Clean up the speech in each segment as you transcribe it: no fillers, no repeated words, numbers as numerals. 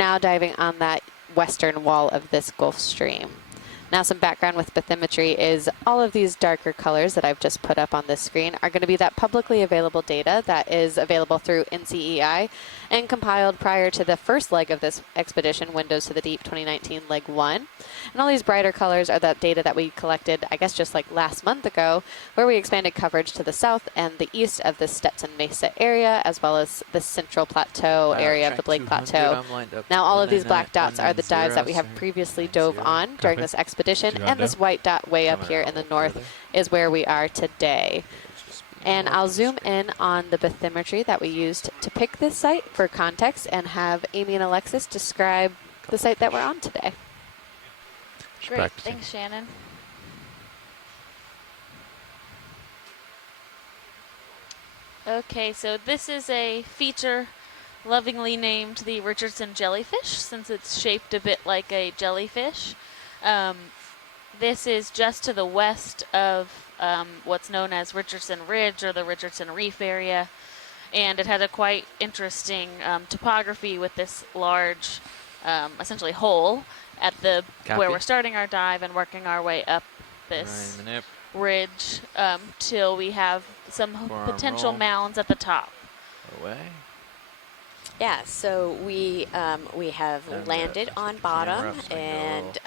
now diving on that western wall of this Gulf Stream. Now some background with bathymetry is all of these darker colors that I've just put up on this screen are going to be that publicly available data that is available through NCEI and compiled prior to the first leg of this expedition, Windows to the Deep 2019 Leg 1. And all these brighter colors are that data that we collected, I guess just like last month ago, where we expanded coverage to the south and the east of the Stetson Mesa area, as well as the central plateau area of the Blake Plateau. Now all of these black dots are the dives that we have previously dove on during this expedition. And this white dot way up here in the north is where we are today. And I'll zoom in on the bathymetry that we used to pick this site for context and have Amy and Alexis describe the site that we're on today. Great, thanks Shannon. Okay, so this is a feature lovingly named the Richardson Jellyfish, since it's shaped a bit like a jellyfish. This is just to the west of what's known as Richardson Ridge or the Richardson Reef area, and it had a quite interesting topography with this large, essentially hole at the where we're starting our dive and working our way up this ridge till we have some potential mounds at the top. Yeah, so we have landed on bottom, and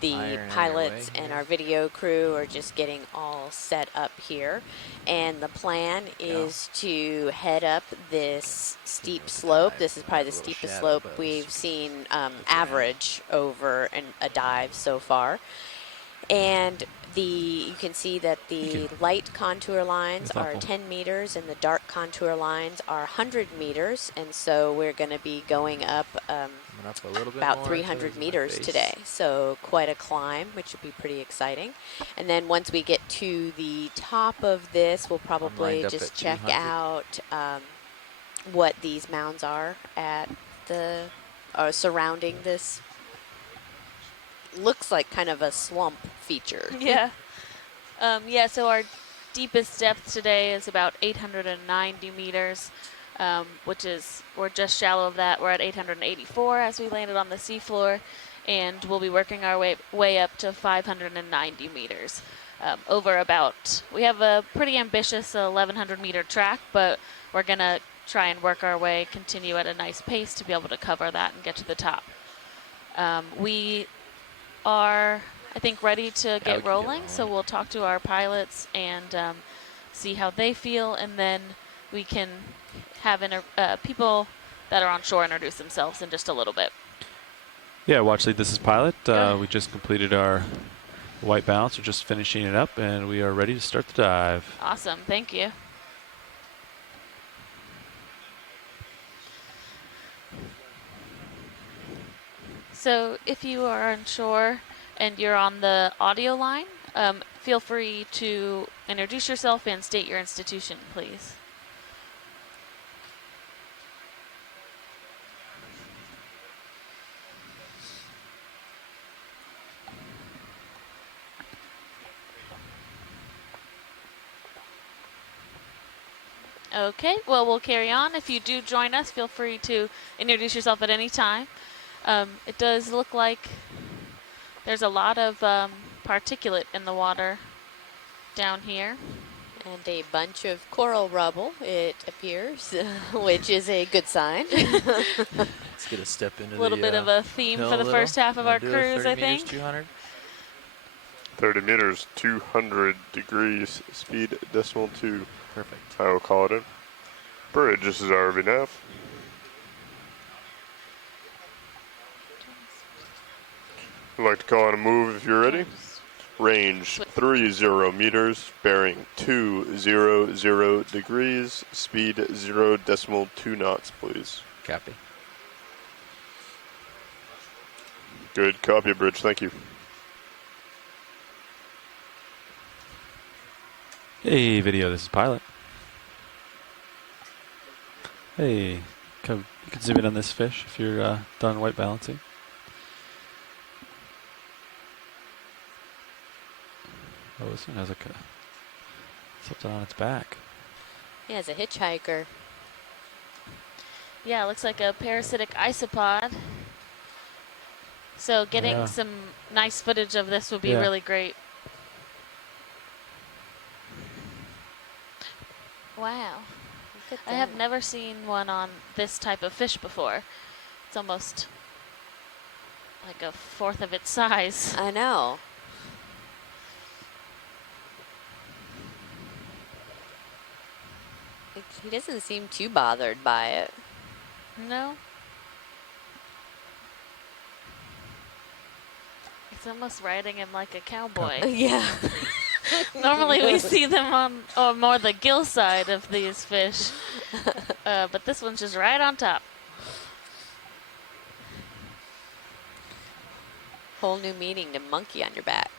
the pilots and our video crew are just getting all set up here. And the plan is to head up this steep slope. This is probably the steepest slope we've seen average over a dive so far. And you can see that the light contour lines are 10 meters and the dark contour lines are 100 meters. And so we're going to be going up about 300 meters today. So quite a climb, which will be pretty exciting. And then once we get to the top of this, we'll probably just check out what these mounds are at the surrounding this. Looks like kind of a slump feature. Yeah. Yeah, so our deepest depth today is about 890 meters, which is, we're just shallow of that. We're at 884 as we landed on the seafloor, and we'll be working our way up to 590 meters. Over about, we have a pretty ambitious 1,100 meter track, but we're going to try and work our way, continue at a nice pace to be able to cover that and get to the top. We are, I think, ready to get rolling, so we'll talk to our pilots and see how they feel, and then we can have people that are on shore introduce themselves in just a little bit. Yeah, Watch Lead, this is Pilot. We just completed our white balance. We're just finishing it up, and we are ready to start the dive. Awesome, thank you. So if you are on shore and you're on the audio line, feel free to introduce yourself and state your institution, please. Okay, well, we'll carry on. If you do join us, feel free to introduce yourself at any time. It does look like there's a lot of particulate in the water down here. And a bunch of coral rubble, it appears, which is a good sign. Let's get a step into a little bit of a theme for the first half of our cruise, I think. 200. 30 meters, 200 degrees, speed decimal 2. Perfect. I will call it in. Bridge, this is RV Nav. I'd like to call on a move if you're ready. Range 30 meters, bearing 200 degrees, speed 0.2 knots, please. Copy. Good copy, Bridge. Thank you. Hey, video, this is Pilot. Hey, come, you can zoom in on this fish if you're done white balancing. Oh, this one has like something on its back. Yeah, it's a hitchhiker. Yeah, it looks like a parasitic isopod. So getting Yeah. some nice footage of this would be Yeah. really great. Wow. Look at I have that. never seen one on this type of fish before. It's almost like a fourth of its size. I know. Like, he doesn't seem too bothered by it. No? It's almost riding him like a cowboy. Yeah. Normally we see them on or more the gill side of these fish. But this one's just right on top. Whole new meaning to monkey on your back.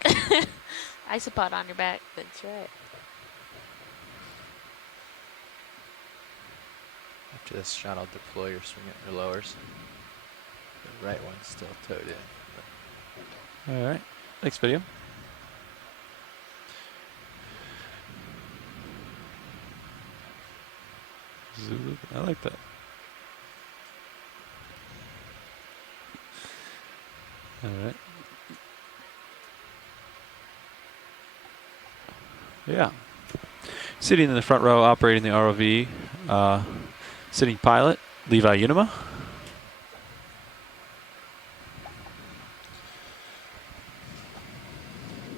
Isopod on your back. That's right. After this shot, I'll deploy your swing at your lowers. The right one's still towed in. All right. Next video. Zulu. I like that. All right. Yeah. Sitting in the front row, operating the ROV, sitting pilot, Levi Unima.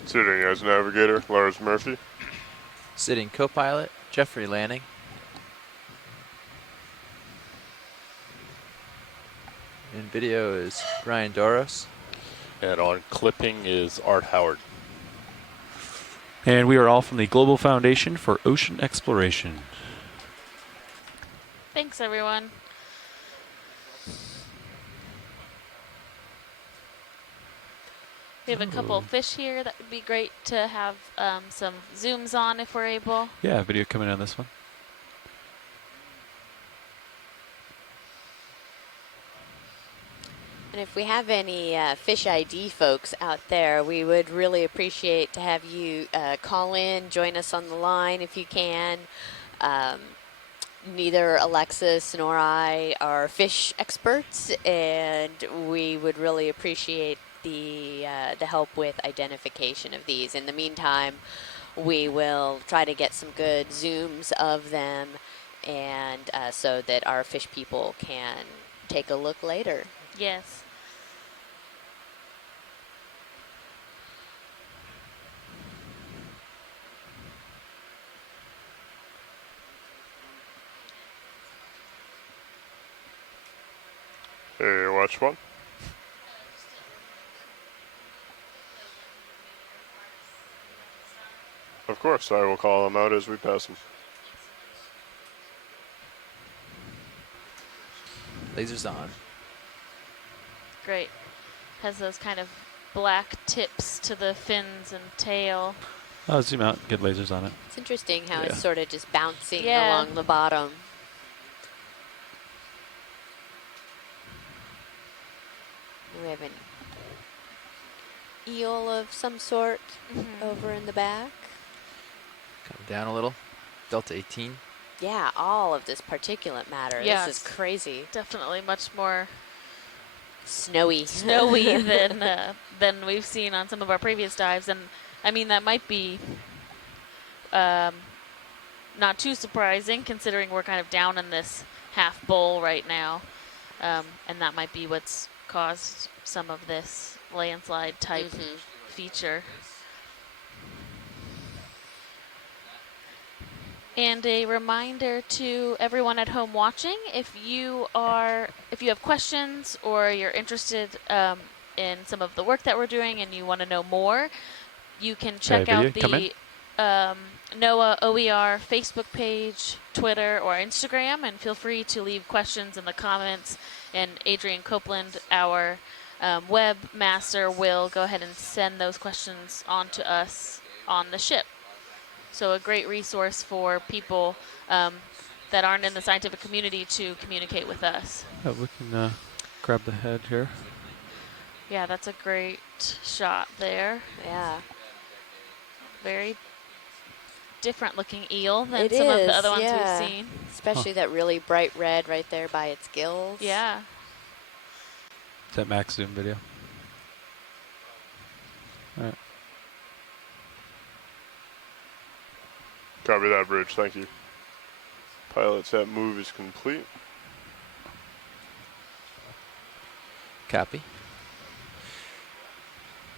Sitting as navigator, Lars Murphy. Sitting co-pilot, Jeffrey Lanning. In video is Ryan Doros. And on clipping is Art Howard. And we are all from the Global Foundation for Ocean Exploration. Thanks, everyone. We have a couple of fish here that would be great to have some zooms on if we're able. Yeah, video coming on this one. And if we have any Fish ID folks out there, we would really appreciate to have you call in, join us on the line if you can. Neither Alexis nor I are fish experts, and we would really appreciate the help with identification of these. In the meantime, we will try to get some good zooms of them, and so that our fish people can take a look later. Yes. Hey, watch one. Of course, I will call them out as we pass them. Lasers on. Great. Has those kind of black tips to the fins and tail. I'll zoom out and get lasers on it. It's interesting how Yeah. it's sort of just bouncing Yeah. along the bottom. We have an eel of some sort over in the back. Come down a little. Delta 18. Yeah, all of this particulate matter. Yeah, This is crazy. Definitely much more Snowy. snowy than we've seen on some of our previous dives. And I mean, that might be not too surprising considering we're kind of down in this half bowl right now. And that might be what's caused some of this landslide type feature. And a reminder to everyone at home watching, if you have questions or you're interested in some of the work that we're doing and you want to know more, you can check out the NOAA OER Facebook page, Twitter, or Instagram, and feel free to leave questions in the comments. And Adrian Copeland, our webmaster, will go ahead and send those questions on to us on the ship. So a great resource for people that aren't in the scientific community to communicate with us. Yeah, we can grab the head here. Yeah, that's a great shot there. Yeah. Very different looking eel than It some of is, the other ones yeah. we've seen. Especially that really bright red right there by its gills. Yeah. Is that max zoom video? All right. Copy that, Bridge. Thank you. Pilots, that move is complete. Copy.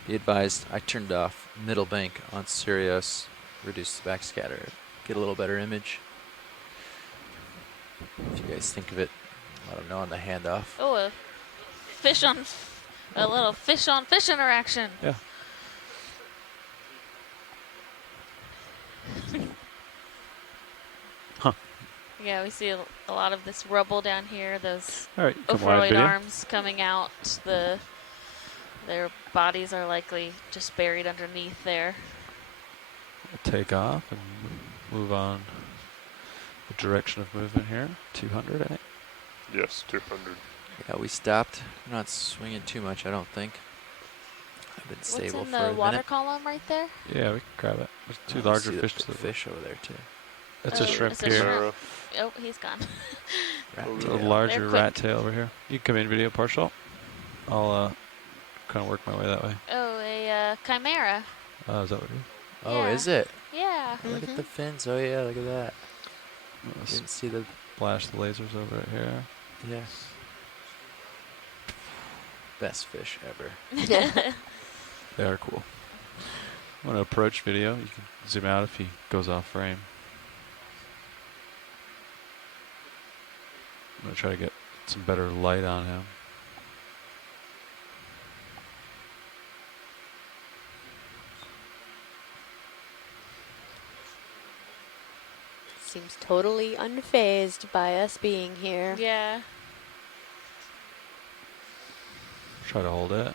Be advised, I turned off middle bank on Sirius, reduce the backscatter, get a little better image. If you guys think of it, let them know on the handoff. Oh, a little fish on fish interaction. Yeah. Huh. Yeah, we see a lot of this rubble down here. Those All right. Come wide ophroid video. arms coming out. Their bodies are likely just buried underneath there. We'll take off and move on the direction of movement here. 200, I think. Yes, 200. Yeah, we stopped. We're not swinging too much, I don't think. I've been stable What's in for a the water minute. column right there? Yeah, we can grab it. There's two I larger see the fish. big To the fish over there too. That's Oh, a shrimp it's a here. shrimp. Oh, he's gone. Rat Oh, It's a tail. larger They're rat quick. tail over here. You can come in video partial. I'll kind of work my way that way. Oh, a chimera. Oh, is that what it is? Oh, Yeah. is it? Yeah. Look at the fins. Oh yeah, look at that. Let's Didn't see the. flash the lasers over it here. Yes. Best fish ever. They are cool. I want to approach video. You can zoom out if he goes off frame. I'm going to try to get some better light on him. Seems totally unfazed by us being here. Yeah. Try to hold it.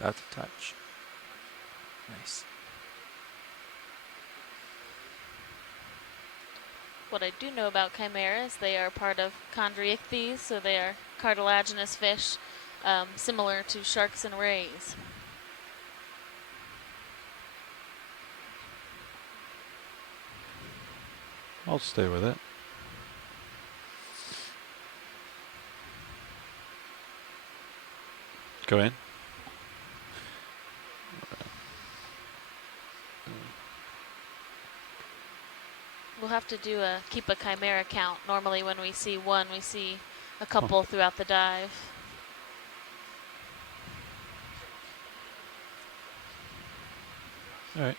About to touch. Nice. What I do know about chimeras, they are part of chondriichthyes, so they are cartilaginous fish, similar to sharks and rays. I'll stay with it. Go in. We'll have to keep a chimera count. Normally when we see one, we see a couple throughout the dive. All right.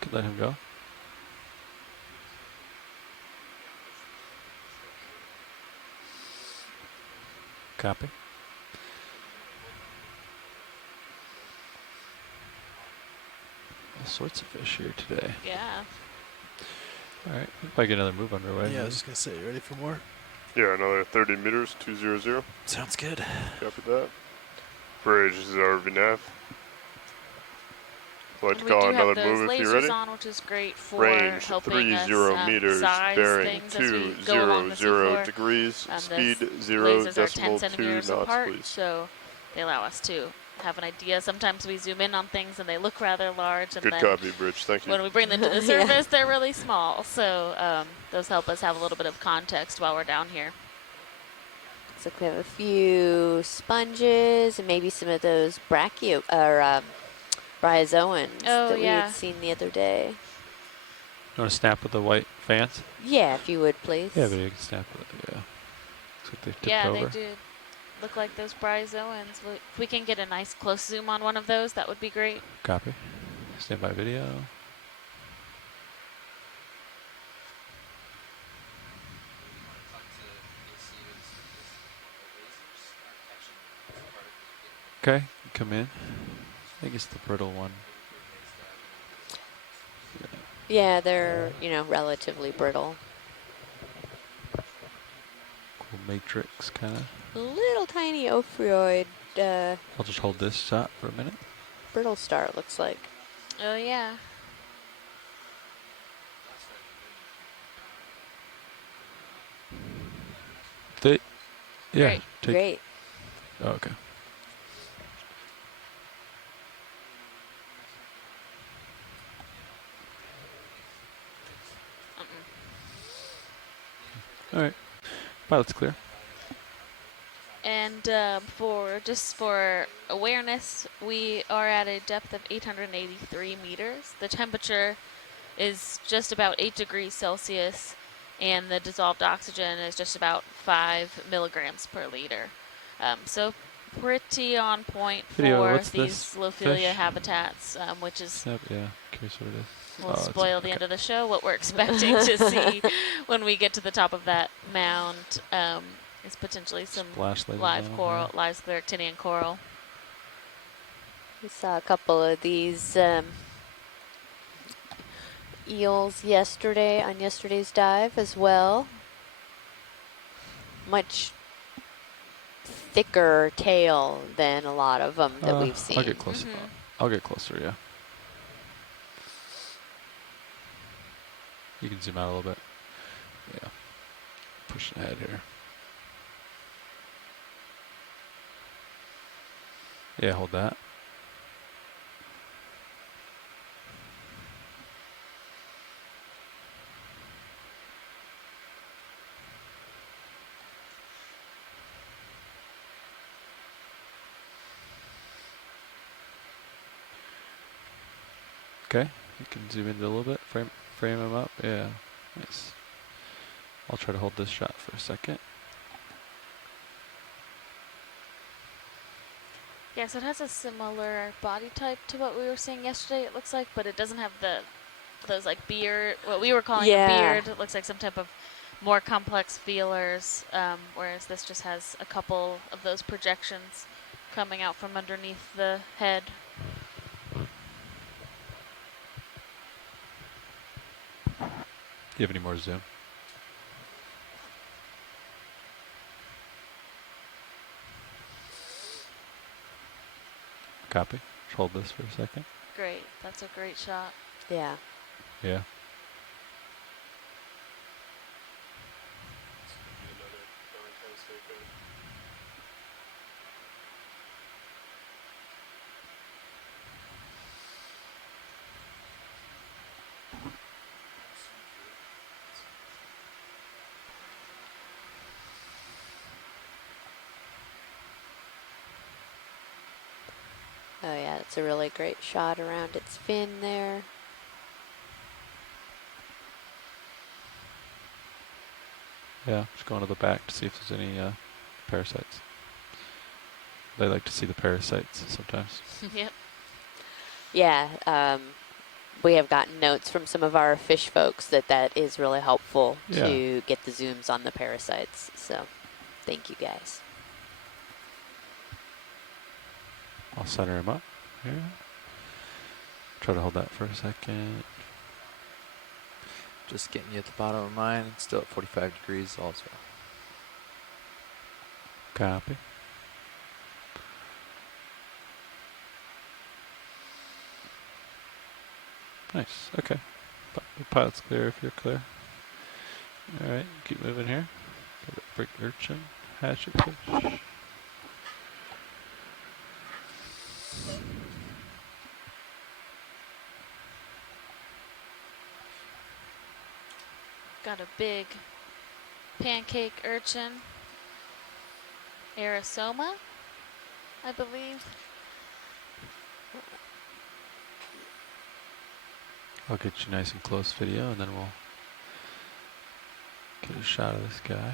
Could let him go. Copy. All sorts of fish here today. Yeah. All right. We might get another move underway. Yeah, I was just gonna say, you ready for more? Yeah, another 30 meters, 200. Sounds good. Copy that. Bridge, this is our VNAV. I'd like to We call do have another those move if you're lasers ready. on, which is great for Range helping us 30 meters, size bearing things as we go along the 200 seafloor. degrees, Those speed lasers are 10 0.2 centimeters knots, apart, please. so they allow us to have an idea. Sometimes we zoom in on things and they look rather large, and Good then copy, Bridge. Thank you. when we bring them to the Yeah. surface, they're really small. So those help us have a little bit of context while we're down here. Looks like we have a few sponges and maybe some of those bryozoans Oh, that we yeah. had seen the other day. You want to snap with the white fans? Yeah, if you would, please. Yeah, but you can snap with it. Yeah. Looks like they tipped Yeah, over. they do look like those bryozoans. If we can get a nice close zoom on one of those, that would be great. Copy. Stand by video. Okay, come in. I think it's the brittle one. Yeah, they're, relatively brittle. Cool matrix kind of. Little tiny ophryoid I'll just hold this shot for a minute. brittle star, it looks like. Oh, yeah. Yeah. Great. Take, Great. Oh, okay. All right. Pilot's clear. And for awareness, we are at a depth of 883 meters. The temperature is just about 8 degrees Celsius, and the dissolved oxygen is just about 5 milligrams per liter. So pretty on point Video, for what's these this Lophilia fish? habitats, which is Yep, yeah, curious what it is. will it's spoil the end of the show. What we're expecting to see when we get to the top of that mound is potentially some Splash lasers live on 'em, coral, live scleractinian coral. We saw a couple of these eels yesterday on yesterday's dive as well. Much thicker tail than a lot of them that we've seen. I'll get closer. I'll get closer, yeah. You can zoom out a little bit. Yeah. Push ahead here. Yeah, hold that. Okay, you can zoom in a little bit, frame them up. Yeah, nice. I'll try to hold this shot for a second. Yes, it has a similar body type to what we were seeing yesterday, it looks like, but it doesn't have those like beard, what we were calling a beard. It looks like some type of more complex feelers, whereas this just has a couple of those projections coming out from underneath the head. Do you have any more zoom? Copy. Just hold this for a second. Great, that's a great shot. Yeah. Yeah. Oh yeah, it's a really great shot around its fin there. Yeah, just going to the back to see if there's any parasites. They like to see the parasites sometimes. Yep. Yeah, we have gotten notes from some of our fish folks that is really helpful to get the zooms on the parasites. So thank you guys. I'll center him up here. Try to hold that for a second. Just getting you at the bottom of mine. It's still at 45 degrees also. Copy. Nice. Okay. The pilot's clear if you're clear. All right. Keep moving here. Brick urchin. Hatchet fish. Got a big pancake urchin. Aerosoma, I believe. I'll get you nice and close video, and then we'll get a shot of this guy.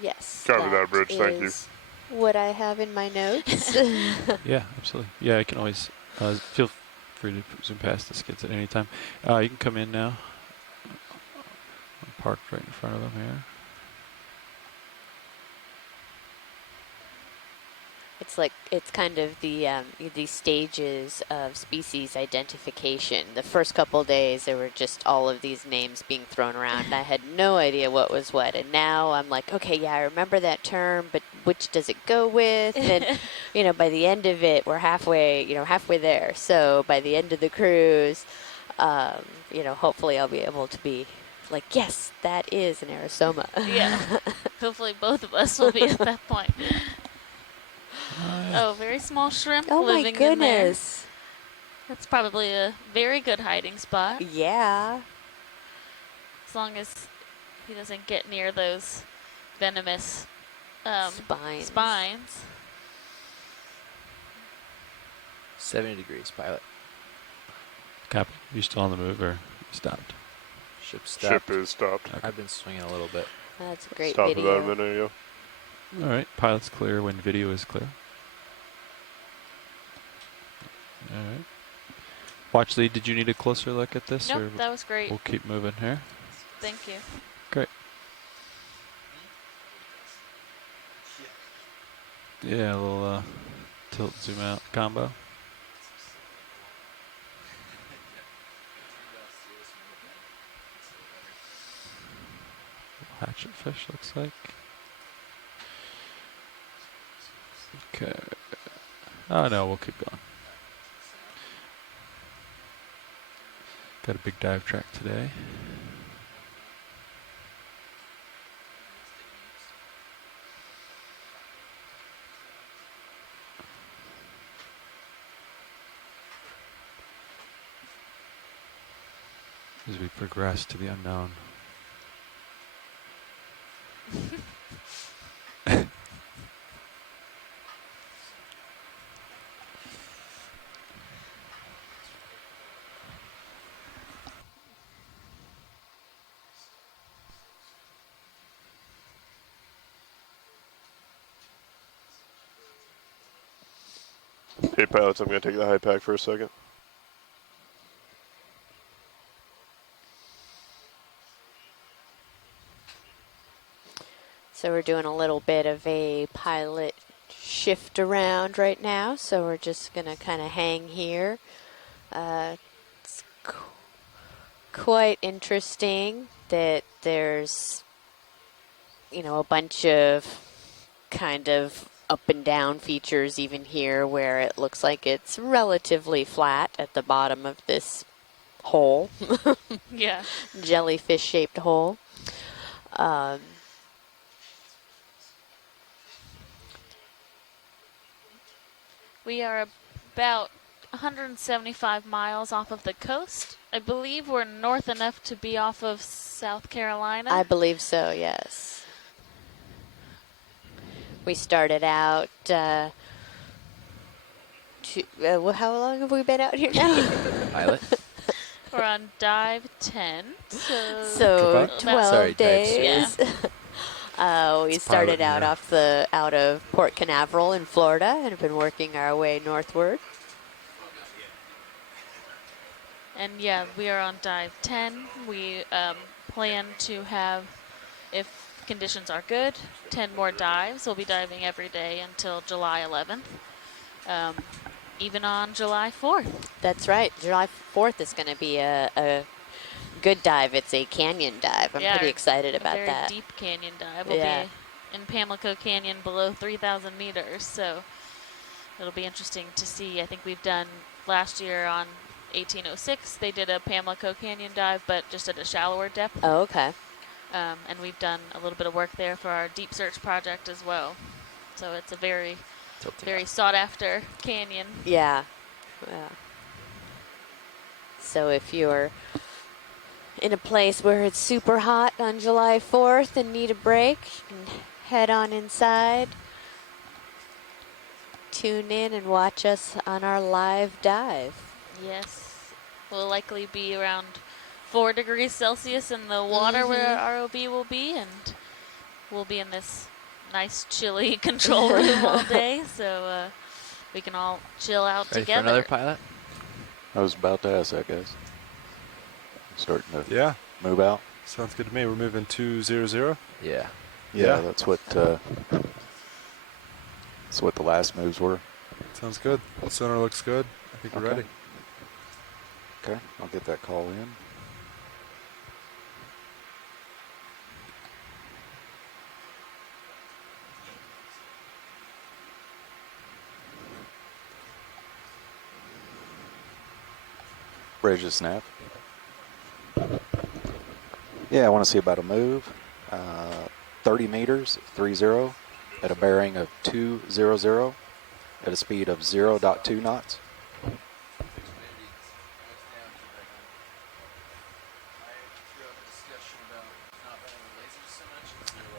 Yes. Copy that, Bridge. Thank you. is what I have in my notes. Yeah, absolutely. Yeah, I can always feel free to zoom past the skids at any time. You can come in now. I'm parked right in front of them here. It's kind of these stages of species identification. The first couple days there were just all of these names being thrown around and I had no idea what was what, and now I'm like, okay, yeah, I remember that term, but which does it go with? And by the end of it we're halfway there, so by the end of the cruise hopefully I'll be able to be like, yes, that is an aerosoma. Yeah. Hopefully both of us will be at that point. Oh, very small shrimp living in there. Oh my goodness. That's probably a very good hiding spot. Yeah. long as he doesn't get near those venomous spines. 70 degrees, pilot. Copy. You still on the move or stopped? Ship stopped. Ship is stopped. I've been swinging a little bit. That's a great Stopped video. about a minute ago. All right. Pilot's clear when video is clear. All right. Watch lead. Did you need a closer look at this? Nope, or that was great. We'll keep moving here. Thank you. Great. Yeah, a little tilt zoom out combo. Hatchet fish looks like. Okay. Oh no, we'll keep going. Got a big dive track today. As we progress to the unknown. Hey pilots, I'm going to take the high pack for a second. So we're doing a little bit of a pilot shift around right now. So we're just going to kind of hang here. It's quite interesting that there's, you know, a bunch of kind of up and down features even here where it looks like it's relatively flat at the bottom of this hole. Yeah. Jellyfish shaped hole. We are about 175 miles off of the coast. I believe we're north enough to be off of South Carolina. I believe so, yes. We started out, how long have we been out here now? Pilot. We're on dive 10. So about- 12 Sorry, dive days. We It's started pilot out of Port Canaveral in Florida and have been working our way northward. And yeah, we are on dive 10. We plan to have, if conditions are good, 10 more dives. We'll be diving every day until July 11th, even on July 4th. That's right. July 4th is going to be a good dive. It's a canyon dive. I'm pretty excited about a very that. deep canyon dive. We'll Yeah. be in Pamlico Canyon below 3,000 meters, so it'll be interesting to see. I think we've done last year on 1806, they did a Pamlico Canyon dive, but just at a shallower depth. Oh, okay. And we've done a little bit of work there for our deep search project as well. So it's a very sought after canyon. Yeah. So if you're in a place where it's super hot on July 4th and need a break, you can head on inside, tune in and watch us on our live dive. Yes. We'll likely be around 4 degrees Celsius in the water where our ROV will be, and we'll be in this nice chilly control room all day, so we can all chill out Ready together. for another pilot? I was about to ask that, guys. Starting to Yeah, move out. sounds good to me. We're moving 200. Yeah. Yeah, that's what the last moves were. Sounds good. Sonar looks good. I think we're Okay. ready. Okay, I'll get that call in. Ready to snap? Yeah, I want to see about a move. 30 meters, 30, at a bearing of 200, at a speed of 0.2 knots.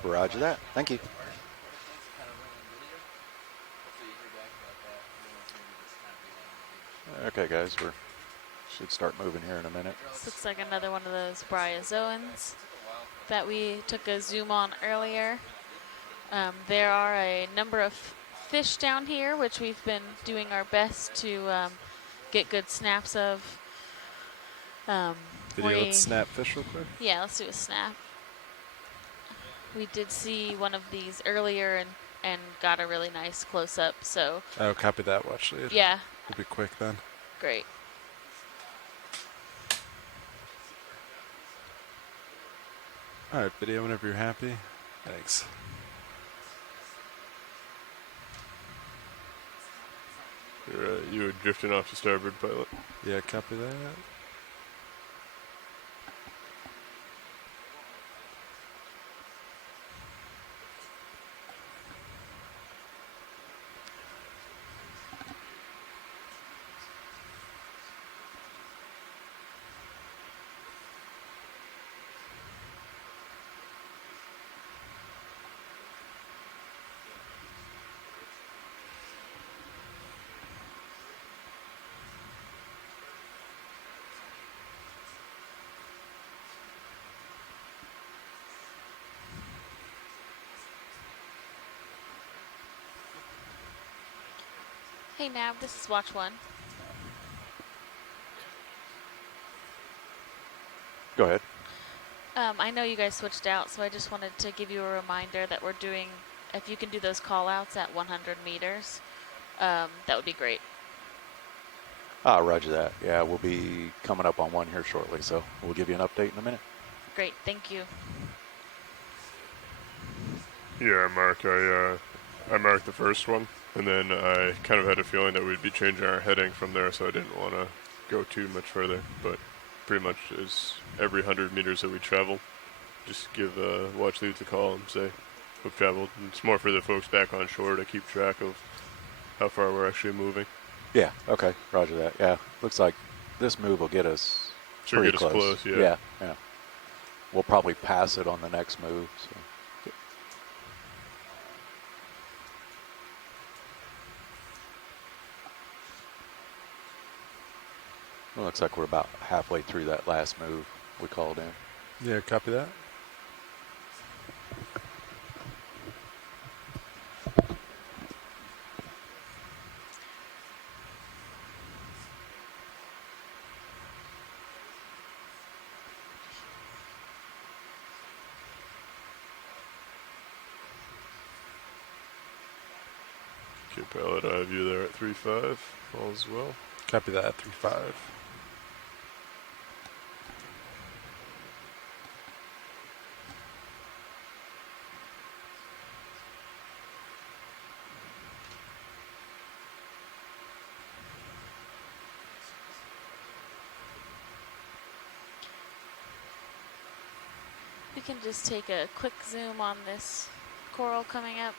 Roger that. Thank you. Okay, guys, we should start moving here in a minute. This looks like another one of those bryozoans that we took a zoom on earlier. There are a number of fish down here, which we've been doing our best to get good snaps of. Video with snap fish real quick. Yeah, let's do a snap. We did see one of these earlier and got a really nice close-up, so. Oh, copy that. Watch lead. Yeah. It'll be quick then. Great. All right, video whenever you're happy. Thanks. You were drifting off to starboard, pilot. Yeah, copy that. Hey, Nav, this is Watch 1. Go ahead. I know you guys switched out, so I just wanted to give you a reminder that we're doing, if you can do those call-outs at 100 meters, that would be great. Roger that. Yeah, we'll be coming up on one here shortly, so we'll give you an update in a minute. Great, thank you. Yeah, Mark, I marked the first one, and then I kind of had a feeling that we'd be changing our heading from there, so I didn't want to go too much further. But pretty much is every 100 meters that we travel, just give watch leads a call and say we've traveled. And it's more for the folks back on shore to keep track of how far we're actually moving. Yeah, okay, roger that. Yeah, looks like this move will get us pretty get us close, yeah. Yeah, yeah. We'll probably pass it on the next move. So. It looks like we're about halfway through that last move we called in. Yeah, copy that. Okay, pilot, I have you there at 3.5, all as well. Copy that, 3.5. We can just take a quick zoom on this coral coming up.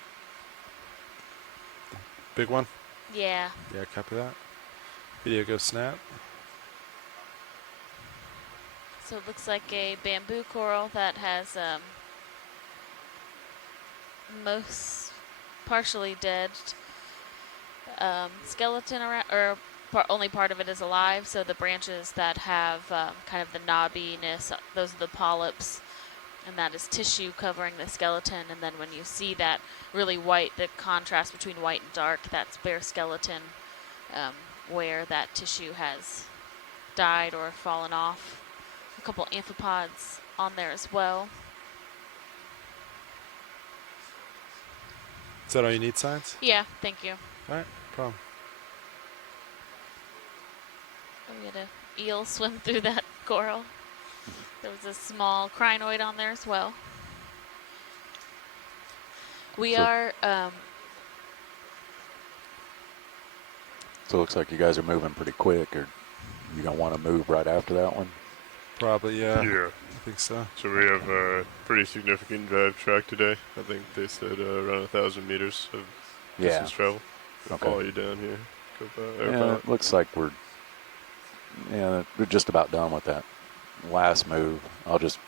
Big one? Yeah. Yeah, copy that. Video go snap. So it looks like a bamboo coral that has most partially dead skeleton around, or only part of it is alive. So the branches that have kind of the knobbiness, those are the polyps, and that is tissue covering the skeleton. And then when you see that really white, the contrast between white and dark, that's bare skeleton, where that tissue has died or fallen off. A couple amphipods on there as well. Is that all you need, Science? Yeah, thank you. All right, no problem. We had a eel swim through that coral. There was a small crinoid on there as well. We are. So it looks like you guys are moving pretty quick, or you don't want to move right after that one? Probably, yeah. Yeah. I think so. So we have a pretty significant drive track today. I think they said around 1,000 meters of distance travel. We'll Okay. follow you down here. Yeah, it looks like we're just about done with that last move. I'll just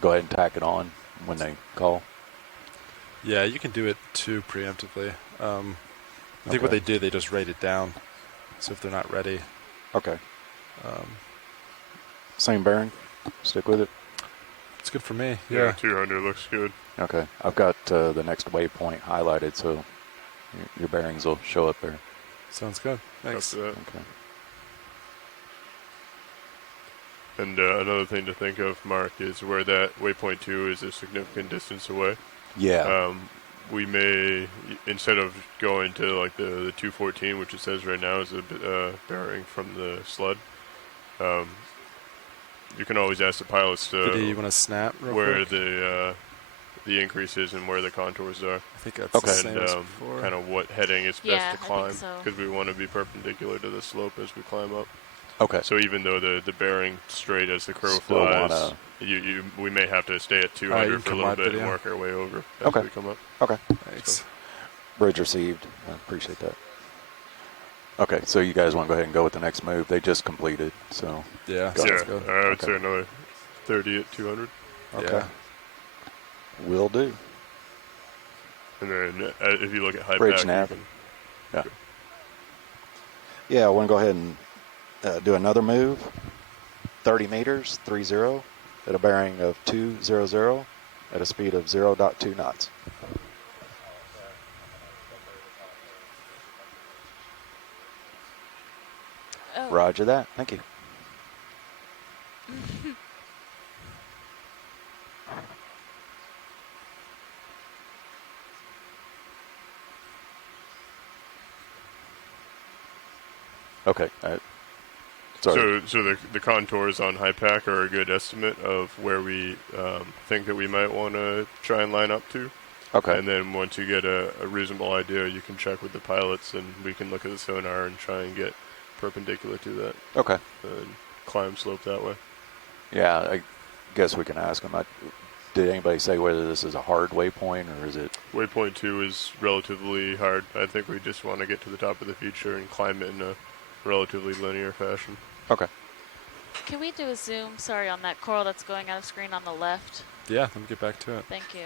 go ahead and tack it on when they call? Yeah, you can do it too preemptively. I think what Okay. they do, they just write it down. So if they're not ready, Okay. um, Same bearing? Stick with it? it's good for me. Yeah, Yeah. 200 looks good. Okay. I've got the next waypoint highlighted, so your bearings will show up there. Sounds good. Thanks. After that. Okay. And another thing to think of, Mark, is where that waypoint 2 is a significant distance away. Yeah. We may, instead of going to like the 214, which it says right now is a bearing from the sled, you can always ask the pilots Do you want to snap real where quick? the increase is and where the contours are, I think that's Okay. the same and as before. kind of what heading is Yeah, best to I think climb, so. because we want to be perpendicular to the slope as we climb up. Okay. So even though the bearing straight as the crow Still flies, wanna- we may have to stay at you 200 can for a come little out bit and video. work our way over as Okay. we come up. Okay. Thanks. Bridge received. I appreciate that. Okay, so you guys want to go ahead and go with the next move? They just completed, so. Yeah, Go sounds Yeah, good. I would Okay. say another 30 at 200. Okay. Yeah. Will do. And then if you look at high Bridge pack, nav. you can, Yeah. Yeah, I want to go ahead and do another move. 30 meters, 30, at a bearing of 200 at a speed of 0.2 knots. Oh, Roger that. Thank you. Okay. Sorry. so the contours on high pack are a good estimate of where we think that we might want to try and line up to. Okay. And then once you get a reasonable idea, you can check with the pilots, and we can look at the sonar and try and get perpendicular to that Okay. and climb slope that way. Yeah, I guess we can ask them. Did anybody say whether this is a hard waypoint or is it? Waypoint 2 is relatively hard. I think we just want to get to the top of the feature and climb it in a relatively linear fashion. Okay. can we do a zoom? Sorry, on that coral that's going out of screen on the left. Yeah, let me get back to it. Thank you.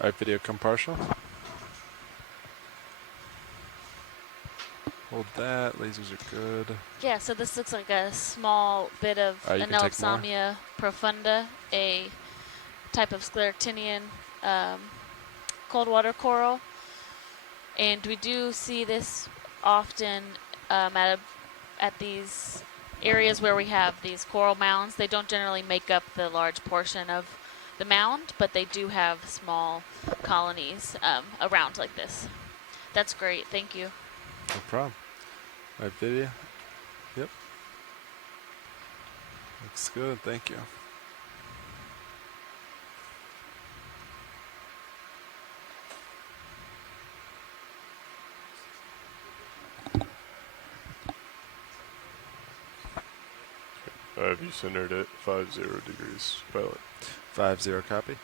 All right, video come partial. Hold that. Lasers are good. Yeah, so this looks like a small bit of You can take more. Anelopsamia profunda, a type of scleractinian cold water coral. And we do see this often at these areas where we have these coral mounds. They don't generally make up the large portion of the mound, but they do have small colonies around like this. That's great. Thank you. No problem. All right, video. Yep. Looks good. Thank you. I have you centered at 50 degrees, pilot. 50 copy.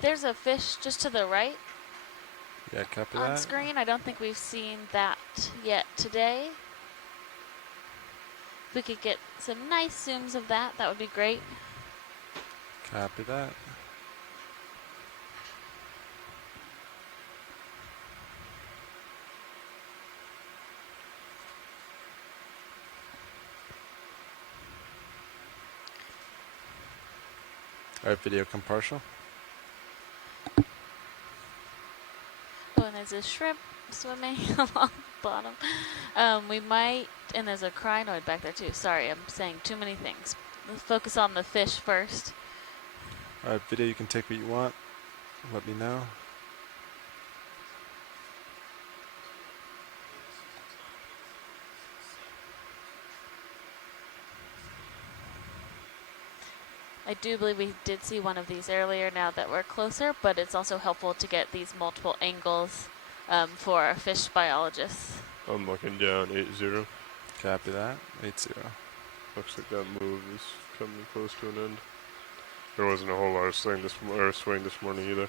There's a fish just to the right Yeah, copy on that. screen. I don't think we've seen that yet today. If we could get some nice zooms of that, that would be great. Copy that. All right, video come partial. Oh, and there's a shrimp swimming along the bottom. We might, and there's a crinoid back there too. Sorry, I'm saying too many things. Let's focus on the fish first. All right, video, you can take what you want. Let me know. I do believe we did see one of these earlier now that we're closer, but it's also helpful to get these multiple angles for our fish biologists. I'm looking down 80. Copy that. 80. Looks like that move is coming close to an end. There wasn't a whole lot of swing this morning either,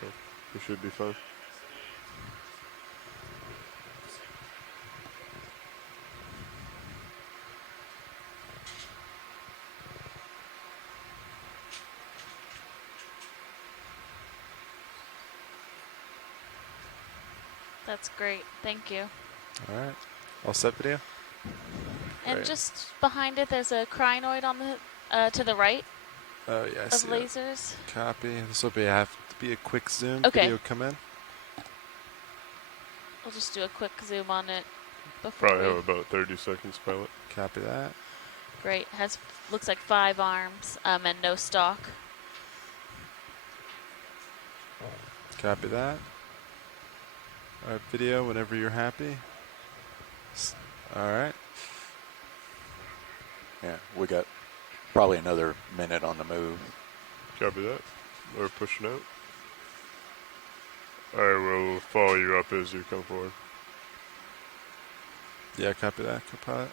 so we should be fine. That's great. Thank you. All right. All set, video? And Great. just behind it, there's a crinoid on the to the right Oh, yeah, I of see it. lasers. Copy. This will have to be a quick zoom. Okay. Video come in. We'll just do a quick zoom on it before Probably we. have about 30 seconds, pilot. Copy that. Great. Looks like 5 arms and no stalk. Copy that. All right, video whenever you're happy. All right. Yeah, we got probably another minute on the move. Copy that. We're pushing out. I will follow you up as you come forward. Yeah, copy that, co-pilot.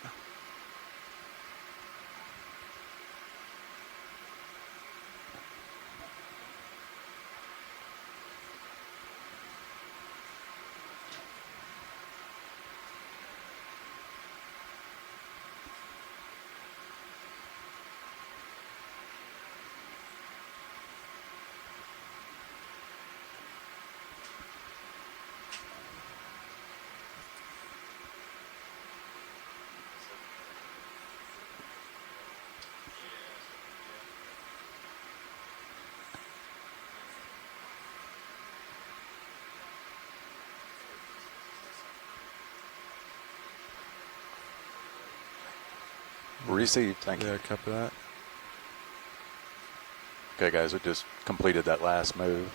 Received, thank you. Yeah, copy that. Okay, guys, we just completed that last move.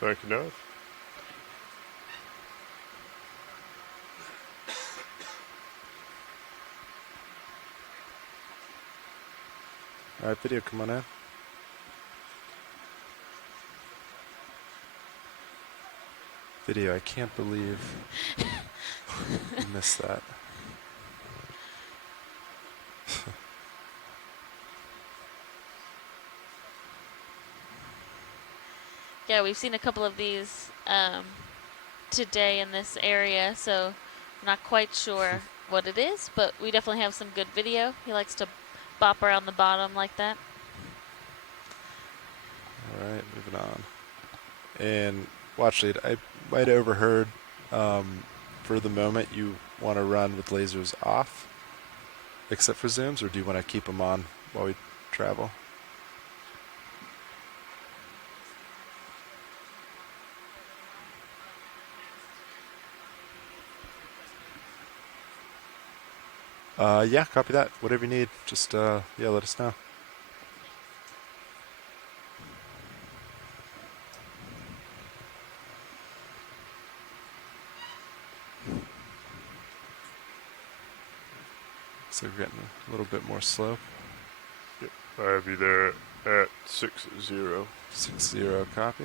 Thank you, Nav. All right, video, come on in. Video, I can't believe you missed that. Yeah, we've seen a couple of these today in this area, so I'm not quite sure what it is, but we definitely have some good video. He likes to bop around the bottom like that. All right, moving on. And watch lead. I might have overheard for the moment you want to run with lasers off, except for zooms, or do you want to keep them on while we travel? Yeah, copy that. Whatever you need, just yeah, let us know. So we're getting a little bit more slope. Yep. I have you there at 6-0. 6-0, copy.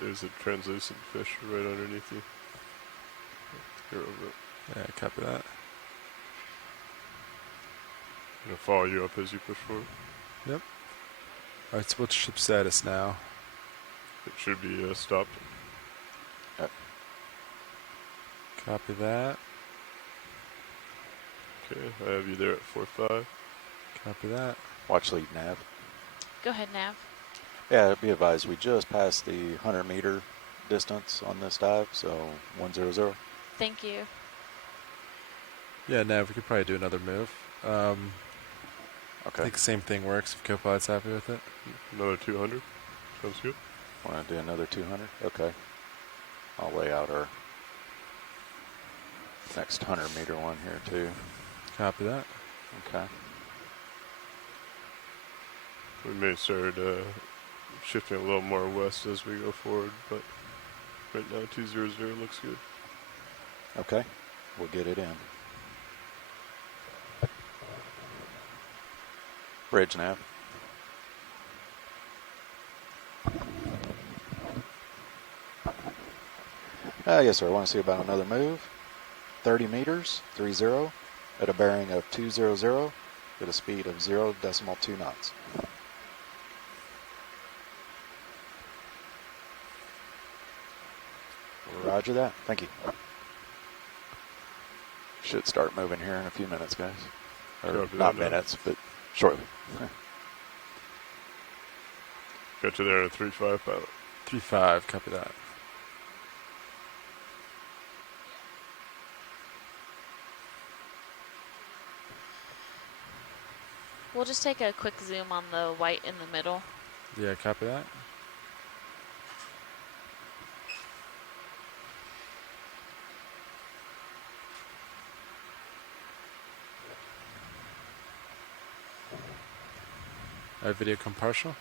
There's a translucent fish right underneath you. You're over it. Yeah, copy that. I'm going to follow you up as you push forward. Yep. All right, so what's ship status now? It should be stopped. Copy that. Okay, I have you there at 4.5. Copy that. Watch lead nav. Go ahead, Nav. Yeah, be advised, we just passed the 100-meter distance on this dive, so 100. Thank you. Yeah, Nav, we could probably do another move. I Okay. think same thing works if Copilot's happy with it. Another 200. Sounds good. Want to do another 200? Okay. I'll lay out our next 100-meter one here, too. Copy that. Okay. We may start shifting a little more west as we go forward, but right now 200 looks good. Okay. We'll get it in. Bridge nav. Yes, sir. I want to see about another move. 30 meters, 30, at a bearing of 200, at a speed of 0.2 knots. Roger that. Thank you. Should start moving here in a few minutes, guys. Or Copy not that, minutes, but shortly. Got you there at 3.5 pilot. 3-5, copy that. We'll just take a quick zoom on the white in the middle. Yeah, copy that. Video come partial.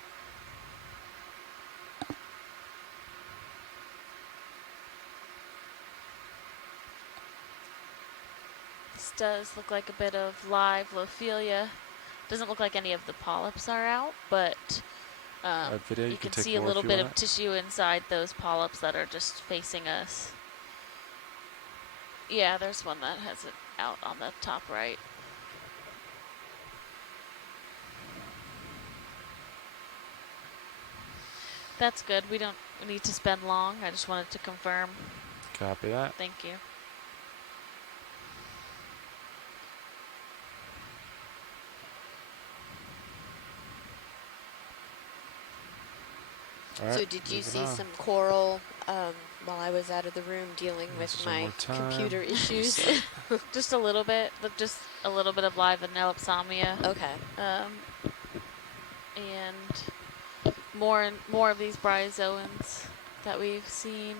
This does look like a bit of live Lophelia. Doesn't look like any of the polyps are out, but Video, you can take see a more little if you bit want of tissue inside those polyps that are just facing us. Yeah, there's one that has it out on the top right. That's good. We don't need to spend long. I just wanted to confirm. Copy that. Thank you. All right, So did you moving see on. some coral while I was out of the room dealing with Just one my more time. computer issues? Just a little bit, but just a little bit of live Anelopsamia. Okay. And more of these bryozoans that we've seen.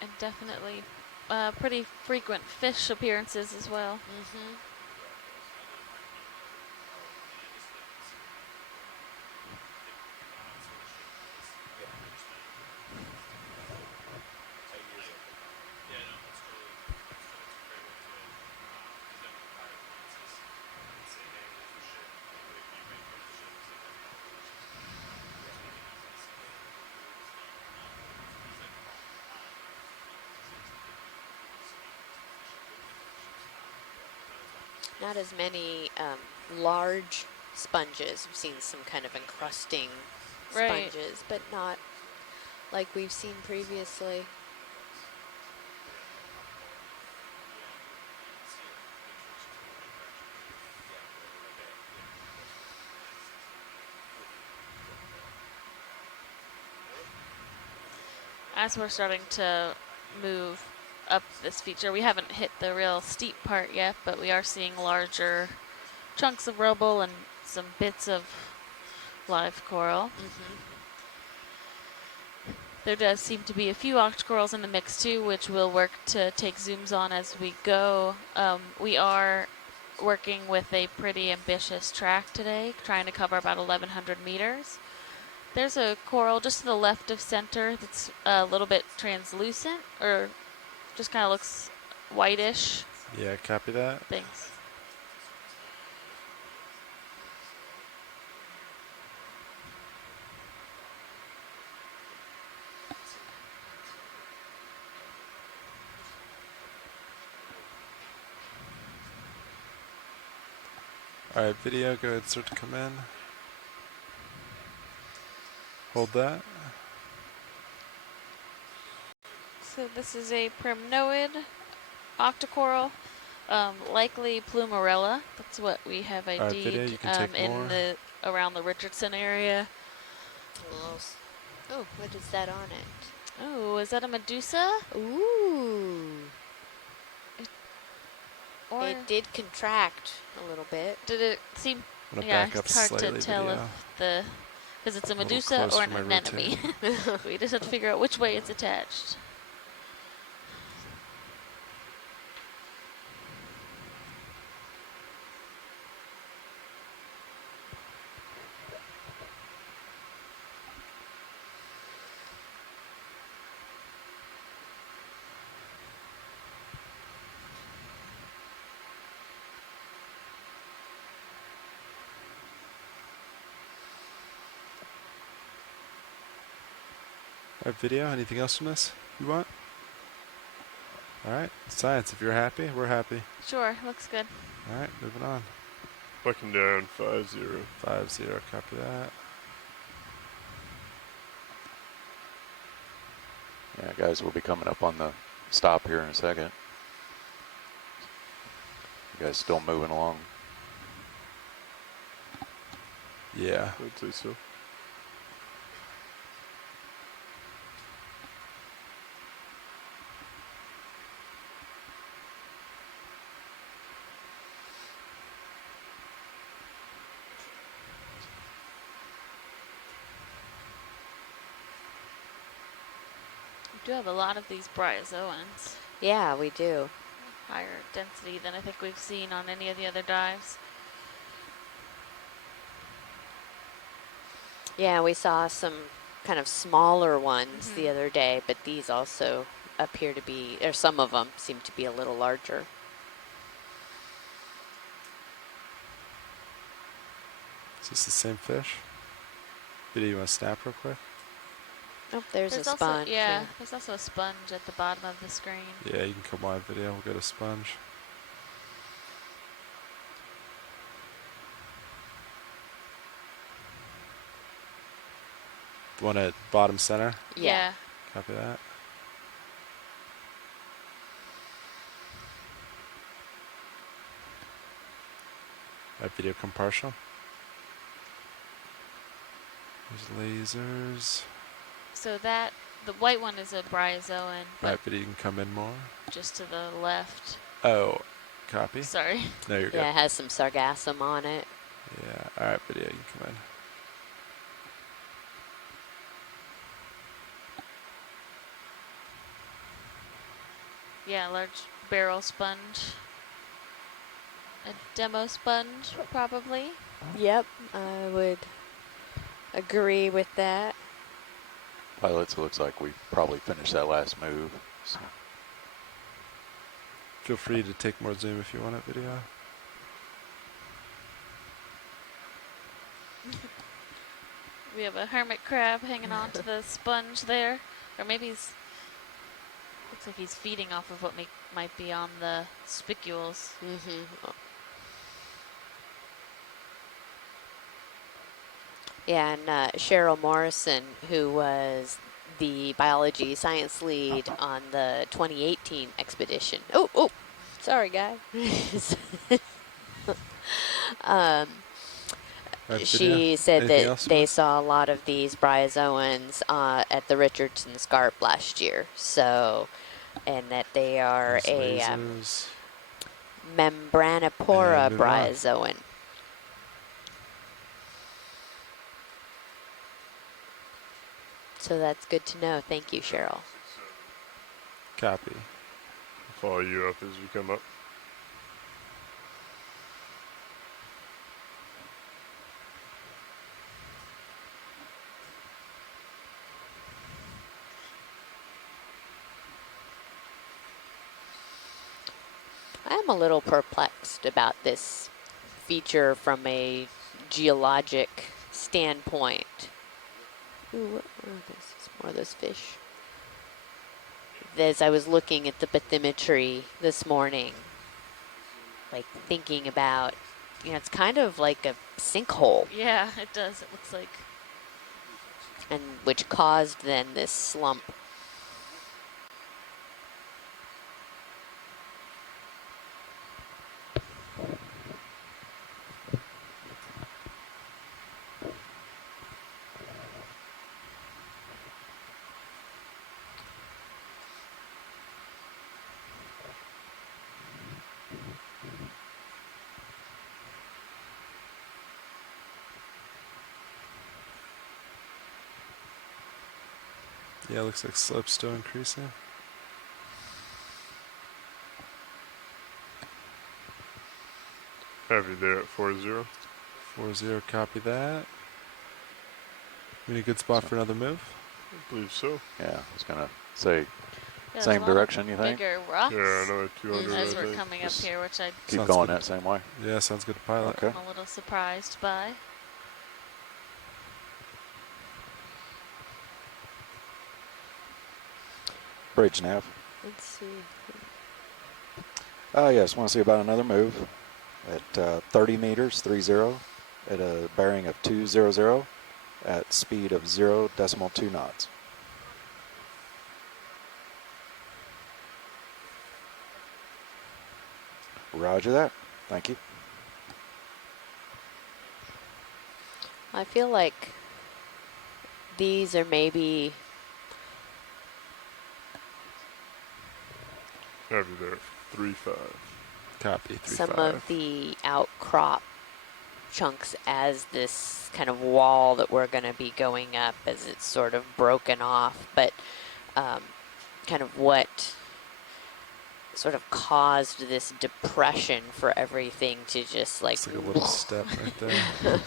And definitely pretty frequent fish appearances as well. Mm-hmm. Not as many large sponges. We've seen some kind of encrusting Right. sponges, but not like we've seen previously. As we're starting to move up this feature, we haven't hit the real steep part yet, but we are seeing larger chunks of rubble and some bits of live coral. Mm-hmm. There does seem to be a few octocorals in the mix too, which we'll work to take zooms on as we go. We are working with a pretty ambitious track today, trying to cover about 1,100 meters. There's a coral just to the left of center that's a little bit translucent, or just kind of looks whitish. Yeah, copy that. Thanks. All right, video, go ahead, start to come in. Hold that. So this is a primnoid octocoral, likely plumarella. That's what we have Video, ID'd you can take in more. the around the Richardson area. Oh, what is that on it? Oh, is that a Medusa? Ooh. Or It did contract a little bit. did it seem? I'm gonna Yeah, back up it's hard to slightly. tell Video. if the because it's a little Medusa close or an for my anemone. We just have to figure out which way it's attached. All right, video. Anything else from this you want? All right, science. If you're happy, we're happy. Sure, looks good. All right, moving on. Looking down, 50. 50. Copy that. Yeah, guys, we'll be coming up on the stop here in a second. You guys still moving along? Yeah. I'd say so. We do have a lot of these bryozoans. Yeah, we do. Higher density than I think we've seen on any of the other dives. Yeah, we saw some kind of smaller ones the other day, but these also appear to be, or some of them seem to be a little larger. Is this the same fish? Video, you want to snap real quick? Oh, there's a also, sponge. yeah, there's also a sponge at the bottom of the screen. Yeah, you can come wide, video. We'll get a sponge. The one at bottom center. Yeah. Copy that. That video come partial. There's lasers. So that, the white one is a bryozoan, but Alright, video, you can come in more. just to the left. Oh, copy. Sorry. No, you're good. Yeah, it has some sargassum on it. Yeah, alright, video, you can come in. Yeah, large barrel sponge. A demo sponge, probably. Yep, I would agree with that. Pilots, it looks like we probably finished that last move. So. Feel free to take more zoom if you want it, video. We have a hermit crab hanging on to the sponge there. Or maybe he's, looks like he's feeding off of what might be on the spicules. Yeah, and Cheryl Morrison, who was the biology science lead on the 2018 expedition. Oh, sorry, guys. She said that they saw a lot of these bryozoans at the Richardson Scarp last year. So, and that they are a membranipora bryozoan. So that's good to know. Thank you, Cheryl. Copy. I'll follow you up as we come up. I am a little perplexed about this feature from a geologic standpoint. Ooh, what are this? It's more of those fish. As I was looking at the bathymetry this morning, like thinking about, it's kind of like a sinkhole, Yeah, it does. It looks like. and which caused then this slump. Yeah, looks like slope's still increasing. Have you there at 40. 40, copy that. We need a good spot for another move. I believe so. Yeah, I was gonna say There's same a lot of direction. You think? bigger rocks Yeah, another 200, as I we're think. coming up Just here, which Keep Sounds going good. that same way. Yeah, sounds good to pilot. Okay. I'm a little surprised by. Bridge nav. Let's see. Yes, want to see about another move at 30 meters, 30, at a bearing of 200 at speed of 0.2 knots. Roger that. Thank you. I feel like these are maybe Have you there at 35. Copy, some 3-5. of the outcrop chunks as this kind of wall that we're going to be going up as it's sort of broken off, but kind of what sort of caused this depression for everything to just like, It's like a little step right there.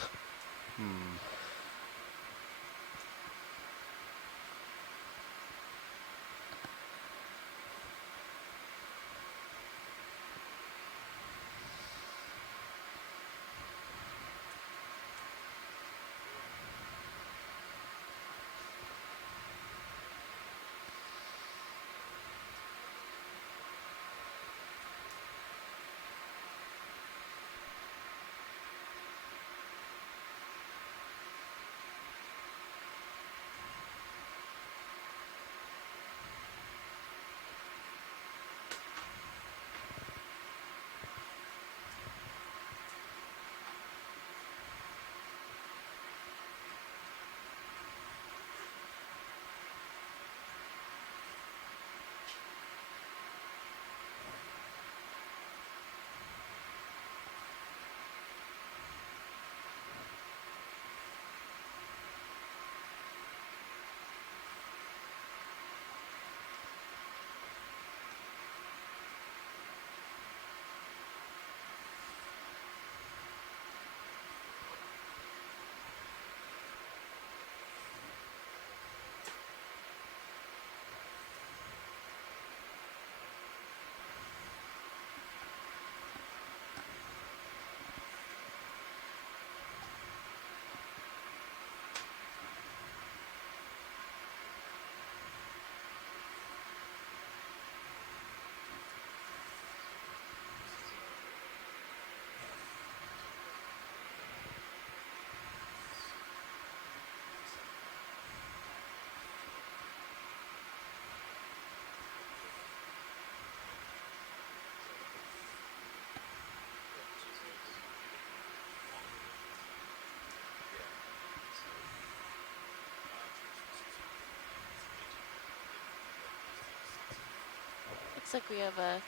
Looks like we have a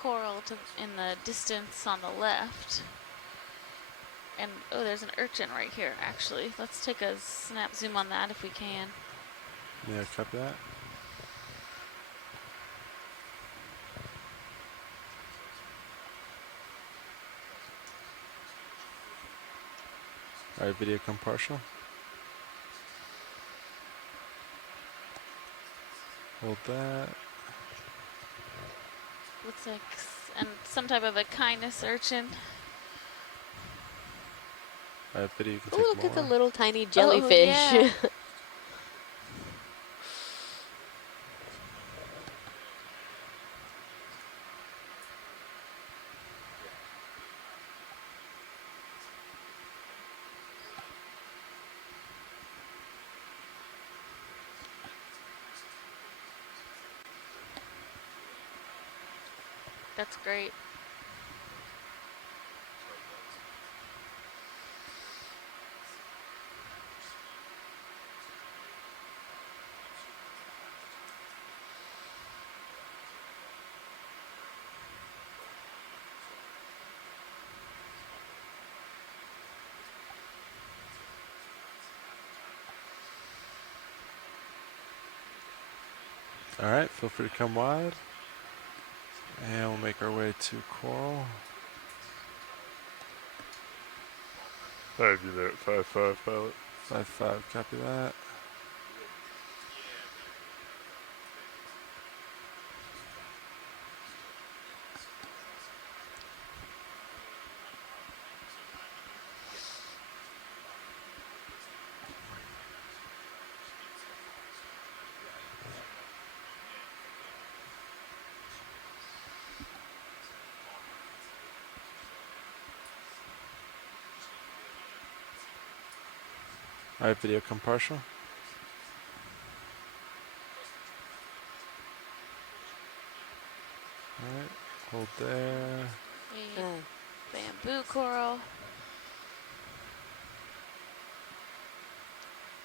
coral in the distance on the left. And, oh, there's an urchin right here, actually. Let's take a snap zoom on that if we can. Yeah, copy that. All right, video come partial. Hold that. Looks like and some type of a kindness urchin. All right, video you can oh, take look more. at the little tiny jellyfish. yeah. That's great. All right, feel free to come wide. And we'll make our way to coral. I have you there at 5-5, pilot. 5-5, copy that. All right, video come partial. All right, hold there. Bamboo coral.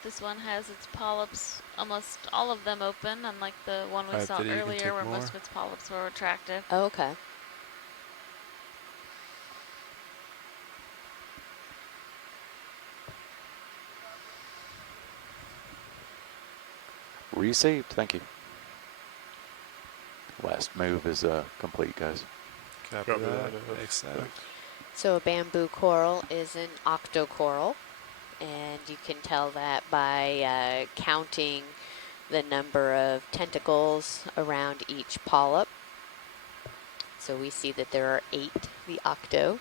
This one has its polyps, almost all of them open, unlike the one we Alright, saw video, you can earlier take where more. most of its polyps were retracted. Oh, okay. Received. Thank you. Last move is complete, guys. Copy Copy that. that. Makes sense. So a bamboo coral is an octocoral, and you can tell that by counting the number of tentacles around each polyp. So we see that there are 8, the octo.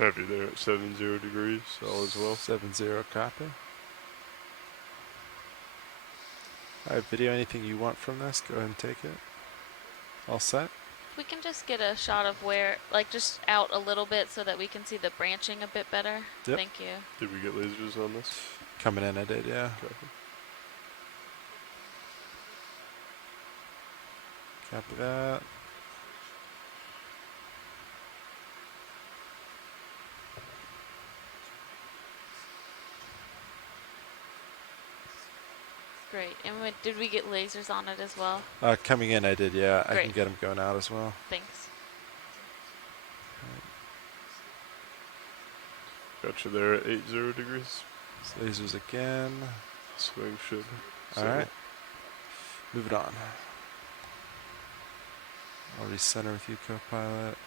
I have you there at 70 degrees, all as well. 7-0, copy. All right, video, anything you want from this, go ahead and take it. All set? We can just get a shot of where, like just out a little bit so that we can see the branching a bit better. Yep. Thank you. Did we get lasers on this? Coming in, I did, yeah. Copy. Copy that. Great. And did we get lasers on it as well? Coming in, I did, yeah. I Great. can get them going out as well. Thanks. Got you there at 80 degrees. Lasers again. Swing should. All right. Move it on. I'll recenter with you, co-pilot.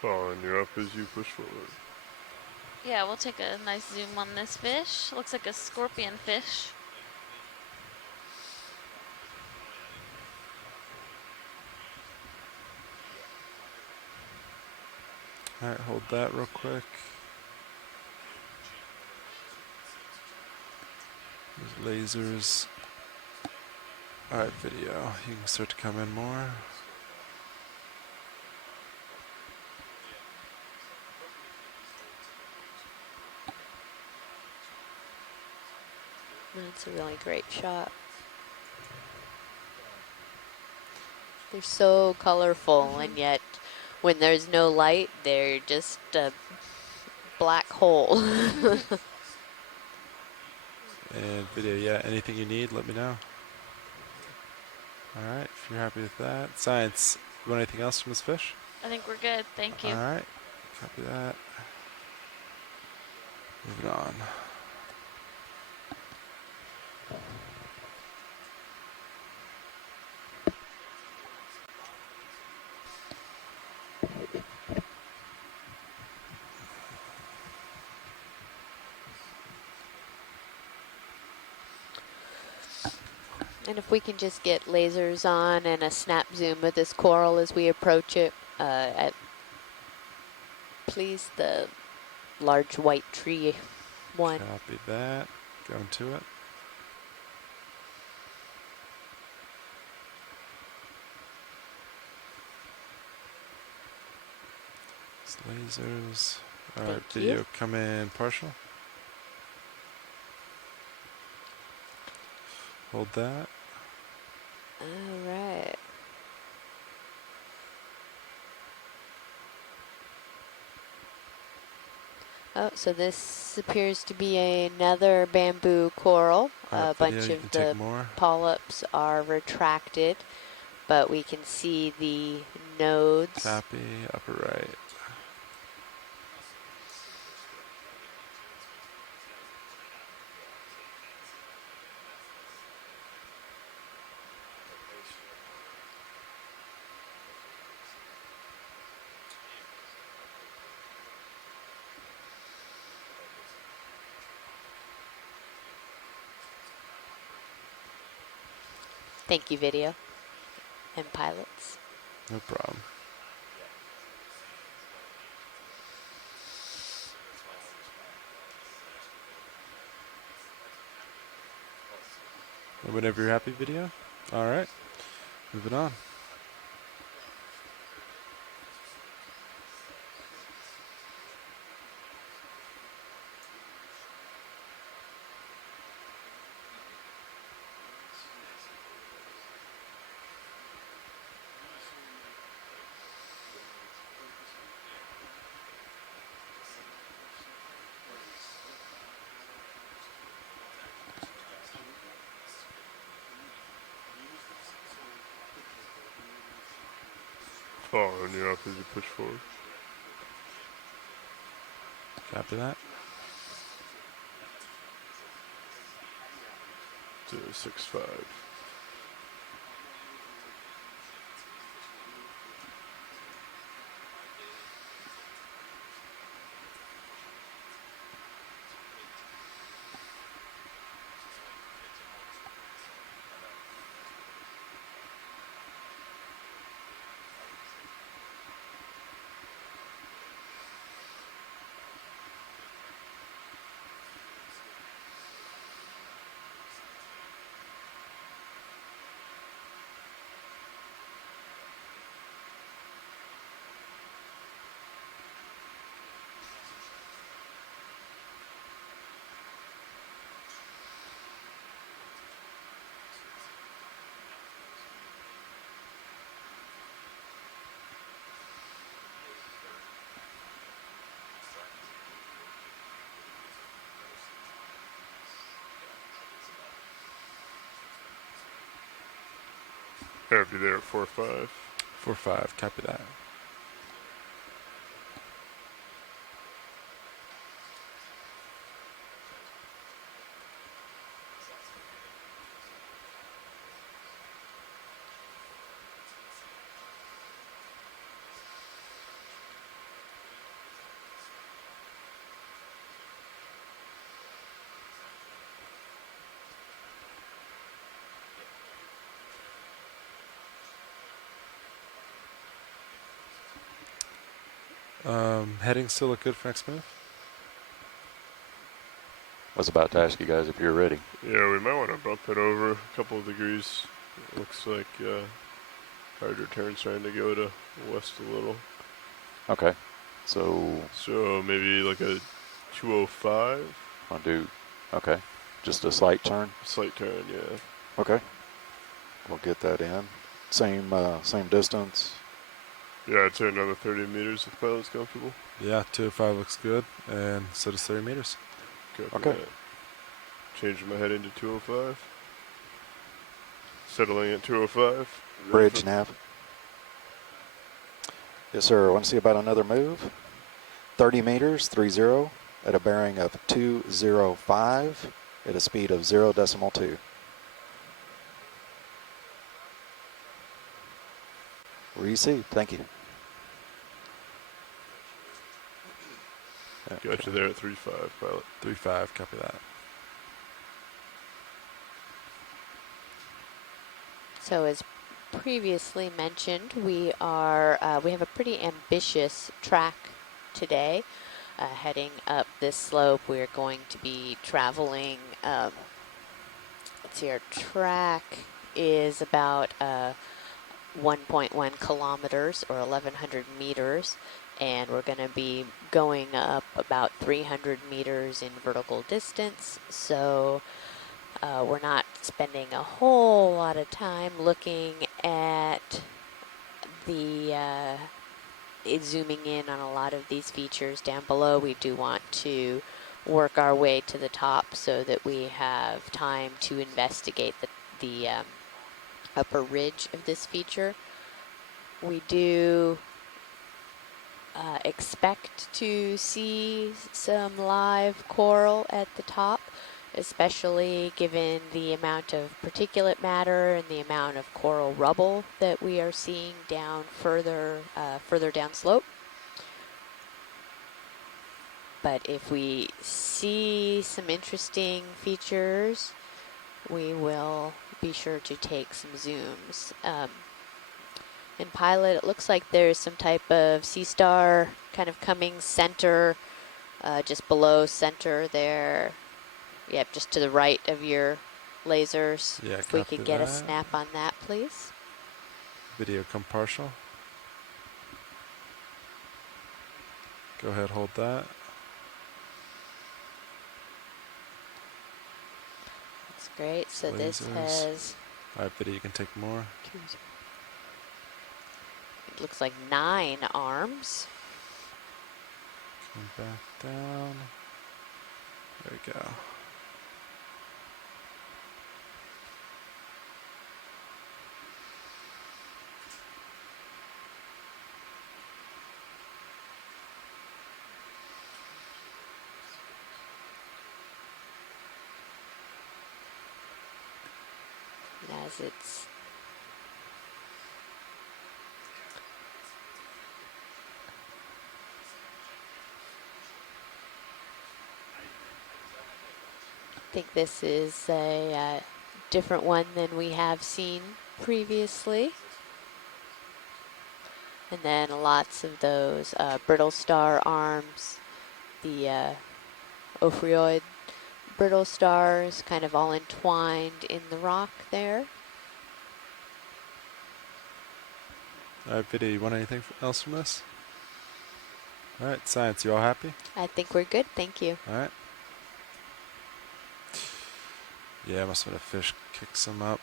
Following you up as you push forward. Yeah, we'll take a nice zoom on this fish. Looks like a scorpion fish. All right, hold that real quick. There's lasers. All right, video. You can start to come in more. That's a really great shot. They're so colorful, and yet when there's no light, they're just a black hole. And video, yeah, anything you need, let me know. All right, if you're happy with that. Science, you want anything else from this fish? I think we're good. Thank you. All right, copy that. Moving on. And if we can just get lasers on and a snap zoom of this coral as we approach it, please, the large white tree one. Copy that. Going to it. Lasers. All right, Thank you. video come in partial. Hold that. All right. Oh, so this appears to be another bamboo coral. All A right, bunch video, you of can the take more. polyps are retracted, but we can see the nodes. Copy, upper right. Thank you, video and pilots. No problem. And whenever you're happy, video. All right, moving on. Oh, and you're up as you push forward. Copy that. To 6.5. Happy there at 4.5. 4-5, copy that. Heading still look good for next move? I was about to ask you guys if you're ready. Yeah, we might want to bump it over a couple of degrees. Looks like harder turn trying to go to west a little. Okay. So maybe like a 205. I'll do, okay. Just a slight turn? Slight turn, yeah. Okay. We'll get that in. Same distance. Yeah, I'd say another 30 meters if pilot's comfortable. Yeah, 205 looks good, and so does 30 meters. Copy Okay. that. Changing my heading to 205. Settling at 205. Bridge nav. Yes, sir. Want to see about another move? 30 meters, 30, at a bearing of 205 at a speed of 0.2. Received. Thank you. Got you there at 3.5, pilot. 3-5, copy that. So as previously mentioned, we have a pretty ambitious track today. Heading up this slope, we're going to be traveling. Let's see, our track is about 1.1 kilometers or 1,100 meters, and we're going to be going up about 300 meters in vertical distance. So we're not spending a whole lot of time looking at the zooming in on a lot of these features down below. We do want to work our way to the top so that we have time to investigate the upper ridge of this feature. We do expect to see some live coral at the top, especially given the amount of particulate matter and the amount of coral rubble that we are seeing down further down slope. But if we see some interesting features, we will be sure to take some zooms. In Pilot, it looks like there's some type of sea star kind of coming center, just below center there. Yep, just to the right of your lasers. Yeah, if we copy could get a that. snap on that, please. Video come partial. Go ahead, hold that. That's great. So this Lasers. has, All right, video, you can take more. it looks like 9 arms. Come back down. There we go. And as it's I think this is a different one than we have seen previously. And then lots of those brittle star arms, the ophryoid brittle stars kind of all entwined in the rock there. All right, video, you want anything else from this? All right, science, you all happy? I think we're good, thank you. All right. Yeah, must have been a fish kick some up.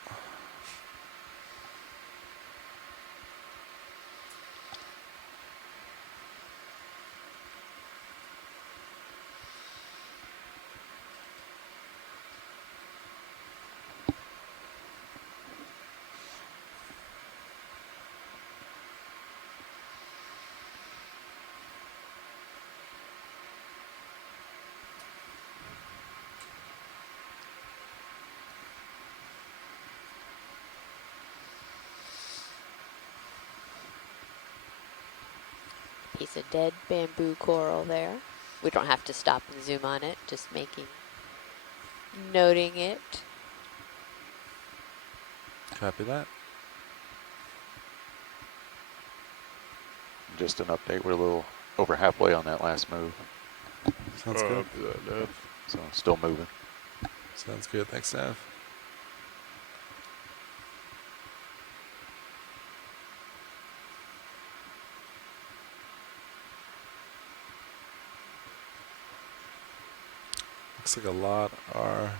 Piece of dead bamboo coral there. We don't have to stop and zoom on it, just noting it. Copy that. Just an update. We're a little over halfway on that last move, Sounds good. Do that, Nev. so still moving. Sounds good. Thanks, Nav. Looks like a lot are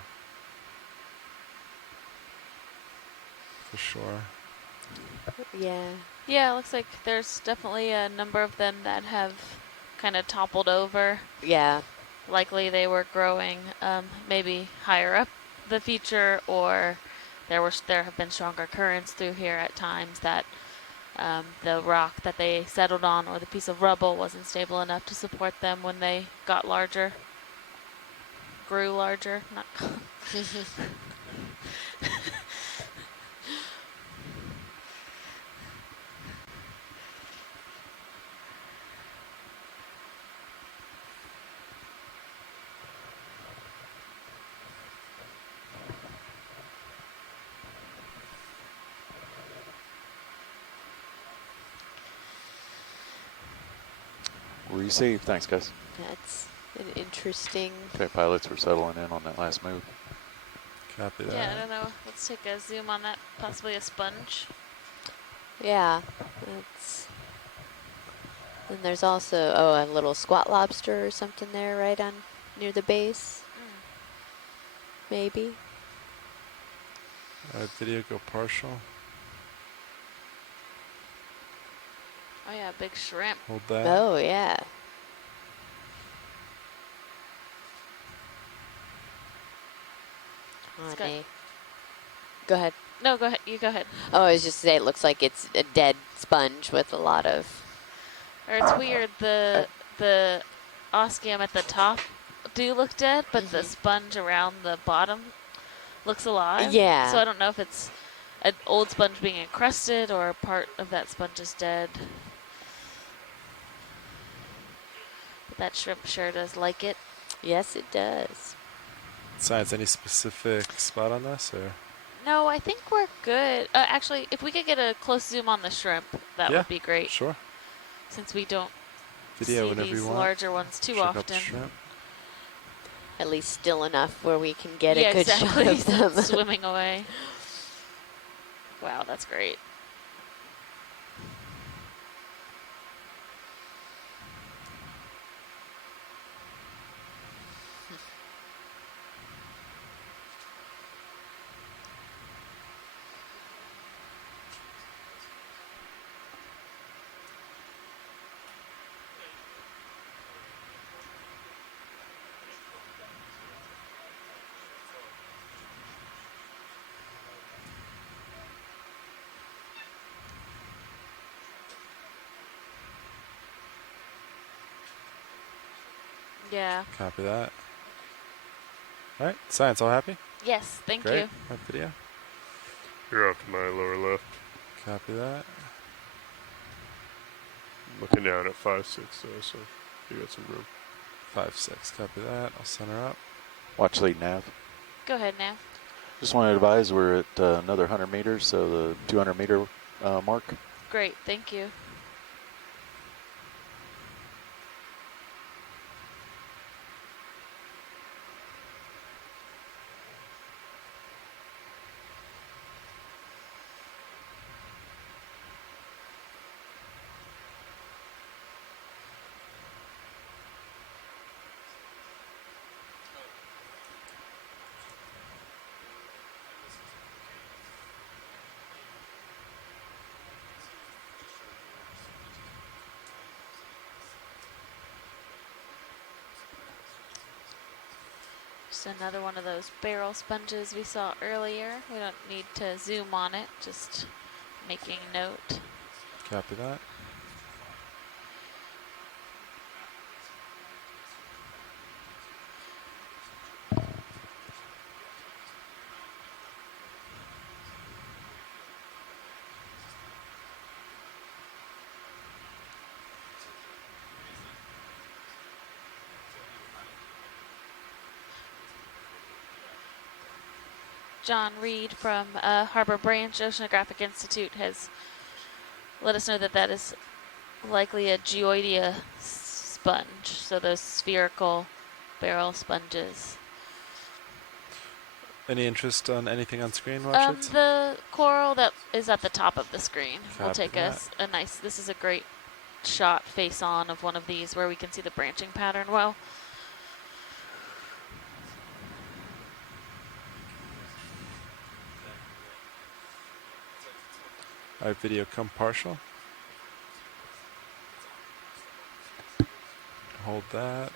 for sure. Yeah. Yeah, it looks like there's definitely a number of them that have kind of toppled over. Yeah. Likely they were growing maybe higher up the feature, or there have been stronger currents through here at times that the rock that they settled on or the piece of rubble wasn't stable enough to support them when they got larger. Grew larger, not Receive. Thanks, guys. That's an interesting. Okay, pilots, we're settling in on that last move. Copy that. Yeah, I don't know. Let's take a zoom on that. Possibly a sponge. Yeah. That's. Then there's also, oh, a little squat lobster or something there right on near the base. Maybe. Video go partial. Oh yeah, big shrimp. Hold that. Oh, yeah. It's got- Honey. Go ahead. No, go ahead. You go ahead. Oh, I was just saying it looks like it's a dead sponge with a lot of... Or it's weird, the oscium at the top do look dead, but the sponge around the bottom looks alive. Yeah. So I don't know if it's an old sponge being encrusted or part of that sponge is dead. But that shrimp sure does like it. Yes, it does. Science, any specific spot on this, or? No, I think we're good. Actually, if we could get a close zoom on the shrimp, that Yeah, would be great. Sure. Since we don't Video see whenever these you want. larger ones too Check out the often. shrimp. At least still enough where we can get Yeah, a good exactly. shot of them. Swimming away. Wow, that's great. Yeah. Copy that. All right, Science, all happy? Yes, thank Great. you. Right, video. You're off to my lower left. Copy that. Looking down at 5-6 though, so you got some room. 5-6. Copy that. I'll center up. Watch lead nav. Go ahead now. Just wanted to advise we're at another 100 meters, so the 200 meter mark. Great, thank you. Just another one of those barrel sponges we saw earlier. We don't need to zoom on it, just making note. Copy that. John Reed from Harbor Branch Oceanographic Institute has let us know that that is likely a geoidea sponge, so those spherical barrel sponges. Any interest on anything on screen, watch it? The coral that is at the top of the screen will Copy take us a nice, this is a great shot face on of one of these where we can see the branching pattern well. All right, video come partial. Hold that.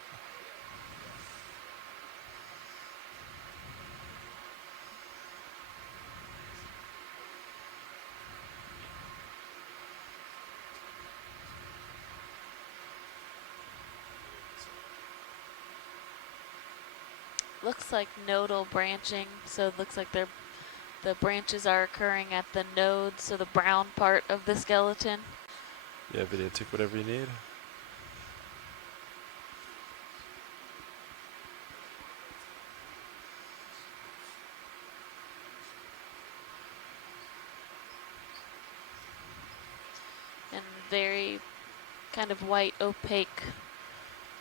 Looks like nodal branching, so it looks like the branches are occurring at the nodes, so the brown part of the skeleton. Yeah, video, take whatever you need. And very kind of white, opaque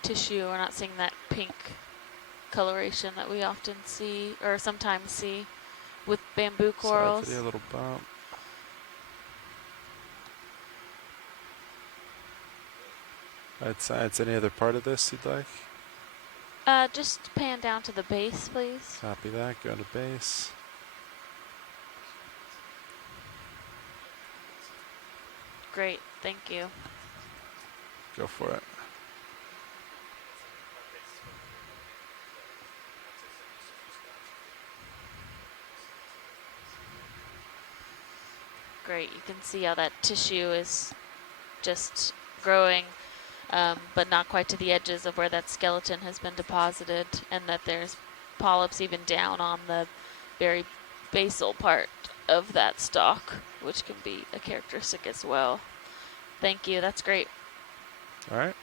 tissue. We're not seeing that pink coloration that we often see, or sometimes see, with bamboo corals. Side video, a little bump. Alright, science. Any other part of this you'd like? Just pan down to the base, please. Copy that. Go to base. Great, thank you. Go for it. Great, you can see how that tissue is just growing, but not quite to the edges of where that skeleton has been deposited, and that there's polyps even down on the very basal part of that stalk, which can be a characteristic as well. Thank you, that's great. Alright.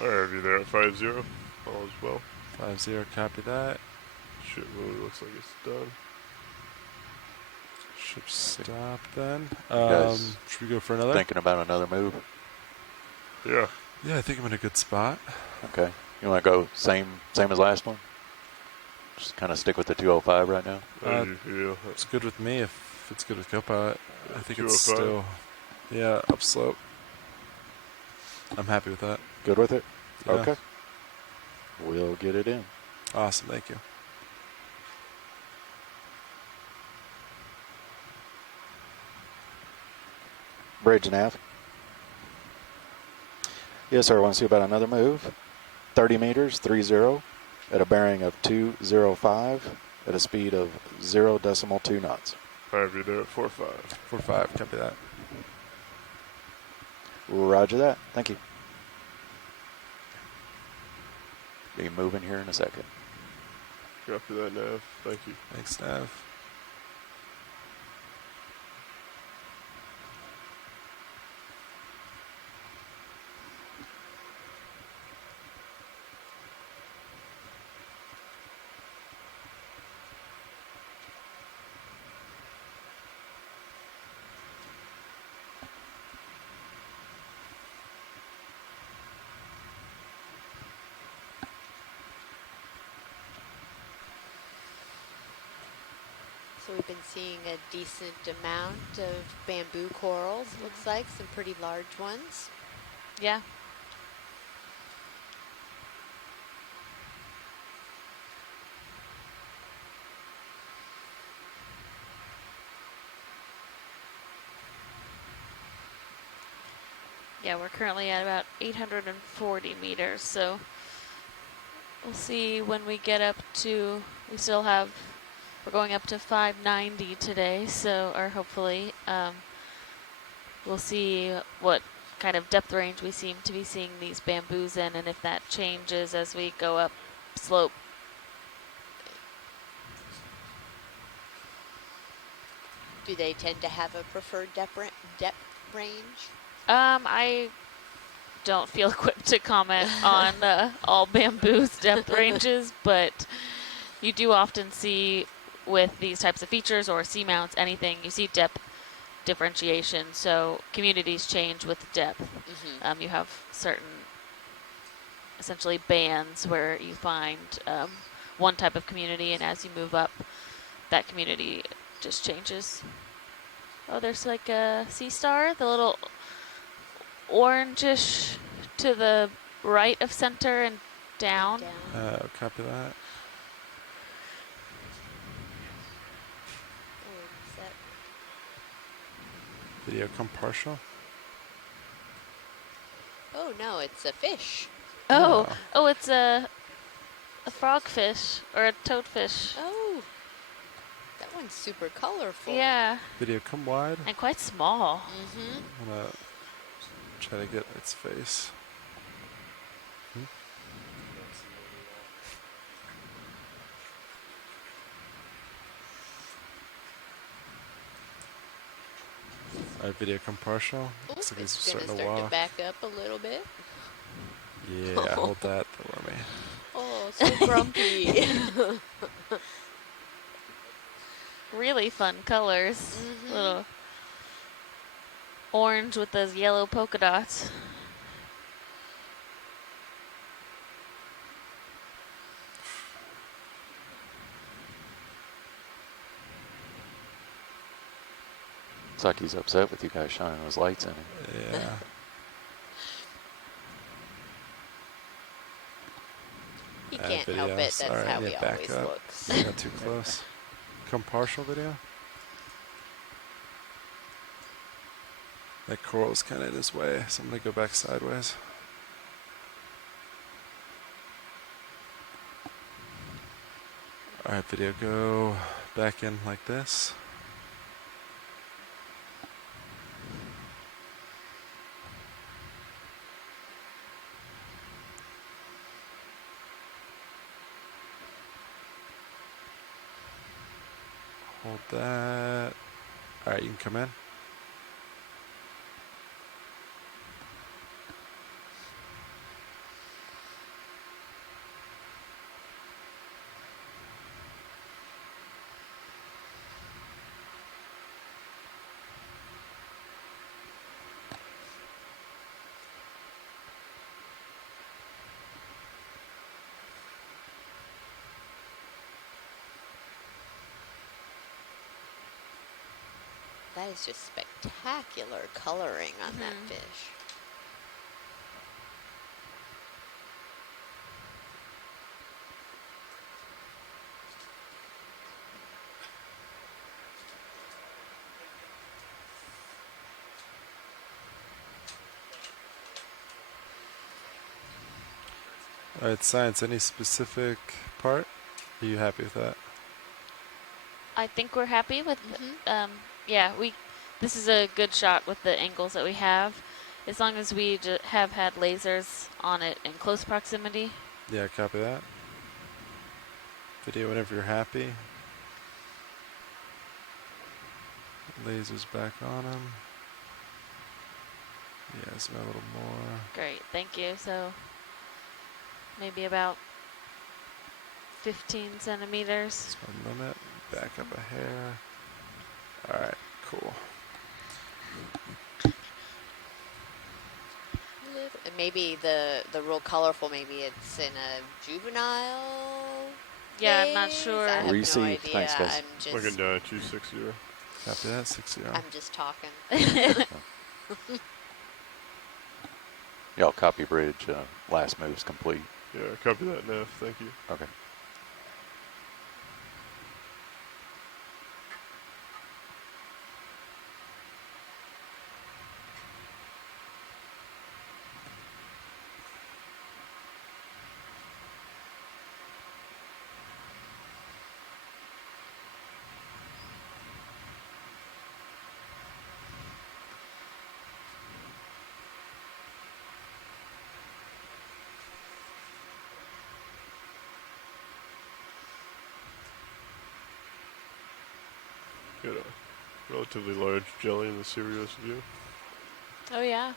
I have you there at 5-0. All is well. 5-0. Copy that. Ship really looks like it's done. Ship stop then. guys Should we go for another? Thinking about another move? Yeah. Yeah, I think I'm in a good spot. Okay. You want to go same as last one? Just kind of stick with the 205 right now. Yeah. It's good with me if it's good with Copilot. I think it's 205. still, yeah, upslope. I'm happy with that. Good with it? Yeah. Okay. We'll get it in. Awesome, thank you. Bridge nav. Yes, sir. Want to see about another move? 30 meters, 30, at a bearing of 205, at a speed of 0.2 knots. I have you there at 4-5. 4-5, copy that. Roger that. Thank you. Be moving here in a second. Copy that, Nav. Thank you. Thanks, Nav. So we've been seeing a decent amount of bamboo corals, looks like, some pretty large ones. Yeah. Yeah, we're currently at about 840 meters, so we'll see when we get up to, we're going up to 590 today, so, or hopefully, we'll see what kind of depth range we seem to be seeing these bamboos in, and if that changes as we go up slope. Do they tend to have a preferred depth range? I don't feel equipped to comment on all bamboo's depth ranges, but you do often see with these types of features or seamounts, anything, you see depth differentiation. So communities change with depth. Mm-hmm. You have certain, essentially, bands where you find one type of community, and as you move up, that community just changes. Oh, there's like a sea star, the little orangish to the right of center and down. Copy that. Video come partial. Oh no, it's a fish. Oh, Oh. oh, it's a frogfish or a toadfish. Oh, that one's super colorful. Yeah, Video come wide. and quite small. Mm-hmm. I'm gonna try to get its face. Alright, video come partial. Looks like he's It's gonna starting to start to walk. back up a little bit. Yeah, hold that for me. Oh, so grumpy. Really fun colors. Mhm. Little orange with those yellow polka dots. Looks like he's upset with you guys shining those lights in him. Yeah. Alright, can't help it. videos. That's Alright, how yeah, we back always up. look. Not too close. Come partial video. That coral's kind of in his way, so I'm going to go back sideways. Alright, video, go back in like this. Hold that. Alright, you can come in. That is just spectacular coloring on that fish. Alright, science, any specific part? Are you happy with that? I think we're happy with, yeah, this is a good shot with the angles that we have. As long as we have had lasers on it in close proximity. Yeah, copy that. Video whenever you're happy. Lasers back on him. Yeah, zoom out a little more. Great, thank you. So maybe about 15 centimeters. That's my limit. Back up a hair. Alright, cool. And maybe the real colorful, maybe it's in a juvenile Yeah, I'm not phase? sure. I have Receive. no idea. Thanks, guys. I'm just, Looking down at 260. Copy that, 60. I'm just talking. Y'all copy bridge. Last move's complete. Yeah, copy that, Neff. Thank you. Okay. Got a relatively large jelly in the Sirius view. Oh yeah.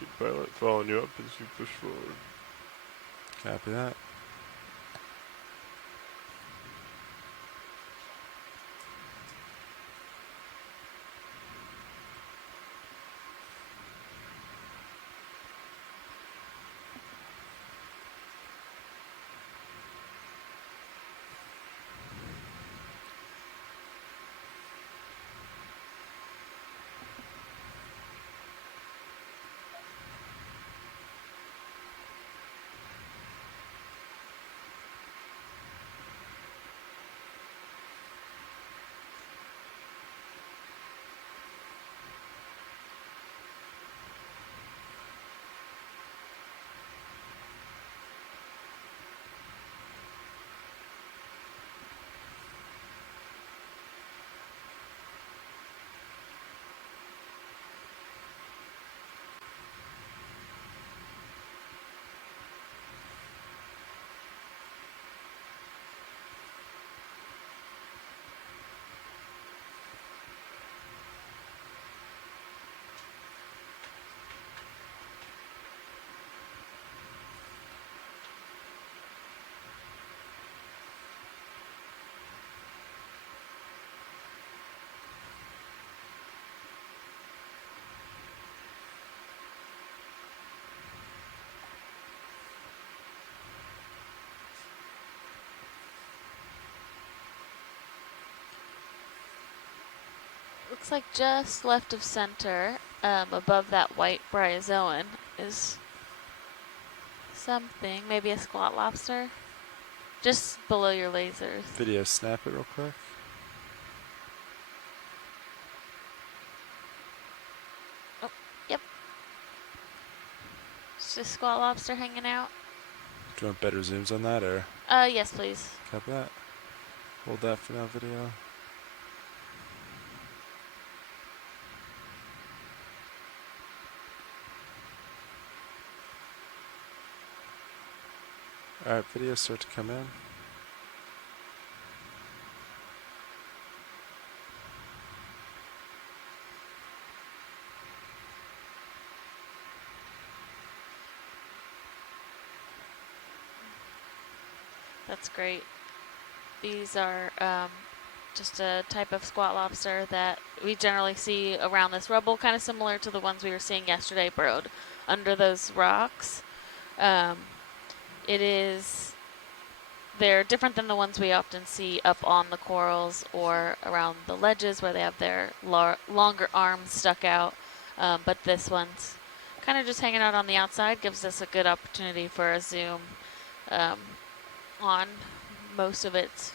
See pilot following you up as you push forward. Copy that. looks like just left of center, above that white bryozoan, is something, maybe a squat lobster, just below your lasers. Video snap it real quick. Oh, yep. It's just squat lobster hanging out. Do you want better zooms on that, or Yes, please. copy that? Hold that for now, video. All right, videos start to come in. That's great. These are just a type of squat lobster that we generally see around this rubble, kind of similar to the ones we were seeing yesterday burrowed under those rocks. They're different than the ones we often see up on the corals or around the ledges where they have their longer arms stuck out. But this one's kind of just hanging out on the outside, gives us a good opportunity for a zoom on most of its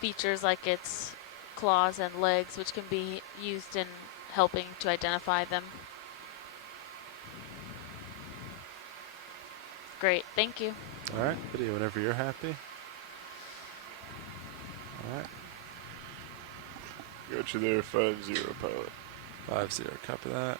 features, like its claws and legs, which can be used in helping to identify them. Great, thank you. All right, video whenever you're happy. All right, Got you there, 5-0 pilot. 5-0, copy that.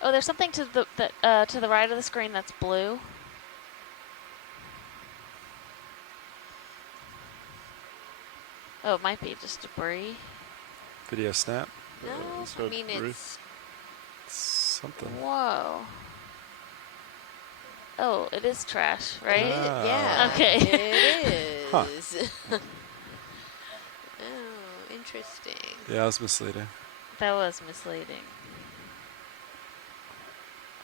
Oh, there's something to the to the right of the screen that's blue. Oh, it might be just debris. Video snap. No, it's I not mean debris. it's Something. Whoa. Oh, it is trash, right? yeah. Okay. It Huh. is. Oh, interesting. Yeah, it was misleading. That was misleading.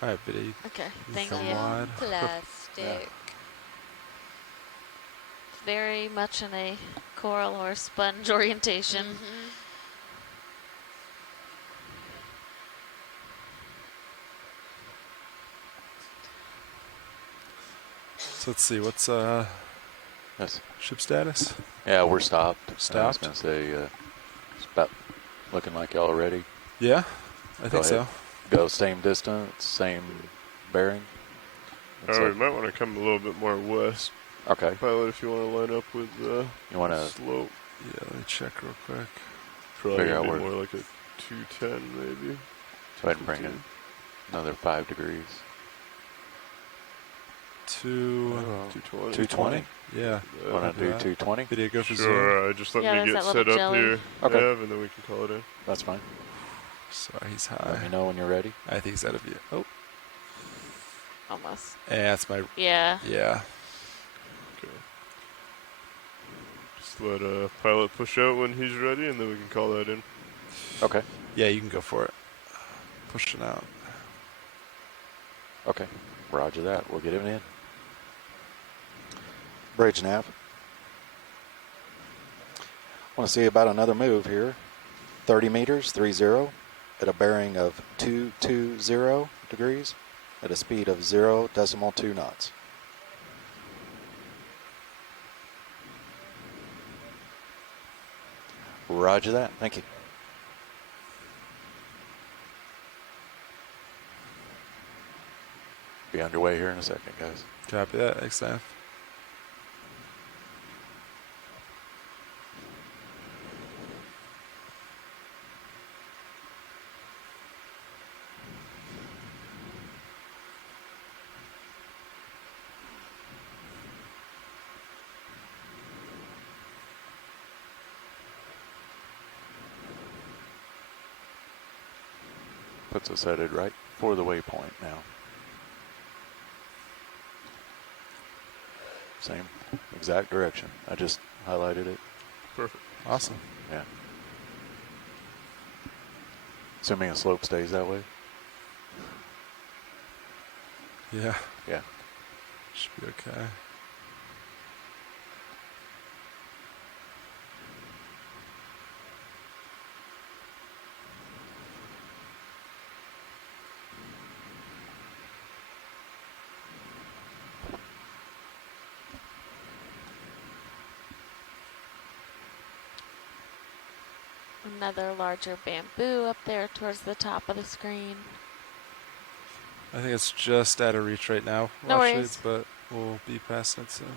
All right, video. Okay, You thank come you. wide. Plastic. Very much in a coral or sponge orientation. Mhm. So let's see, what's Yes. ship status? Yeah, we're stopped. I was Stopped? going to say, it's about looking like y'all ready. Yeah, I Go think so. ahead. Go same distance, same bearing. Looks You like- might want to come a little bit more west, okay. pilot, if you want to line up with You want to slope. Yeah, let me check real quick. Probably Figure out gonna be where- more like a 210 maybe. go ahead and bring in another 5 degrees. 220. 220. Yeah. Want Copy to do that. 220? Video go for zoom. Sure, just let Yeah, me there's get that little set up jelly. here, Okay. Ev, and then we can call it in. That's fine. Sorry, he's Let me high. know when you're ready. I think he's out of view. Oh, Almost. yeah, that's my. Yeah. Yeah. Okay. Just let pilot push out when he's ready, and then we can call that in. Okay. Yeah, you can go for it. Pushing out. Okay. Roger that. We'll get it in. Bridge nav. Want to see about another move here. 30 meters, 30, at a bearing of 220 degrees, at a speed of 0.2 knots. Roger that. Thank you. Be underway here in a second, guys. Copy that. Thanks, Nav. Puts us headed right for the waypoint now. Same exact direction. I just highlighted it. Perfect. Awesome. Yeah. Assuming the slope stays that way. Yeah. Yeah. Should be okay. Another larger bamboo up there towards the top of the screen. I think it's just out of reach right now, No watch worries. shades, but we'll be past it soon.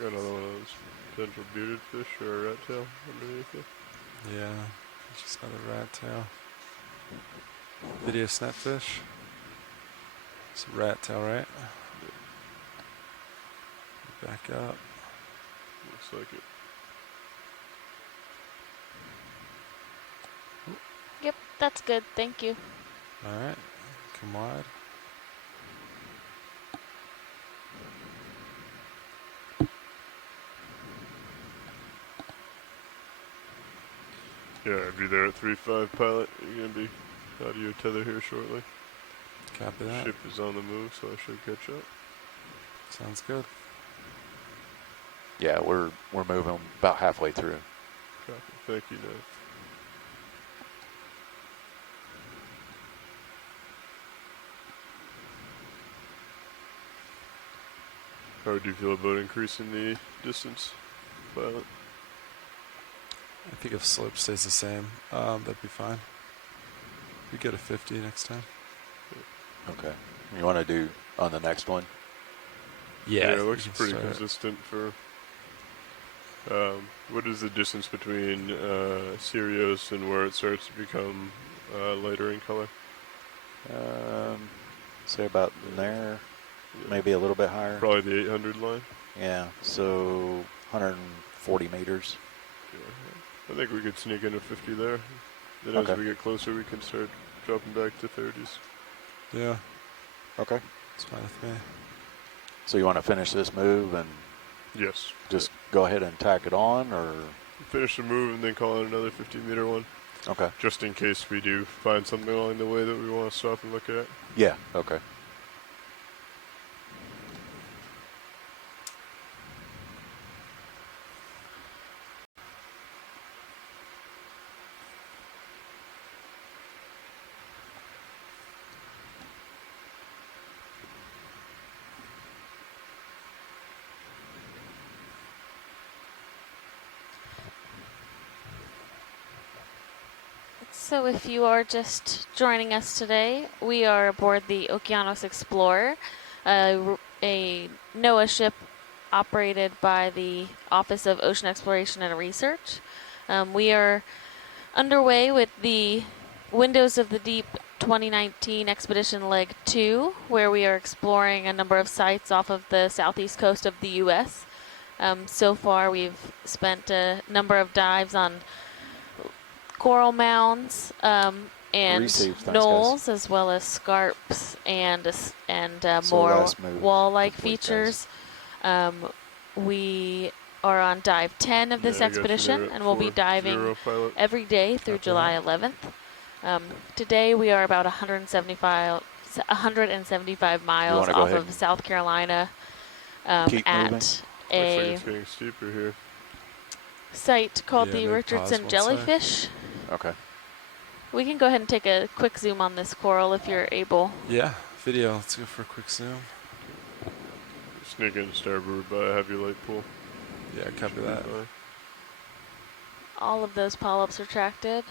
Got another one of those potential bearded fish or a rat tail underneath it. Yeah, just another rat tail. Video snapfish. It's a rat tail, right? Back up. Looks like it. Yep, that's good. Thank you. All right, come wide. Yeah, I'll be there at 3-5 pilot. You're gonna be out of your tether here shortly. Copy that. Ship is on the move, so I should catch up. Sounds good. Yeah, we're moving about halfway through. Copy. Thank you, Ned. How would you feel about increasing the distance, pilot? I think if slope stays the same, that'd be fine. We get a 50 next time. Okay. You want to do on the next one? Yeah, it you looks can pretty start. consistent for. What is the distance between Sirius and where it starts to become lighter in color? Say about there, Yeah. maybe a little bit higher. Probably the 800 line. Yeah, so 140 meters. Yeah. I think we could sneak in a 50 there. Then Okay. as we get closer, we can start dropping back to 30s. Yeah, Okay. it's fine with me. So you want to finish this move and Yes. just go ahead and tack it on, or? Finish the move and then call in another 50-meter one, Okay. just in case we do find something along the way that we want to stop and look at. Yeah, okay. So if you are just joining us today, we are aboard the Okeanos Explorer, a NOAA ship operated by the Office of Ocean Exploration and Research. We are underway with the Windows of the Deep 2019 Expedition Leg 2, where we are exploring a number of sites off of the southeast coast of the U.S. So far, we've spent a number of dives on coral mounds and Received, thanks, knolls, as well as scarps and So more last move wall-like complete, guys. features. We are on dive 10 of this Yeah, I got you expedition, there at and we'll be 40 diving pilot. every day through Copy July that. 11th. Today we are about 175 You miles want to go off ahead of and South Carolina keep moving? at Looks like a it's getting steeper here. site called Yeah, the maybe Richardson pause 1 sec. Jellyfish. Okay. We can go ahead and take a quick zoom on this coral if you're able. Yeah, video. Let's go for a quick zoom. Sneak in starboard by a heavy light pool. Yeah, copy Should be that. fine. All of those polyps retracted.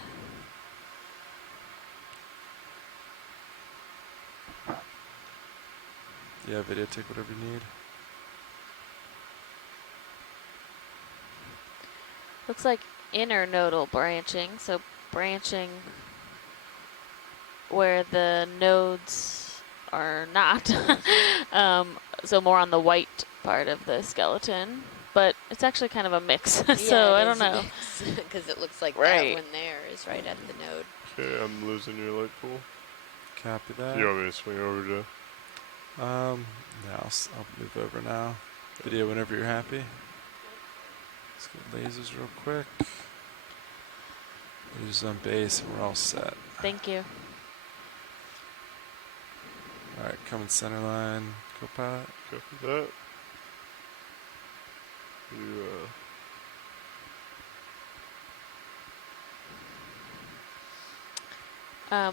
Yeah, video. Take whatever you need. Looks like internodal branching, so branching where the nodes are not. So more on the white part of the skeleton, but it's actually kind of a mix. So I don't know. Because it looks like Right. that one there is right at the node. Okay, I'm losing your light pool. Copy that. You want me to swing over to? No, I'll move over now. Video whenever you're happy. Let's get lasers real quick. Lasers on base, and we're all set. Thank you. All right, coming center line. Co-pilot. Copy that. You,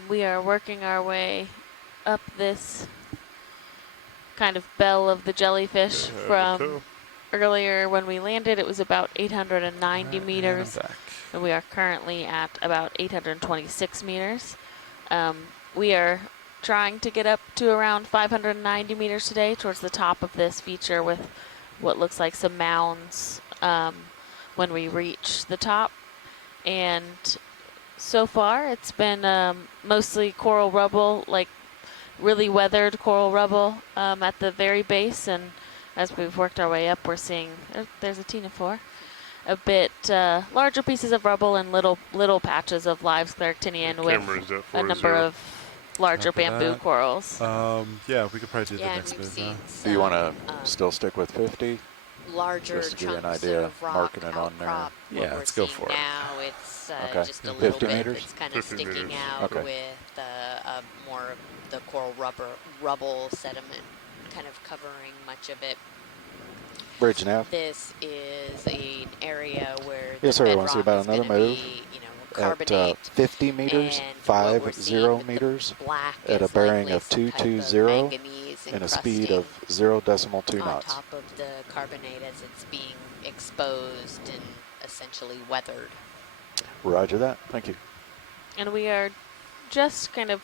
We are working our way up this kind of bell of the jellyfish have a from toe. earlier when we landed. It was about 890 Alright, and I'm meters, back. and we are currently at about 826 meters. We are trying to get up to around 590 meters today towards the top of this feature with what looks like some mounds when we reach the top. And so far it's been mostly coral rubble, like really weathered coral rubble at the very base. And as we've worked our way up, we're seeing, there's a ctenophore, a bit larger pieces of rubble and little patches of live scleractinian with Camera's at a number 40. of larger Copy bamboo that. corals. Yeah, we could probably do the Yeah, and next we've move seen now. Do you want some, to still stick with 50? larger Just to give you an chunks idea, of rock marking it on there. outcrop. What Yeah, we're let's go seeing for it. now, it's Okay. just a 50 little bit meters? that's kind of 50 sticking meters. out Okay. with more of the coral rubble sediment kind of covering much of it. Bridge nav. This is an area where Yes, the sir. Want to see bedrock about is another gonna move? be, At carbonate. 50 meters, And what we're seeing 50 with the meters, black at a is bearing likely of some type of 220 manganese and a speed encrusting of 0.2 on knots. top of the carbonate as it's being exposed and essentially weathered. Roger that. Thank you. And we are just kind of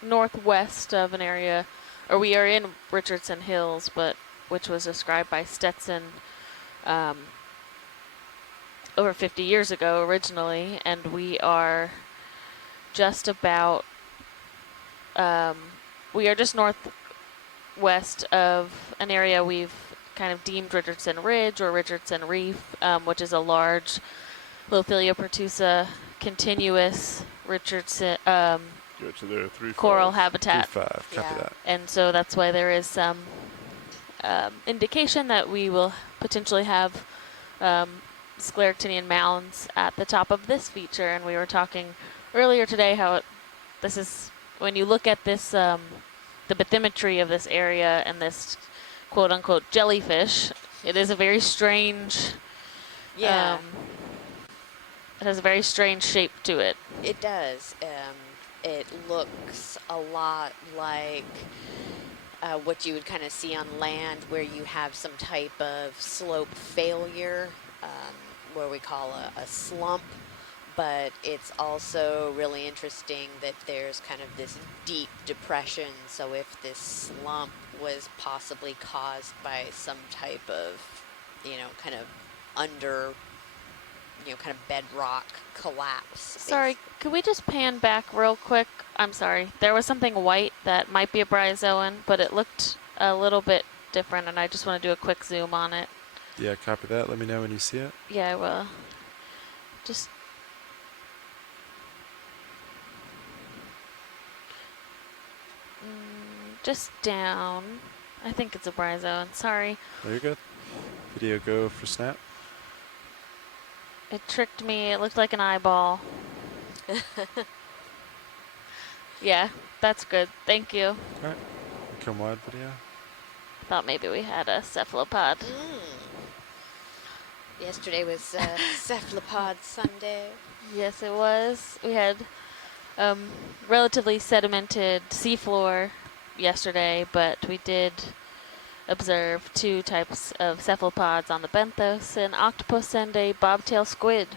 northwest of an area, or we are in Richardson Hills, but which was described by Stetson over 50 years ago originally, and we are just about, we are just northwest of an area we've kind of deemed Richardson Ridge or Richardson Reef, which is a large Lophilia pertusa continuous Richardson Go to there, 3 coral 5. habitat. 3-5. Copy Yeah. that. And so that's why there is some indication that we will potentially have scleractinian mounds at the top of this feature. And we were talking earlier today how this is, when you look at this, the bathymetry of this area and this quote-unquote jellyfish, it is a very strange, Yeah, it has a very strange shape to it. it does. It looks a lot like what you would kind of see on land where you have some type of slope failure, where we call a slump. But it's also really interesting that there's kind of this deep depression. So if this slump was possibly caused by some type of, kind of kind of bedrock collapse. Sorry, could we just pan back real quick? I'm sorry. There was something white that might be a bryozoan, but it looked a little bit different, and I just want to do a quick zoom on it. Yeah, copy that. Let me know when you see it. Yeah, I will. Just just down. I think it's a bryozoan. Sorry. There you go. Video go for snap. It tricked me. It looked like an eyeball. Yeah, that's good. Thank you. All right. Come wide video. Thought maybe we had a cephalopod. Yesterday was Cephalopod Sunday. Yes, it was. We had relatively sedimented seafloor yesterday, but we did observe 2 types of cephalopods on the benthos, an octopus and a bobtail squid.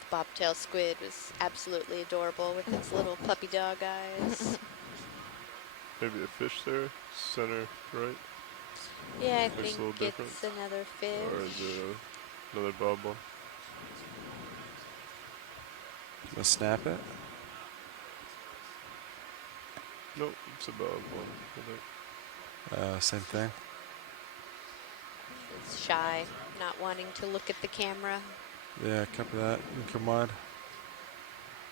The bobtail squid was absolutely adorable with its little puppy dog eyes. Maybe a fish there, center right, Yeah, I Looks a think little different. it's another or is fish. it another bob ball? Gonna snap it. Nope, it's a bob ball. I think. Same thing. It's shy, not wanting to look at the camera. Yeah, copy that. And come wide.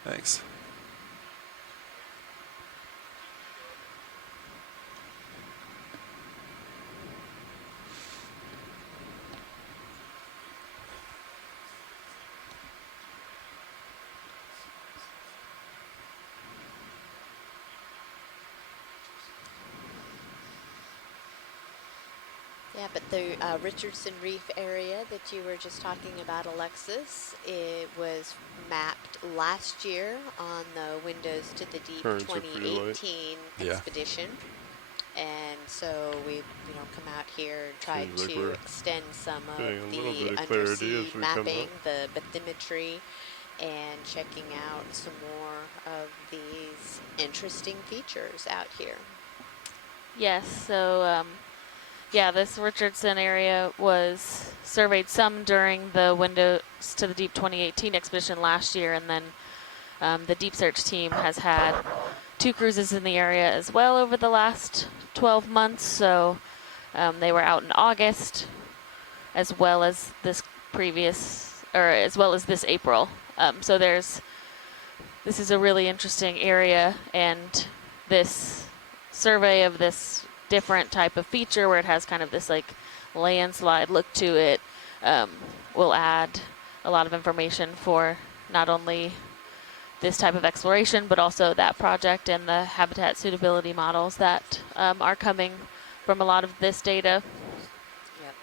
Thanks. Yeah, but the Richardson Reef area that you were just talking about, Alexis, it was mapped last year on the Windows to the Deep Currents are pretty light. 2018 Yeah. expedition. And so we, come out here and tried Seems like to we're extend some of getting a little the bit of clarity undersea as we come mapping, up. the bathymetry, and checking out some more of these interesting features out here. Yes, so yeah, this Richardson area was surveyed some during the Windows to the Deep 2018 expedition last year, and then the Deep Search team has had 2 cruises in the area as well over the last 12 months. So they were out in August, as well as this this April. So this is a really interesting area, and this survey of this different type of feature where it has kind of this like landslide look to it will add a lot of information for not only this type of exploration but also that project and the habitat suitability models that are coming from a lot of this data. Yep.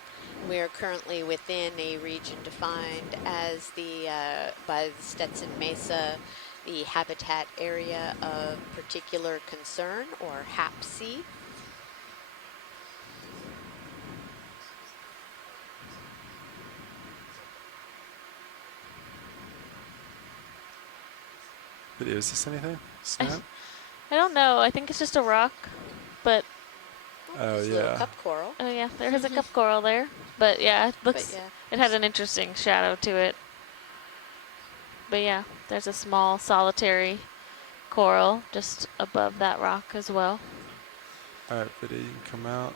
We are currently within a region defined as by the Stetson Mesa, the habitat area of particular concern, or HAPC. Video, is this anything? Snap? I don't know, I think it's just a rock, but Oh, This little yeah. cup coral. oh yeah, there is a cup coral there, but yeah, it looks, But yeah, it had an interesting shadow to it. But yeah, there's a small solitary coral just above that rock as well. All right, video, you can come out.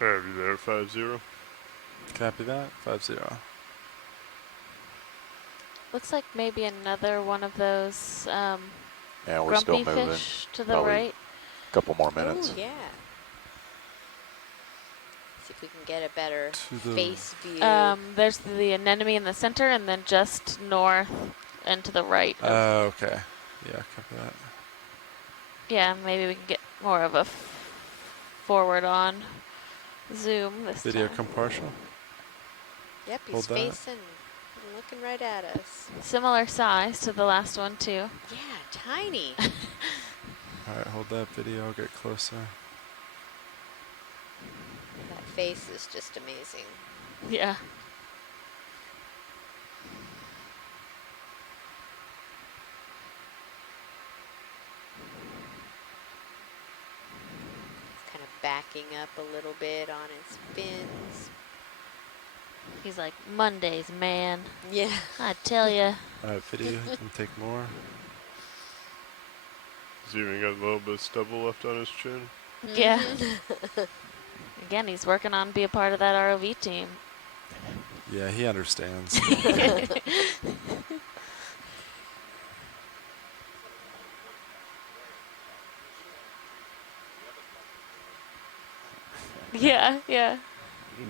Are you there, 5-0? Copy that. 5-0. Looks like maybe another one of those Yeah, we're still grumpy moving. fish to the Probably right. A couple more minutes. Oh, yeah. See if we can get a better To the- face view. There's the anemone in the center, and then just north and to the right. Oh, okay. Yeah, copy that. Yeah, maybe we can get more of a forward on zoom this Video time. come partial. Yep, he's hold that. facing looking right at us. Similar size to the last one, too. Yeah, tiny. All right, hold that video. I'll get closer. That face is just amazing. Yeah. It's kind of backing up a little bit on its fins. He's like, Mondays, man. Yeah. I tell ya. All right, video. You can take more. He's even got a little bit of stubble left on his chin. Yeah. Again, he's working on be a part of that ROV team. Yeah, he understands. Yeah, yeah.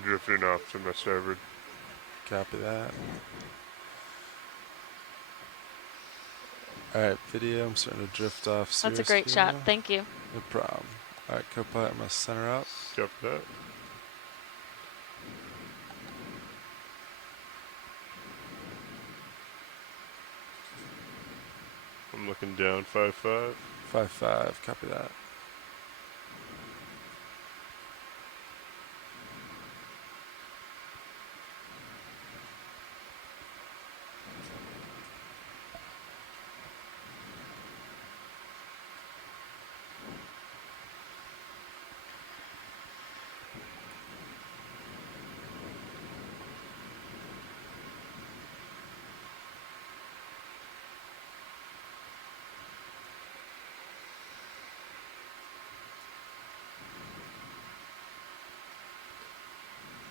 Drifting off to my starboard. Copy that. All right, video. I'm starting to drift off. That's a Sirius great shot. video. Thank you. No problem. All right, co-pilot, I'm gonna center up. Copy that. I'm looking down 5-5. 5-5. Copy that.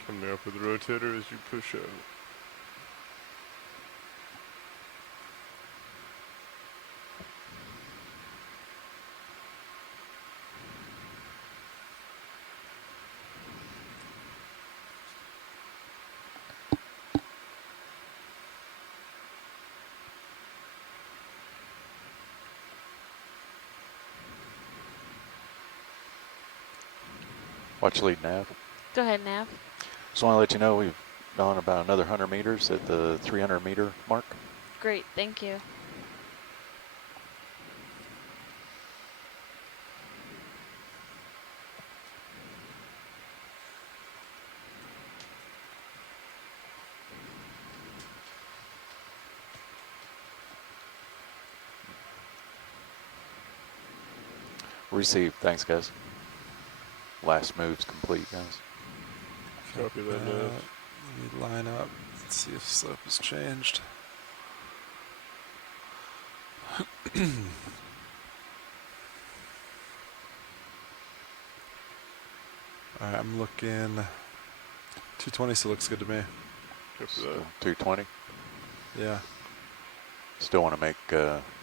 Coming up with the rotator as you push out. Watch lead nav. Go ahead, Nav. Just want to let you know we've gone about another 100 meters at the 300 meter mark. Great, thank you. Received. Thanks, guys. Last move's complete, guys. Copy that, Nav. Let me line up. Let's see if slope has changed. All right, I'm looking 220, so looks good to me. Copy So, that. 220. Yeah. Still want to make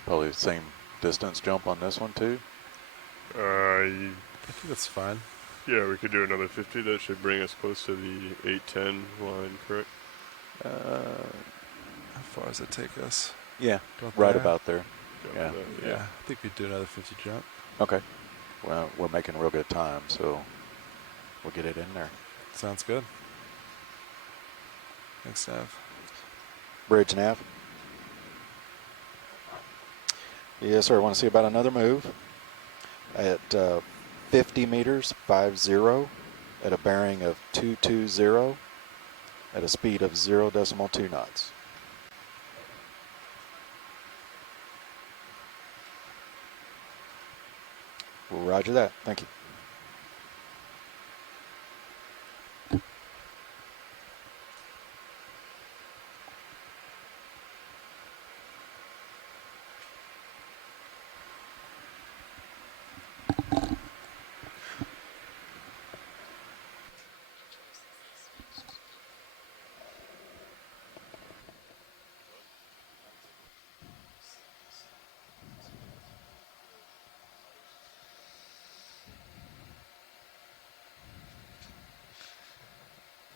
probably the same distance jump on this one too. I think that's fine. Yeah, we could do another 50. That should bring us close to the 810 line, correct? How far does it take us? Yeah, About right there? about there. Copy Yeah. that, Yeah, I think we'd do another 50 jump. Okay. Well, we're making real good time, so we'll get it in there. Sounds good. Thanks, Nav. Bridge nav. Yes, sir. I want to see about another move at 50 meters, 50, at a bearing of 220, at a speed of 0.2 knots. Roger that. Thank you.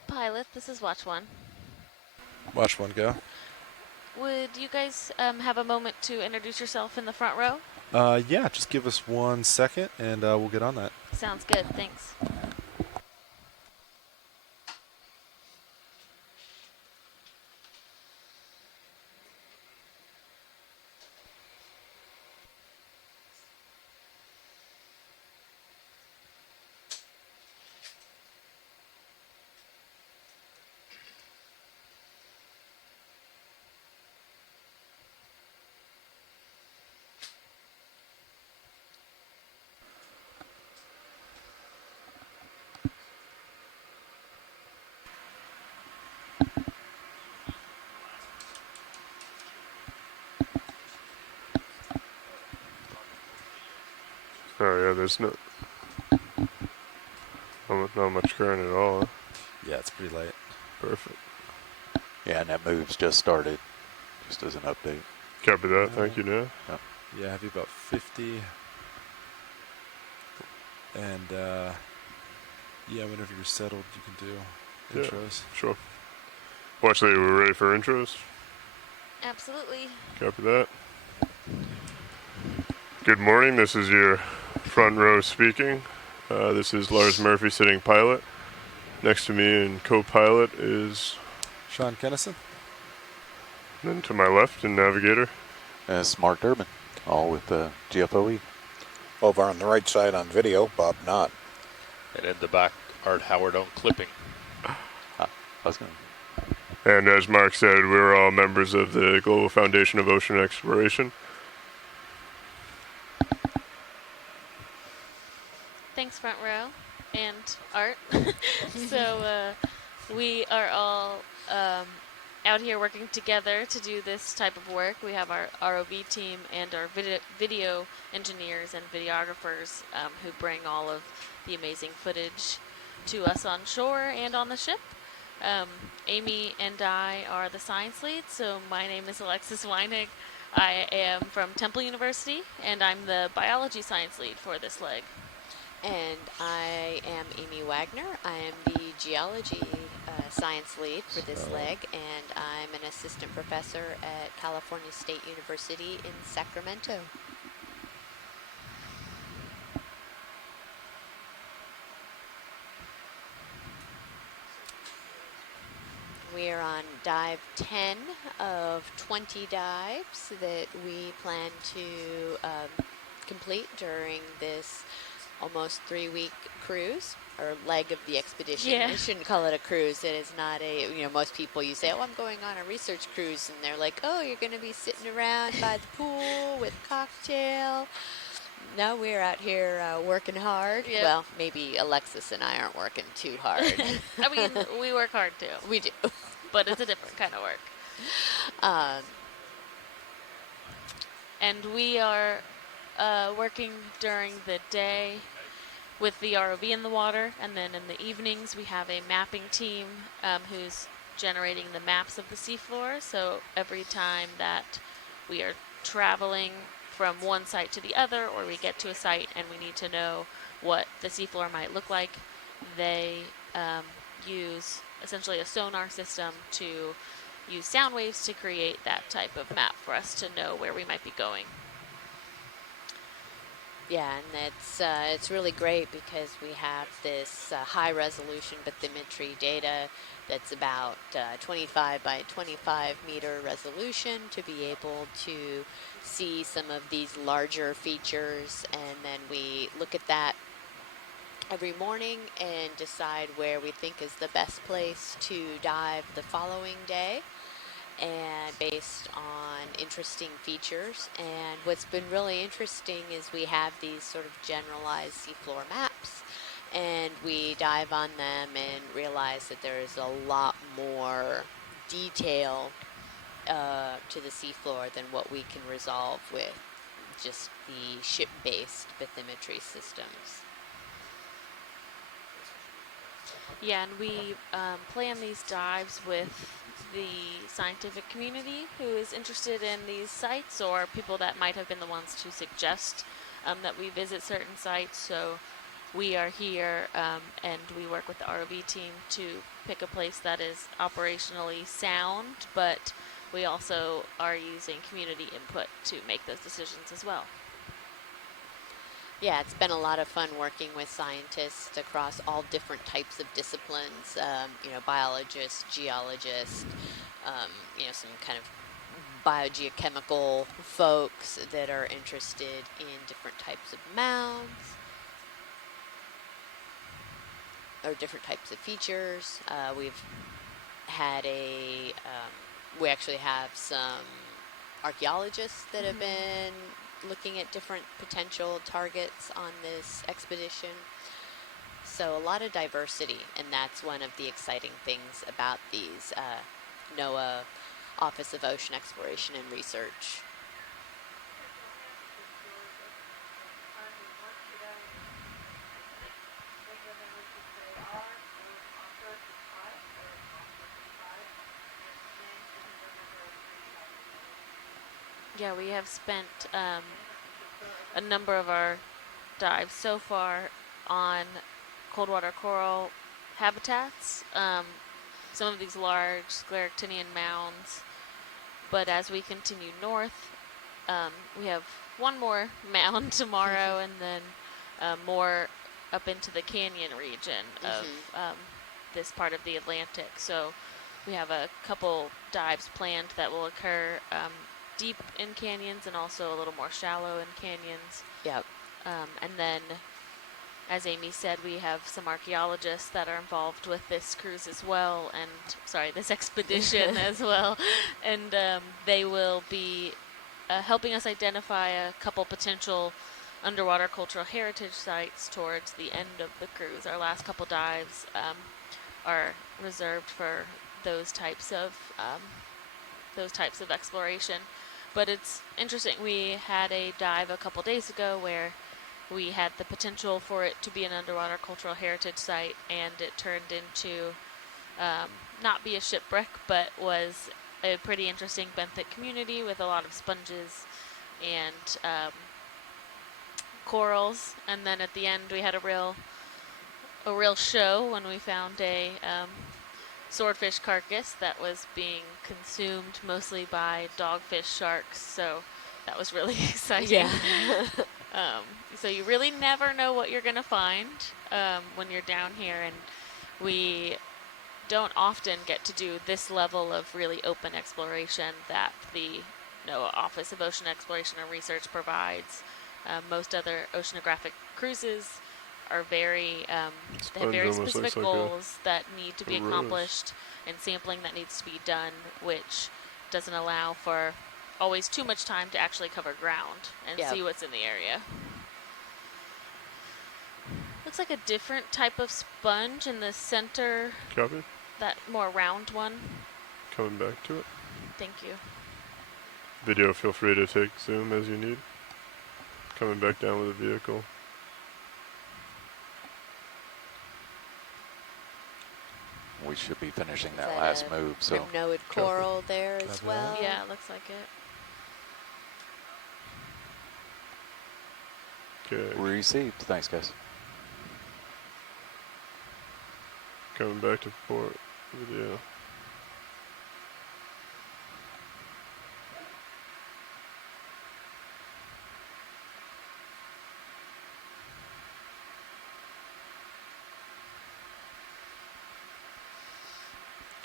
Pilot, this is Watch One. Watch one go. Would you guys have a moment to introduce yourself in the front row? Yeah, just give us 1 second and we'll get on that. Sounds good, thanks. Oh yeah, there's not much current at all. Huh? Yeah, it's pretty light. Perfect. Yeah, and that move's just started, just as an update. Copy that. Thank you, Dan. Yep. Yeah, I have you about 50. And yeah, whenever you're settled, you can do Yeah. intros. Sure. Watchley, we're ready for intros. Absolutely. Copy that. Good morning. This is your front row speaking. This is Lars Murphy, sitting pilot. Next to me in co-pilot is, Sean Kennison. and then to my left in navigator. It's Mark Durbin, all with GFOE. Over on the right side on video, Bob Knott. And in the back, Art Howard on clipping. And as Mark said, we're all members of the Global Foundation of Ocean Exploration. Thanks, front row and Art. So we are all out here working together to do this type of work. We have our ROV team and our video engineers and videographers who bring all of the amazing footage to us on shore and on the ship. Amy and I are the science leads, so my name is Alexis Weinig. I am from Temple University, and I'm the biology science lead for this leg. And I am Amy Wagner. I am the geology science lead for this leg, and I'm an assistant professor at California State University in Sacramento. We are on dive 10 of 20 dives that we plan to complete during this almost 3-week cruise, or leg of the expedition. Yeah. I shouldn't call it a cruise. It is not a, most people, you say, oh, I'm going on a research cruise, and they're like, oh, you're going to be sitting around by the pool with a cocktail. No, we're out here working hard. Yep. Well, maybe Alexis and I aren't working too hard. I mean, we work hard too. We do. But it's a different kind of work. And we are working during the day with the ROV in the water, and then in the evenings we have a mapping team who's generating the maps of the seafloor. So every time that we are traveling from one site to the other, or we get to a site and we need to know what the seafloor might look like, they use essentially a sonar system to use sound waves to create that type of map for us to know where we might be going. Yeah, and it's really great because we have this high resolution bathymetry data that's about 25 by 25 meter resolution to be able to see some of these larger features, and then we look at that every morning and decide where we think is the best place to dive the following day, and based on interesting features. And what's been really interesting is we have these sort of generalized seafloor maps, and we dive on them and realize that there is a lot more detail to the seafloor than what we can resolve with just the ship-based bathymetry systems. Yeah, and we plan these dives with the scientific community who is interested in these sites, or people that might have been the ones to suggest that we visit certain sites. So we are here and we work with the ROV team to pick a place that is operationally sound, but we also are using community input to make those decisions as well. Yeah, it's been a lot of fun working with scientists across all different types of disciplines, biologists, geologists, some kind of biogeochemical folks that are interested in different types of mounds or different types of features. We've had we actually have some archaeologists that have been looking at different potential targets on this expedition. So a lot of diversity, and that's one of the exciting things about these NOAA Office of Ocean Exploration and Research. Yeah, we have spent a number of our dives so far on cold water coral habitats, some of these large scleractinian mounds. But as we continue north, we have one more mound tomorrow, and then more up into the canyon region of this part of the Atlantic. So we have a couple dives planned that will occur deep in canyons and also a little more shallow in canyons. Yep. And then, as Amy said, we have some archaeologists that are involved with this cruise as well, and this expedition as well, and they will be helping us identify a couple potential underwater cultural heritage sites towards the end of the cruise. Our last couple dives are reserved for those types of exploration. But it's interesting. We had a dive a couple days ago where we had the potential for it to be an underwater cultural heritage site, and it turned into not be a shipwreck, but was a pretty interesting benthic community with a lot of sponges and corals. And then at the end, we had a real show when we found a swordfish carcass that was being consumed mostly by dogfish sharks. So that was really exciting. Yeah. So you really never know what you're going to find when you're down here, and we don't often get to do this level of really open exploration that the NOAA Office of Ocean Exploration and Research provides. Most other oceanographic cruises are very, they have very specific goals that need to be accomplished and sampling that needs to be done, which doesn't allow for always too much time to actually cover ground and see what's in the area. Looks like a different type of sponge in the center. Copy. That more round one. Coming back to it. Thank you. Video, feel free to take zoom as you need. Coming back down with the vehicle. We should be finishing that last move. So Rhypnoid coral there as well. Yeah, it looks like it. Okay. Received. Thanks, guys. Coming back to port. Video.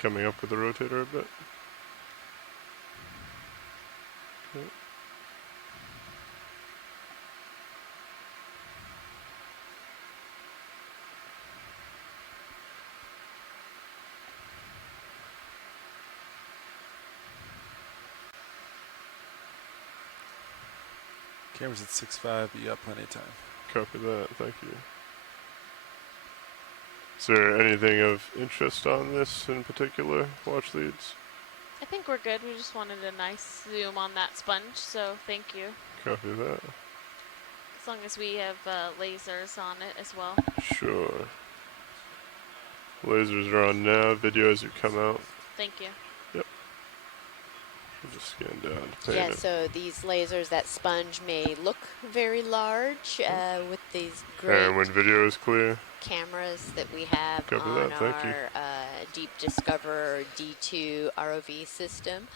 Coming up with the rotator a bit. Okay. Camera's at 6.5, but you got plenty of time. Copy that, thank you. Is there anything of interest on this in particular, watch leads? I think we're good. We just wanted a nice zoom on that sponge, so thank you. Copy that. As long as we have lasers on it as well. Sure. Lasers are on now, video as you come out. Thank you. Yep. We'll just scan down to paint Yeah, it. so these lasers, that sponge may look very large with these great And when video is clear. cameras that we have Copy on that, thank you. our Deep Discover D2 ROV system.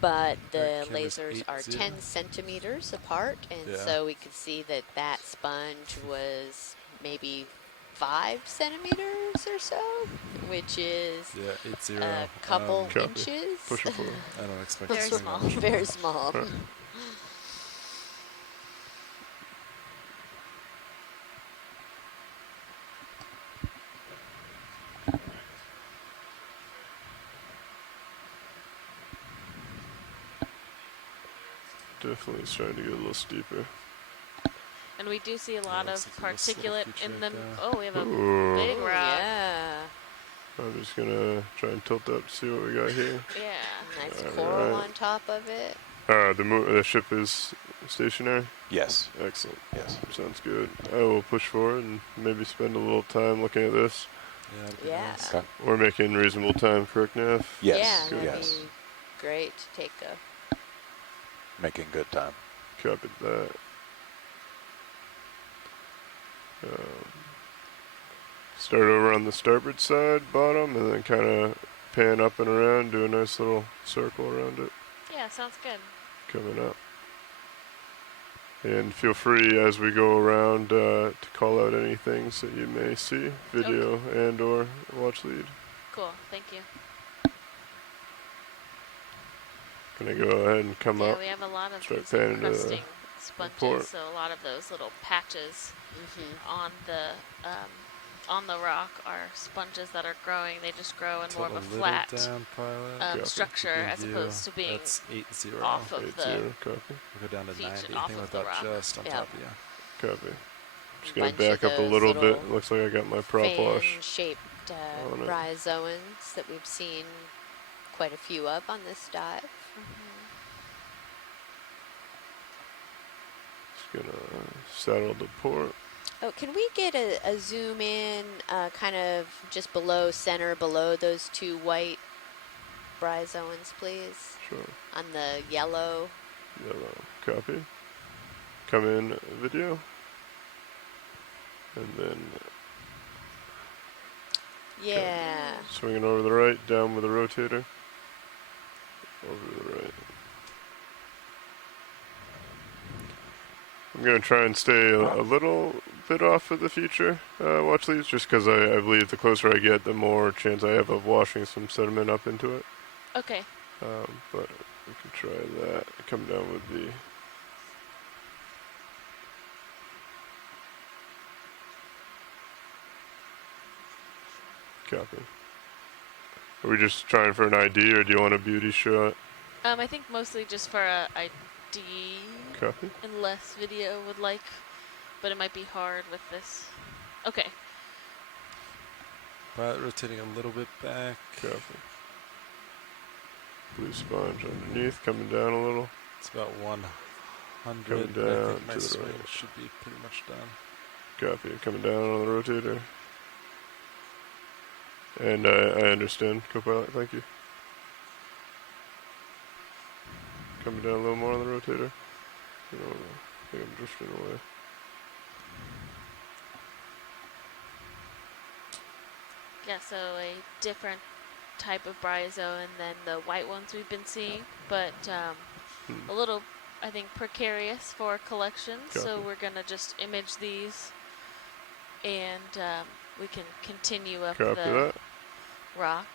But the Right, camera's lasers are 8-0. 10 centimeters apart, and so we could see that that sponge was maybe 5 centimeters or so, which is Yeah, 8-0. a couple Copy. inches. Pushing forward. I don't expect Very to swing small. much. Very small. Right. Definitely starting to get a little steeper. And we do see a lot Yeah, of looks like a little particulate silky in chick the. there. Oh, we have a Ooh. big rod. Yeah. I'm just gonna try and tilt up to see what we got here. Yeah. Nice All coral right. on top of it. The ship is stationary? Yes. Excellent. Yes. Sounds good. I will push forward and maybe spend a little time looking at this. Yeah, that'd be Yeah. nice. Okay. We're making reasonable time, correct, Nav? Yes. Yeah, that'd Yes. be great to take a making good time. Copied that. Start over on the starboard side, bottom, and then kind of pan up and around, do a nice little circle around it. Yeah, sounds good. Coming up. And feel free as we go around to call out any things that you may see, video and or watch lead. Cool, thank you. Can I go ahead and come Yeah, up? we have a lot of Start these panning to the encrusting sponges, report. so a lot of those little patches on the rock are sponges that are growing. They just grow in more of a flat down, pilot. structure as opposed to being That's 80. off of 80, the copy. We'll go down to feet 90. off I think of with the that rock. just on Yeah. top of you. Copy. Just gonna Bunch of back up a those little bit. little Looks like I got my prop wash. fan-shaped on it. bryozoans that we've seen quite a few of on this dive. Just gonna saddle the port. Oh, can we get a zoom in kind of just below center, below those two white bryozoans, please? Sure. On the yellow. Yellow. Copy. Come in video. And then Yeah. swinging over to the right, down with the rotator. Over to the right. I'm going to try and stay a little bit off of the future watch leads, just because I believe the closer I get, the more chance I have of washing some sediment up into it. Okay. But we can try that. Come down with the... Copy. Are we just trying for an ID, or do you want a beauty shot? I think mostly just for a ID, Copy. unless video would like, but it might be hard with this. Okay. Pilot rotating a little bit back. Copy. Blue sponge underneath, coming down a little. It's about 100. Coming I down think my to the swing right. should be pretty much done. Copy. Coming down on the rotator. And I understand, co-pilot. Thank you. Coming down a little more on the rotator. I think I'm drifting away. Yeah, so a different type of bryozoan than the white ones we've been seeing, but a little, I think, precarious for collection. So Copy. we're gonna just image these, and we can continue up Copy the that. rock.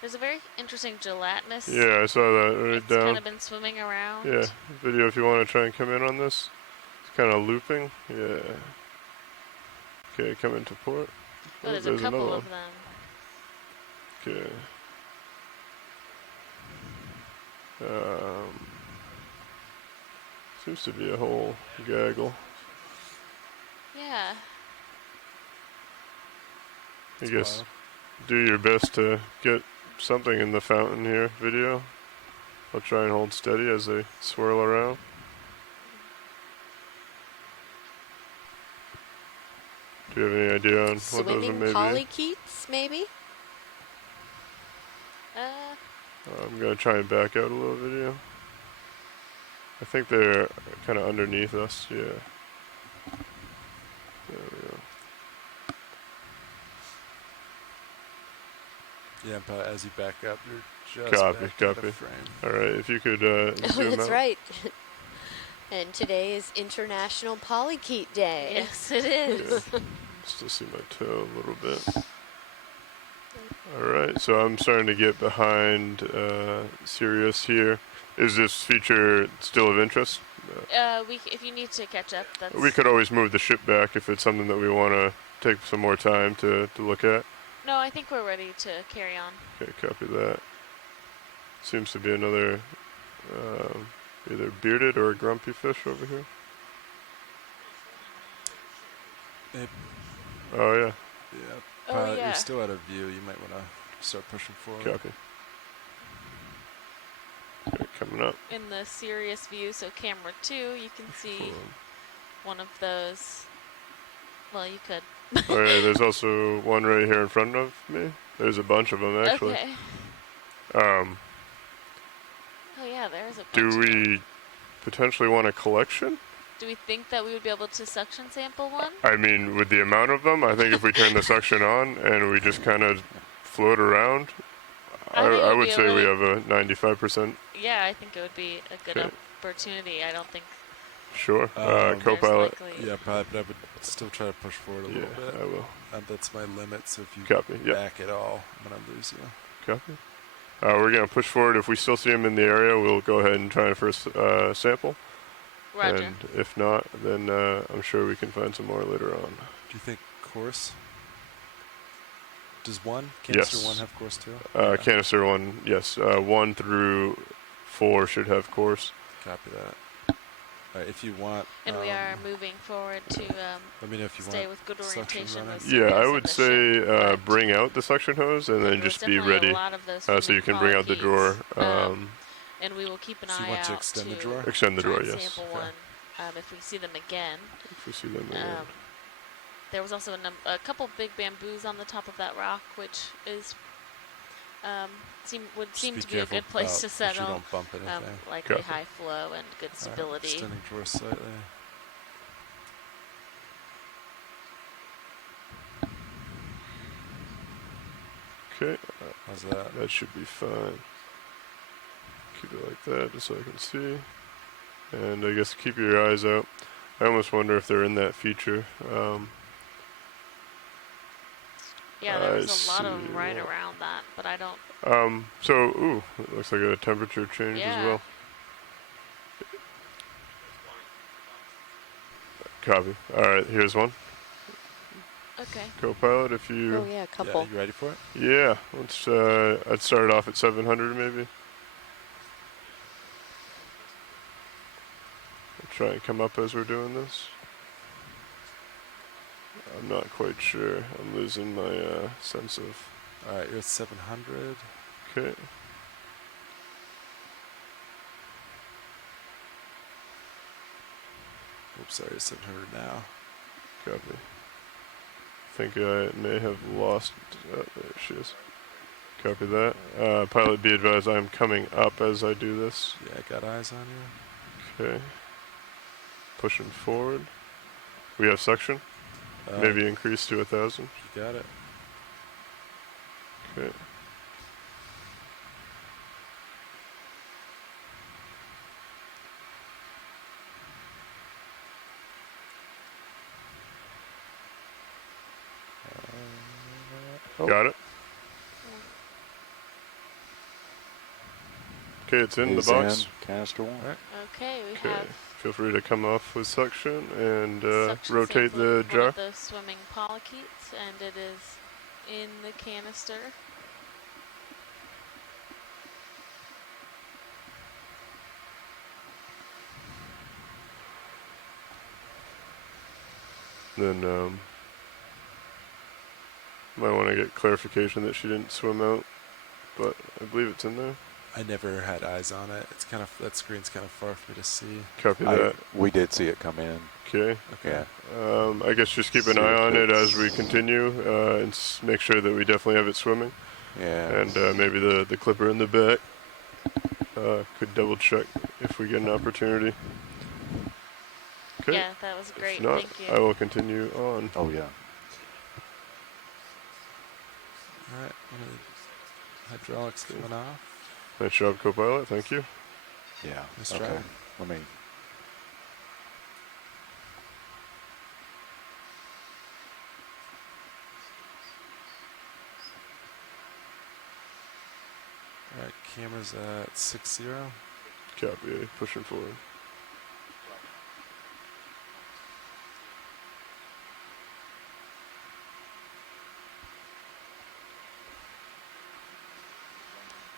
There's a very interesting gelatinous. Yeah, I saw that right It's down. kind of been swimming around. Yeah, video if you want to try and come in on this. It's kind of looping. Yeah. Okay, come into port. Oh, there's a another couple one. of them. Okay. Seems to be a whole gaggle. Yeah. I guess do your best to get something in the fountain here, video. I'll try and hold steady as they swirl around. Do you have any idea on what those Swimming may be? polychaetes, maybe? I'm going to try and back out a little video. I think they're kind of underneath us, yeah. There we go. Yeah, but as you back up, you're just Copy, back out copy. of frame. All right, if you could Oh, zoom that's out. right. And today is International Polychaete Day. Yes, it is. Still see my toe a little bit. All right, so I'm starting to get behind Sirius here. Is this feature still of interest? If you need to catch up, that's. We could always move the ship back if it's something that we want to take some more time to look at. No, I think we're ready to carry on. Okay, copy that. Seems to be another either bearded or grumpy fish over here. Hey, Oh, yeah. yeah, Oh, pilot, yeah. you're still out of view. You might want to start pushing forward. Copy. Okay, coming up. In the serious view, so camera 2, you can see Cool. one of those Well, you could. Okay, there's also one right here in front of me. There's a bunch of them, actually. Okay. Um, Oh yeah, there's a bunch do of them. we potentially want a collection? Do we think that we would be able to suction sample one? I mean, with the amount of them, I think if we turn the suction on and we just kind of float around, I think it I would would be a say we really- have a 95%. Yeah, I think it would be a good Okay. opportunity. I don't think Sure. there's Co-pilot. likely. Yeah, probably, but I would still try to push forward a Yeah, little bit. I will. That's my limit, so if you Copy. Yep. back at all, I'm going to lose you. Copy. We're going to push forward. If we still see them in the area, we'll go ahead and try and first sample. Roger. And if not, then I'm sure we can find some more later on. Do you think course? Does canister Yes. one have course too? Canister 1, yes. 1 through 4 should have course. Copy that. All right, if you want. And we are moving forward to let me know if you stay want with good suction orientation. running. with Yeah, I Sirius would and the say ship, but bring out the suction hose and then there was just be definitely ready a lot of those so you swimming can bring out the drawer. polychaetes, and we will keep an So you eye want to out extend the drawer? Extend the try drawer, and yes. sample one if we see them again. If we see them again. There was also a couple big bamboos on the top of that rock, which is would Just seem be to be a careful good place to about that you settle. don't bump anything. Likely Copy. high flow and good All right, stability. extending drawer slightly. Okay, How's that? that should be fine. Keep it like that just so I can see. And I guess keep your eyes out. I almost wonder if they're in that feature. Yeah, there I was a lot of them see. right around that, but I don't. So, it looks like a temperature change Yeah. as well. Copy. Alright, here's one. Okay. Co-pilot, if you... Oh yeah, a couple. Yeah, you ready for it? Yeah, let's, I'd start it off at 700 maybe. I'll try and come up as we're doing this. I'm not quite sure. I'm losing my sense of... All right, you're at 700. Okay. Oops, sorry, 700 now. Copy. I think I may have lost... there she is. Copy that. Pilot, be advised, I'm coming up as I do this. Yeah, I got eyes on you. Okay. Pushing forward. We have suction. Maybe increase to 1,000. You got it. Okay. Got it. Okay, it's in the He's box. in, canister 1. Okay, we Okay. have Feel free to come off with suction and suction rotate sample the of one jar. of the swimming polychaetes, and it is in the canister. Then might want to get clarification that she didn't swim out, but I believe it's in there. I never had eyes on it. It's kind of that screen's kind of far for me to see. Copy that. We did see it come in. Okay. Okay. Yeah. I guess just keep an See eye if on it it's- as we continue and make sure that we definitely have it swimming. Yeah. And maybe the clipper in the back could double check if we get an opportunity. Okay. Yeah, that was great. If not, Thank you. I will continue on. Oh, yeah. All right. Hydraulics coming off. Nice job, co-pilot. Thank you. Yeah. Nice Okay. try. Let me. All right, camera's at 6-0. Copy. Pushing forward.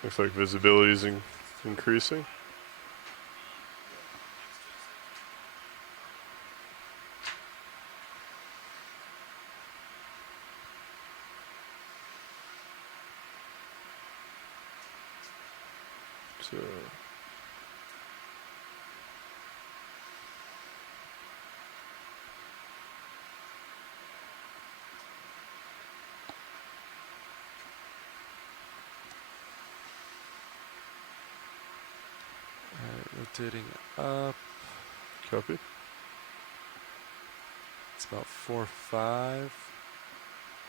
Looks like visibility is increasing. So Rotating up. Copy. It's about 4-5.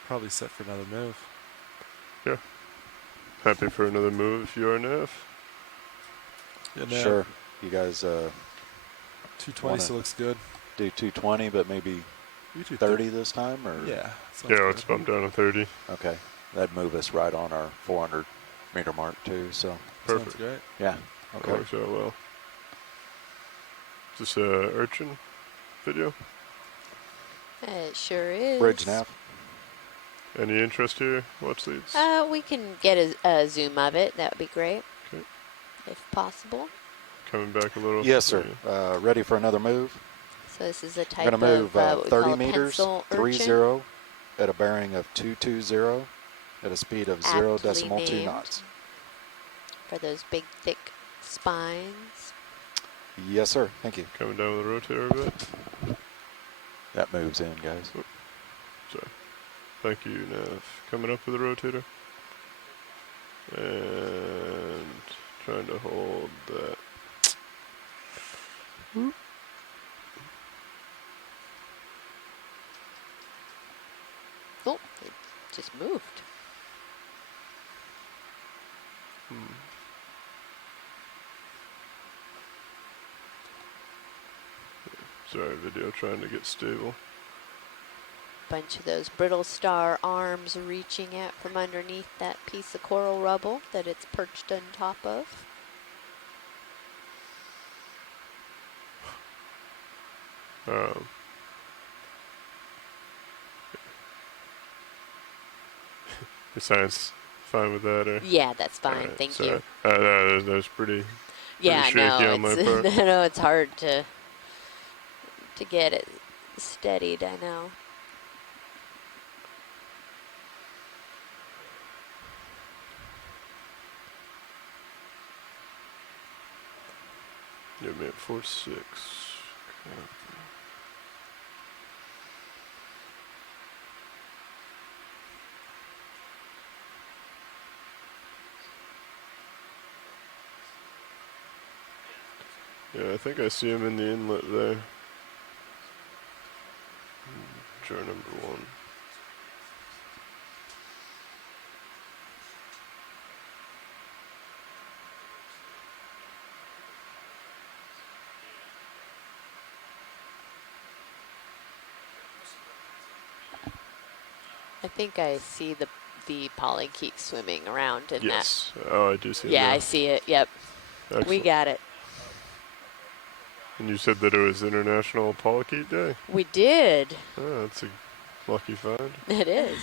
Probably set for another move. Yeah. Happy for another move if you are Nav. Yeah, now, Sure. You guys 220 still looks good. do 220, but maybe We do 30 this time, or Yeah. sounds Yeah, good. let's bump down to 30. okay, that'd move us right on our 400 meter mark too. So Sounds Perfect. great. yeah, That okay. works out well. Is this a urchin video? It sure is. Bridge nav. Any interest here? Watch leads. We can get a zoom of it. That would be great. Okay. If possible. Coming back a little. Yes, sir. Ready for another move? So this is a I'm type going to move of what we 30 call a meters, pencil 30 urchin. at a bearing of 220 at a speed of 0 Aptly decimal 2 named. knots. For those big, thick spines. Yes, sir. Thank you. Coming down with the rotator a bit. That moves in, guys. Sorry. Thank you, Nav. Coming up with the rotator. And trying to hold that. Oh, it just moved. Sorry, video trying to get stable. Bunch of those brittle star arms reaching out from underneath that piece of coral rubble that it's perched on top of. Your science fine with that? Or? Yeah, that's fine. Alright, Thank sorry. you. That was pretty Yeah, shaky no, on my it's part. no, it's hard to get it steadied. I know. You're me at 4.6. Yeah, I think I see him in the inlet there. Jar number 1. I think I see the polychaete swimming around in Yes. Oh, I do see that. Yeah, him now. I see it. Yep. Excellent. We got it. And you said that it was International Polychaete Day? We did. Oh, that's a lucky find. It is.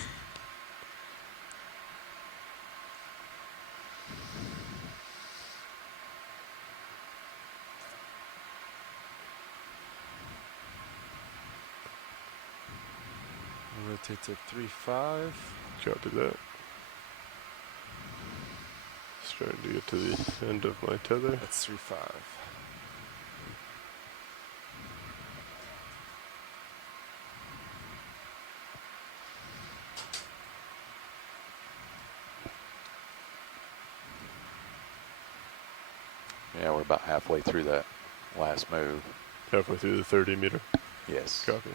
Rotate to 3-5. Copy that. Starting to get to the end of my tether. That's 3-5. Yeah, we're about halfway through that last move. Halfway through the 30 meter. Yes. Copy.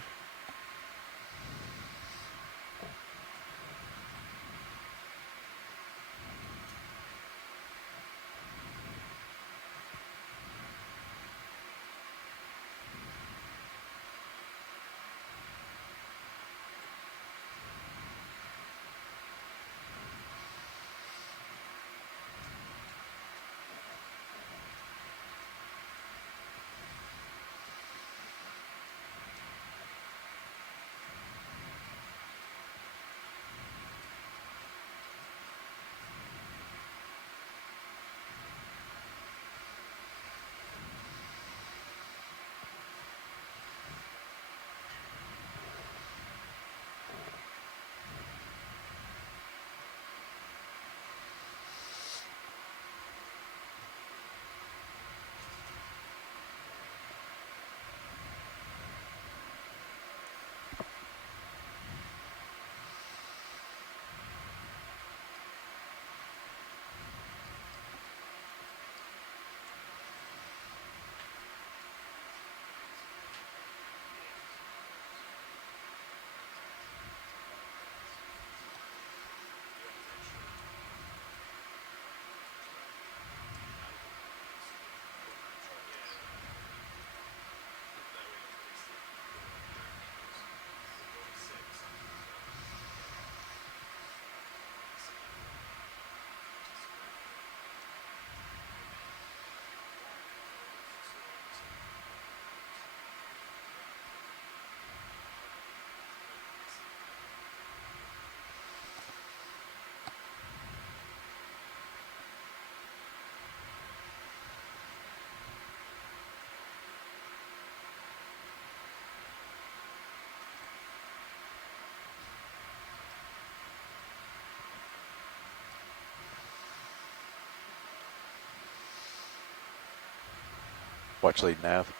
Watch lead nav.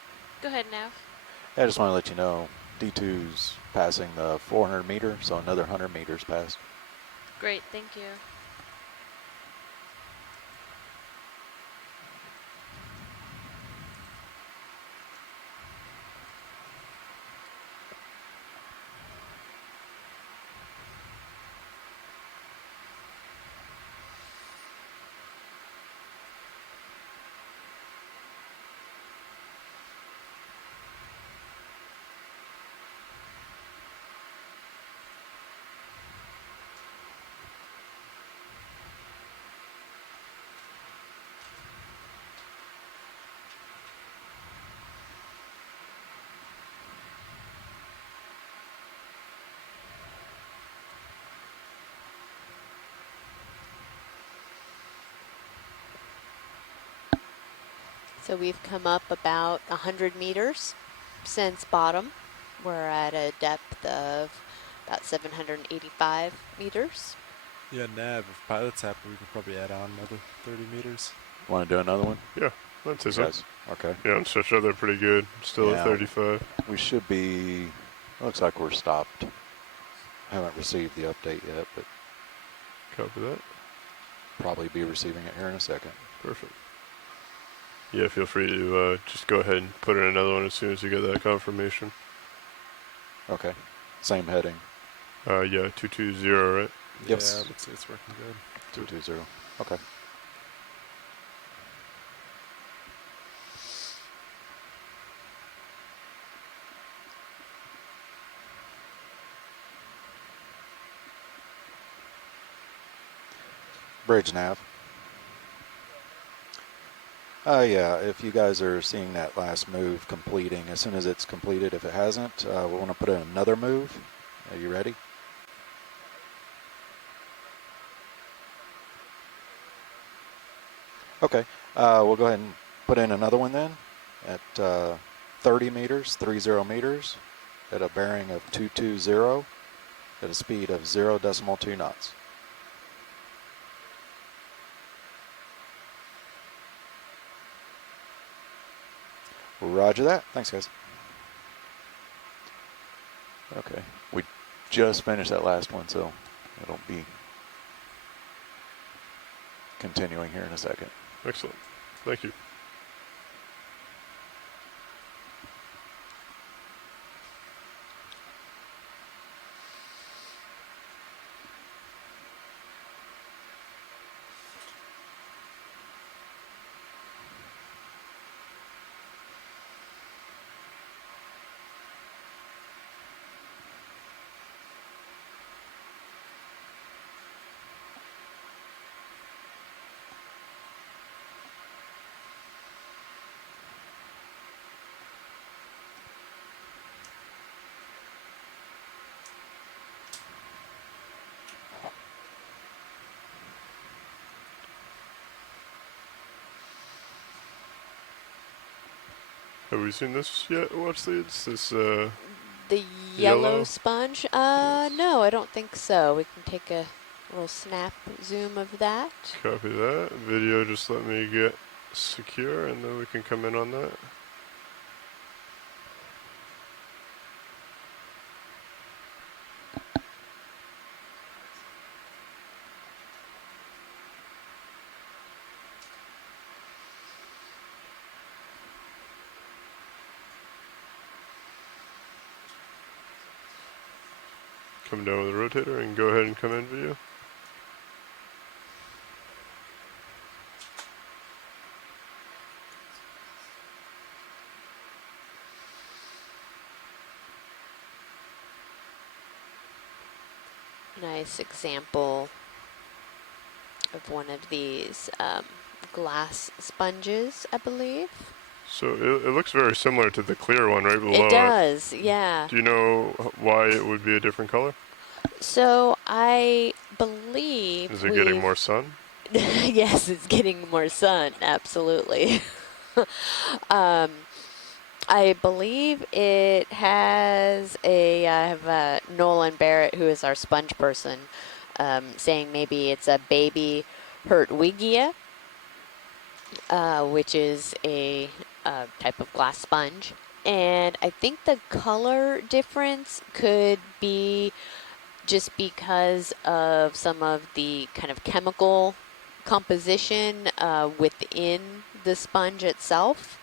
Go ahead, Nav. I just want to let you know D2's passing the 400 meter, so another 100 meters passed. Great, thank you. So we've come up about 100 meters since bottom. We're at a depth of about 785 meters. Yeah, Nav, if pilot's happy, we could probably add on another 30 meters. Want to do another one? Yeah, that's it. Guys? Okay. Yeah, on stretch out there pretty good. Still Yeah. at 35. We should be, looks like we're stopped. Haven't received the update yet, but Copy that. probably be receiving it here in a second. Perfect. Yeah, feel free to just go ahead and put in another one as soon as you get that confirmation. Okay. Same heading. Yeah, 220, right? Yes. Yeah, it's working good. 220. Okay. Bridge nav. Yeah, if you guys are seeing that last move completing, as soon as it's completed, if it hasn't, we want to put in another move. Are you ready? Okay, we'll go ahead and put in another one then at 30 meters, 30 meters, at a bearing of 220, at a speed of 0.2 knots. Roger that. Thanks, guys. Okay, we just finished that last one, so it'll be continuing here in a second. Excellent. Thank you. Have we seen this yet? Watch leads. This The Yellow? yellow sponge? No, I don't think so. We can take a little snap zoom of that. Copy that. Video, just let me get secure, and then we can come in on that. Come down with the rotator and go ahead and come in video. Nice example of one of these glass sponges, I believe. So it looks very similar to the clear one right below It does, yeah. Do you know why it would be a different color? So I believe Is it getting more sun? Yes, it's getting more sun, absolutely. I believe it has I have Nolan Barrett, who is our sponge person, saying maybe it's a baby Hertwiggia, which is a type of glass sponge. And I think the color difference could be just because of some of the kind of chemical composition within the sponge itself.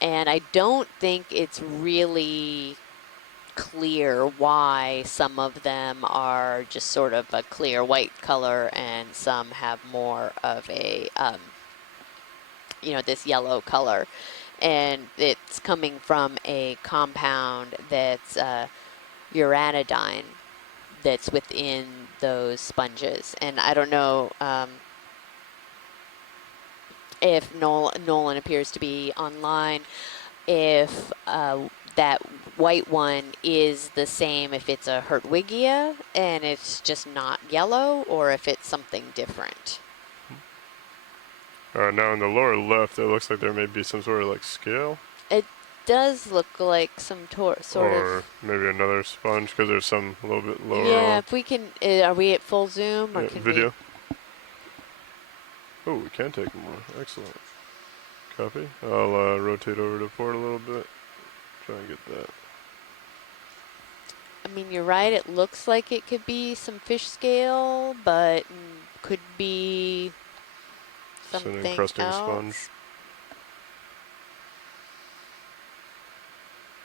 And I don't think it's really clear why some of them are just sort of a clear white color and some have more of a, this yellow color. And it's coming from a compound that's uranidine that's within those sponges. And I don't know if Nolan appears to be online, if that white one is the same, if it's a Hertwiggia and it's just not yellow, or if it's something different. Now in the lower left, it looks like there may be some sort of like scale. It does look like some sort or of. Maybe another sponge, because there's some a little bit lower. Yeah, if we can, are we at full zoom or can video? Oh, we can take more. Excellent. Copy. I'll rotate over to port a little bit. Try and get that. I mean, you're right. It looks like it could be some fish scale, but could be something It's an encrusting else. sponge.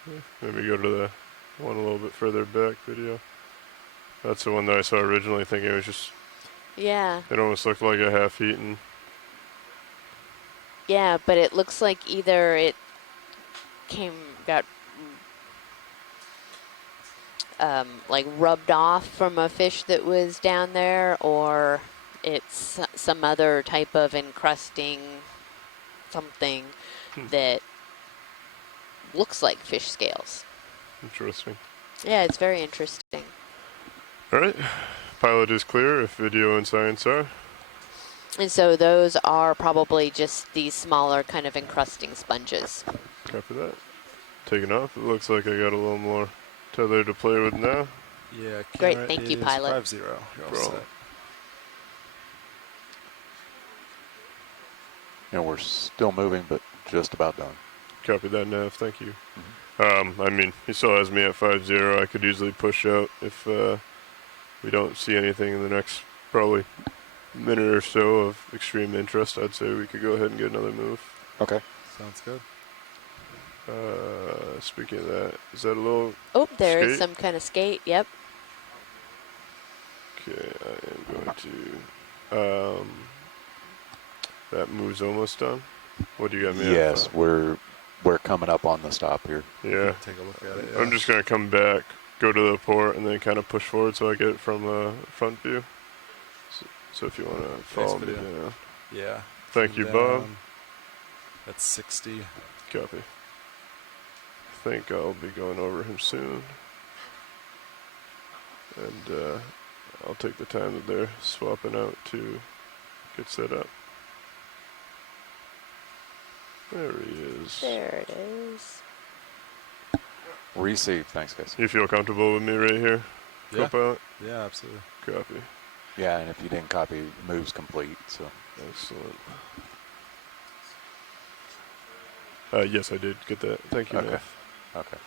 Yeah, maybe go to the one a little bit further back video. That's the one that I saw originally, thinking it was just. Yeah. It almost looked like a half-eaten. Yeah, but it looks like either it got like rubbed off from a fish that was down there, or it's some other type of encrusting something that looks like fish scales. Interesting. Yeah, it's very interesting. All right. Pilot is clear if video and science are. And so those are probably just these smaller kind of encrusting sponges. Copy that. Taking off. It looks like I got a little more tether to play with now. Yeah, Great, camera thank you, is pilot. 5-0. You're all Roll. set. And we're still moving, but just about done. Copy that, Nav. Thank you. I mean, he still has me at 5-0. I could easily push out if we don't see anything in the next probably minute or so of extreme interest. I'd say we could go ahead and get another move. Okay. Sounds good. Speaking of that, is that a little... Oh, there is skate? some kind of skate. Yep. Okay, I am going to... that move's almost done. What do you got me Yes, at? we're coming up on the stop here. Yeah. Take a look at it. Yeah. I'm just going to come back, go to the port, and then kind of push forward so I get it from front view. So if you want to follow me video. down. Yeah. Thank you, Bob. Down. That's 60. Copy. I think I'll be going over him soon. And I'll take the time that they're swapping out to get set up. There he is. There it is. Receive. Thanks, guys. You feel comfortable with me right here? Yeah. Co-pilot? Yeah, absolutely. Copy. Yeah, and if you didn't copy, move's complete. So. Excellent. Yes, I did get that. Thank you, Okay. Matt. Okay.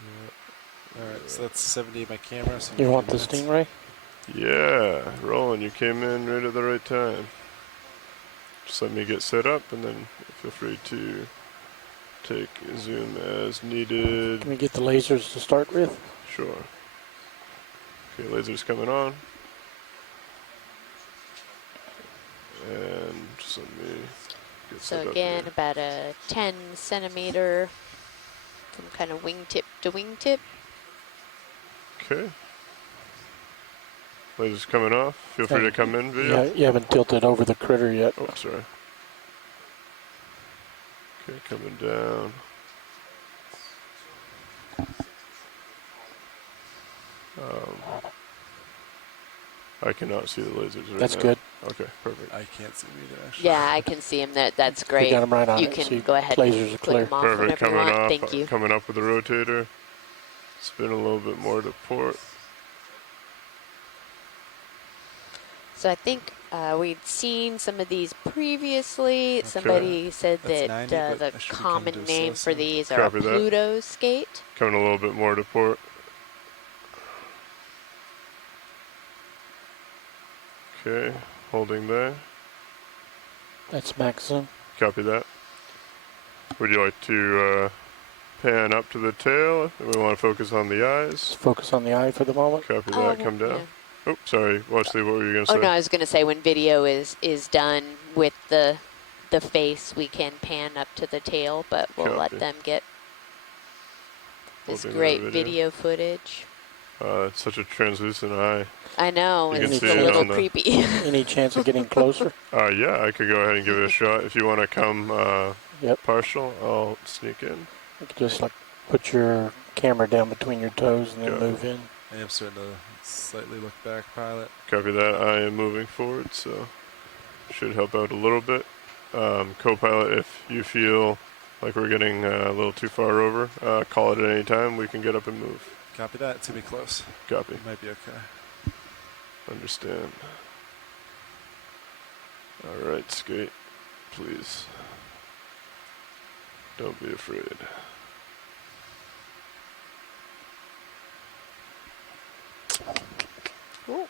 Yeah. All right, so that's 70 my camera. So You want the minutes. Stingray? Yeah, Roland, you came in right at the right time. Just let me get set up, and then feel free to take zoom as needed. Can we get the lasers to start with? Sure. Okay, laser's coming on. And just let me get So set again, up about a 10 centimeter from kind of wingtip to wingtip. here. Okay. Laser's coming off. Feel free to come in, video. Yeah, you haven't tilted over the critter yet. Oh, sorry. Okay, coming down. I cannot see the lasers right That's now. good. Okay, perfect. I can't see me either, actually. Yeah, I can see him. That's great. got 'em right on you it, can so go ahead lasers and are click clear. them off Perfect, whenever you coming want. off. Thank you. Coming up with the rotator. Spin a little bit more to port. So I think we'd seen some of these previously. Okay. Somebody said That's that 90, but the I should be coming to common a name slow for soon. these are a Copy that. Pluto skate. Coming a little bit more to port. Okay, holding there. That's maximum. Copy that. Would you like to pan up to the tail? We want to focus on the Let's eyes. focus on the eye for the moment. Copy that. Oh, Come down. yeah. Oh, sorry. Watch what were you going to Oh say? no, I was going to say when video is done with the face, we can pan up to the tail, but we'll let Copy. them get this Holding great that video footage. It's such a translucent eye. I know, You can it's see a it little on the- creepy. Any chance of getting closer? Yeah, I could go ahead and give it a shot. If you want to come Yep. partial, I'll sneak in. You could just like put your camera down between your toes and then Got move in. I am starting to slightly look back, pilot. Copy that. I am moving forward, so should help out a little bit. Co-pilot, if you feel like we're getting a little too far over, call it at any time. We can get up and move. Copy that. It's going to be close. Copy. It might be okay. Understand. All right, skate, please. Don't be afraid. Ooh.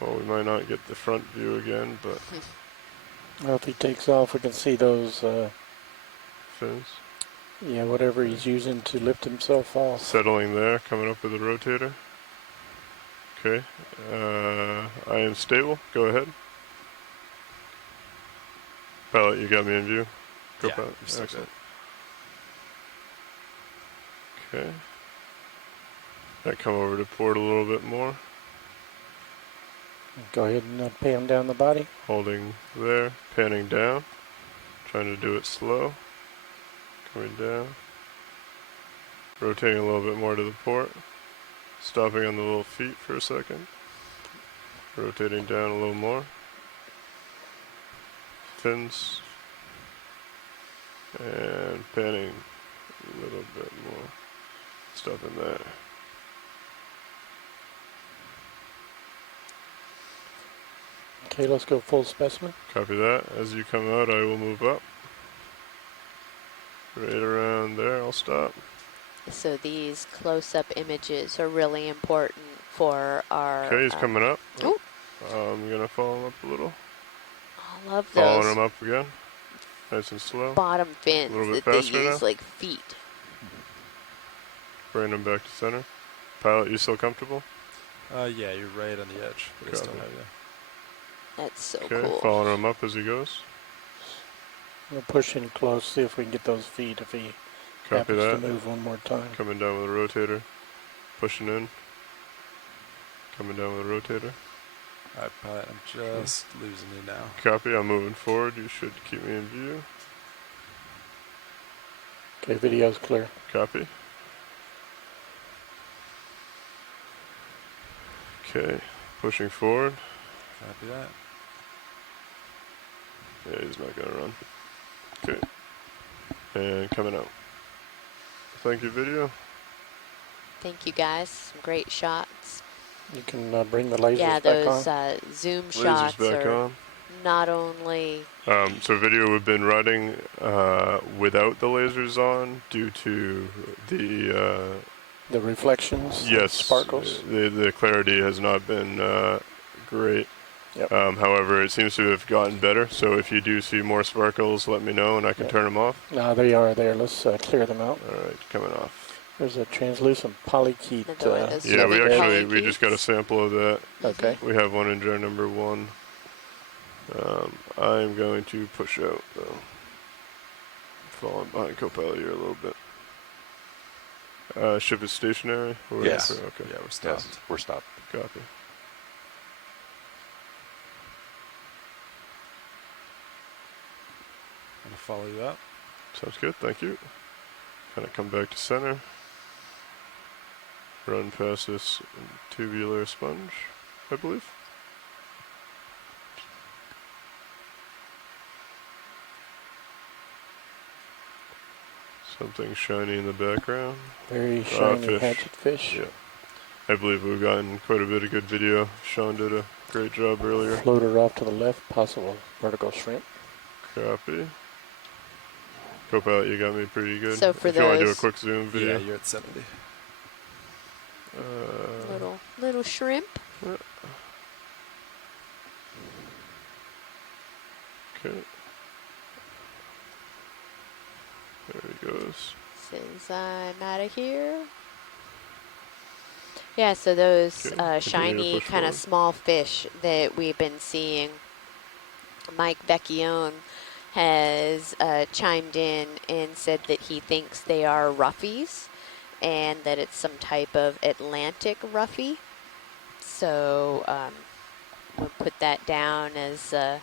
Well, we might not get the front view again, but Well, if he takes off, we can see those, fins. yeah, whatever he's using to lift himself off. Settling there, coming up with a rotator. Okay, I am stable. Go ahead. Pilot, you got me in view. Go Yeah, pilot. you're still Excellent. Okay. I come over to port a little bit more. Go ahead and pan down the body. Holding there, panning down. Trying to do it slow. Coming down. Rotating a little bit more to the port. Stopping on the little feet for a second. Rotating down a little more. Fins. And panning a little bit more. Stopping there. Okay, let's go full specimen. Copy that. As you come out, I will move up. Right around there, I'll stop. So these close-up images are really important for our... Okay, he's coming up. Ooh. I'm going to follow him up a little. I love Following those him up again. Nice and slow. bottom fins A little bit that they faster use now. like feet. Bring him back to center. Pilot, you still comfortable? Yeah, you're right on the edge, but I still Copy. have you. That's so Okay, cool. following him up as he goes. We'll push in close, see if we can get those feet if he Copy happens that. to move one more time. Coming down with a rotator. Pushing in. Coming down with a rotator. All right, pilot, I'm just losing you now. Copy, I'm moving forward. You should keep me in view. Okay, video's clear. Copy. Okay, pushing forward. Copy that. Yeah, he's not gonna run. Okay. And coming out. Thank you, video. Thank you guys. Some great shots. You can bring the lasers Yeah, back those on. zoom Lasers shots back are on. not only... So video we've been running without the lasers on due to the The reflections, yes, sparkles. The clarity has not been great. Yep. However, it seems to have gotten better. So if you do see more sparkles, let me know and I can Yep. turn them off. No, they are there. Let's clear them out. All right, coming off. There's a translucent polykeet. Another one of those Yeah, we lovely actually polykeets. just got a sample of that. Okay. We have one in jar number 1. I'm going to push out though. Falling behind co-pilot here a little bit. Ship is stationary? Or Yes. Okay. Yeah, we're stopped. Yes, we're stopped. Copy. I'm going to follow you up. Sounds good, thank you. Kind of come back to center. Run past this tubular sponge, I believe. Something shiny in the background. Very shiny Fish. hatchet fish. Yeah. I believe we've gotten quite a bit of good video. Sean did a great job earlier. Floater off to the left, possible vertical shrimp. Copy. Co-pilot, you got me pretty good. So for if you want to do a those- quick zoom video. Yeah, you're at 70. Little shrimp. Okay. There he goes. Since I'm out of here. Yeah, so those Okay, continue to shiny push kind of forward. small fish that we've been seeing, Mike Vecchione has chimed in and said that he thinks they are roughies and that it's some type of Atlantic roughy. So we'll put that down as a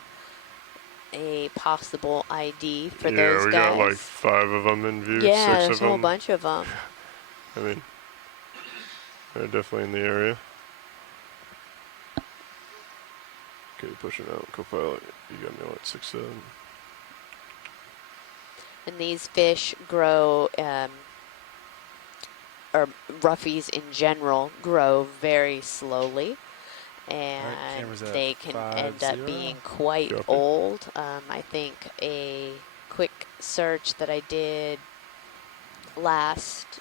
possible ID for those we guys. got like 5 of them in view. Yeah, 6 there's of a whole them. bunch of them. I mean, they're definitely in the area. Okay, pushing out. Co-pilot, you got me at 6-7. And these fish grow, or roughies in general, grow very slowly. And cameras at they can end 5-0. up being quite Copy. old. I think a quick search that I did last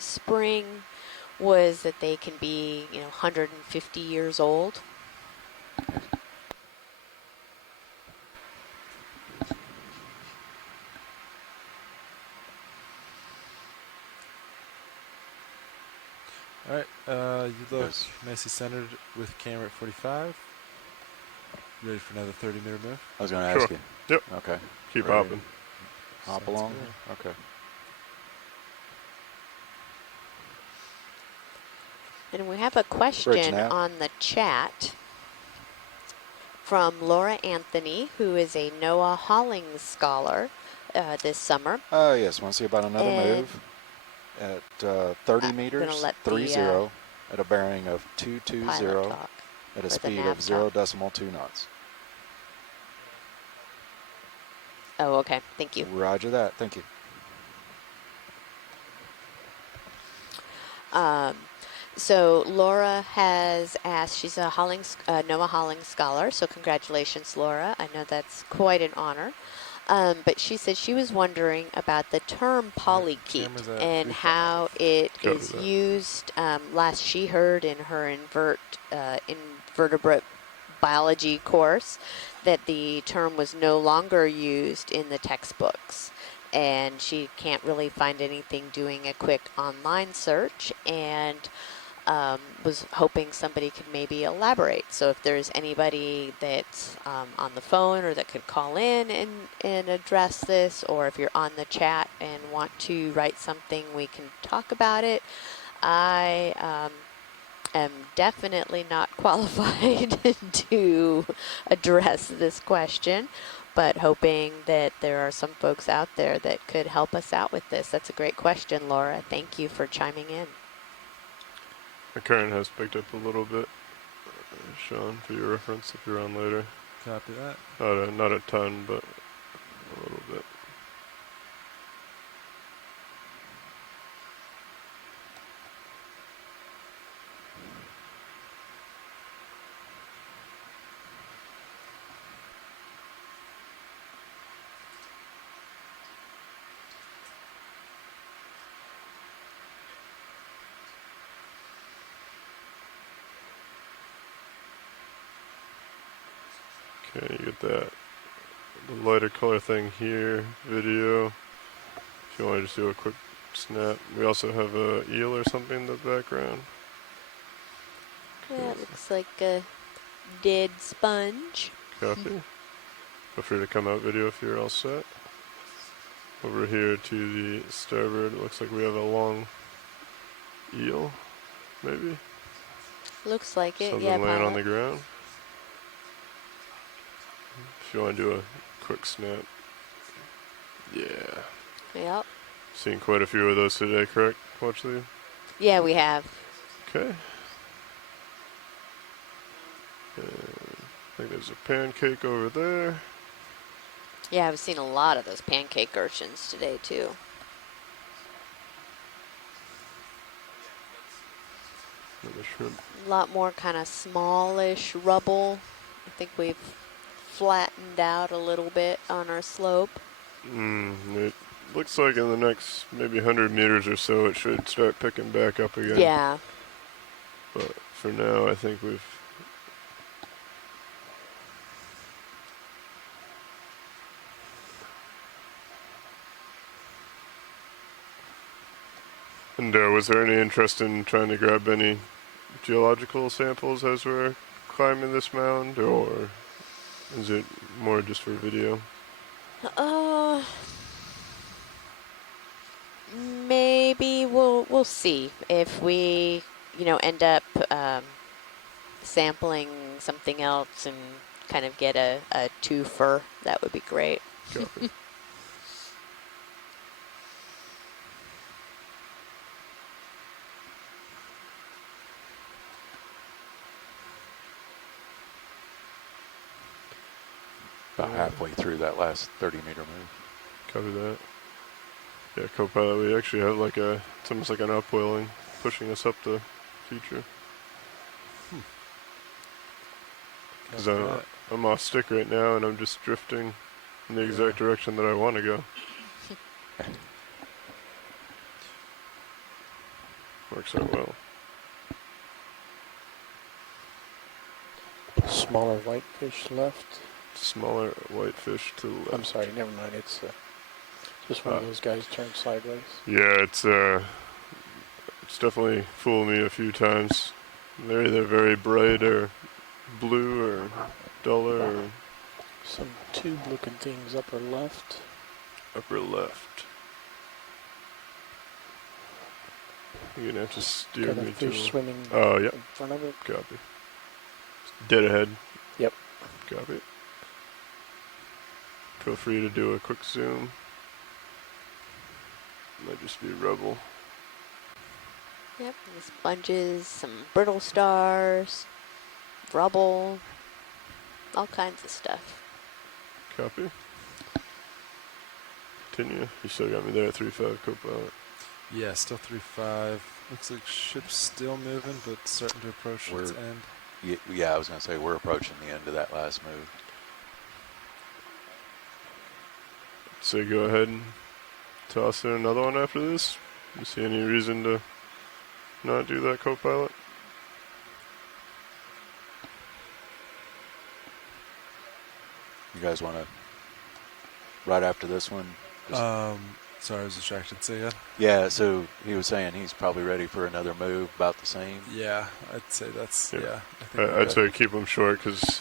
spring was that they can be, 150 years old. All right, you look nicely centered with camera at 45. Ready for another 30-meter move? I was going to ask Sure. you. Yep. Okay. Keep Ready. hopping. Hop Sounds along. good. Okay. And we have a Bridge question nav. on the chat from Laura Anthony, who is a Noah Hollings scholar this summer. Oh, yes. Want to see about another And move at 30 I'm gonna meters, let the, 3-0, at a bearing of Pilot 220 talk. at or a the speed nav of talk. 0.2 knots. Oh, okay. Thank you. Roger that. Thank you. So Laura has asked, she's a Noah Hollings scholar, so congratulations, Laura. I know that's quite an honor. But she said she was wondering about the term polychaete cameras at and 3-5. how it Copy is that. used. Last she heard in her invertebrate biology course that the term was no longer used in the textbooks. And she can't really find anything doing a quick online search, and was hoping somebody could maybe elaborate. So if there's anybody that's on the phone or that could call in and address this, or if you're on the chat and want to write something, we can talk about it. I am definitely not qualified to address this question, but hoping that there are some folks out there that could help us out with this. That's a great question, Laura. Thank you for chiming in. The current has picked up a little bit, Sean, for your reference if you're on later. Copy that. Not a ton, but a little bit. Okay, you get that. The lighter color thing here, video. If you want to just do a quick snap. We also have a eel or something in the background. That looks like a dead sponge. Copy. Feel free to come out video if you're all set. Over here to the starboard, it looks like we have a long eel, maybe. Looks like it, Something yeah, laying on pilot. the ground. If you want to do a quick snap. Yeah. Yep. Seen quite a few of those today, correct? Watch the. Yeah, we have. Okay. And I think there's a pancake over there. Yeah, I've seen a lot of those pancake urchins today, too. Another shrimp. A lot more kind of smallish rubble. I think we've flattened out a little bit on our slope. It looks like in the next maybe 100 meters or so it should start picking back up again. Yeah. But for now, I think we've... And was there any interest in trying to grab any geological samples as we're climbing this mound, or is it more just for video? Maybe we'll see if we end up sampling something else and kind of get a twofer. That would be great. Copy. About halfway through that last 30-meter move. Copy that. Yeah, co-pilot, we actually have like it's almost like an upwelling pushing us up the feature. Because I'm off stick right now and I'm just drifting in the exact direction that I want to go. Works out well. Smaller whitefish left. Smaller whitefish to the left. I'm sorry, never mind. It's just one of those guys turned sideways. Yeah, it's definitely fooled me a few times. They're either very bright or blue or duller or... Some tube-looking things upper left. Upper left. You're gonna have to steer Got a me fish to... swimming Oh, yep. in front of it. Copy. Dead ahead. Yep. Copy. Feel free to do a quick zoom. Might just be rubble. Yep, the sponges, some brittle stars, rubble, all kinds of stuff. Copy. Continue. You still got me there at 3.5 co-pilot. Yeah, still 3.5. Looks like ship's still moving, but starting to approach its end. Yeah, I was going to say we're approaching the end of that last move. So go ahead and toss in another one after this. You see any reason to not do that, co-pilot? You guys want to, right after this one? Sorry, I was distracted. Say again? Yeah, so he was saying he's probably ready for another move, about the same. Yeah, I'd say that's, Yeah. I think I'd say keep them short because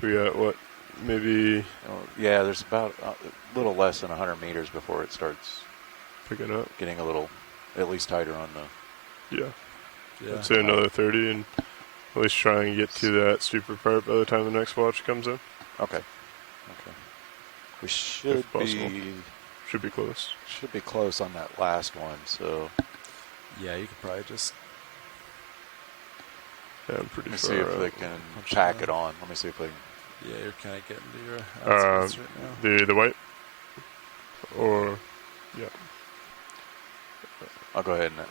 we got, what, maybe... Yeah, there's about a little less than 100 meters before it starts picking up. Getting a little, at least tighter on the... Yeah. I'd say another 30 and at least try and get to that stupor part by the time the next watch comes in. Okay. We should be close. Should be close on that last one, so... Yeah, you could probably just... Yeah, I'm pretty Let me far see if out. they can tack it on. Let me see if they can... Yeah, you're kind of getting to your outspace right now. The white? Or... Yeah. I'll go ahead and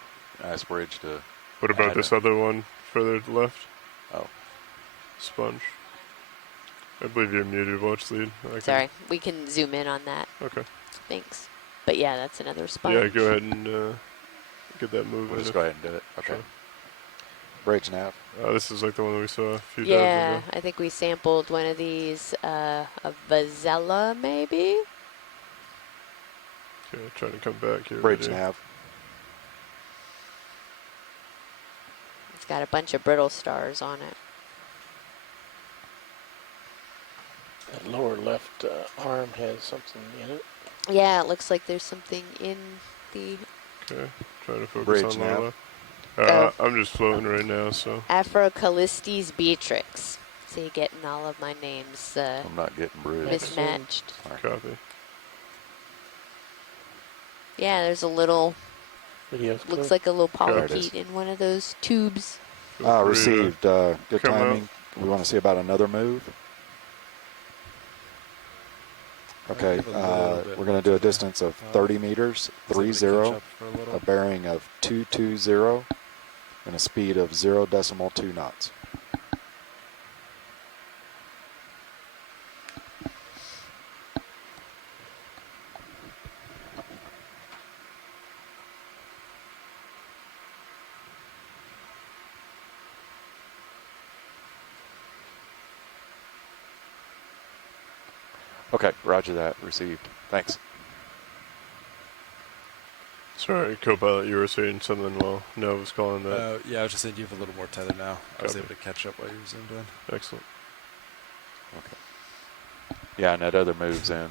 ask Bridge to... What about this other one further to the left? Oh. Sponge. I believe you're muted, watch lead. Sorry, we can zoom in on that. Okay. Thanks. But yeah, that's another sponge. Yeah, go ahead and get that moving. We'll just go ahead and do it. Okay. Sure. Bridge nav. This is like the one that we saw a few times Yeah, ago. I think we sampled one of these, a Vazella maybe? Okay, trying to come back here. Bridge nav. It's got a bunch of brittle stars on it. That lower left arm has something in it. Yeah, it looks like there's something in the... Okay, trying to focus Bridge on nav. Lola. I'm just floating right now, so... Afrocalistes beatrix. So you're getting all of my names I'm not getting Bridge. mismatched. Copy. Yeah, there's a little... Video's looks clear. like a little There it is. polypete in one of those tubes. Received. Good come timing. We want to see about another move. Okay, give a little bit we're going to do a distance of 30 meters, 30, catch up for a little. a bearing of 220, and a speed of 0.2 knots. Okay, roger that. Received. Thanks. Sorry, co-pilot, you were saying something while Nova was calling that. Yeah, I was just saying you have a little more tether now. I was Copy. able to catch up while you were zoomed in. Excellent. Okay. Yeah, and that other moves in.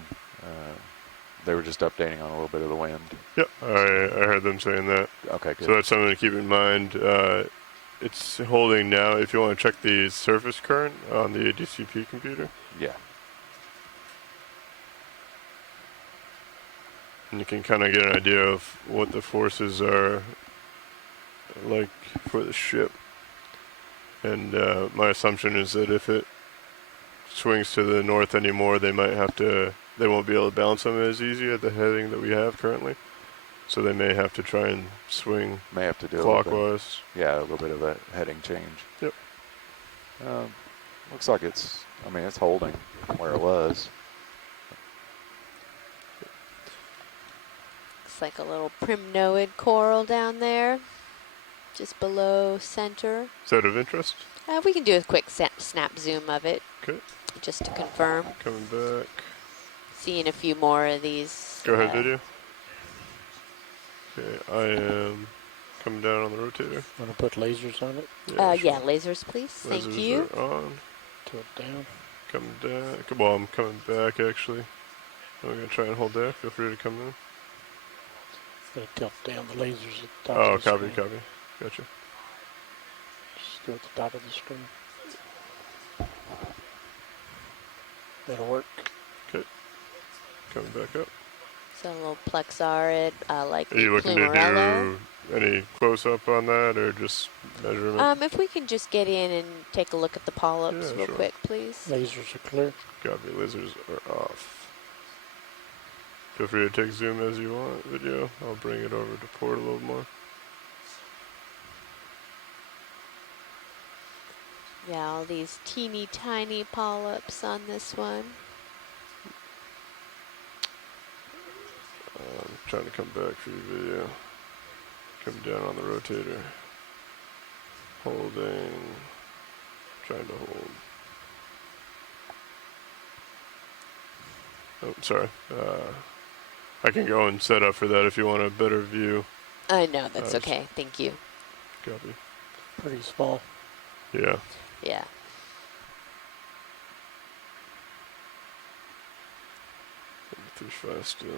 They were just updating on a little bit of the wind. Yep, I heard them saying that. Okay, good. So that's something to keep in mind. It's holding now. If you want to check the surface current on the DCP computer. Yeah. And you can kind of get an idea of what the forces are like for the ship. And my assumption is that if it swings to the north anymore, they won't be able to balance them as easy at the heading that we have currently. So they may have to try and swing May have to do clockwise. A little bit of a heading change. Yep. Looks like it's holding from where it was. Looks like a little primnoid coral down there, just below center. Is that of interest? We can do a quick snap zoom of it. Okay. Just to confirm. Coming back. Seeing a few more of these. Go ahead, video. Okay, I am coming down on the rotator. Want to put lasers on it? Yeah, lasers, please. Lasers Thank you. are on. Tilt down. Coming down. Well, I'm coming back actually. I'm going to try and hold there. Feel free to come in. Gonna tilt down the lasers at the top Oh, of the copy, screen. copy. Gotcha. Just go at the top of the screen. That'll work. Okay. Coming back up. So a little plexarid, like Are you looking to do any close-up on that or just measurement? If we can just get in and take a look at the polyps real sure. quick, please. Lasers are clear. Copy. Lasers are off. Feel free to take zoom as you want, video. I'll bring it over to port a little more. Yeah, all these teeny tiny polyps on this one. I'm trying to come back for your video. Come down on the rotator. Holding. Trying to hold. Oh, sorry. I can go and set up for that if you want a better view. No, that's okay. Thank you. Copy. Pretty small. Yeah. Yeah. Too fast still.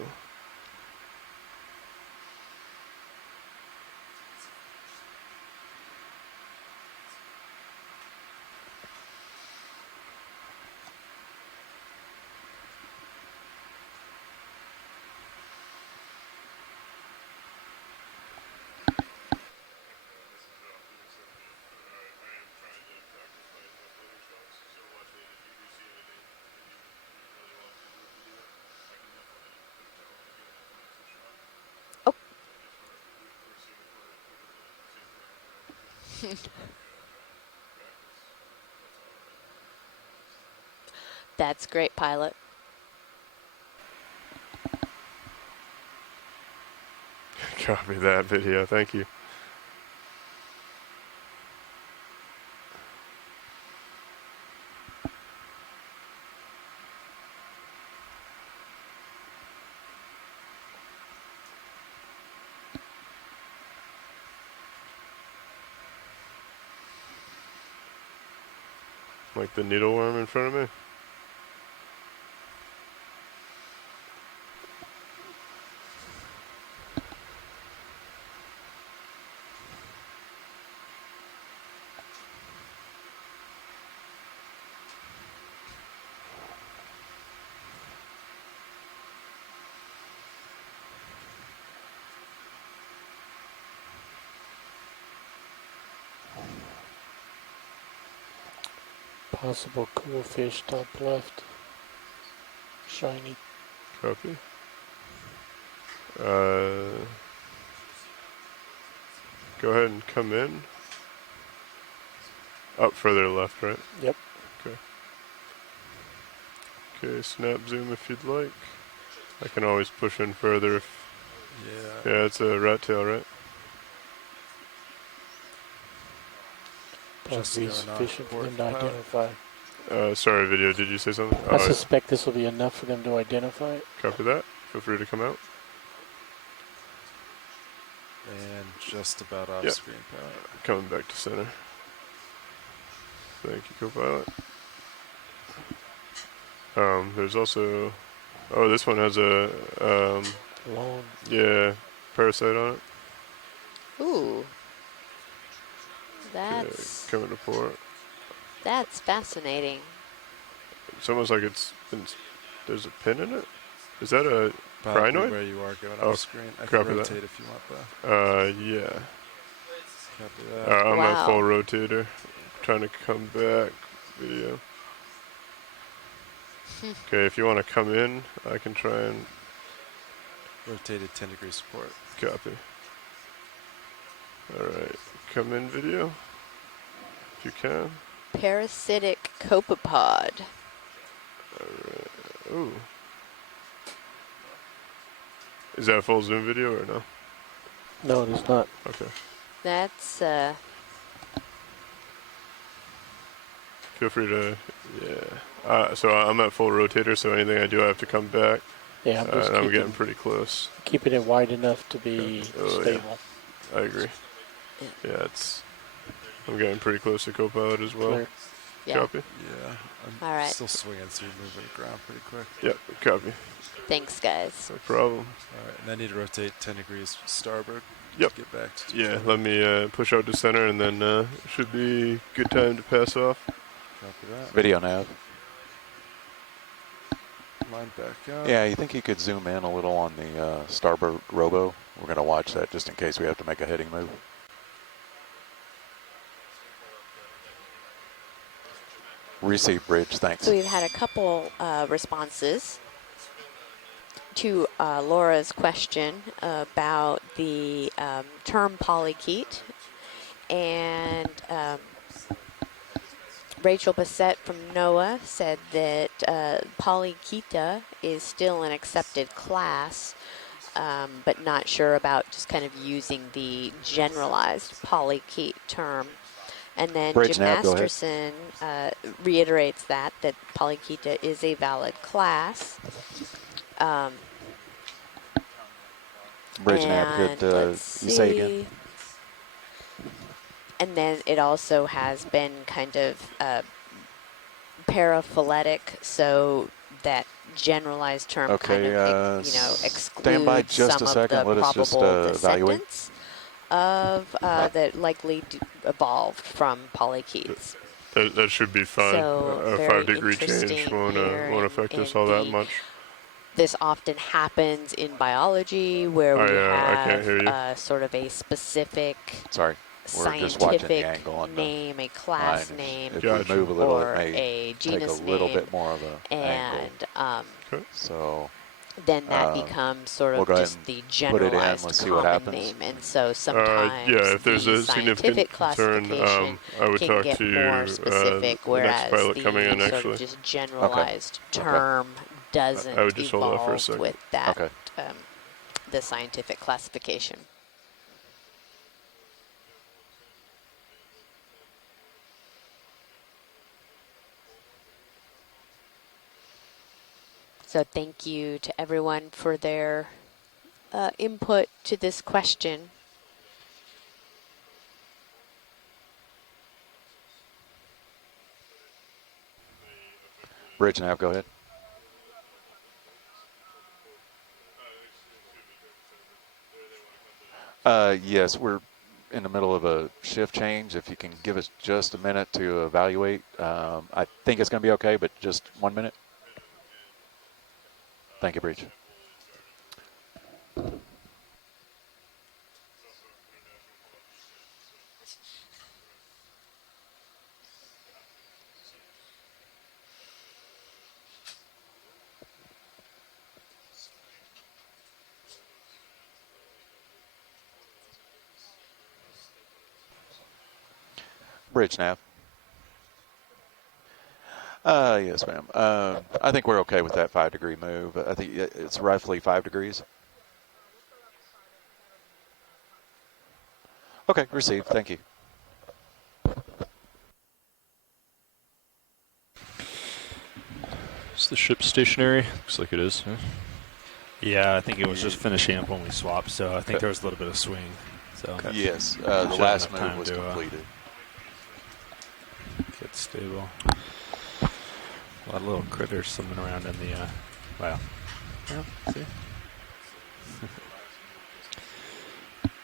That's great, pilot. Copy that video. Thank you. Like the needleworm in front of me. Possible cool fish top left. Shiny. Copy. Go ahead and come in. Up further left, right? Yep. Okay. Okay, snap zoom if you'd like. I can always push in further if... Yeah. Yeah, it's a rat tail, right? Probably Just be going off sufficient for board them to pilot. identify. Sorry, video, did you say something? I suspect this will be enough for them to identify it. Copy that. Feel free to come out. And just about off Yep. screen pilot. Coming back to center. Thank you, co-pilot. There's also... Oh, this one has a... Long. yeah, parasite on it. Ooh. Okay, That's coming to port. fascinating. It's almost like there's a pin in it? Is that a Probably crinoid? where you are going Oh, off screen. I can copy that. rotate if you want though. Yeah. Copy that. I'm Wow. at full rotator. Trying to come back. Video. Okay, if you want to come in, I can try and Rotated 10 degree support. copy. Alright, come in video. If you can. Parasitic copepod. Alright. Ooh. Is that a full zoom video or no? No, it is not. Okay. That's Feel free to, yeah. So I'm at full rotator, so anything I do, I have to come back. Yeah, I'm just I'm getting pretty close. keeping it wide enough to be Oh, stable. Yeah. I agree. Yeah, I'm getting pretty close to co-pilot as well. Clear. yeah. Copy? Yeah. I'm All right. still swinging through moving the ground pretty quick. Yep, copy. Thanks, guys. No problem. All right, and I need to rotate 10 degrees starboard. Yep. To get back to Yeah, 210. let me push out to center, and then should be good time to pass off. Copy that. Video nav. Line back up. Yeah, you think you could zoom in a little on the starboard robo? We're going to watch that just in case we have to make a heading move. Receive bridge, thanks. So we've had a couple responses to Laura's question about the term polychaete, and Rachel Bassett from NOAA said that polychaeta is still an accepted class, but not sure about just kind of using the generalized polychaete term. And then Bridge Jim nav, go ahead. Masterson reiterates that polychaeta is a valid class. Bridge nav, and could let's you say again? see. And then it also has been kind of paraphyletic, so that generalized term kind Okay, of stand by excludes just some a second. of the Let us just probable evaluate. descendants of that likely evolved from polychaetes. That should be fine. So A very 5-degree change interesting won't here affect in us all that the- much. This often happens in biology where we I can't hear you. have sort of a specific Sorry, we're just watching the scientific angle on the name, a class line. name, If Gotcha. we move a little, or it may a take genus a little name, bit more of a angle. and So then that uh, becomes sort we'll of go ahead just and the put it in. generalized Let's see what common happens. name. And so sometimes Yeah, if there's the a significant scientific concern, classification I would can talk get to more specific, the next whereas pilot the coming in, sort actually. of just generalized term doesn't I would just hold off for a evolve second. with that, Okay. the scientific classification. So thank you to everyone for their input to this question. bridge nav, go ahead. Yes, we're in the middle of a shift change. If you can give us just a minute to evaluate, I think it's going to be okay, but just 1 minute. Thank you, Breach. Bridge nav. Yes, ma'am. I think we're okay with that 5-degree move. I think it's roughly 5 degrees. Okay, received. Thank you. Is the ship stationary? Looks like it is. Huh? Yeah, I think it was just finishing up when we swapped, so I think there was a little bit of swing. So Yes, the last move was completed. Get stable. A lot of little critters swimming around in the, wow. Yeah, see?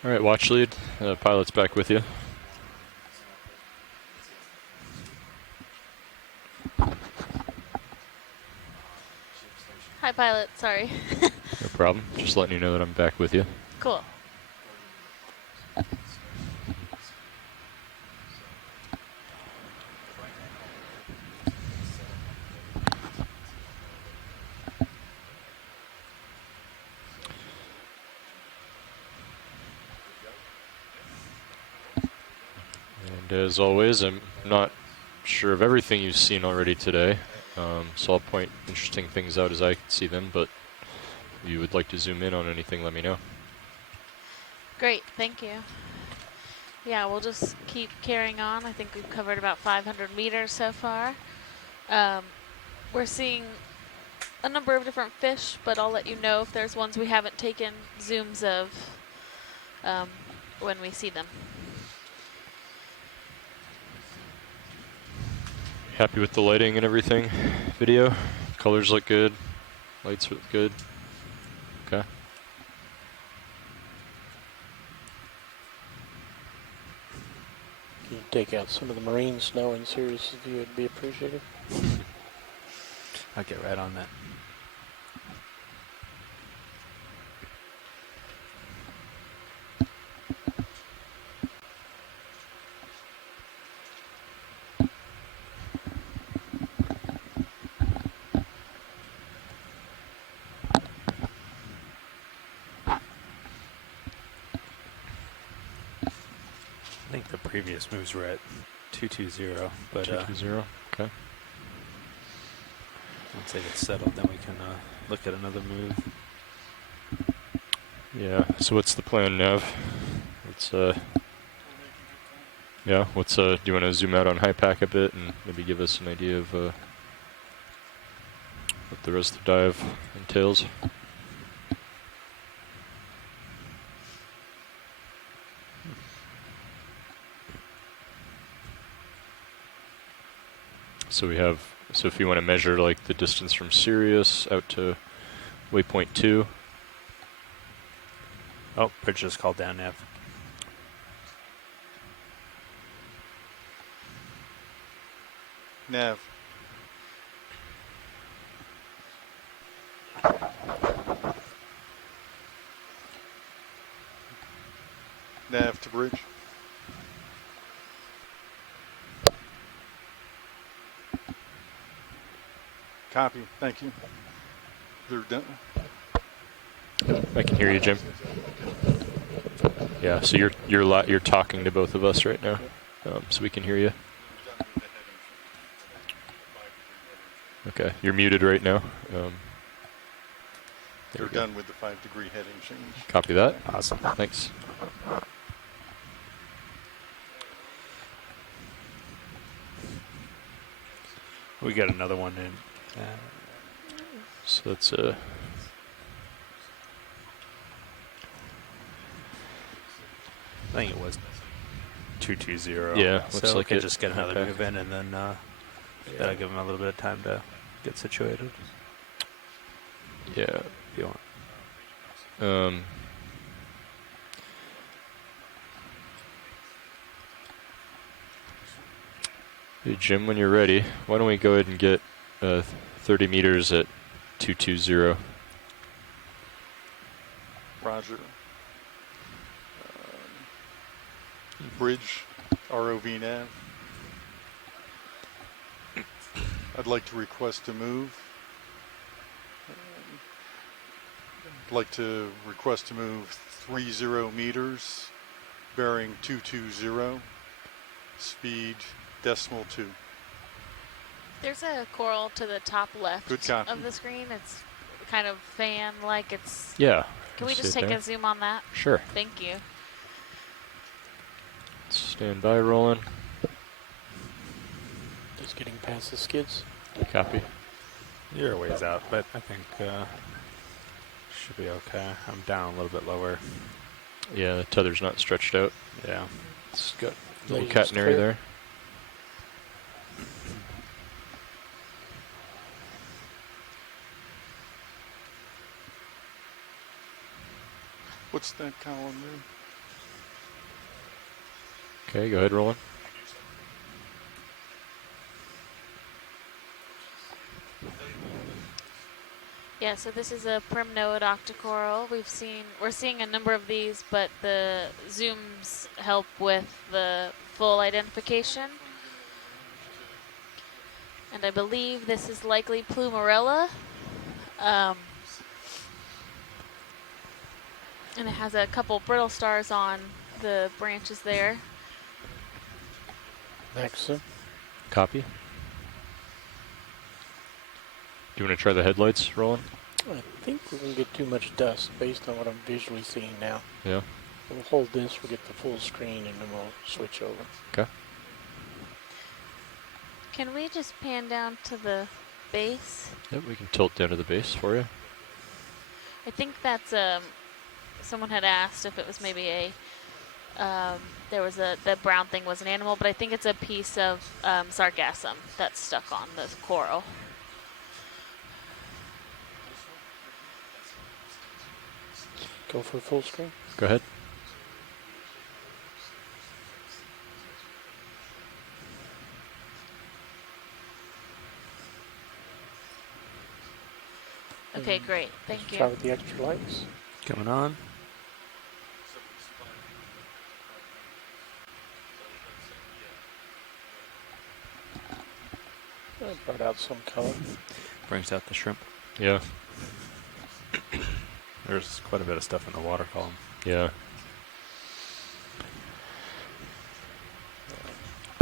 All right, watch lead. Pilot's back with you. Hi, pilot. Sorry. No problem. Just letting you know that I'm back with you. Cool. And as always, I'm not sure of everything you've seen already today, so I'll point interesting things out as I see them, but if you would like to zoom in on anything, let me know. Great. Thank you. Yeah, we'll just keep carrying on. I think we've covered about 500 meters so far. We're seeing a number of different fish, but I'll let you know if there's ones we haven't taken zooms of when we see them. Happy with the lighting and everything? Video? Colors look good? Lights look good? Okay. Can you take out some of the marine snow in Sirius view? It'd be appreciated. I'll get right on that. I think the previous moves were at 220, but 220, okay. Once they get settled, then we can look at another move. Yeah, so what's the plan, Nav? Let's, yeah, what's, do you want to zoom out on high pack a bit and maybe give us an idea of what the rest of the dive entails? So we have, so if you want to measure like the distance from Sirius out to waypoint 2. Oh, bridge just called down, Nav. Nav. Nav to bridge. Copy. Thank you. They're done. I can hear you, Jim. Yeah, so you're talking to both of us right now, so we can hear you. Okay, you're muted right now. They're done with the 5-degree heading change. Copy that. Awesome. Thanks. We got another one in. So that's I think it was 220. Yeah, so looks like we can it. just get another Okay. move in, and then that'll give them a little bit of time to get situated. Yeah. If you want. Hey, Jim, when you're ready, why don't we go ahead and get 30 meters at 220. Roger. Bridge, ROV nav. I'd like to request a move. I'd like to request to move 30 meters, bearing 220, speed decimal 2. There's a coral to the top left Good copy. of the screen. It's kind of fan-like. It's. Yeah. Can we see just it take there. a zoom on that? Sure. Thank you. Stand by, Roland. Just getting past the skids. Copy. You're a ways out, but I think should be okay. I'm down a little bit lower. Yeah, the tether's not stretched out. Yeah. It's got a little Lasers catenary clear. there. What's that column there? Okay, go ahead, Roland. Yeah, so this is a primnode octocoral. We're seeing a number of these, but the zooms help with the full identification. And I believe this is likely Plumarella. And it has a couple brittle stars on the branches there. Maxim. Copy. Do you want to try the headlights, Roland? I think we're going to get too much dust based on what I'm visually seeing now. Yeah. We'll hold this, we'll get the full screen, and then we'll switch over. Okay. Can we just pan down to the base? Yep, we can tilt down to the base for you. I think that's someone had asked if it was maybe a the brown thing was an animal, but I think it's a piece of sargassum that's stuck on the coral. Go for full screen. Go ahead. Okay, great. Thank you. Try with the extra lights. Coming on. Brought out some color. Brings out the shrimp. Yeah. There's quite a bit of stuff in the water column. Yeah.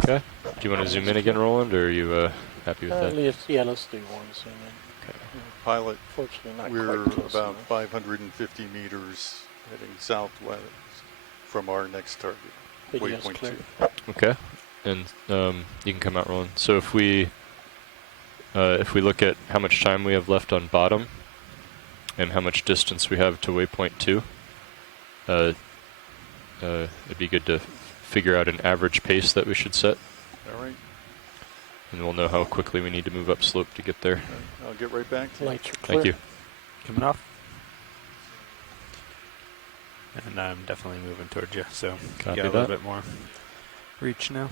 Okay. Do you want to zoom in again, Roland, or are you happy with that? Let's do one zoom in. Okay. Pilot, Fortunately, not we're quite close about enough. 550 meters heading southwest from our next target. Video's Waypoint clear. 2. Okay. And you can come out, Roland. So if we look at how much time we have left on bottom and how much distance we have to waypoint 2, it'd be good to figure out an average pace that we should set, All right. and we'll know how quickly we need to move upslope to get there. I'll get right back to you. Lights are clear. Thank you. Coming off. And I'm definitely moving towards you, so Copy you got a little that. bit more reach now.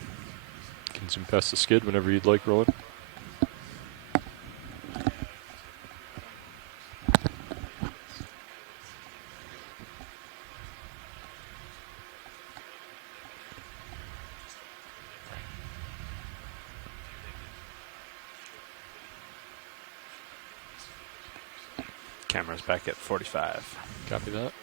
Can zoom past the skid whenever you'd like, Roland. Camera's back at 45. Copy that.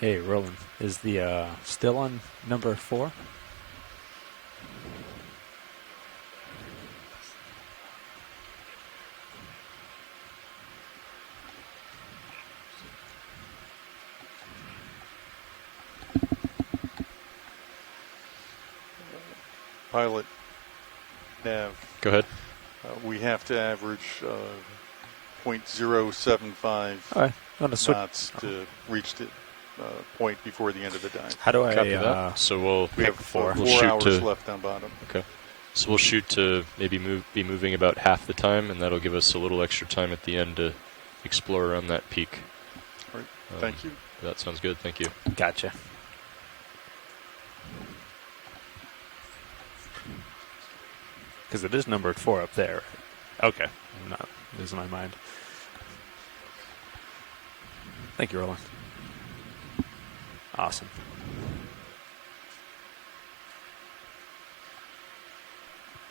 Hey, Roland, is the still on number 4? Pilot, nav. Go ahead. We have to average 0.075 All right, I'm gonna switch. knots to reach the point before the end of the dive. How do Copy I that. So we'll We have four. We'll 4 shoot hours to left on bottom. Okay. So we'll shoot to maybe be moving about half the time, and that'll give us a little extra time at the end to explore around that peak. All right. Thank you. That sounds good. Thank you. Gotcha. Because it is numbered 4 up there. Okay, I'm not losing my mind. Thank you, Roland. Awesome.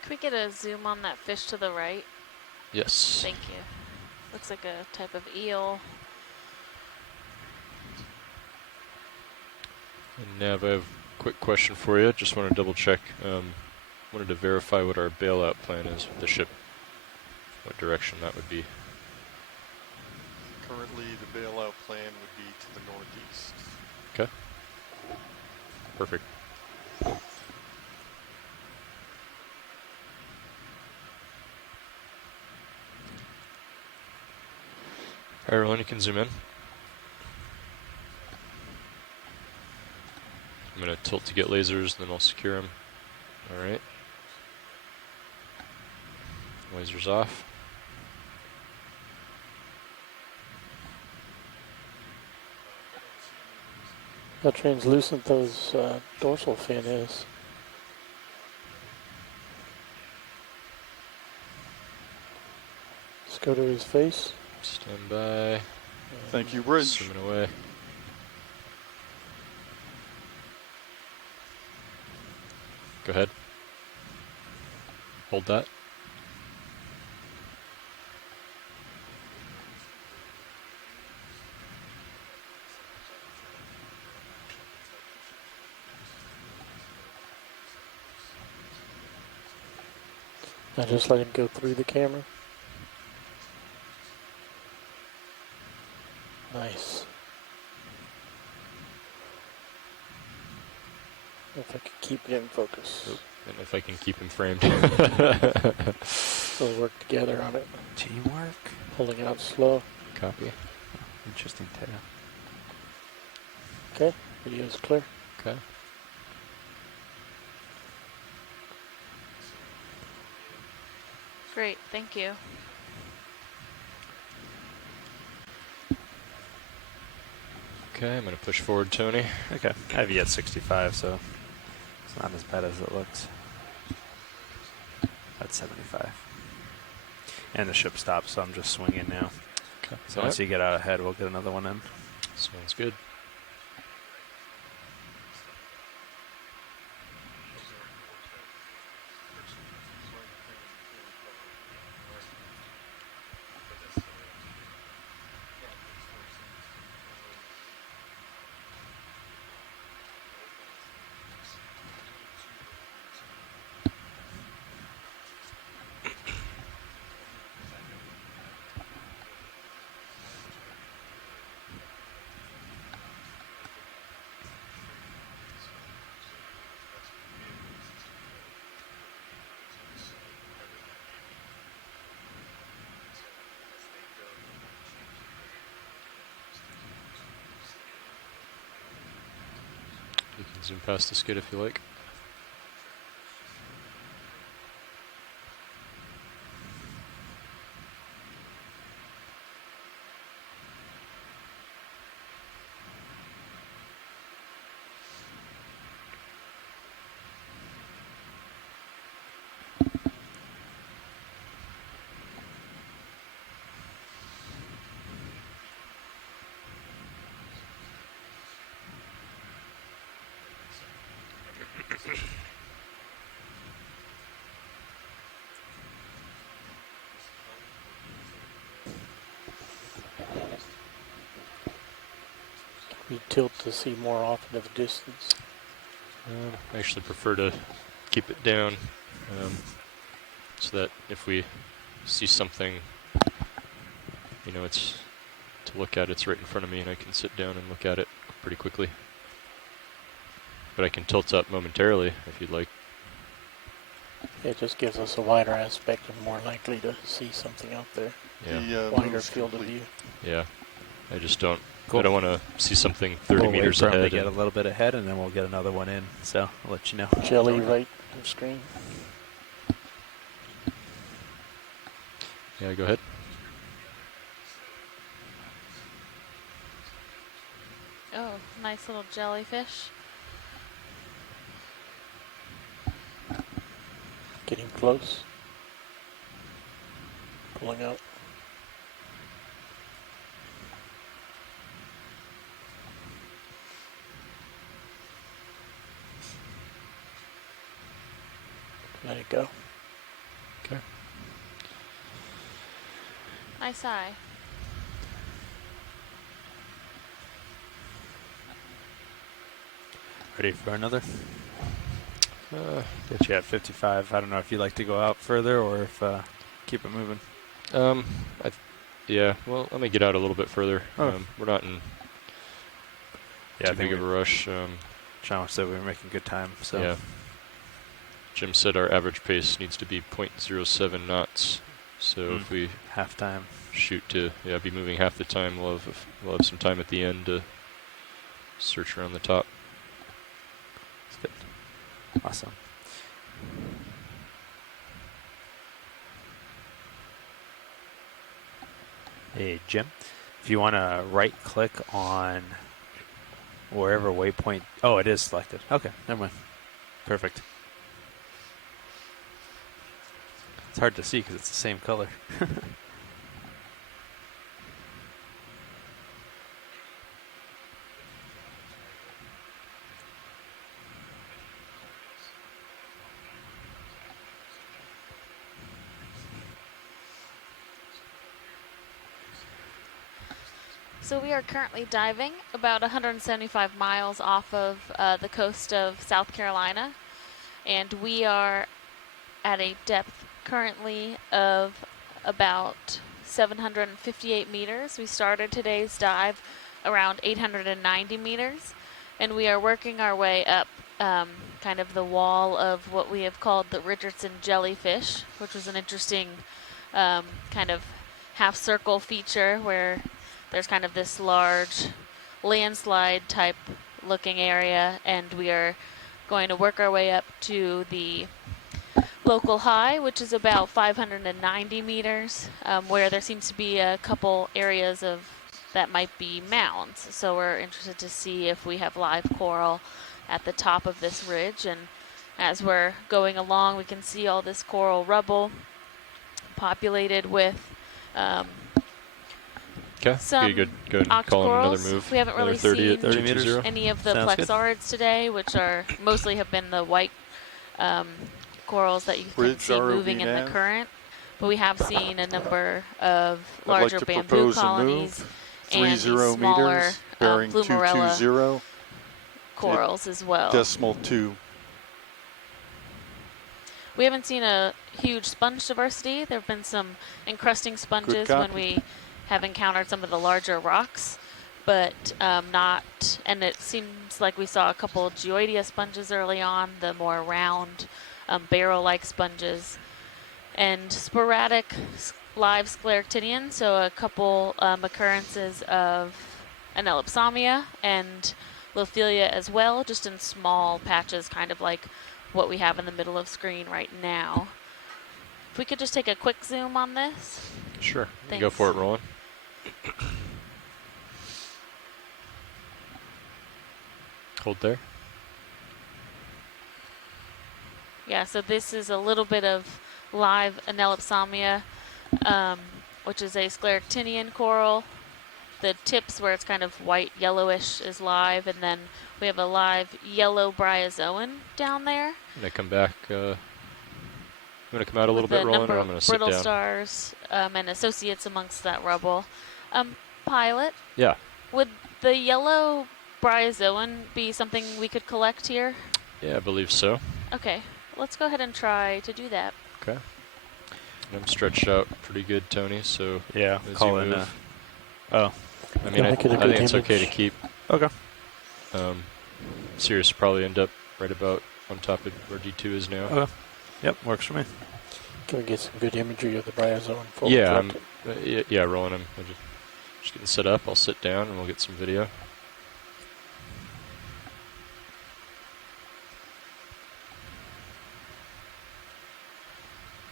Can we get a zoom on that fish to the right? Yes. Thank you. Looks like a type of eel. And Nav, I have a quick question for you. Just want to double check. Wanted to verify what our bailout plan is with the ship. What direction that would be. Currently, the bailout plan would be to the northeast. Okay. Perfect. All right, Roland, you can zoom in. I'm going to tilt to get lasers, then I'll secure them. All right. Lasers off. How translucent those dorsal fin is. Let's go to his face. Stand by. Thank you, Bridge. Zooming away. Go ahead. Hold that. I just let him go through the camera. Nice. If I could keep it in focus. Oop. And if I can keep him framed. We'll work together on it. Teamwork. Pulling out slow. Copy. Interesting tail. Okay, video's clear. Okay. Great, thank you. Okay, I'm going to push forward, Tony. Okay, I have you at 65, so it's not as bad as it looks. That's 75. And the ship stops, so I'm just swinging now. Okay. So once you get out ahead, we'll get another one in. Sounds good. You can zoom past the skid if you like. We tilt to see more off into the distance. I actually prefer to keep it down so that if we see something, you know, it's to look at, it's right in front of me and I can sit down and look at it pretty quickly. But I can tilt up momentarily if you'd like. It just gives us a wider aspect and more likely to see something out there. Yeah. Wider field of view. Yeah. I just don't. Cool. I don't want to see something 30 We'll meters wait for him ahead. to get a little bit ahead, and then we'll get another one in. So I'll let you know. Jelly right on the screen. Yeah, go ahead. Oh, nice little jellyfish. Getting close. Pulling out. Let it go. Nice eye. Ready for another? Get you at 55. I don't know if you'd like to go out further or if keep it moving. Yeah, well, let me get out a little bit further. Oh. We're not in too big of a rush. John said we were making good time. So yeah. Jim said our average pace needs to be 0.07 knots. So if we half time shoot to be moving half the time, we'll have some time at the end to search around the top. That's good. Awesome. Hey, Jim, if you want to right-click on wherever waypoint... Oh, it is selected. Okay, never mind. Perfect. It's hard to see because it's the same color. So we are currently diving about 175 miles off of the coast of South Carolina, and we are at a depth currently of about 758 meters. We started today's dive around 890 meters, and we are working our way up kind of the wall of what we have called the Richardson Jellyfish, which was an interesting kind of half-circle feature where there's kind of this large landslide type looking area, and we are going to work our way up to the local high, which is about 590 meters, where there seems to be a couple areas of that might be mounds. So we're interested to see if we have live coral at the top of this ridge, and as we're going along we can see all this coral rubble populated with some go and call in another move. We haven't really Another 30 seen at 30 meters. any of the Sounds good. plexaurids today, which are mostly have been the white corals that you can Bridge see ROV moving in the nav. current. But we have seen a number of I'd like larger to bamboo propose a colonies move, and 30 these smaller meters, bearing Bloomerella 220, corals as well. .2. We haven't seen a huge sponge diversity. There have been some encrusting sponges when we have encountered some of the larger rocks, but not, and it seems like we saw a couple Geoidea sponges early on, the more round barrel-like sponges, and sporadic live scleractinian, so a couple occurrences of Anelopsamia and Lophilia as well, just in small patches, kind of like what we have in the middle of screen right now. If we could just take a quick zoom on this. Sure. Thanks. Go for it, Roland. Hold there. Yeah, so this is a little bit of live Anelopsamia, which is a scleractinian coral. The tips where it's kind of white yellowish is live, and then we have a live yellow bryozoan down there. I'm gonna come back. I'm gonna come out a little with bit, Roland, or number I'm gonna of sit brittle down. stars and associates amongst that rubble. Pilot, Yeah. would the yellow bryozoan be something we could collect here? Yeah, I believe so. Okay, let's go ahead and try to do that. Okay. And I'm stretched out pretty good, Tony. So yeah, as call you in. move, I mean, You'll I make it a think good it's okay to image. keep. Okay. Sirius will probably end up right about on top of where D2 is now. Okay. Yep, works for me. Can we get some good imagery of the bryozoan? before we Yeah, collect it? yeah, Roland. I'm just getting set up. I'll sit down and we'll get some video.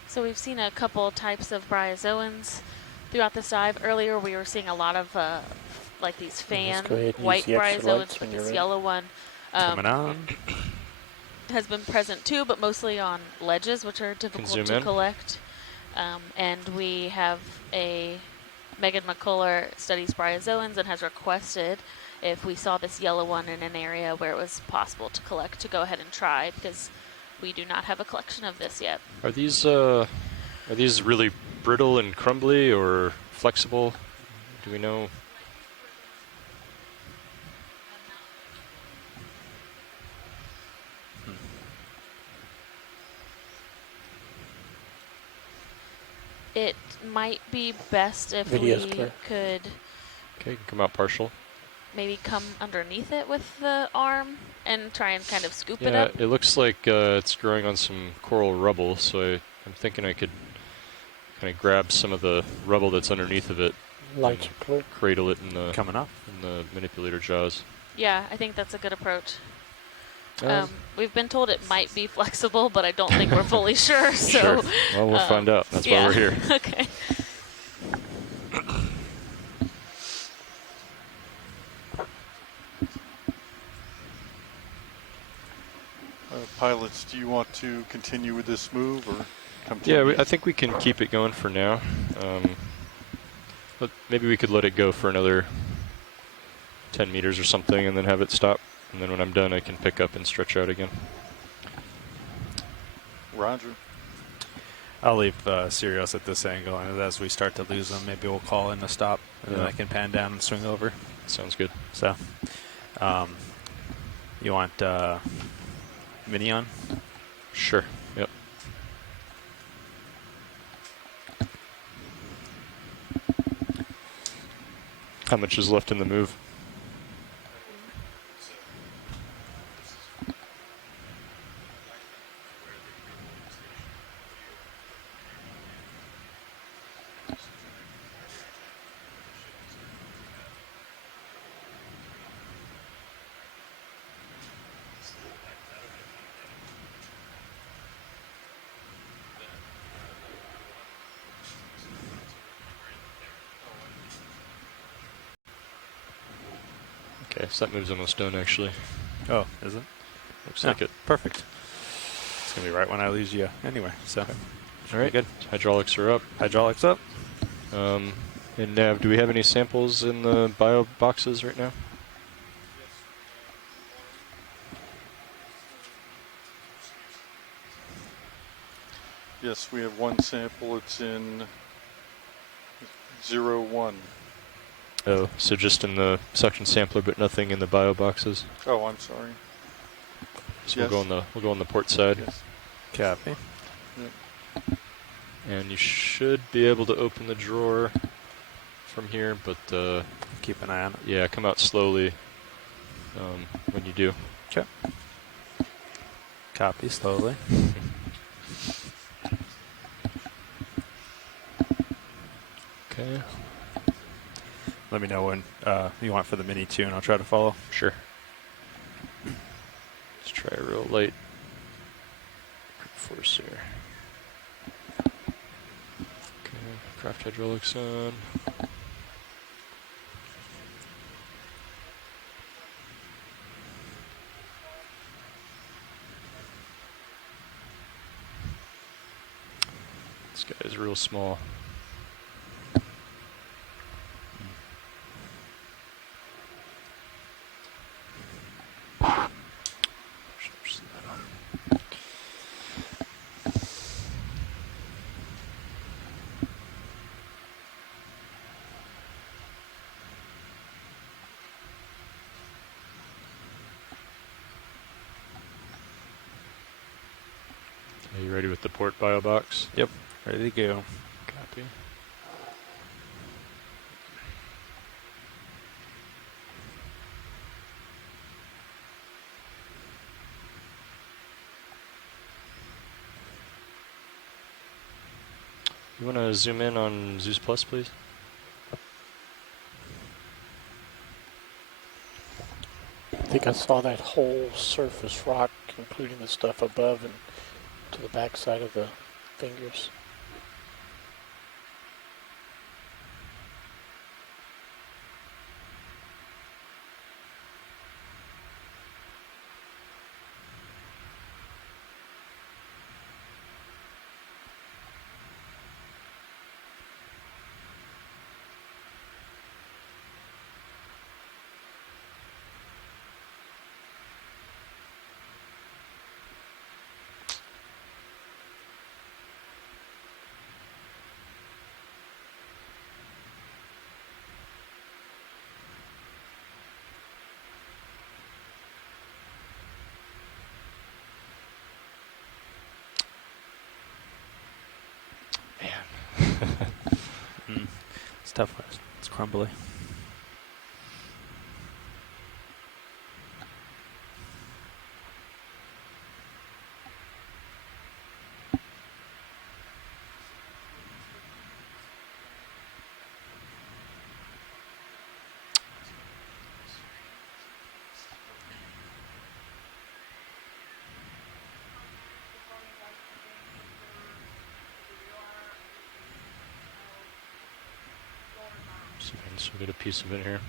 So we've seen a couple types of bryozoans throughout this dive. Earlier we were seeing a lot of like these fan go ahead and white use the extra lights bryozoans, when but you're this ready. yellow one Coming on. has been present too, but mostly on ledges, which are difficult zoom to in. collect. And we have Megan McCuller studies bryozoans and has requested if we saw this yellow one in an area where it was possible to collect, to go ahead and try, because we do not have a collection of this yet. Are these really brittle and crumbly, or flexible? Do we know? It might be best if Video's we clear. could Okay, come out partial. maybe come underneath it with the arm and try and kind of scoop it Yeah, up. it looks like it's growing on some coral rubble, so I'm thinking I could kind of grab some of the rubble that's underneath of it, Lights are clear. cradle it in the Coming up. in the manipulator jaws. Yeah, I think that's a good approach. Um, We've been told it might be flexible, but I don't think we're fully sure. So, Sure. Well, we'll find out. That's yeah. why we're here. Okay. Pilots, do you want to continue with this move or come to Yeah, me? I think we can keep it going for now. But maybe we could let it go for another 10 meters or something and then have it stop. And then when I'm done, I can pick up and stretch out again. Roger. I'll leave Sirius at this angle, and as we start to lose them, maybe we'll call in a stop, and then I can pan down and swing over. Sounds good. So, you want mini on? Sure. Yep. How much is left in the move? Okay, so that move's almost done, actually. Oh, is it? Looks like it. Perfect. It's going to be right when I lose you anyway, so. Okay. All right, good. Hydraulics are up. Hydraulics up. And Nav, do we have any samples in the bio boxes right now? Yes, we have one sample. It's in 01. Oh, so just in the suction sampler, but nothing in the bio boxes. Oh, I'm sorry. So Yes. we'll go on the port side. Yes. Copy. Yep. And you should be able to open the drawer from here, but keep an eye on it. Yeah, come out slowly when you do. Okay. Copy slowly. Okay. Let me know when you want for the mini too, and I'll try to follow. Sure. Let's try a real light force here. Okay, craft hydraulics on. This guy is real small. Are you ready with the port bio box? Yep, ready to go. Copy. You want to zoom in on Zeus Plus, please? I think I saw that whole surface rock, including the stuff above and to the back side of the fingers. It's tough. It's crumbly. See if I can still get a piece of it here.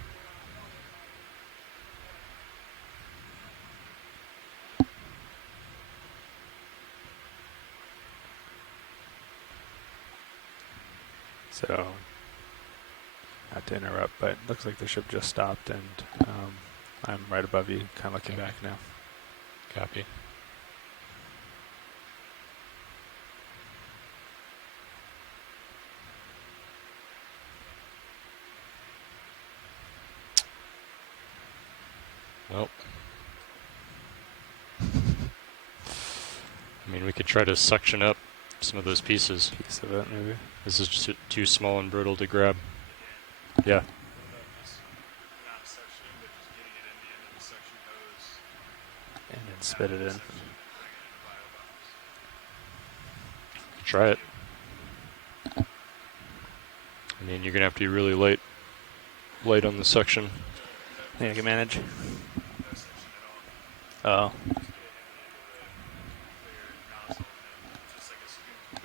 So, not to interrupt, but it looks like the ship just stopped, and I'm right above you, kind of looking back now. Copy. Well, I mean, we could try to suction up some of those pieces. Piece of it, maybe. This is just too small and brittle to grab. Yeah. And then spit it in. Try it. I mean, you're gonna have to be really light on the suction. I think I can manage. Oh.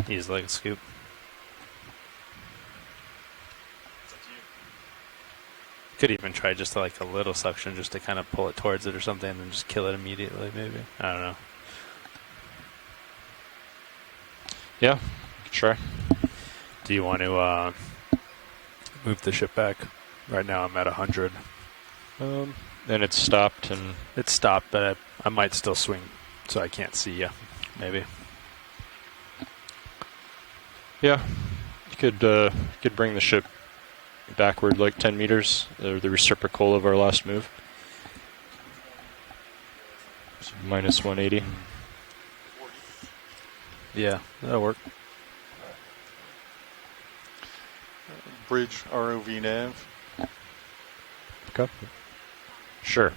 Use like a scoop. Could even try just like a little suction just to kind of pull it towards it or something and then just kill it immediately, maybe. I don't know. Yeah, try. Do you want to move the ship back? Right now I'm at 100. And it's stopped, and it's stopped, but I might still swing, so I can't see you. Maybe. Yeah, you could bring the ship backward like 10 meters, the reciprocal of our last move. So minus 180. Yeah, that'll work. Bridge ROV nav. Okay. Sure.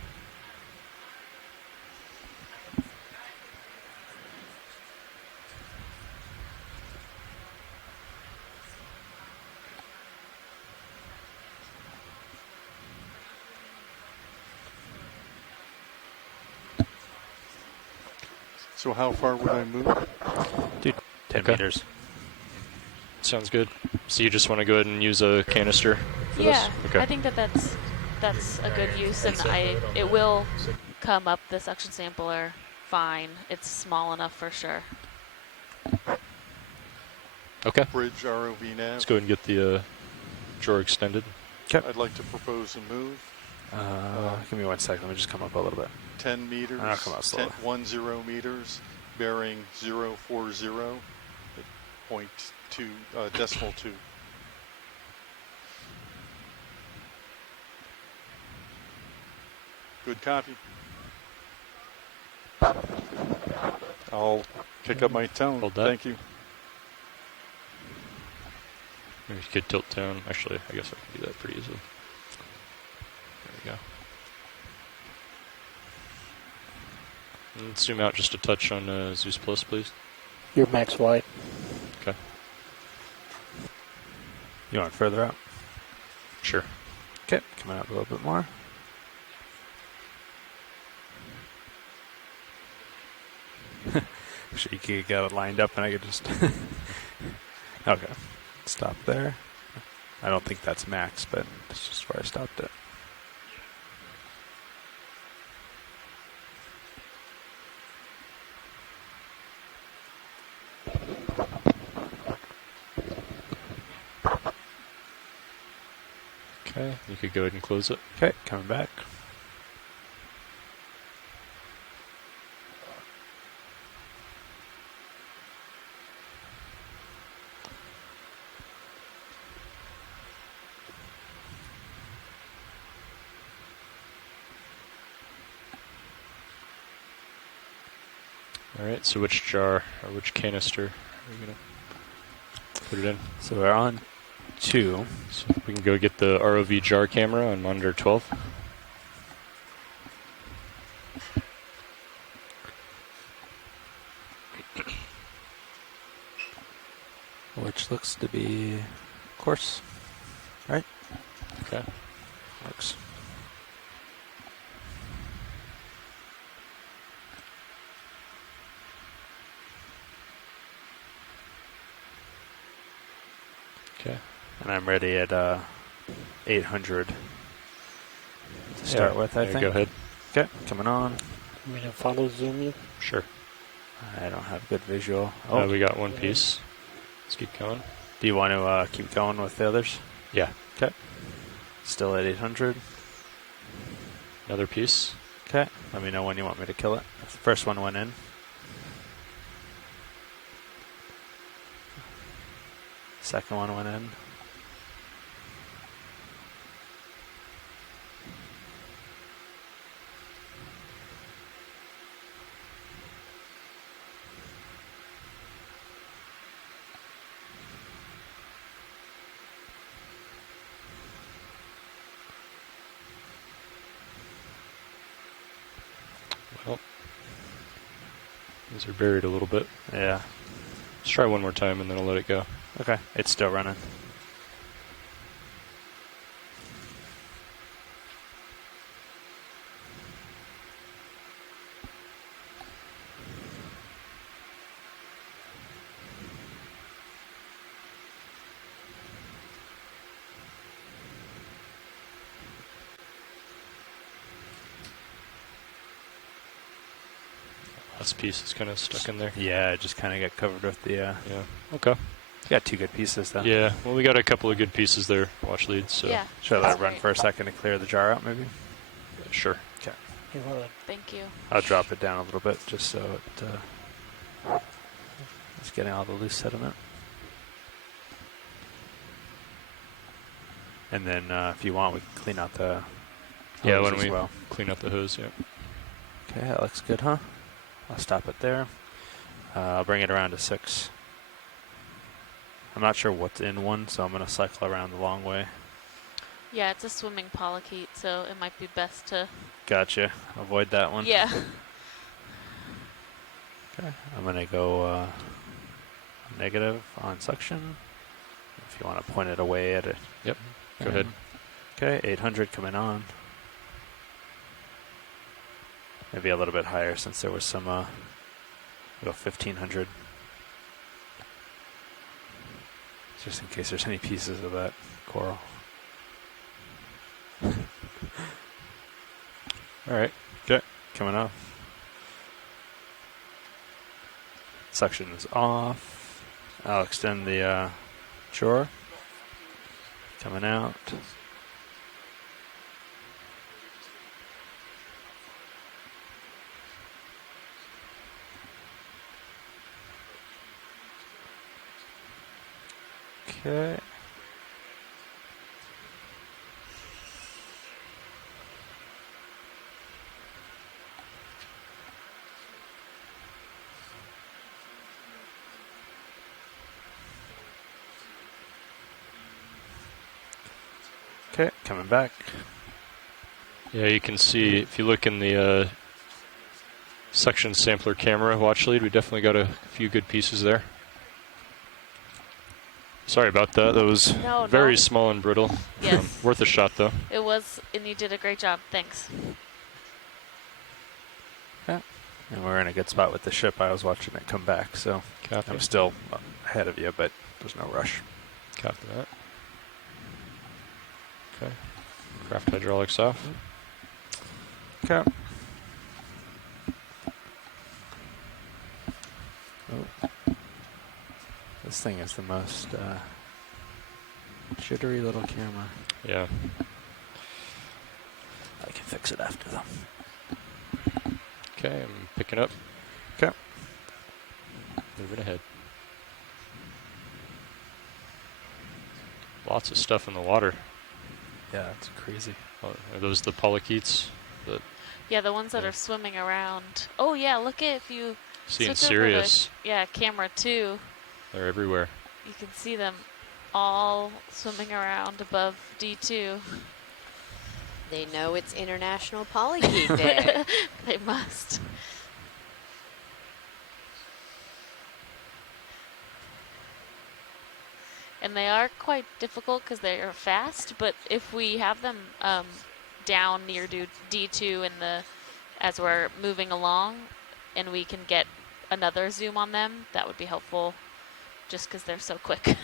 So how far would I move? Dude, 10 meters. Sounds good. So you just want to go ahead and use a canister for Yeah, this? Okay. I think that's a good use, and it will come up the suction sampler fine. It's small enough for sure. Okay. Bridge ROV nav. Let's go ahead and get the drawer extended. Okay. I'd like to propose a move. Give me 1 second. Let me just come up a little bit. 10 meters. I'll come out slowly. 10 meters, bearing 040 at 0.2, decimal 2. Good copy. I'll kick up my tone. Hold that. Thank you. Maybe you could tilt down. Actually, I guess I can do that pretty easily. There we go. And zoom out just a touch on Zeus Plus, please. You're max wide. Okay. You want further out? Sure. Okay, coming out a little bit more. Actually, you could get it lined up and I could just... Okay, stop there. I don't think that's max, but that's just where I stopped it. Okay, you could go ahead and close it. Okay, coming back. All right, so which jar or which canister are we going to put it in. So we're on 2. So we can go get the ROV jar camera on monitor 12. Which looks to be course, right? Okay. Works. Okay. And I'm ready at 800 to start with, I think. Go ahead. Okay, coming on. You mean to follow zoom you? Sure. I don't have good visual. We got one piece. Let's keep going. Do you want to keep going with the others? Yeah. Okay. Still at 800. Another piece. Okay. Let me know when you want me to kill it. The first one went in. Second one went in. Well, these are buried a little bit. Yeah. Let's try one more time and then I'll let it go. Okay. It's still running. Last piece is kind of stuck in there. Yeah, it just kind of got covered with the... Yeah. Okay. You got 2 good pieces, though. Yeah. Well, we got a couple of good pieces there. Watch leads. So. Yeah. Should I let it run for a second to clear the jar out, maybe? Sure. Okay. Thank you. I'll drop it down a little bit just so it's getting all the loose sediment. And then if you want, we can clean out the hose when as we well. clean out the hose, yeah. Okay, that looks good, huh? I'll stop it there. I'll bring it around to 6. I'm not sure what's in one, so I'm going to cycle around the long way. Yeah, it's a swimming polychaete, so it might be best to... Gotcha. Avoid that one. Yeah. Okay, I'm going to go negative on suction. If you want to point it away at it. Yep, go ahead. Okay, 800 coming on. Maybe a little bit higher since there was some, go 1500. Just in case there's any pieces of that coral. All right. Okay, coming off. Suction is off. I'll extend the shore. Coming out. Okay. Okay, coming back. Yeah, you can see if you look in the suction sampler camera watch lead, we definitely got a few good pieces there. Sorry about that. That was very small and brittle. Yes. Worth a shot, though. It was, and you did a great job. Thanks. Yeah. And we're in a good spot with the ship. I was watching it come back, so Copy. I'm still ahead of you, but there's no rush. Copy that. Okay. Craft hydraulics off. Okay. Oh. This thing is the most jittery little camera. Yeah. I can fix it after though. Okay, I'm picking up. Okay. Moving ahead. Lots of stuff in the water. Yeah, it's crazy. Are those the polychaetes? Yeah, the ones that are swimming around. Oh yeah, look at if you See in switch over to, Sirius. yeah, camera 2. They're everywhere. You can see them all swimming around above D2. They know it's International Polykeet Day. They must. And they are quite difficult because they are fast, but if we have them down near D2 as we're moving along, and we can get another zoom on them, that would be helpful just because they're so quick.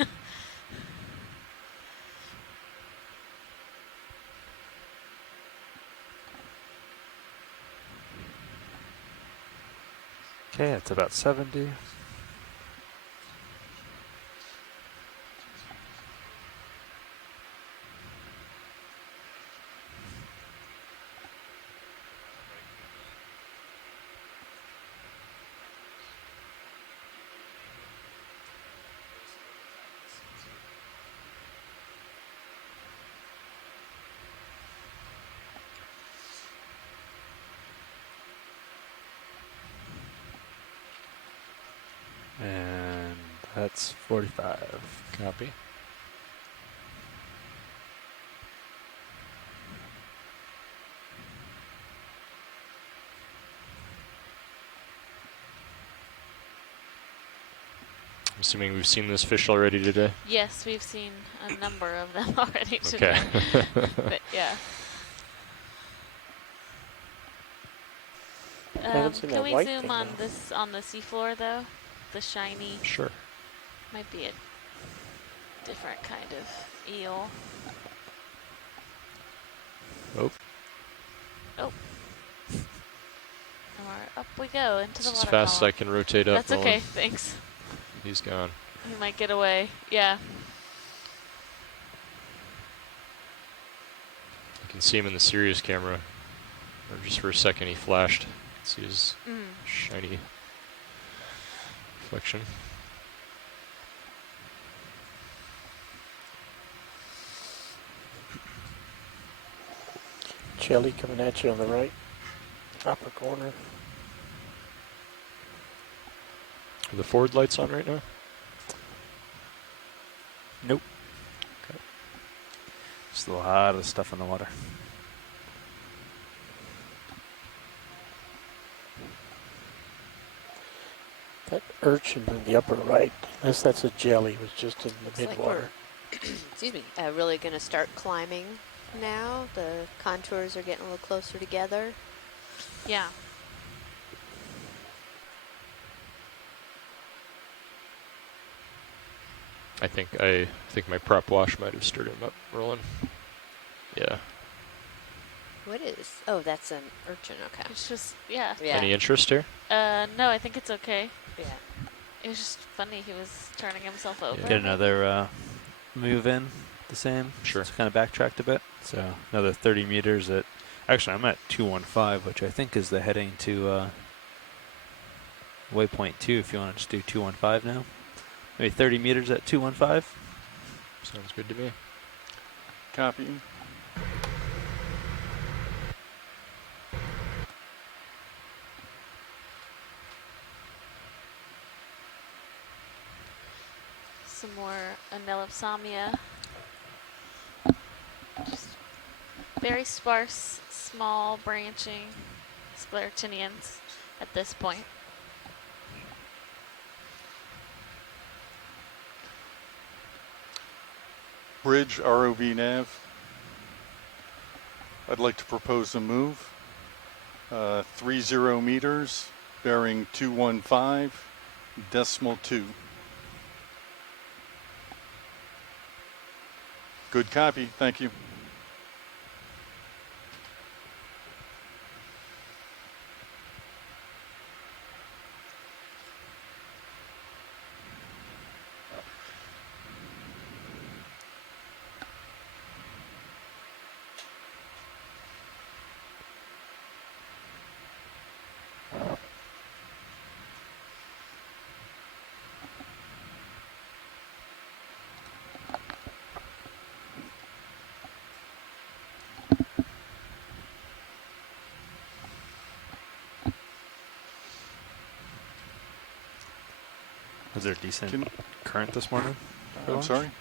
Okay, it's about 70. And that's 45. Copy. I'm assuming we've seen this fish already today? Yes, we've seen a number of them already today. Okay. But yeah. Haven't seen Can that we white zoom thing, on though. this on the seafloor though? The shiny. Sure. Might be a different kind of eel. Oh. Oh. And up we go into the As water fast as column. I can rotate up. That's okay, thanks. He's gone. He might get away. Yeah. You can see him in the Sirius camera. Or just for a second he flashed. See his shiny reflection. Jelly coming at you on the right upper corner. Are the forward lights on right now? Nope. Okay. Just a lot of stuff in the water. That urchin in the upper right, unless that's a jelly, was just in the Looks like mid-water. Excuse me, really going to start climbing now. The contours are getting a little closer together. Yeah. I think my prop wash might have stirred him up rolling. Yeah. What is? Oh, that's an urchin. Okay. It's just, yeah. Any interest here? No, I think it's okay. Yeah. It was just funny. He was turning himself over. Get another move in, the same. Sure. Just kind of backtracked a bit. So another 30 meters at, actually I'm at 215, which I think is the heading to waypoint 2 if you want to just do 215 now. Maybe 30 meters at 215. Sounds good to me. Copy. Some more Anelopsamia. Just very sparse, small, branching scleractinians at this point. Bridge ROV nav. I'd like to propose a move. 30 meters, bearing 215.2. Good copy, thank you. Was there decent current this morning? I'm sorry?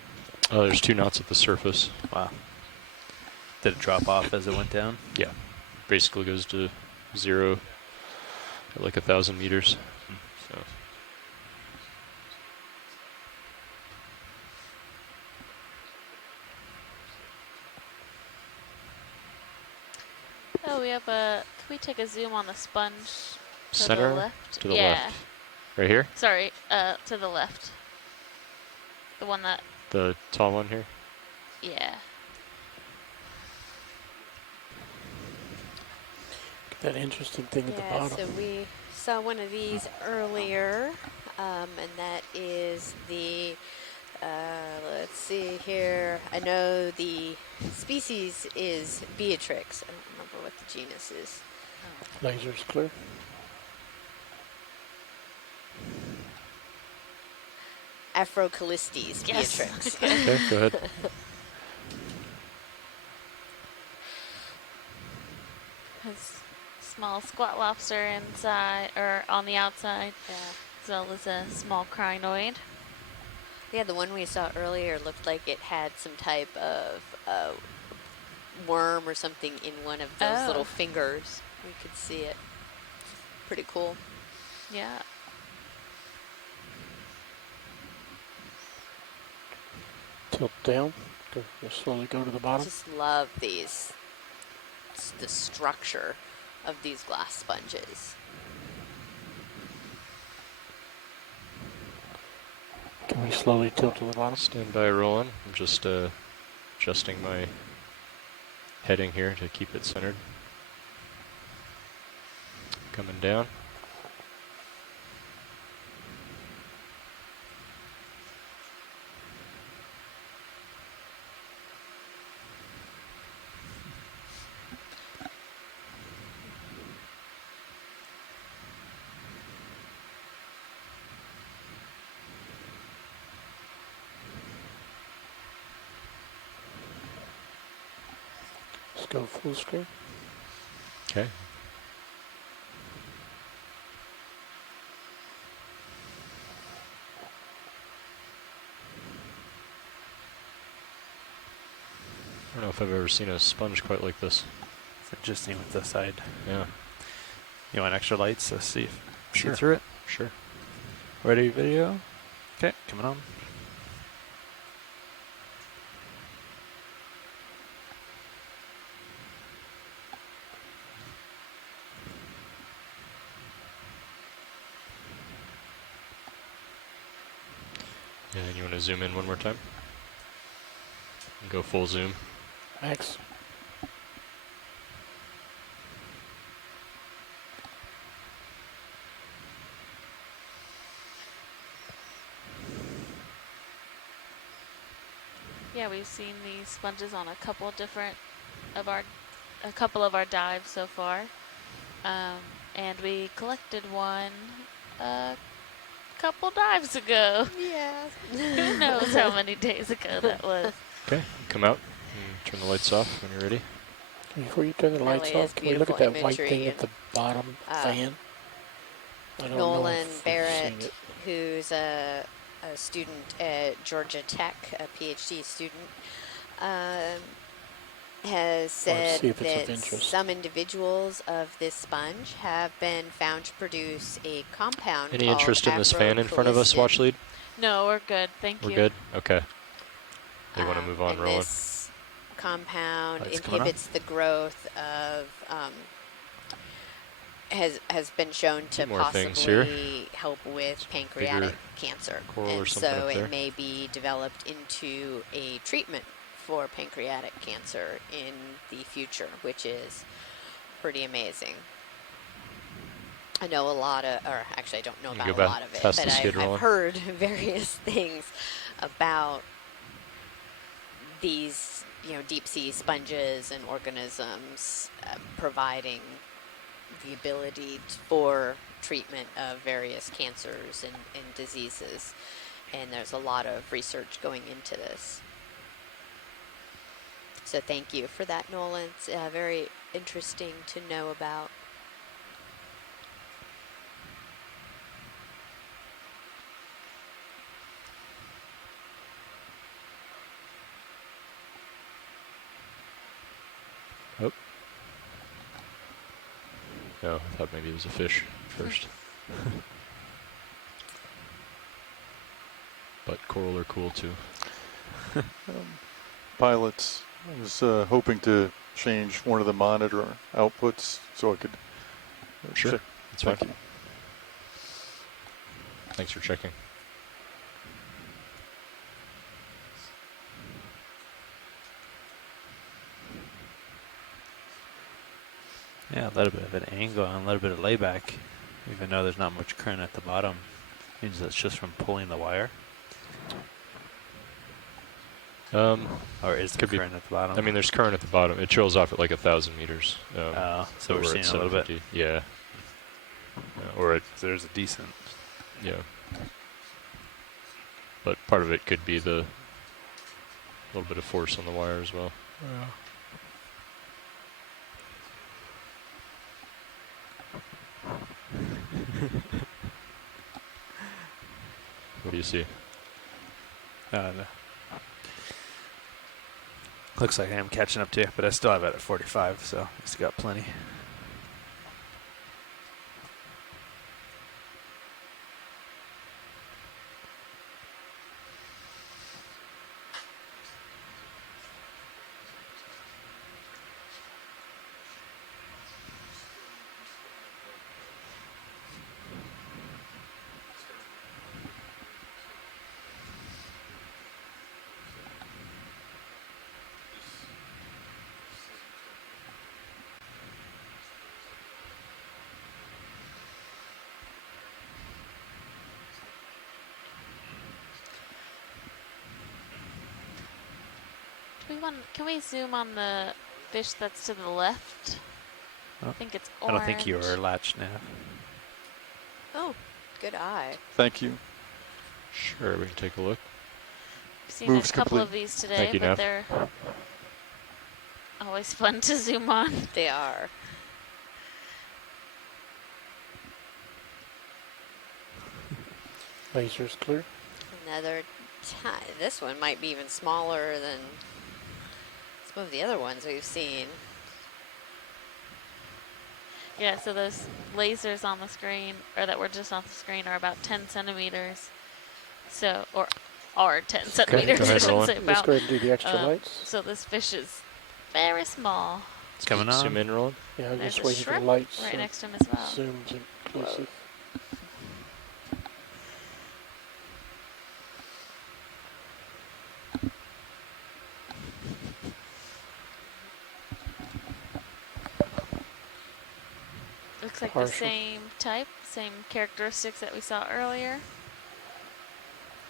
There's 2 knots at the surface. Wow. Did it drop off as it went down? Yeah. Basically goes to 0 at like 1,000 meters. So. Oh, we have a. Can we take a zoom on the sponge? To Center? the left? To the yeah. left. Right here? Sorry, to the left. The one that. The tall one here? Yeah. That interesting thing at the Yeah, bottom. so we saw one of these earlier, and that is the, let's see here. I know the species is Beatrix. I don't remember what the genus is. Laser's clear. Afrocallistes Yes. Beatrix. Okay, go ahead. Has small squat lobster inside or on the outside, as well as a small crinoid. Yeah, the one we saw earlier looked like it had some type of worm or something in one of those little fingers. We could see it. Pretty cool. Yeah. Tilt down. Just slowly go to the bottom. Just love these. It's the structure of these glass sponges. Can we slowly tilt to the bottom? Stand by rolling. I'm just adjusting my heading here to keep it centered. Coming down. Let's go full screen. Okay. I don't know if I've ever seen a sponge quite like this. It's interesting with the side. Yeah. You want extra lights to see Sure. through it? Sure. Ready, video? Okay, coming on. And you want to zoom in one more time? And go full zoom. Max. Yeah, we've seen these sponges on a couple of our dives so far, and we collected one a couple dives ago. Yeah. Who knows how many days ago that was? Okay, come out and turn the lights off when you're ready. Before you turn the lights Really off, is can we look at that beautiful white thing imagery at the bottom fan? I don't know Nolan if you've Barrett, seen it. who's a student at Georgia Tech, a PhD student, has said see if it's of that interest. some individuals of this sponge have been found to produce a compound Any called interest in this fan in front of us, afrocolistin. watch lead? No, we're good. Thank you. We're good? Okay. They want to move on and rolling. This compound Lights coming on. inhibits the growth of, has been shown to Two more things here. possibly help with pancreatic cancer. coral or And something so up there. it may be developed into a treatment for pancreatic cancer in the future, which is pretty amazing. I know a lot of, or actually I don't know You about go a back lot of it, past but the skid rolling. I've heard various things about these, deep sea sponges and organisms providing the ability for treatment of various cancers and diseases. And there's a lot of research going into this. So thank you for that, Nolan. It's very interesting to know about. Oh. No, I thought maybe it was a fish first. But coral are cool too. Pilots, I was hoping to change one of the monitor outputs so I could Sure, check. that's fine. Thank you. Thanks for checking. Yeah, a little bit of an angle and a little bit of layback, even though there's not much current at the bottom. Means that's just from pulling the wire. Or is there current at the bottom? I mean, there's current at the bottom. It trails off at like 1,000 meters. So we're seeing a little bit. Yeah. Or it. So there's a decent. Yeah. But part of it could be the little bit of force on the wire as well. Yeah. What do you see? No. Looks like I am catching up to you, but I still have it at 45, so I still got plenty. Can we zoom on the fish that's to the left? Oh, I think it's orange. I don't think you were latched now. Oh, good eye. Thank you. Sure, we can take a look. I've seen a couple of these today, but they're always fun to zoom on. They are. Laser's clear. Another this one might be even smaller than some of the other ones we've seen. Yeah, so those lasers on the screen, or that were just on the screen, are about 10 centimeters. So, or are 10 centimeters. Go ahead, Roland. Let's go ahead and do the extra lights. So this fish is very small. It's coming on. Zoom in, Roland. Yeah, I'm There's just a waiting for the shrimp lights. right next to him as well. Zoom's inclusive. Looks like the same type, same characteristics that we saw earlier.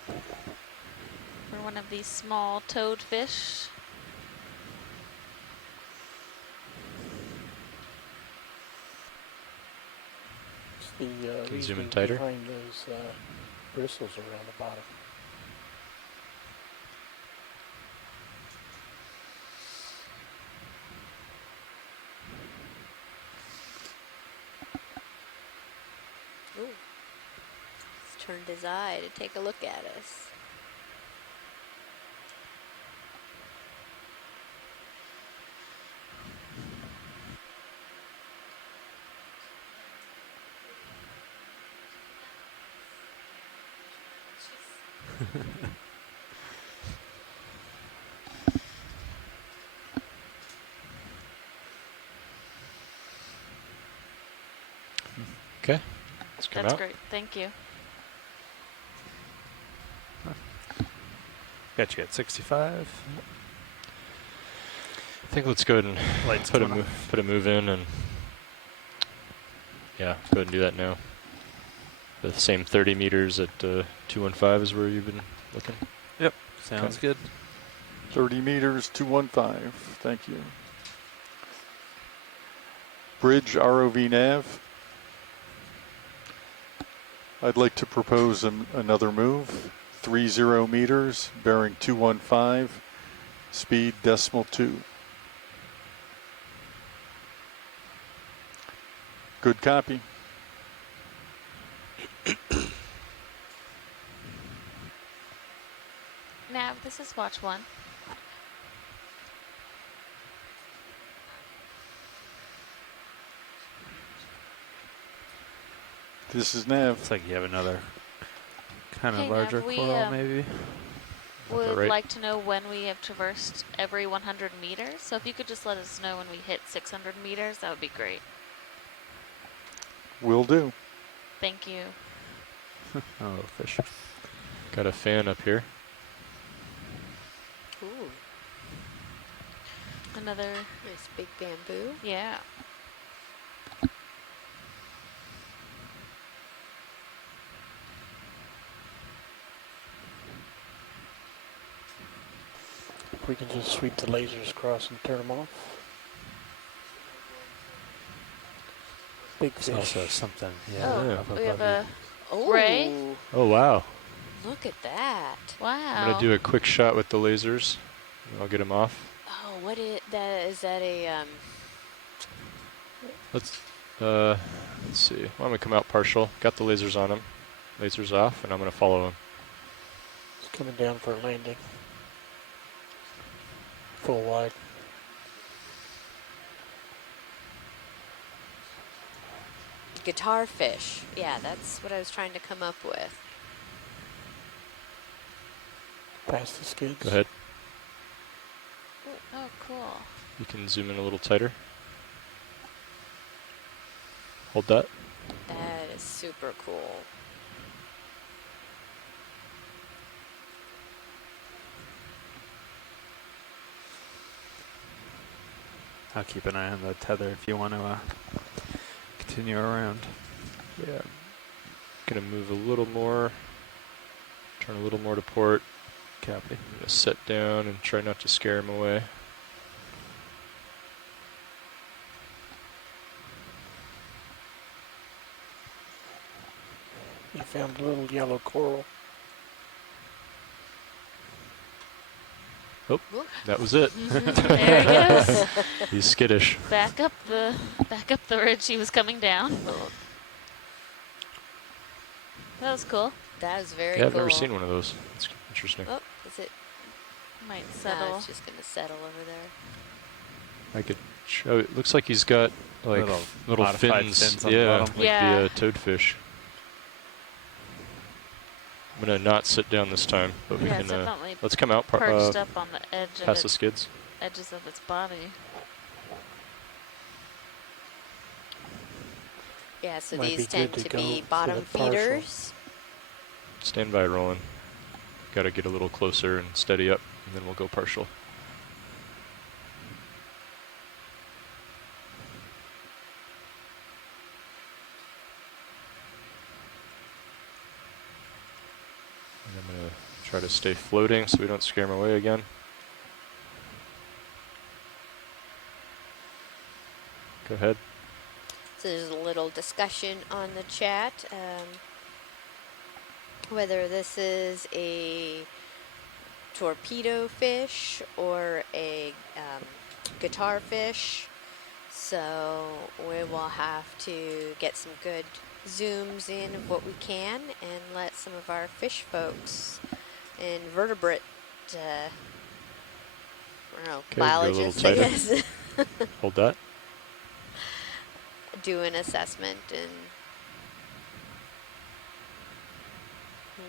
For one of these small toadfish. It's the Can you zoom in reason tighter? behind those bristles around the bottom. Ooh. He's turned his eye to take a look at us. Okay, let's come That's out. great, thank you. Got you at 65. I think let's go ahead and Lights put going a move in, and yeah, go ahead and do that now. The same 30 meters at 215 is where you've been looking. Yep, sounds good. 30 meters, 215. Thank you. Bridge ROV nav. I'd like to propose another move. 30 meters, bearing 215, speed .2. Good copy. Nav, this is watch one. This is Nav. Looks like you have another kind of Hey, larger Nav, we, coral, maybe. would right. like to know when we have traversed every 100 meters. So if you could just let us know when we hit 600 meters, that would be great. Will do. Thank you. Oh, fish. Got a fan up here. Ooh, Another, nice big bamboo. yeah. We can just sweep the lasers across and turn them off. Big It's fish. also something. Yeah. Oh, up we have above a Oh, Ray? Oh, wow. look at that. Wow. I'm going to do a quick shot with the lasers. And I'll get them off. Oh, what is that? Is that a Let's see. Well, I'm going to come out partial. Got the lasers on him. Lasers off, and I'm going to follow him. It's coming down for a landing. Full wide. guitar fish? Yeah, that's what I was trying to come up with. Past the skids. Go ahead. Oh, cool. You can zoom in a little tighter. Hold that. That is super cool. I'll keep an eye on the tether if you want to continue around. Yeah. Gonna move a little more. Turn a little more to port. Copy. I'm gonna set down and try not to scare him away. You found a little yellow coral. Oh, that was it. There he goes. He's skittish. Back up the ridge he was coming down. That was cool. That is very Yeah, cool. I've never seen one of those. It's interesting. Oh, is it? Might No, settle. it's just gonna settle over there. I could show. It looks like he's got like little modified fins. on the Yeah, bottom. like Yeah. the toadfish. I'm gonna not sit down this time, but we Yeah, can. it's definitely Let's come out perched up on the edge of past the its skids. edges of its body. Yeah, so Might these be tend good to to be go bottom for the partial. feeders. Stand by, rolling. Got to get a little closer and steady up, and then we'll go partial. And I'm gonna try to stay floating so we don't scare him away again. Go ahead. So there's a little discussion on the chat whether this is a torpedo fish or a guitar fish. So we will have to get some good zooms in of what we can and let some of our fish folks and vertebrate, I don't know, Okay, go a little biologists, I tighter. guess, Hold that. do an assessment and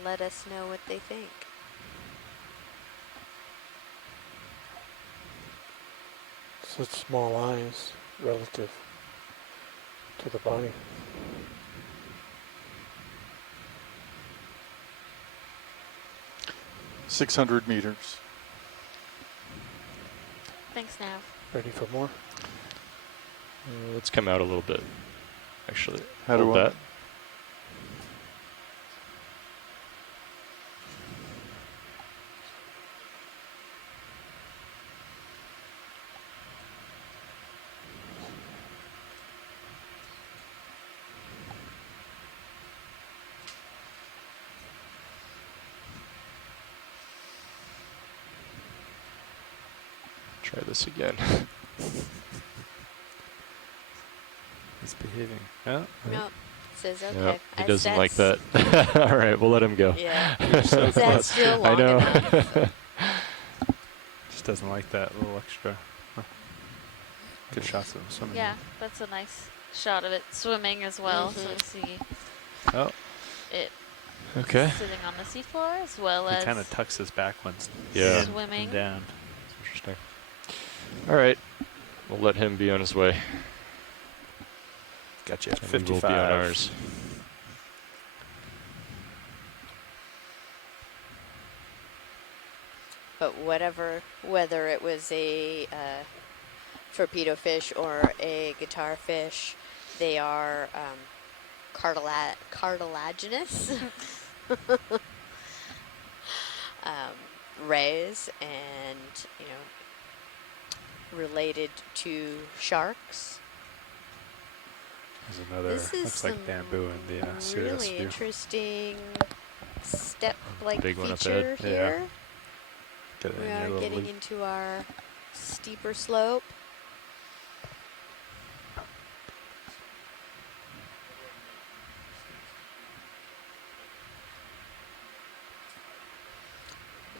let us know what they think. Such small eyes relative to the body. .600 meters. Thanks, Nav. Ready for more? Let's come out a little bit. Actually, How do hold I- that. Try this again. He's behaving. Oh, No, it says okay. Yep, he I doesn't like sense- that. All right, we'll let him go. Yeah, You're so that's close. still I long know. enough. Just doesn't like that little extra. Huh. Good shots of him swimming. Yeah, that's a nice shot of it swimming as well. So Mhm. we see Oh. It Okay. sitting on the seafloor as well He as kind of tucks his back once swimming and down. Interesting. All right. We'll let him be on his way. Gotcha. And 55. we will be on ours. But whether it was a torpedo fish or a guitar fish, they are cartilaginous rays, and related to sharks. There's another, This is looks like bamboo in the Sirius really view. interesting step-like Big one up feature ahead. here. Get it We in your are little getting loop. into our steeper slope.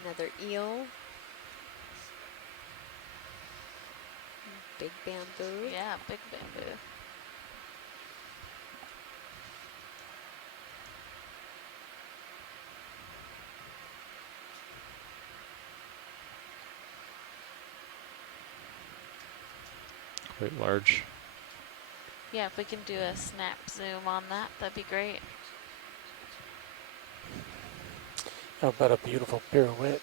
Another eel. Big bamboo. Yeah, big bamboo. Quite large. Yeah, if we can do a snap zoom on that, that'd be great. How about a beautiful pirouette?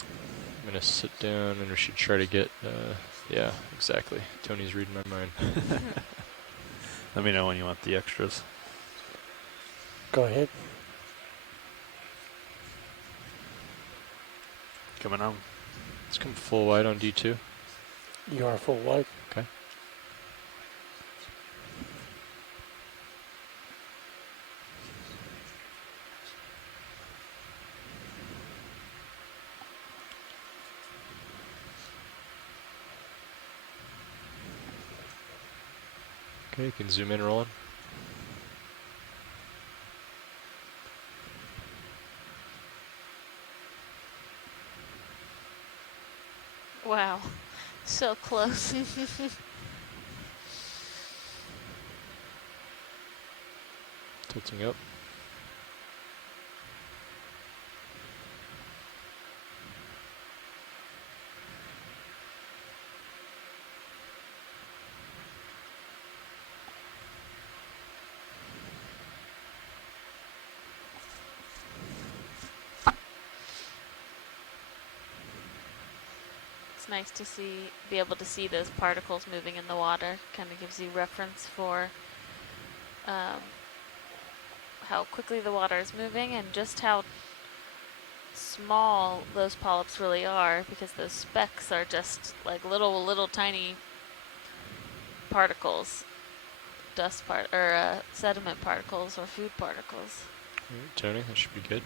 I'm going to sit down and we should try to get, yeah, exactly. Tony's reading my mind. Let me know when you want the extras. Go ahead. Coming on. Let's come full wide on D2. You are full wide. Okay. Okay, you can zoom in, Roland. Wow, so close. Tilting up. It's nice to be able to see those particles moving in the water. Kind of gives you reference for how quickly the water is moving and just how small those polyps really are, because those specks are just like little tiny particles, sediment particles or food particles. All right, Tony, that should be good.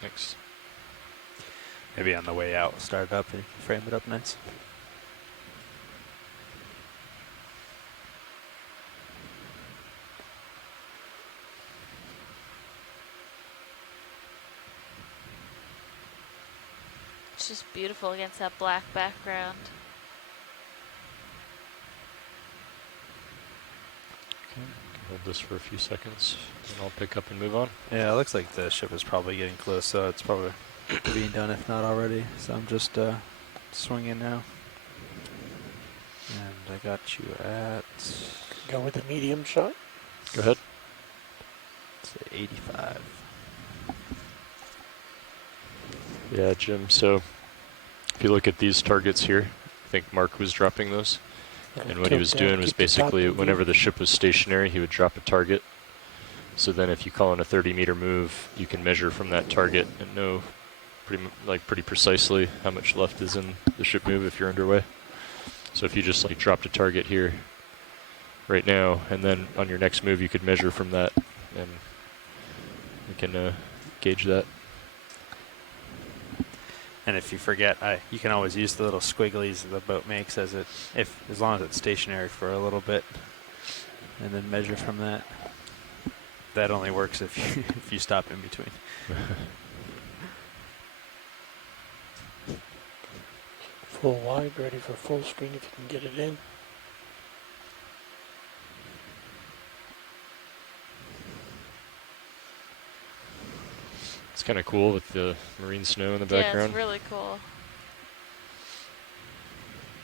Thanks. Maybe on the way out, start it up and you can frame it up nice. It's just beautiful against that black background. Okay, can hold this for a few seconds and I'll pick up and move on. Yeah, it looks like the ship is probably getting close, so it's probably being done if not already. So I'm just swinging now. And I got you at... Go with the medium shot. Go ahead. Say 85. Yeah, Jim, so if you look at these targets here, I think Mark was dropping those. And what he was doing was basically whenever the ship was stationary, he would drop a target. So then if you call in a 30-meter move, you can measure from that target and know pretty precisely how much left is in the ship move if you're underway. So if you just like dropped a target here right now, and then on your next move you could measure from that, and we can gauge that. And if you forget, you can always use the little squigglies the boat makes as long as it's stationary for a little bit, and then measure from that. That only works if you stop in between. Full wide, ready for full screen if you can get it in. It's kind of cool with the marine snow in the Yeah, background. it's really cool.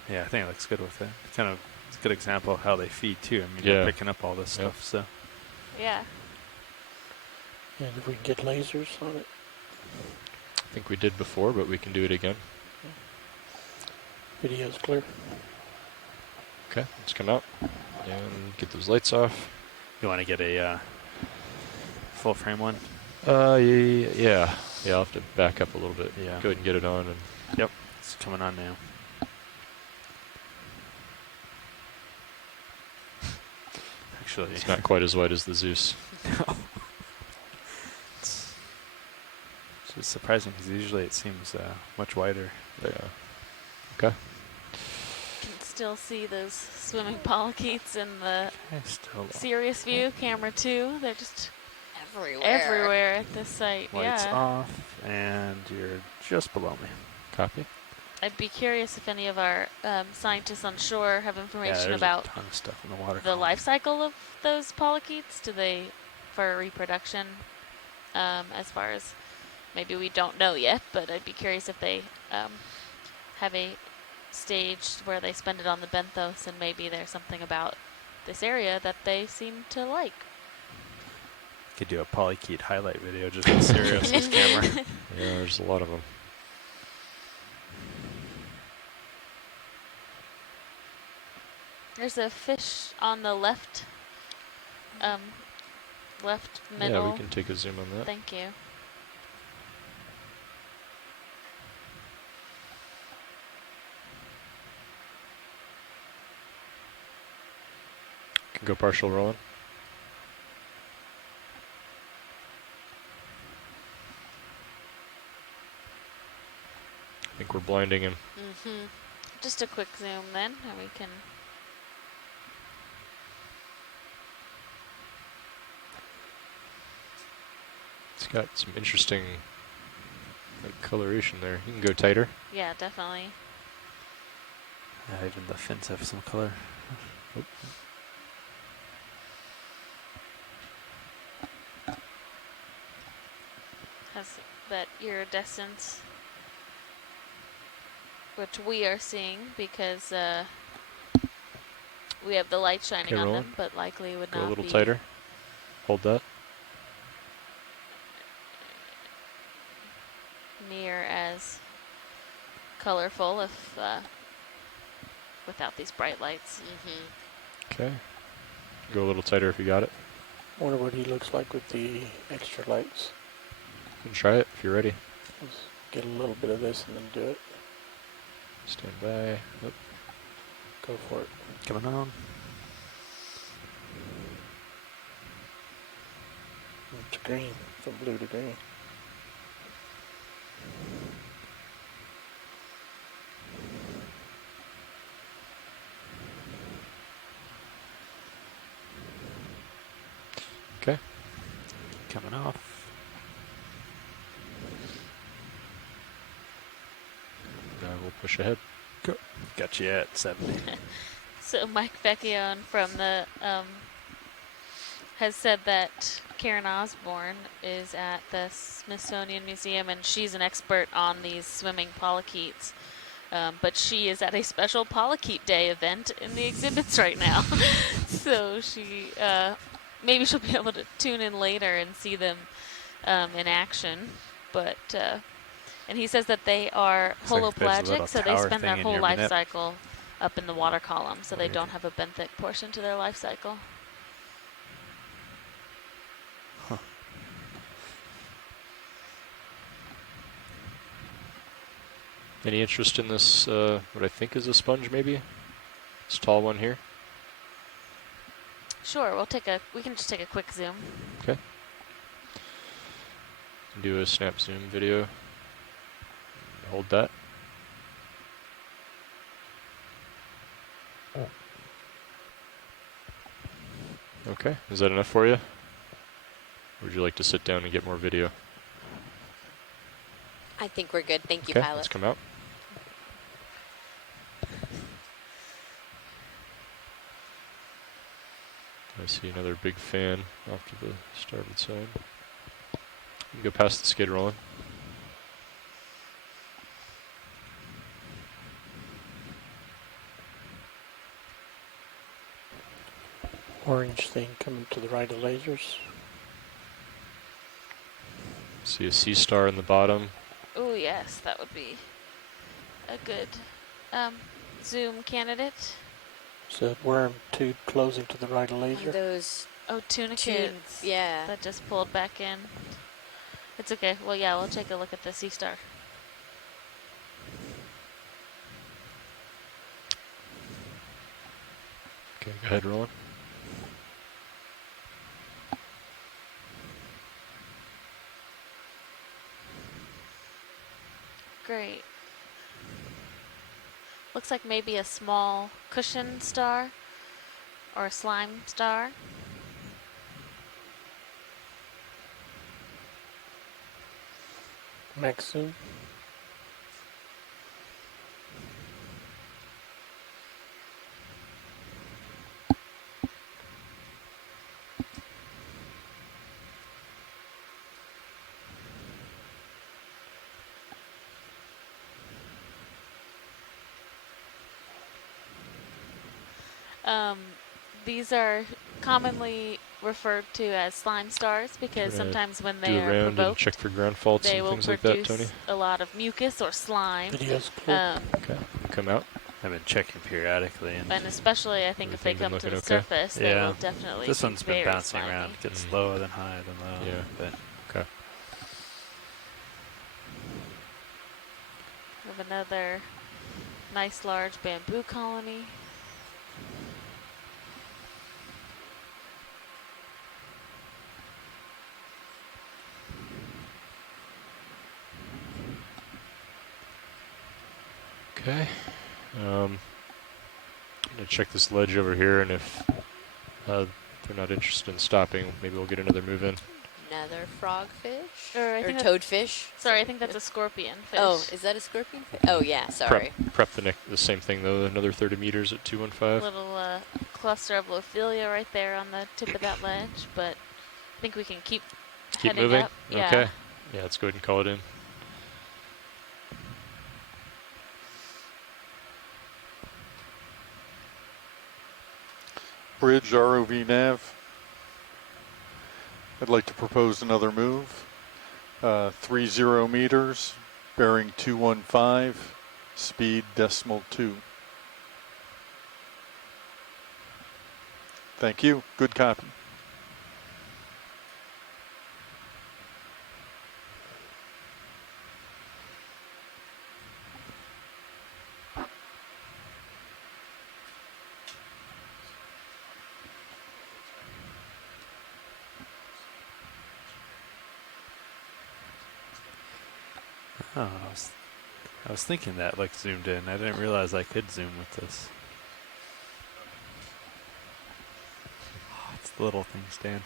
Yeah, I think it looks good with it. It's kind of it's a good example of how they feed too. I mean, Yeah. they're picking up all this stuff. So Yeah. And if we can get lasers on it. I think we did before, but we can do it again. Video's clear. Okay, let's come out and get those lights off. you want to get a full frame one? Yeah. I'll have to back up a little bit. Yeah. Go ahead and get it on. And Yep, it's coming on now. Actually, it's not quite as wide as the Zeus. No. It's just surprising because usually it seems much wider. Yeah. Okay. You can still see those swimming polychaetes in the serious view, camera 2. They're just everywhere at this site. Lights yeah. off, and you're just below me. Copy. I'd be curious if any of our scientists on shore have information there's about a ton of stuff in the water. the life cycle of those polychaetes. Do they, for reproduction, as far as maybe we don't know yet, but I'd be curious if they have a stage where they spend it on the benthos, and maybe there's something about this area that they seem to like. Could do a polychaete highlight video just with Sirius's camera. Yeah, there's a lot of them. There's a fish on the left, left middle. Yeah, we can take a zoom on that. Thank you. Can go partial rolling. I think we're blinding him. Mm-hmm. Just a quick zoom then, and we can. It's got some interesting coloration there. You can go tighter. Yeah, definitely. Even the fins have some color. Oh. Has that iridescence, which we are seeing because we have the light shining Okay, on rolling. them, but likely would Go not a little be tighter. Hold that. near as colorful if without these bright lights. Mm-hmm. Okay. Go a little tighter if you got it. Wonder what he looks like with the extra lights. You can try it if you're ready. Let's get a little bit of this and then do it. Stand by. Yep. Go for it. Coming on. It's green, from blue to green. Okay. Coming off. We'll push ahead. Go. Got you at 70. So Mike Vecchione from the has said that Karen Osborne is at the Smithsonian Museum, and she's an expert on these swimming polychaetes. But she is at a special Polychaete Day event in the exhibits right now. So she maybe she'll be able to tune in later and see them in action. But and he says that they are Looks like there's a holopelagic, little so they tower spend their thing in whole your life minute. cycle up in the water column, so they don't have a benthic portion to their life cycle. Any interest in this, what I think is a sponge maybe? This tall one here? Sure, we can just take a quick zoom. Okay. Do a snap zoom video. Hold that. Okay, is that enough for you? Or would you like to sit down and get more video? I think we're good. Thank you, Okay, pilot. let's come out. I see another big fan off to the starboard side. You go past the skid rolling. Orange thing coming to the right of lasers. See a sea star in the bottom. Oh yes, that would be a good zoom candidate. Is that worm tube closing to the right of laser? Those tunicates. Yeah. That just pulled back in. It's okay. Well, yeah, we'll take a look at the sea star. Okay, go ahead, rolling. Great. Looks like maybe a small cushion star or a slime star. Max zoom. These are commonly referred to as slime stars because sometimes when they are and provoked, check for ground faults they and will things like that, produce Tony. a lot of mucus or slime. Video's clear. Okay, come out. I've been checking periodically, And especially, I think if they Everything come to been the looking okay? surface, they will definitely This be one's been very bouncing slimy. around. Gets lower than higher than low. Yeah. But okay. We have another nice large bamboo colony. Okay. I'm gonna check this ledge over here, and if they're not interested in stopping, maybe we'll get another move in. Another frogfish? Or toadfish? Sorry, I think that's a scorpion fish. Oh, is that a scorpion fish? Oh, yeah, sorry. Prep the same thing, though, another 30 meters at 215. Little cluster of Lophilia right there on the tip of that ledge, but I think we can keep heading moving? up. Yeah. Okay. Yeah, let's go ahead and call it in. Bridge ROV nav. I'd like to propose another move. 30 meters, bearing 215, speed .2. Thank you. Good copy. oh, I was thinking that like zoomed in. I didn't realize I could zoom with this. Oh, it's the little things, Dan.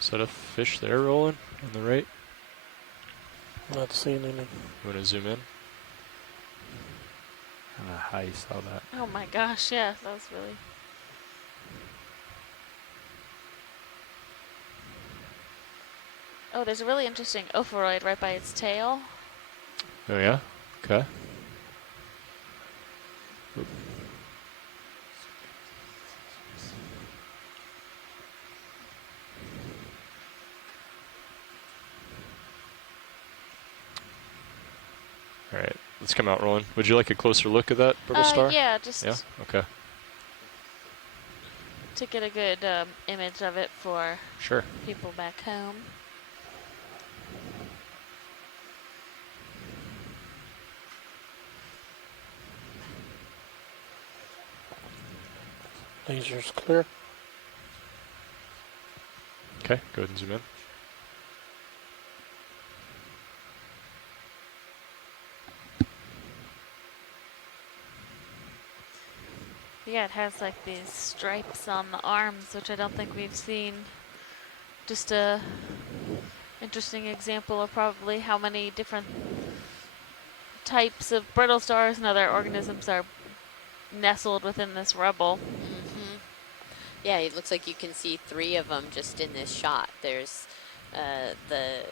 Is that a fish there rolling on the right? Not seeing any. You want to zoom in? I don't know how you saw that. Oh my gosh, yeah, that was really... Oh, there's a really interesting ophoroid right by its tail. Oh, yeah? Okay. Oop. All right, let's come out rolling. Would you like a closer look at that purple star? Yeah, just Yeah? Okay. to get a good image of it for Sure. people back home. Laser's clear. Okay, go ahead and zoom in. Yeah, it has like these stripes on the arms, which I don't think we've seen. Just a interesting example of probably how many different types of brittle stars and other organisms are nestled within this rubble. Mm-hmm. Yeah, it looks like you can see 3 of them just in this shot. There's the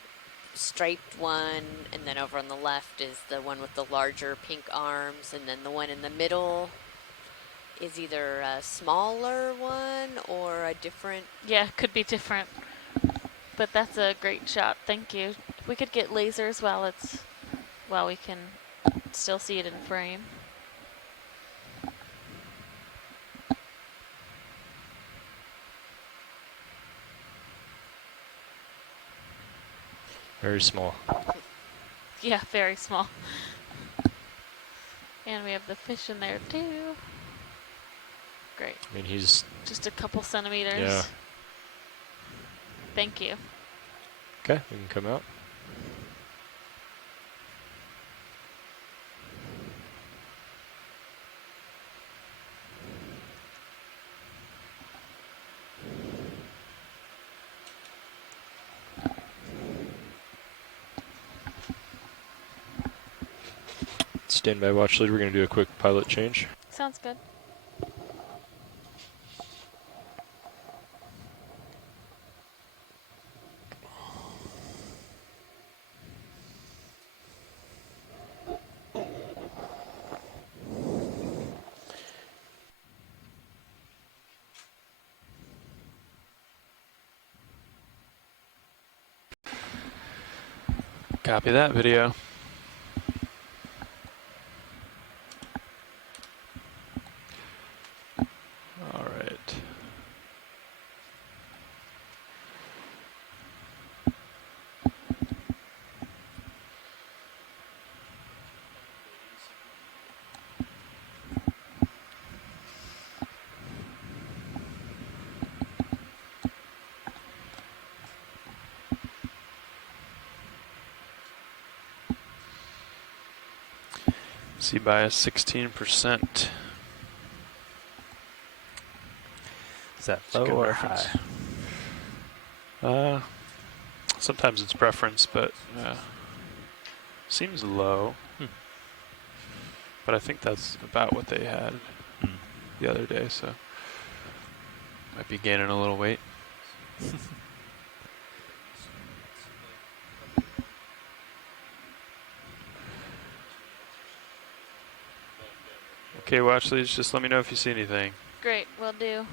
striped one, and then over on the left is the one with the larger pink arms, and then the one in the middle is either a smaller one or a different. Yeah, could be different. But that's a great shot. Thank you. We could get lasers while we can still see it in frame. Very small. Yeah, very small. And we have the fish in there too. Great. I mean, he's just a couple centimeters. Yeah. Thank you. Okay, we can come out. Stand by, watch lead. We're going to do a quick pilot change. Sounds good. Copy that video. All right. See bias 16%. Is that low or high? Sometimes it's preference, but seems low. But I think that's about what they had the other day, so might be gaining a little weight. Okay, watch leads, just let me know if you see anything. Great, will do.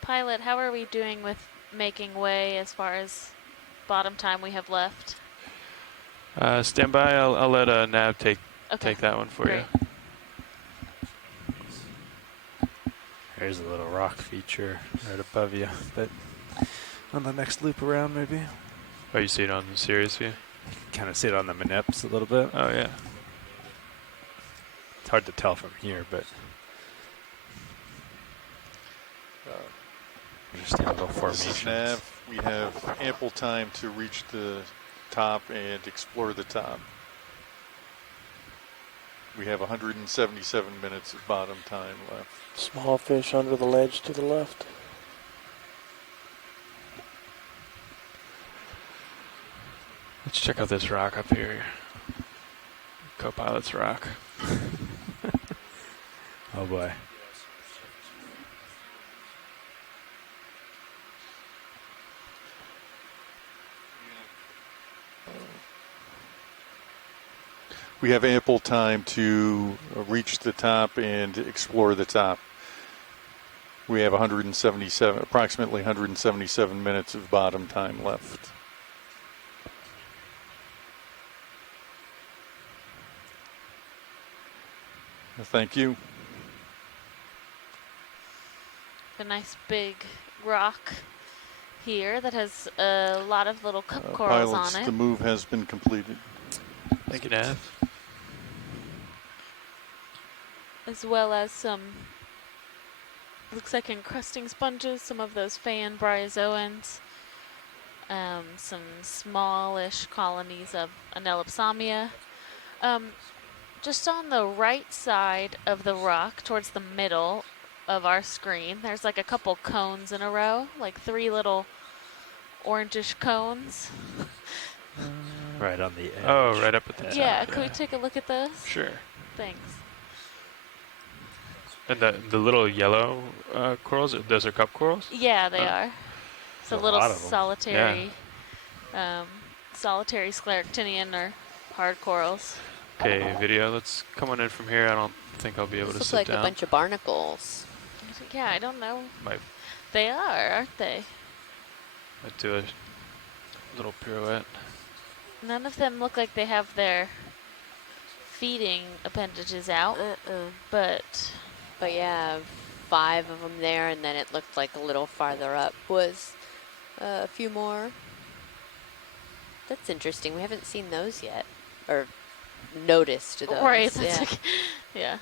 Pilot, how are we doing with making way as far as bottom time we have left? Stand by, I'll let Nav take that one for Great. you. There's a little rock feature right above you, but on the next loop around maybe. Oh, you see it on the Sirius view? You can kind of see it on the Manips a little bit. Oh yeah. It's hard to tell from here, but understand little formations. Nav, we have ample time to reach the top and explore the top. We have 177 minutes of bottom time left. Small fish under the ledge to the left. Let's check out this rock up here. Co-pilot's rock. Oh boy. We have ample time to reach the top and explore the top. We have approximately 177 minutes of bottom time left. Thank you. A nice big rock here that has a lot of little cup corals Pilots, on it. the move has been completed. Thank you, Nav. As well as some, looks like encrusting sponges, some of those fan bryozoans, some smallish colonies of Anelopsamia. Just on the right side of the rock, towards the middle of our screen, there's like a couple cones in a row, like 3 little orangish cones. Right on the edge. Oh, right up at the top. Yeah, could we take a look at those? Sure. Thanks. And the little yellow corals, those are cup corals? Yeah, they are. It's a There's a little lot of 'em. solitary, solitary scleractinian or hard corals. Okay, video. Let's come on in from here. I don't think I'll be able These to look sit like down. a bunch of barnacles. Yeah, I don't know. Might They are, aren't they? do a little pirouette. None of them look like they have their feeding appendages out, but yeah, 5 of them there, and then it looked like a little farther up was a few more. That's interesting. We haven't seen those yet, or noticed those. right, that's Yeah. like, yeah.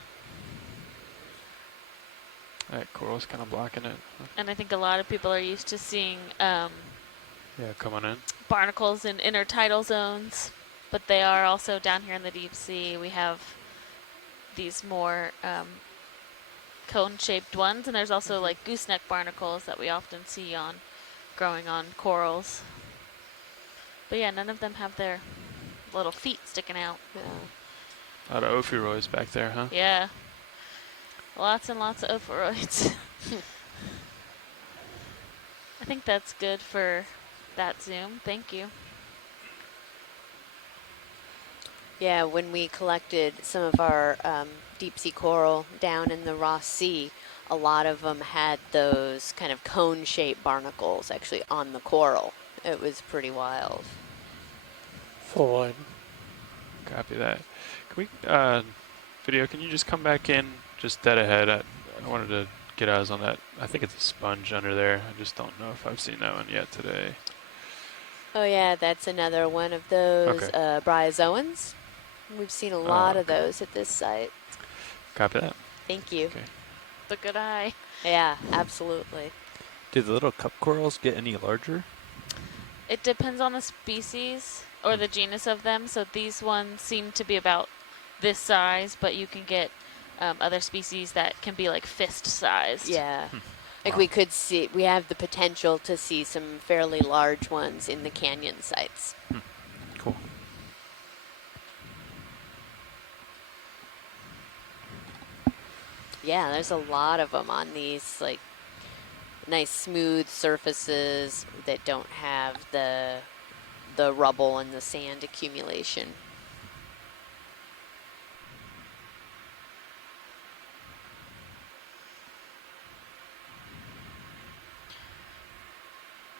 That coral's kind of blocking it. And I think a lot of people are used to seeing Yeah, come on in. barnacles in intertidal zones, but they are also down here in the deep sea. We have these more cone-shaped ones, and there's also like gooseneck barnacles that we often see on growing on corals. But yeah, none of them have their little feet sticking out. Yeah. A lot of ophiuroids back there, huh? Yeah. Lots and lots of ophiuroids. I think that's good for that zoom. Thank you. Yeah, when we collected some of our deep sea coral down in the Ross Sea, a lot of them had those kind of cone-shaped barnacles actually on the coral. It was pretty wild. Full line. Copy that. Can we, video, can you just come back in just dead ahead? I wanted to get eyes on that. I think it's a sponge under there. I just don't know if I've seen that one yet today. Oh yeah, that's another one of those bryozoans. We've seen a lot of those at this site. Copy that. Thank you. Okay. The good eye. Yeah, absolutely. Do the little cup corals get any larger? It depends on the species or the genus of them. So these ones seem to be about this size, but you can get other species that can be like fist sized. Yeah. Like we could see, we have the potential to see some fairly large ones in the canyon sites. Cool. Yeah, there's a lot of them on these like nice smooth surfaces that don't have the rubble and the sand accumulation.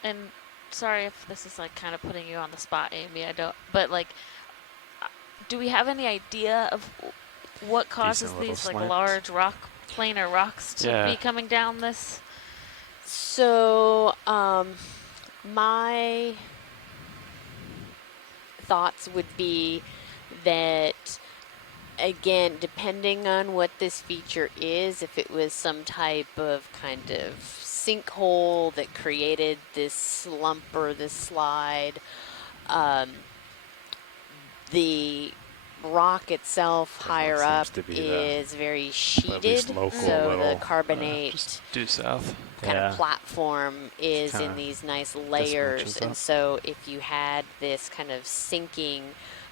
And sorry if this is like kind of putting you on the spot, Amy. I don't, but like, do we have any idea of what causes these like large planar rocks to be coming down this? So, my thoughts would be that, again, depending on what this feature is, if it was some type of kind of sinkhole that created this slump or this slide, the rock itself higher up is very sheeted, so the carbonate due south kind of platform is in these nice layers, and so if you had this kind of sinking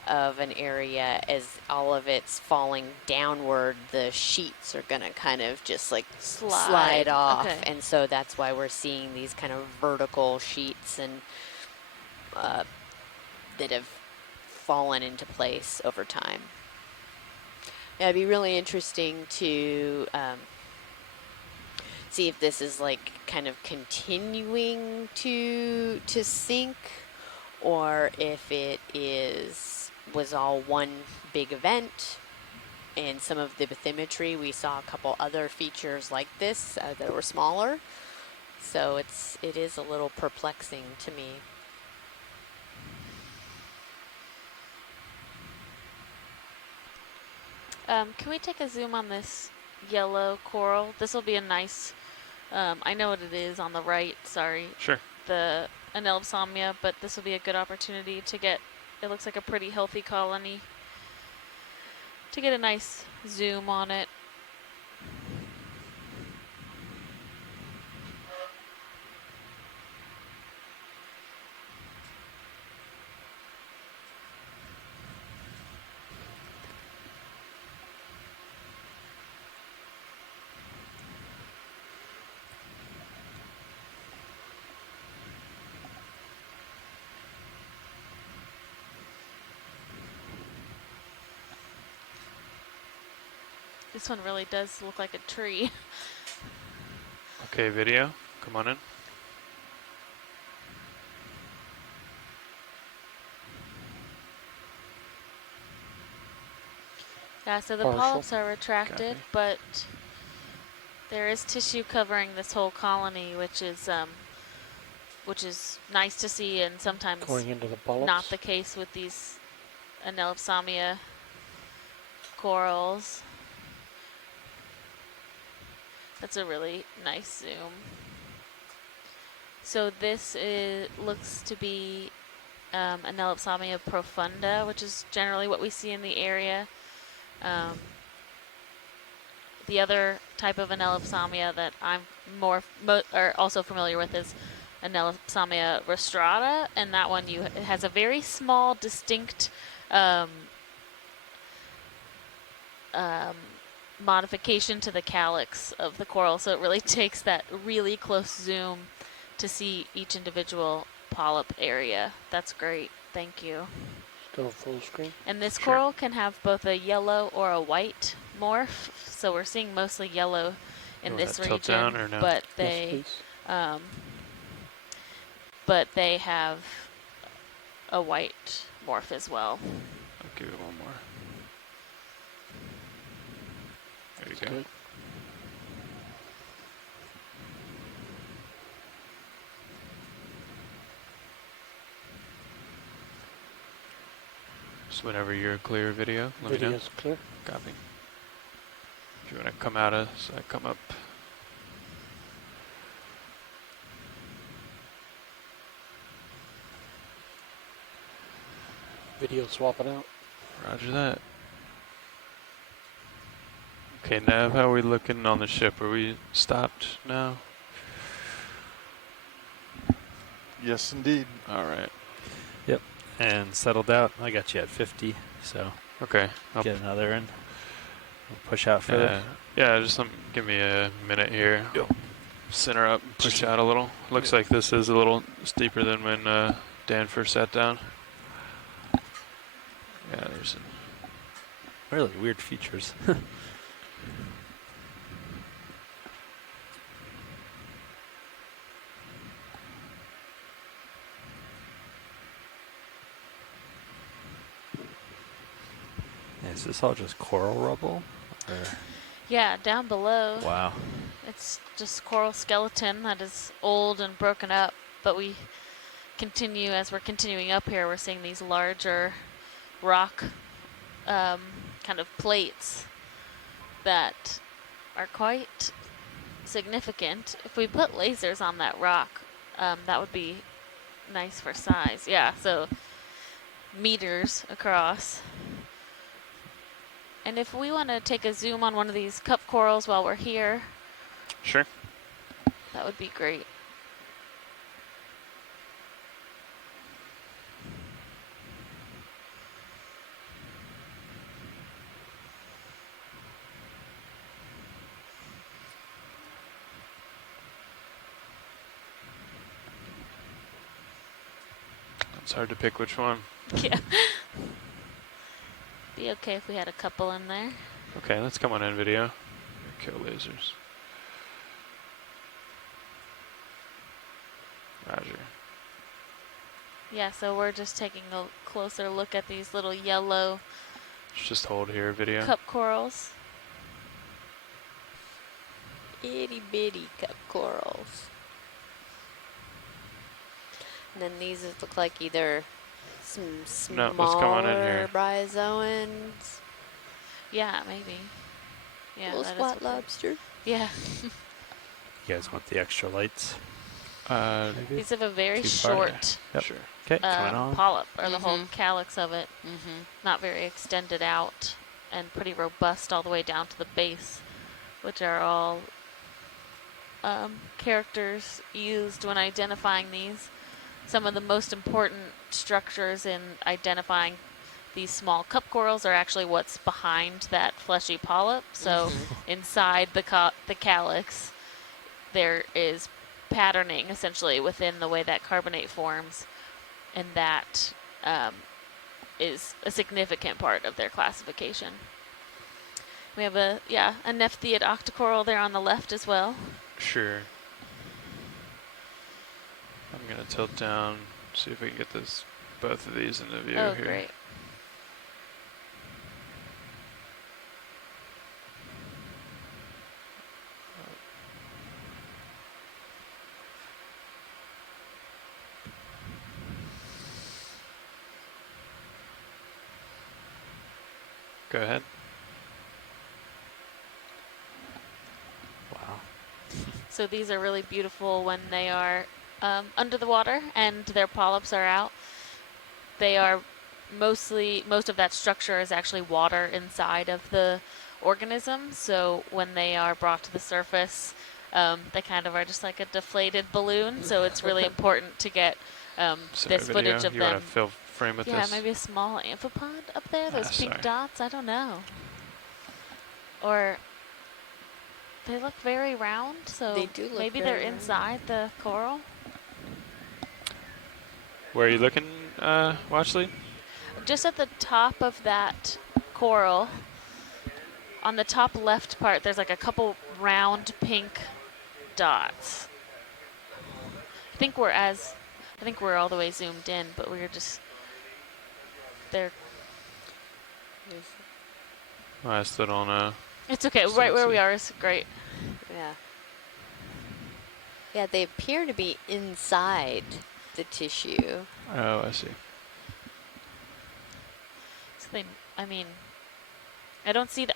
of an area as all of it's falling downward, the sheets are going to kind of just like slide off, and so that's why we're seeing these kind of vertical sheets and that have fallen into place over time. Yeah, it'd be really interesting to see if this is like kind of continuing to sink, or if it was all one big event. In some of the bathymetry, we saw a couple other features like this that were smaller, so it is a little perplexing to me. Can we take a zoom on this yellow coral? This will be a nice, I know what it is on the right, sorry. Sure. The Anelopsomnia, but this will be a good opportunity to get, it looks like a pretty healthy colony, to get a nice zoom on it. This one really does look like a tree. Okay, video, come on in. Yeah, so the Partial. polyps are retracted, Copy. but there is tissue covering this whole colony, which is nice to see, and sometimes Going into the polyps. not the case with these Anelopsamia corals. That's a really nice zoom. So this looks to be Anelopsamia profunda, which is generally what we see in the area. The other type of Anelopsamia that I'm also familiar with is Anelopsamia rostrata, and that one it has a very small, distinct modification to the calyx of the coral, so it really takes that really close zoom to see each individual polyp area. That's great. Thank you. Go full screen. And this Sure. coral can have both a yellow or a white morph, so we're seeing mostly yellow in You want this that tilt region, down or no? but Yes, they have a white morph as well. I'll give it one more. There you please. go. Good. So whenever you're clear, video, let me know. Video's clear. Copy. If you want to come out of, so I come up. Video swapping out. Roger that. Okay, Nav, how are we looking on the ship? Are we stopped now? Yes, indeed. All right. Yep. And settled out. I got you at 50, so Okay. get another in. We'll push out further. Yeah, just give me a minute here. Center up, push out a little. Looks like this is a little steeper than when Dan first sat down. Yeah, there's Really weird features. Is this all just coral rubble? Or? Yeah, down below. Wow. It's just coral skeleton that is old and broken up, but we continue, as we're continuing up here, we're seeing these larger rock kind of plates that are quite significant. If we put lasers on that rock, that would be nice for size. Yeah, so meters across. And if we want to take a zoom on one of these cup corals while we're here, sure. that would be great. It's hard to pick which one. Yeah. Be okay if we had a couple in there. Okay, let's come on in video. Kill lasers. Roger. Yeah, so we're just taking a closer look at these little yellow Just hold here, video. cup corals. Itty bitty cup corals. And then these look like either some No, let's come on in smaller here. bryozoans. Yeah, maybe. Yeah, Little that is squat what they- lobster. Yeah. You guys want the extra lights? Maybe? These have a very Too far? short Yep. Sure. Okay, coming on. polyp, or the whole calyx of it. Mm-hmm. Not very extended out and pretty robust all the way down to the base, which are all characters used when identifying these. Some of the most important structures in identifying these small cup corals are actually what's behind that fleshy polyp. So inside the calyx, there is patterning essentially within the way that carbonate forms, and that is a significant part of their classification. We have a Nephtheid octocoral there on the left as well. Sure. I'm going to tilt down, see if we can get both of these into view Oh, here. great. Go ahead. Wow. So these are really beautiful when they are under the water and their polyps are out. They are most of that structure is actually water inside of the organism. So when they are brought to the surface, they kind of are just like a deflated balloon. So it's really important to get this footage of you them. Want to fill frame with Yeah, this? maybe a small amphipod up there. Those pink sorry. dots. I don't know. Or they look very round. So They do look maybe very they're round. inside the coral. Where are you looking, Watchley? Just at the top of that coral, on the top left part, there's like a couple round pink dots. I think we're all the way zoomed in, but we're just there. I still don't know. It's okay. So Right let's where see. we are is great. Yeah. Yeah, they appear to be inside the tissue. Oh, I see. So I mean, I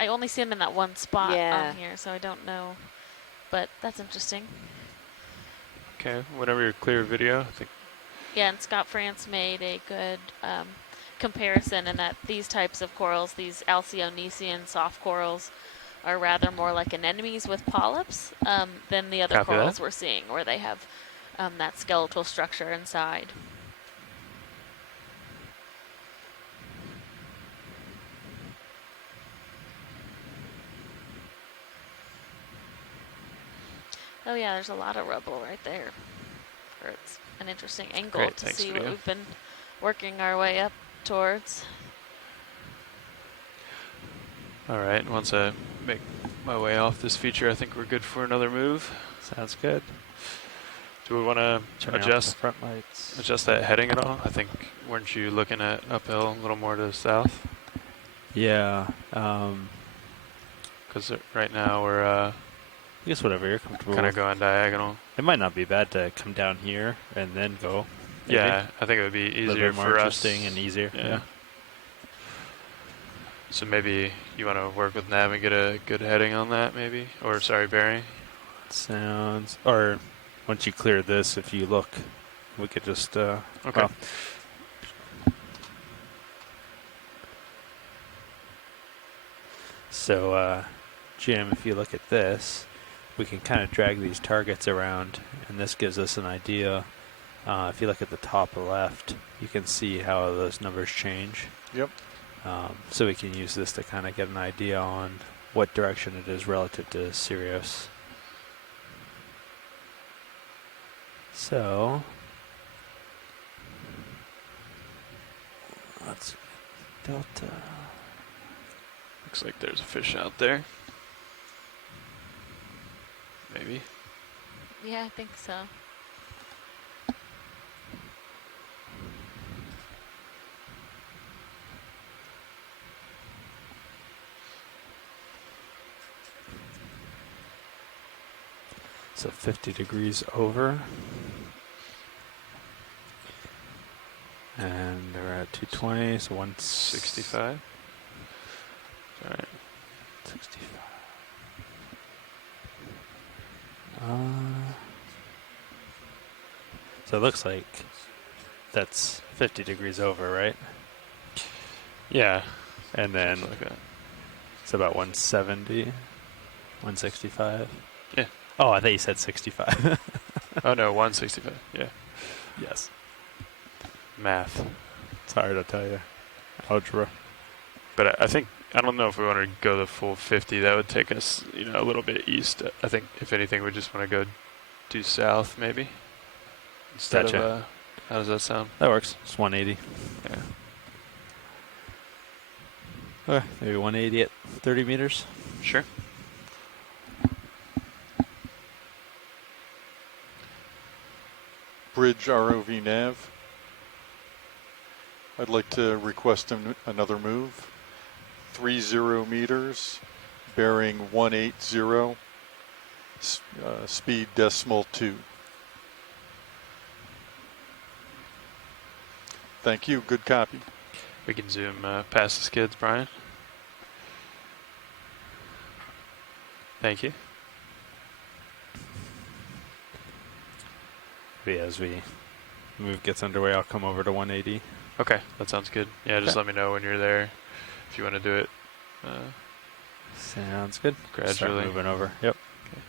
only see them in that one spot on here, so I don't know. But that's interesting. Okay, whenever you're clear video, I think. Yeah, and Scott France made a good comparison in that these types of corals, these Alcyonesian soft corals, are rather more like anemones with polyps than the other Copy corals that. we're seeing, where they have that skeletal structure inside. Oh yeah, there's a lot of rubble right there. It's an interesting angle Great, to thanks, see video. what we've been working our way up towards. All right, once I make my way off this feature, I think we're good for another move. Sounds good. Do we want to Turn off adjust the front lights. adjust that heading at all? I think, weren't you looking at uphill a little more to the south? Yeah. Because right now we're I guess whatever you're comfortable kind of with. going diagonal. It might not be bad to come down here and then go. Maybe. Yeah, I think it would be A little easier bit more for us. interesting and easier. Yeah. So maybe you want to work with Nav and get a good heading on that, maybe? Or, sorry, Barry? Sounds. Or once you clear this, if you look, we could just. Okay. Well, so, Jim, if you look at this, we can kind of drag these targets around, and this gives us an idea. If you look at the top left, you can see how those numbers change. Yep. So we can use this to kind of get an idea on what direction it is relative to Sirius. So let's delta. Looks like there's a fish out there. Maybe. Yeah, I think so. So 50 degrees over. And we're at 220, so 165. All right. 65. So it looks like that's 50 degrees over, right? Yeah. And then Something like that. it's about 170, 165. Yeah. Oh, I thought you said 65. Oh no, 165. Yeah. Yes. Math. It's hard to tell you. Algebra. But I don't know if we want to go the full 50. That would take us, a little bit east. I think if anything, we just want to go due south, maybe. Instead Gotcha. of, how does that sound? That works. It's 180. Yeah. Maybe 180 at 30 meters. Sure. Bridge ROV nav. I'd like to request another move. 30 meters, bearing 180, speed .2. Thank you. Good copy. We can zoom past the skids, Brian. Thank you. But yeah, as we move gets underway, I'll come over to 180. Okay, that sounds good. Yeah, just let me know when you're there if you want to do it. Sounds good. Gradually. Start moving over. Yep. Okay.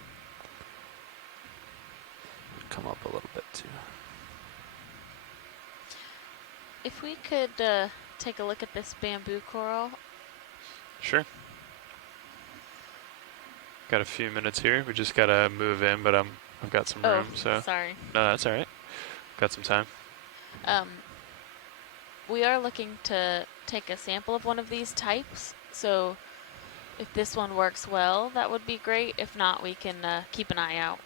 Come up a little bit too. If we could take a look at this bamboo coral. Sure. Got a few minutes here. We just gotta move in, but I've got some room. So sorry. No, that's all right. Got some time. We are looking to take a sample of one of these types. So if this one works well, that would be great. If not, we can keep an eye out.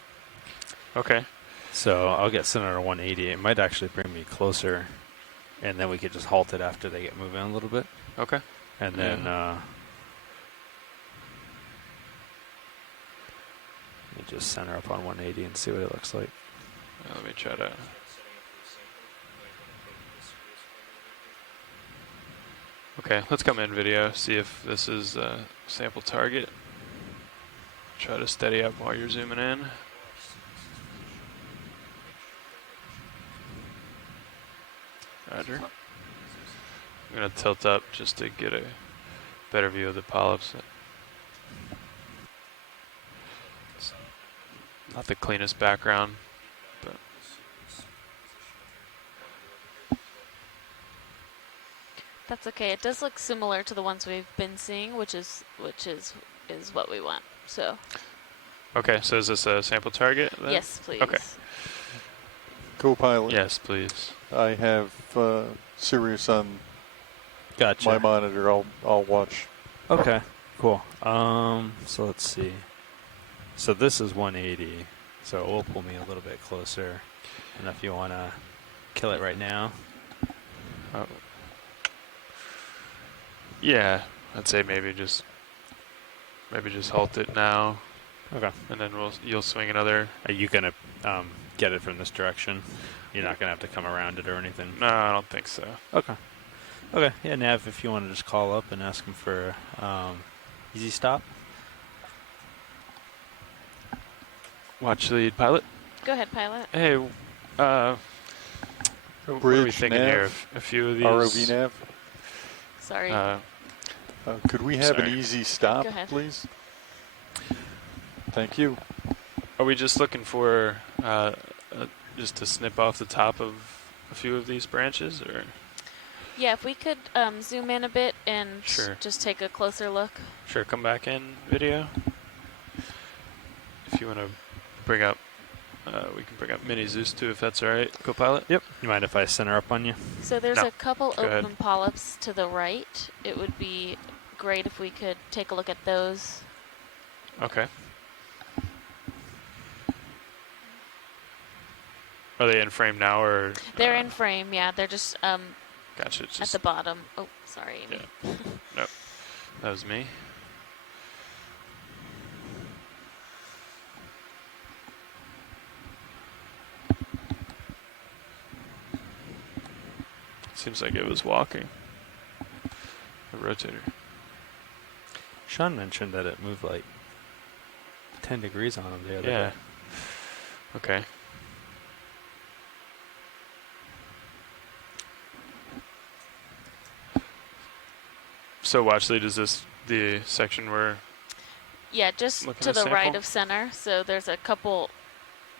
Okay. So I'll get center to 180. It might actually bring me closer, and then we could just halt it after they get moving a little bit. Okay. And then you just center up on 180 and see what it looks like. Let me try to. Okay, let's come in video, see if this is a sample target. Try to steady up while you're zooming in. Roger. I'm going to tilt up just to get a better view of the polyps. It's not the cleanest background, but That's okay. It does look similar to the ones we've been seeing, which is what we want. So. Okay, so is this a sample target then? Yes, please. Okay. Co-pilot. Yes, please. I have Sirius on Gotcha. my monitor. I'll watch. Okay, cool. So let's see. So this is 180. So it will pull me a little bit closer. And if you want to kill it right now. Yeah, I'd say maybe just halt it now. Okay. And then you'll swing another. Are you gonna get it from this direction? You're not gonna have to come around it or anything. No, I don't think so. Okay. Okay. Yeah, Nav, if you want to just call up and ask him for easy stop. Watch lead, pilot. Go ahead, pilot. Hey, what are we thinking nav, here? A few of these. ROV nav. Sorry. Could we have an easy stop, Go ahead. please? Thank you. Are we just looking for just to snip off the top of a few of these branches, or? Yeah, if we could zoom in a bit and just take a closer look. Sure, come back in video. If you want to bring up, we can bring up Mini Zeus too, if that's all right, co-pilot. Yep. You mind if I center up on you? So there's a couple Go ahead. open polyps to the right. It would be great if we could take a look at those. Okay. Are they in frame now, or? They're in frame, yeah. They're just Gotcha. at the bottom. Oh, sorry, Amy. Yeah. Nope. That was me. Seems like it was walking. The rotator. Sean mentioned that it moved like 10 degrees on him the other day. Okay. So watch lead, is this the section where? Yeah, just to the right of center. So there's a couple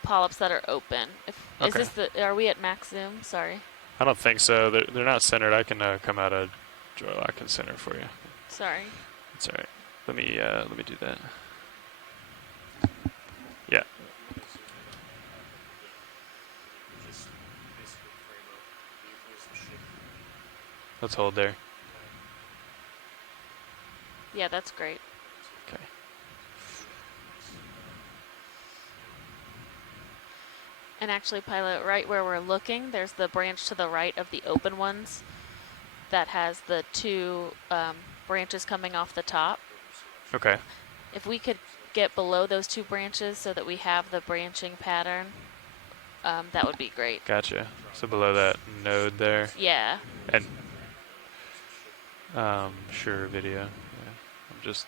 polyps that are open. Is this are we at max zoom? Sorry. I don't think so. They're not centered. I can come out of draw. I can center for you. Sorry. It's all right. Let me do that. Yeah. Let's hold there. Yeah, that's great. Okay. And actually, Pilot, right where we're looking, there's the branch to the right of the open ones that has the two branches coming off the top. Okay. If we could get below those two branches so that we have the branching pattern, that would be great. Gotcha. So below that node there. Yeah. And sure, video. Yeah. I'm just.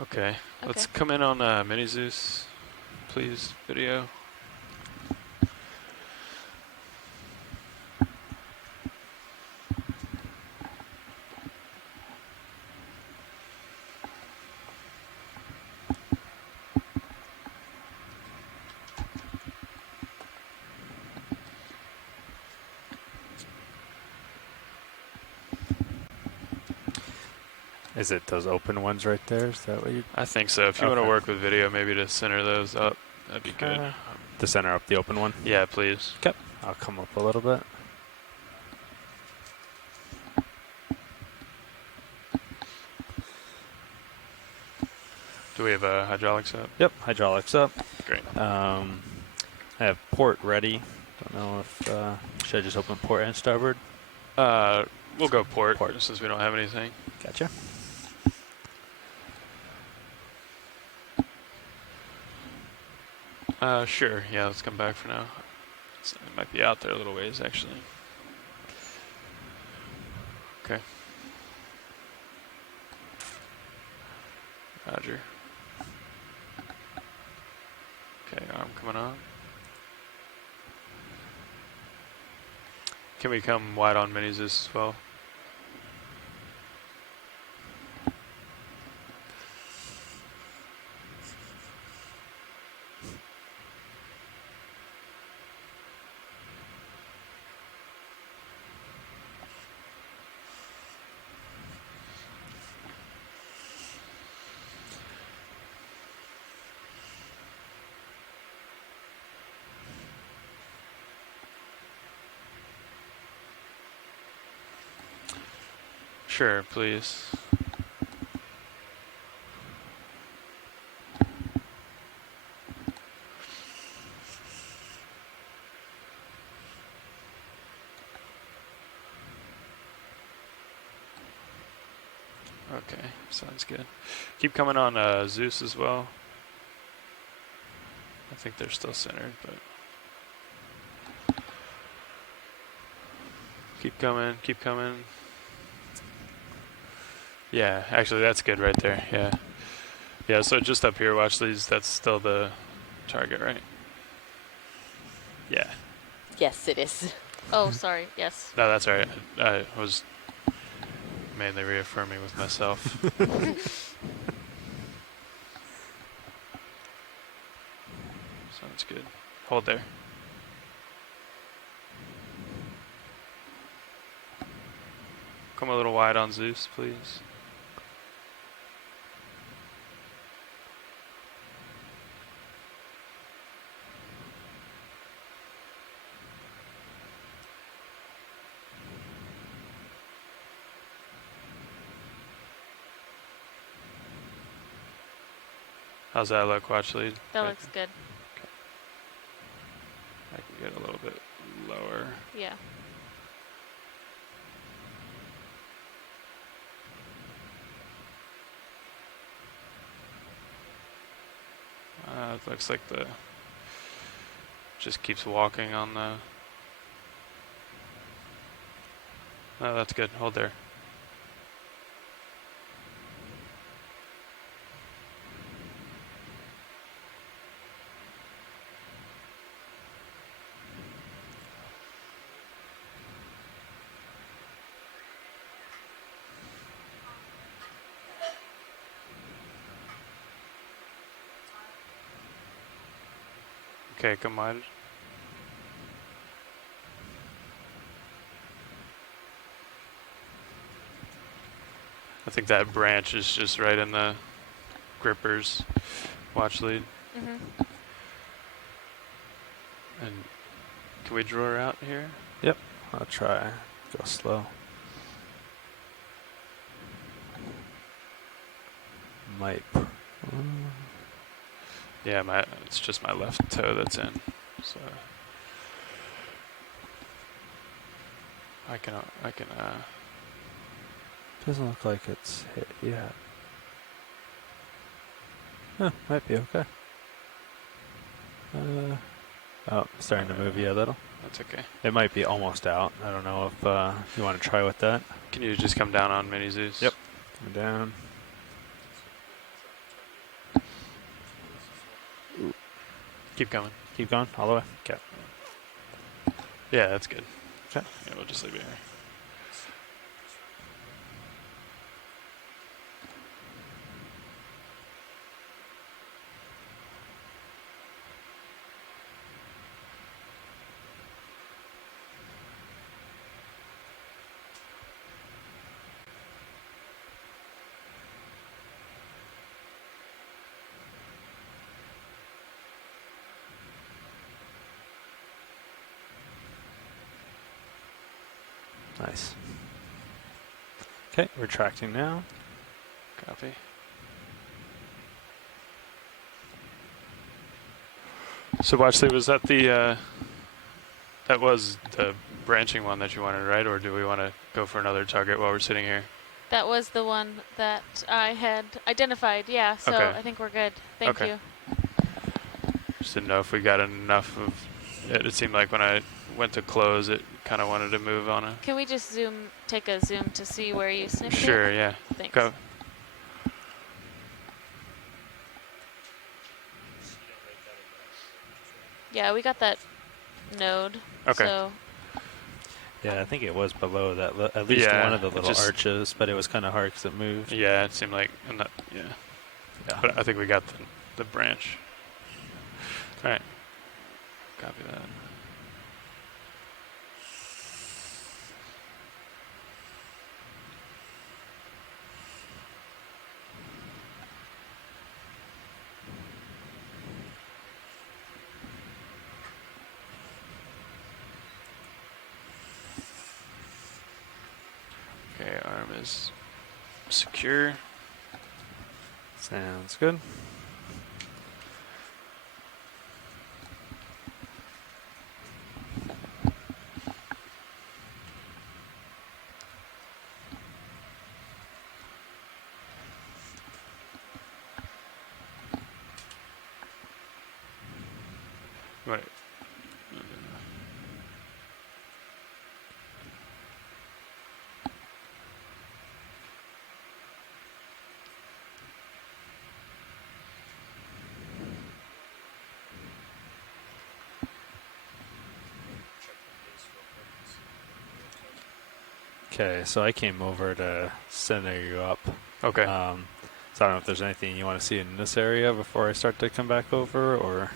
Okay. Let's come in on Mini Zeus, please, video. Is it those open ones right there? Is that what you? I think so. If you want to work with video, maybe to center those up, that'd be good. To center up the open one? Yeah, please. Okay. I'll come up a little bit. Do we have hydraulics up? Yep, hydraulics up. Great. I have port ready. Don't know if should I just open port and starboard? We'll go port since we don't have anything. Gotcha. Sure. Yeah, let's come back for now. It might be out there a little ways, actually. Okay. Roger. Okay, arm coming on. Can we come wide on Mini Zeus as well? Sure, please. Okay, sounds good. Keep coming on Zeus as well. I think they're still centered, but keep coming, keep coming. Yeah, actually that's good right there. Yeah. Yeah, so just up here, watch these. That's still the target, right? Yeah. Yes, it is. Oh, sorry. Yes. No, that's all right. I was mainly reaffirming with myself. Sounds good. Hold there. Come a little wide on Zeus, please. How's that look, watch lead? That looks good. Okay. I can get a little bit lower. Yeah. It looks like the just keeps walking on the. No, that's good. Hold there. Okay, come on. I think that branch is just right in the gripper's watch lead. Mm-hmm. And can we draw her out here? Yep, I'll try. Go slow. Might. Yeah, it's just my left toe that's in. So I can. Doesn't look like it's hit yet. Huh, might be okay. Oh, starting to move. Yeah, that'll. That's okay. It might be almost out. I don't know if you want to try with that. Can you just come down on Mini Zeus? Yep. Come down. Keep coming. Keep going all the way. Okay. Yeah, that's good. Okay. Yeah, we'll just leave it here. Nice. Okay, retracting now. Copy. So Watchley, was that that was the branching one that you wanted, right? Or do we want to go for another target while we're sitting here? That was the one that I had identified, yeah, so Okay. I think we're good. Thank you. Just didn't know if we got enough of it. It seemed like when I went to close, it kind of wanted to move on it. Can we just take a zoom to see where you sniffed it? Sure, yeah. Thanks. Go. Yeah, we got that node. Okay. So Yeah, I think it was below that, at least Yeah, one of the it little just- arches, but it was kind of hard because it moved. Yeah, it seemed like, yeah. But I think we got the branch. All right. Copy that. Okay, arm is secure. Sounds good. Right. Okay, so I came over to center you up. Okay. So I don't know if there's anything you want to see in this area before I start to come back over, or...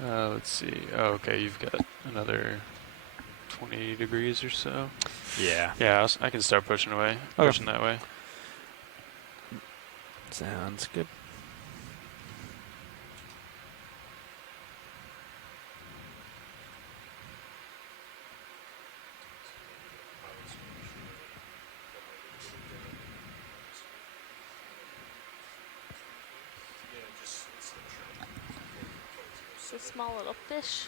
Let's see. Oh, okay, you've got another 20 degrees or so. Yeah. Yeah, I can start pushing away. Okay. Pushing that way. Sounds good. it's a small little fish.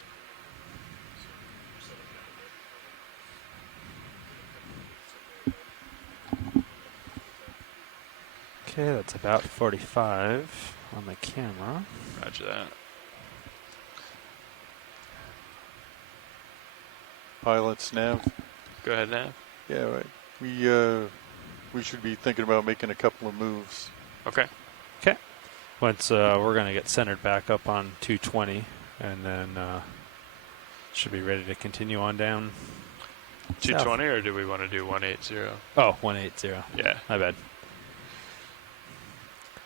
Okay, that's about 45 on the camera. Roger that. Pilots, nav. Go ahead, Nav. Yeah, right. We should be thinking about making a couple of moves. Okay. Okay. Once we're going to get centered back up on 220, and then should be ready to continue on down. 220, or do we want to do 180? Oh, 180. Yeah. My bad.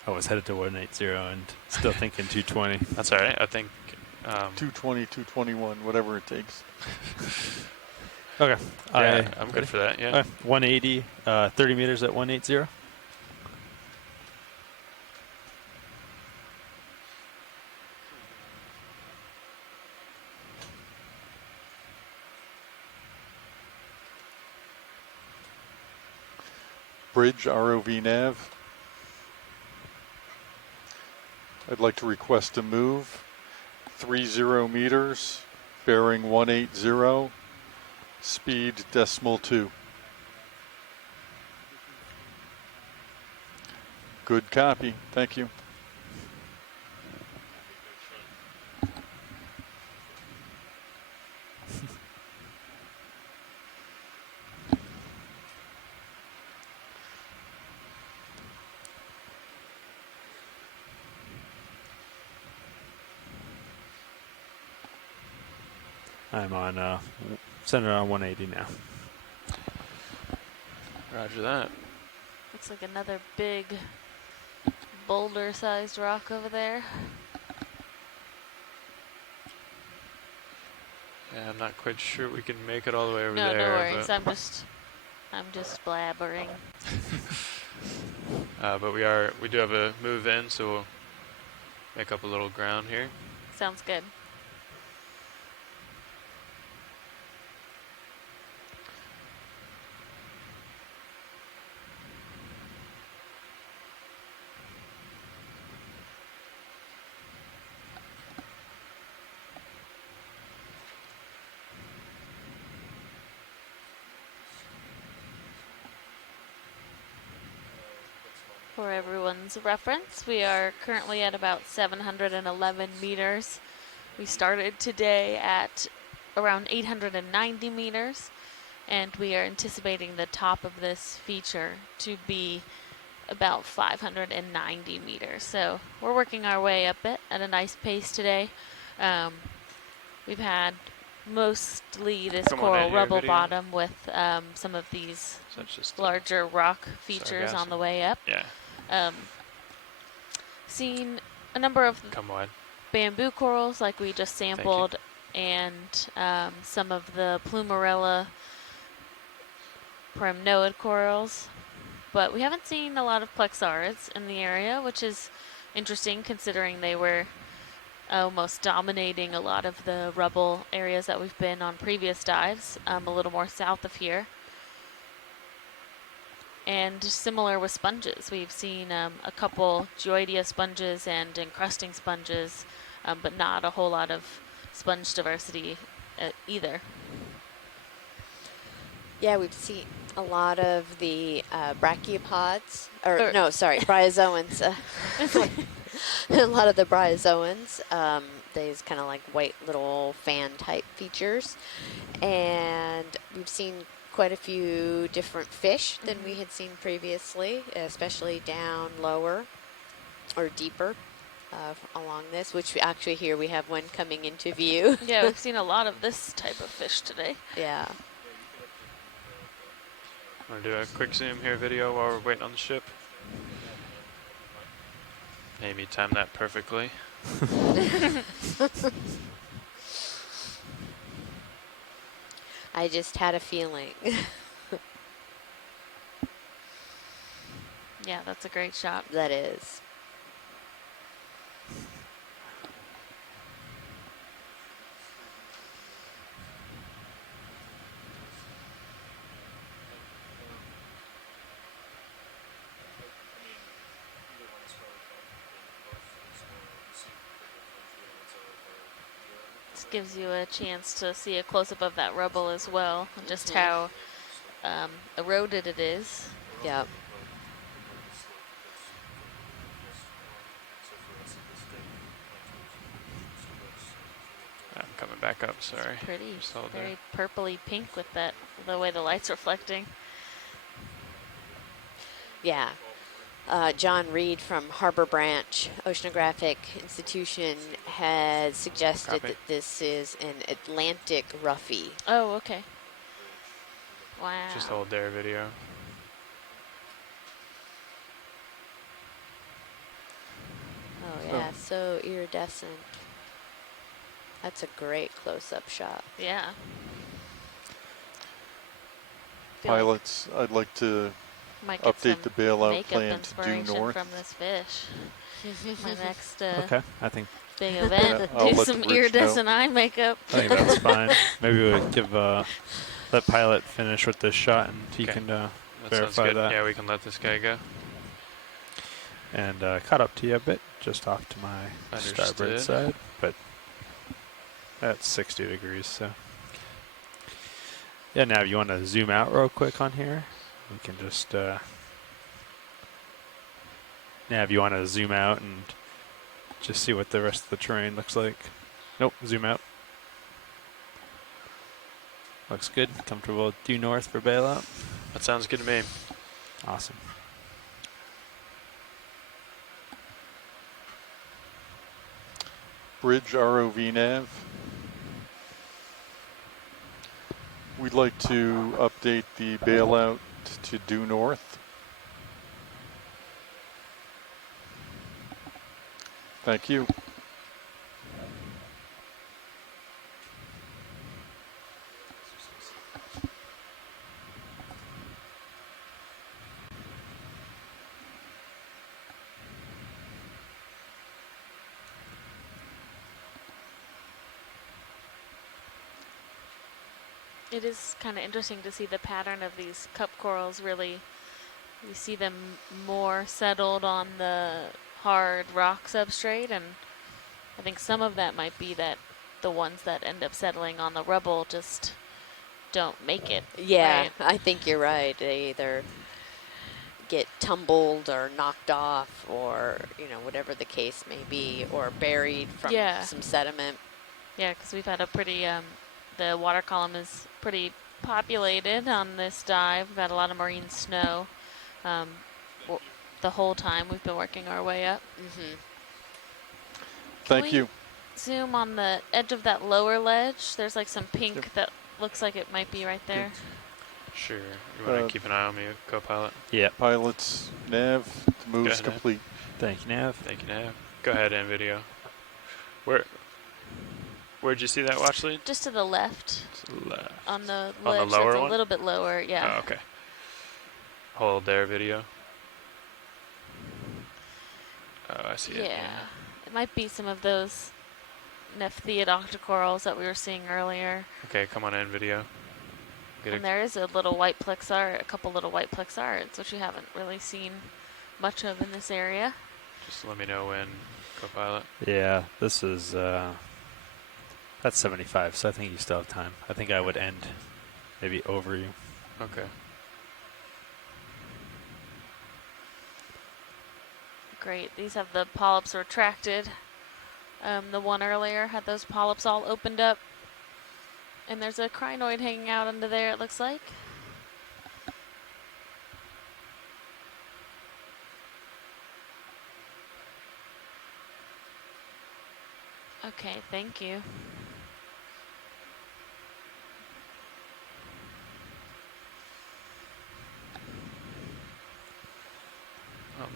I was headed to 180 and still thinking 220. That's all right. I think 220, 221, whatever it takes. Okay. Yeah, I'm good for that. Yeah. 180, 30 meters at 180. Bridge, ROV nav. I'd like to request a move. 30 meters, bearing 180, speed .2. Good copy. Thank you. I'm on centered on 180 now. Roger that. Looks like another big boulder-sized rock over there. Yeah, I'm not quite sure we can make it all the way over No, there. no worries. But I'm just blabbering. but we do have a move in, so we'll make up a little ground here. Sounds good. For everyone's reference, we are currently at about 711 meters. We started today at around 890 meters, and we are anticipating the top of this feature to be about 590 meters. So we're working our way up it at a nice pace today. We've had mostly this coral rubble bottom with some of these larger rock features on the way up. Yeah. Seen a number of Come wide. bamboo corals like we just sampled, and some of the plumarella primnoid corals, but we haven't seen a lot of plexarids in the area, which is interesting considering they were almost dominating a lot of the rubble areas that we've been on previous dives, a little more south of here. And similar with sponges, we've seen a couple geoidea sponges and encrusting sponges, but not a whole lot of sponge diversity either. Yeah, we've seen a lot of the brachiopods, bryozoans. A lot of the bryozoans, these kind of like white little fan type features. And we've seen quite a few different fish than we had seen previously, especially down lower or deeper along this, which actually here we have one coming into view. Yeah, we've seen a lot of this type of fish today. Yeah. Want to do a quick zoom here video while we're waiting on the ship? Amy timed that perfectly. I just had a feeling. Yeah, that's a great shot. That is. This gives you a chance to see a close-up of that rubble as well, and just how eroded it is. Yep. I'm coming back up, sorry. It's pretty, very purpley pink with that, the way the light's reflecting. Yeah. John Reed from Harbor Branch Oceanographic Institution has suggested that this is an Atlantic roughy. Oh, okay. Wow. Just hold there video. Oh yeah, so iridescent. That's a great close-up shot. Yeah. Pilots, I'd like to update the bailout plan to due north. From this fish. My next okay, I think big event. Yeah, do some iridescent eye makeup. I think that's fine. Maybe we'll give let pilot finish with this shot, and he can That sounds verify good. that. Yeah, we can let this guy go. And caught up to you a bit, just off to my starboard Understood. side, but that's 60 degrees, so. Yeah, now if you want to zoom out real quick on here, we can just, now if you want to zoom out and just see what the rest of the terrain looks like. Nope, zoom out. Looks good, comfortable due north for bailout. That sounds good to me. Awesome. Bridge ROV nav. We'd like to update the bailout to due north. Thank you. It is kind of interesting to see the pattern of these cup corals. Really, you see them more settled on the hard rock substrate, and I think some of that might be that the ones that end up settling on the rubble just don't make it. Yeah, right? I think you're right. They either get tumbled or knocked off, or whatever the case may be, or buried from some sediment. Yeah, because we've had a pretty the water column is pretty populated on this dive. We've had a lot of marine snow the whole time we've been working our way up. Mm-hmm. Thank you. Zoom on the edge of that lower ledge. There's like some pink that looks like it might be right there. Sure. You want to keep an eye on me, co-pilot? Yeah. Pilots, nav, the move is complete. Thank you, Nav. Thank you, Nav. Go ahead, NVIDIA. Where'd you see that watch lead? Just to the left. To the left. On the On ledge the lower that's one? a little bit lower, yeah. Oh, okay. Hold there, video. Oh, I see it. Yeah. It might be some of those Nephtheodoctocorals that we were seeing earlier. Okay, come on in, video. And there is a little white plexar, a couple little white plexarids, which you haven't really seen much of in this area. Just let me know when, co-pilot. Yeah, this is, that's 75, so I think you still have time. I think I would end maybe over you. Okay. Great. These have the polyps retracted. The one earlier had those polyps all opened up. And there's a crinoid hanging out under there, it looks like. Okay, thank you.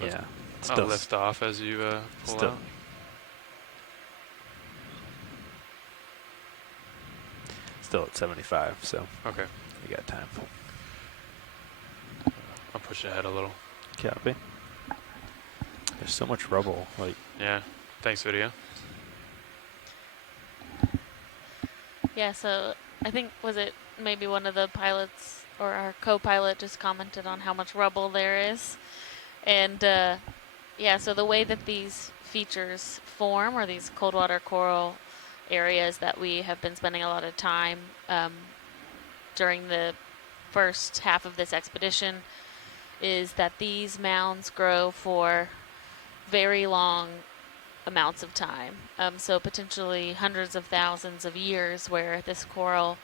Yeah. I'll lift off as you pull out. Still at 75, so. Okay. You got time. I'll push ahead a little. Copy. There's so much rubble. Like. Yeah. Thanks, video. Yeah, so I think, was it maybe one of the pilots or our co-pilot just commented on how much rubble there is. And yeah, so the way that these features form, or these cold water coral areas that we have been spending a lot of time during the first half of this expedition, is that these mounds grow for very long amounts of time. So potentially hundreds of thousands of years, where this coral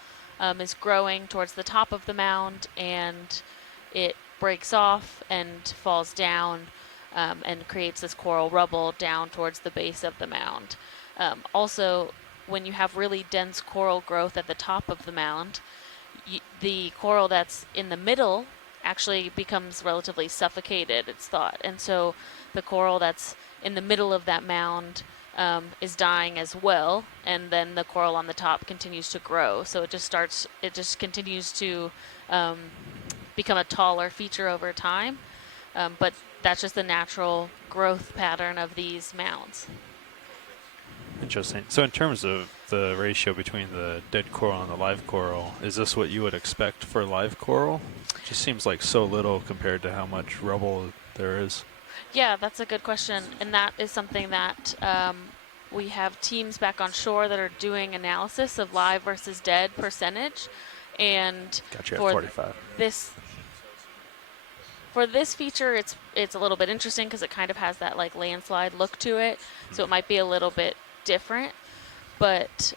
is growing towards the top of the mound and it breaks off and falls down and creates this coral rubble down towards the base of the mound. Also, when you have really dense coral growth at the top of the mound, the coral that's in the middle actually becomes relatively suffocated, it's thought. And so the coral that's in the middle of that mound is dying as well, and then the coral on the top continues to grow. So it just continues to become a taller feature over time. But that's just the natural growth pattern of these mounds. Interesting. So in terms of the ratio between the dead coral and the live coral, is this what you would expect for live coral? It just seems like so little compared to how much rubble there is. Yeah, that's a good question, and that is something that we have teams back on shore that are doing analysis of live versus dead percentage, and Got you at for 45. this feature, it's a little bit interesting because it kind of has that like landslide look to it, so it might be a little bit different. But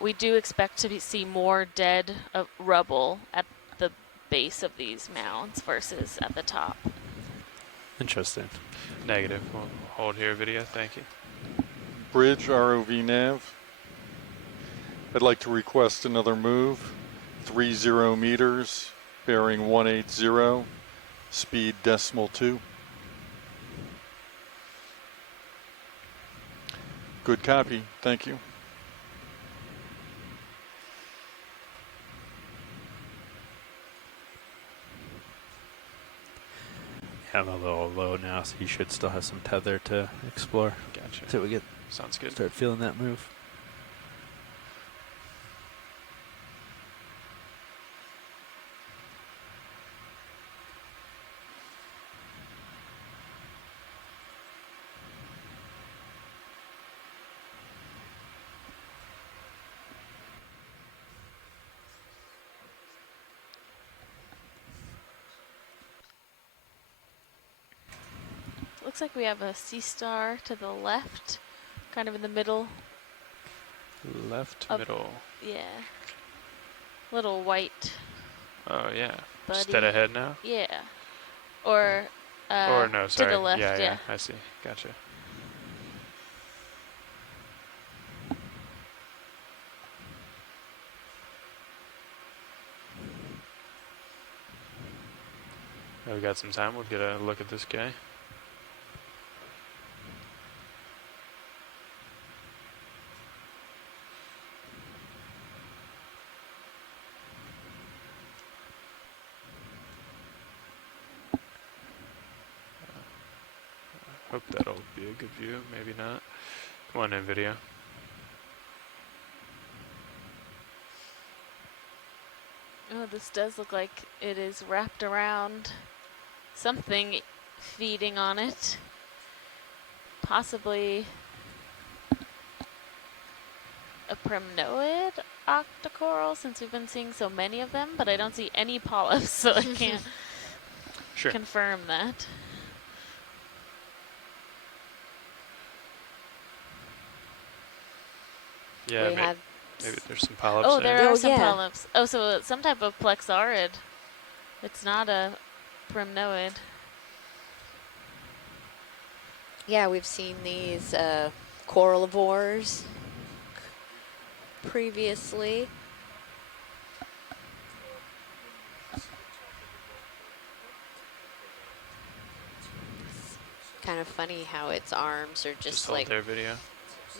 we do expect to see more dead rubble at the base of these mounds versus at the top. Interesting. Negative. We'll hold here, video. Thank you. Bridge, ROV nav. I'd like to request another move. 30 meters, bearing 180, speed .2. Good copy. Thank you. I'm a little low now, so you should still have some tether to explore. Gotcha. So we get Sounds good. start feeling that move. Looks like we have a sea star to the left, kind of in the middle. Left Of- middle. Yeah. Little white. Oh yeah. Buddy. Just dead ahead now. Yeah. Or Or no, sorry. to the left. Yeah. I see. Gotcha. We got some time. We'll get a look at this guy. Hope that'll be a good view. Maybe not. Come on in, video. Oh, this does look like it is wrapped around something feeding on it. Possibly a primnoid octocoral, since we've been seeing so many of them, but I don't see any polyps, so I can't confirm that. Yeah, We have maybe there's some polyps Oh, there. there Oh, are some yeah. polyps. Oh, so it's some type of plexaurid. It's not a primnoid. Yeah, we've seen these corallivores previously. It's kind of funny how its arms are just hold like, their video.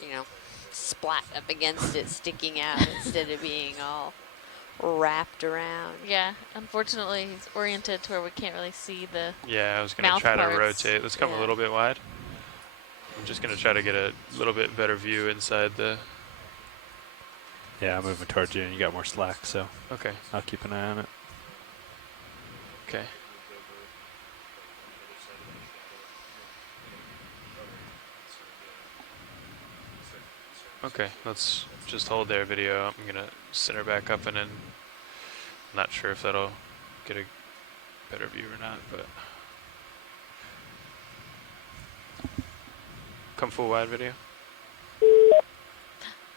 you know, splat up against it, sticking out instead of being all wrapped around. Yeah, unfortunately, he's oriented to where we can't really see the Yeah, I was going to mouth try to parts. rotate. Let's come a Yeah. little bit wide. I'm just going to try to get a little bit better view inside the... Yeah, I'm moving towards you, and you got more slack, so Okay. I'll keep an eye on it. Okay. Okay, let's just hold there, video. I'm going to center back up, and then I'm not sure if that'll get a better view or not, but... Come full wide, video.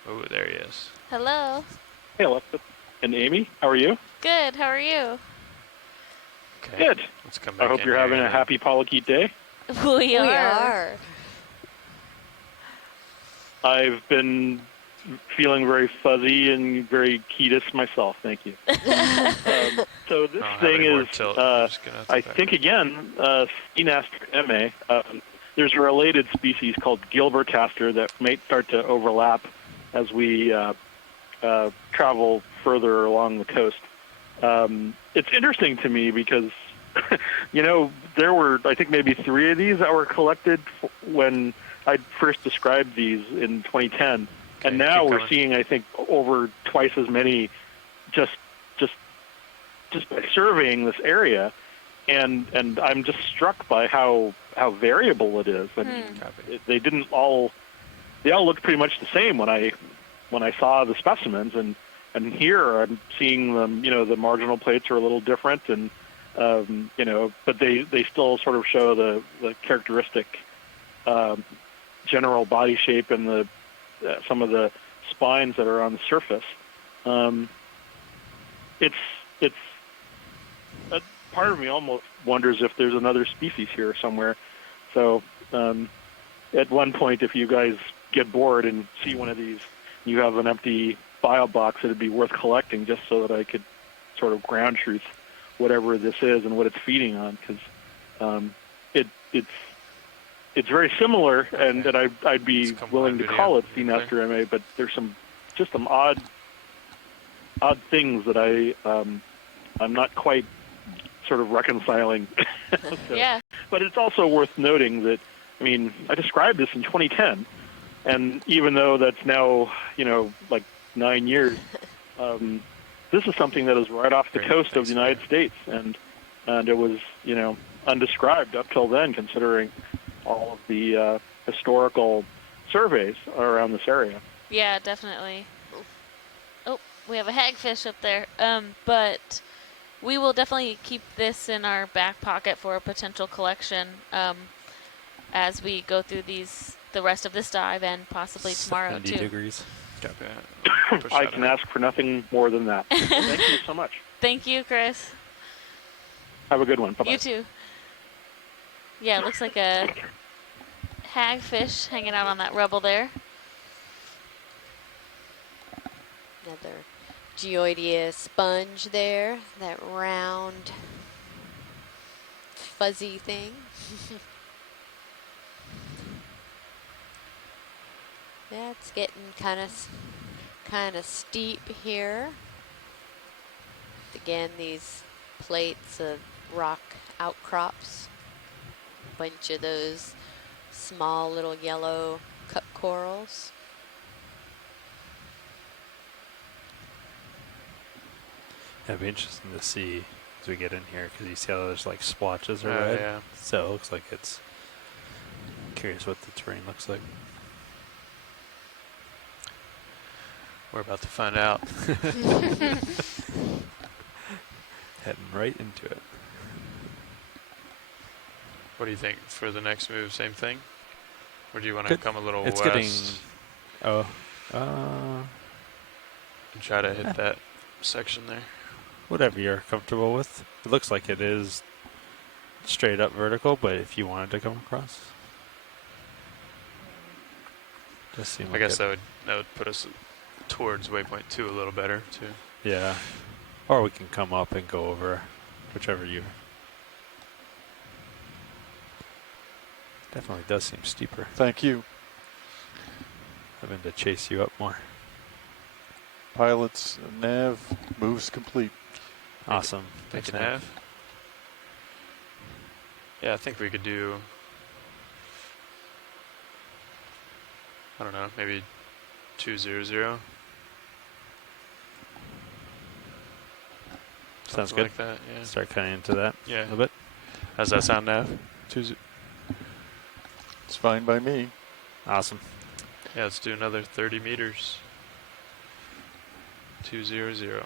Oh, there he is. Hello. Hey, Alexa. And Amy, how are you? Good. How are you? Okay. Good. Let's come back I hope in you're here having a then. happy Polykeet day. We are. I've been feeling very fuzzy and very ketus myself. Thank you. So this I don't have thing any more is, tilt. I'm just gonna have to I back think up. again, Skenaster MA. There's a related species called Gilbertaster that might start to overlap as we travel further along the coast. It's interesting to me because, you know, there were, I think, maybe 3 of these that were collected when I first described these in 2010. And now we're seeing, I think, over twice as many just just by surveying this area, and I'm just struck by how variable it is. I mean, they all looked pretty much the same when I saw the specimens, and here I'm seeing them. The marginal plates are a little different, and but they still sort of show the characteristic general body shape and the some of the spines that are on the surface. It's a part of me almost wonders if there's another species here somewhere. So at one point, if you guys get bored and see one of these, you have an empty file box, it'd be worth collecting just so that I could sort of ground truth whatever this is and what it's feeding on, because it's very similar, and I'd be willing to call it Seamaster MA, but there's some odd things that I'm not quite sort of reconciling. So, yeah. But it's also worth noting that, I mean, I described this in 2010, and even though that's now, like 9 years, this is something that is right off the coast of the United States, and it was, undescribed up till then, considering all of the historical surveys around this area. Yeah, definitely. Oh, we have a hagfish up there. But we will definitely keep this in our back pocket for a potential collection as we go through the rest of this dive and possibly tomorrow 70 too. degrees. I can ask for nothing more than that. Thank you so much. Thank you, Chris. Have a good one. Bye-bye. You too. Yeah, it looks like a hagfish hanging out on that rubble there. Another Geoidea sponge there, that round, fuzzy thing. Yeah, it's getting kind of steep here. Again, these plates of rock outcrops. Bunch of those small little yellow cup corals. It'd be interesting to see as we get in here, because you see how there's like splotches of red. Yeah. So it looks like it's curious what the terrain looks like. We're about to find out. Heading right into it. What do you think for the next move? Same thing? Or do you want to come a little it's west? And try to hit that section there? Whatever you're comfortable with. It looks like it is straight up vertical, but if you wanted to come across. Just seem like I guess that would put us towards waypoint 2 a little better too. Yeah. Or we can come up and go over, whichever you. Definitely does seem steeper. Thank you. Having to chase you up more. Pilot's nav moves complete. Awesome. Thank you, Thanks, Nav. Yeah, I think we could do, I don't know, maybe 200. Sounds good. Like that, yeah. Start cutting into that Yeah. a little bit. How's that sound, Nav? It's fine by me. Awesome. Yeah, let's do another 30 meters. 200.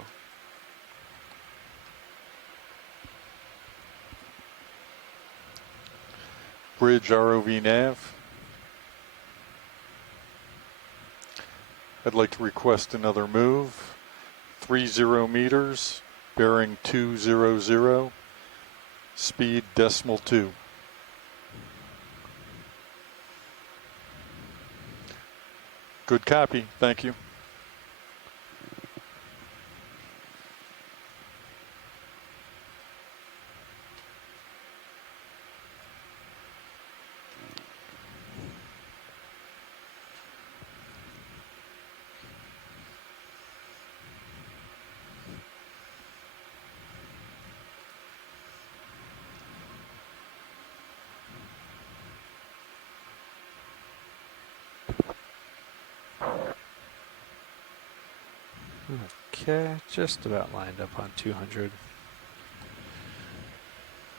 Bridge ROV nav. I'd like to request another move. 30 meters, bearing 200, speed .2. Good copy, thank you. Okay, just about lined up on 200.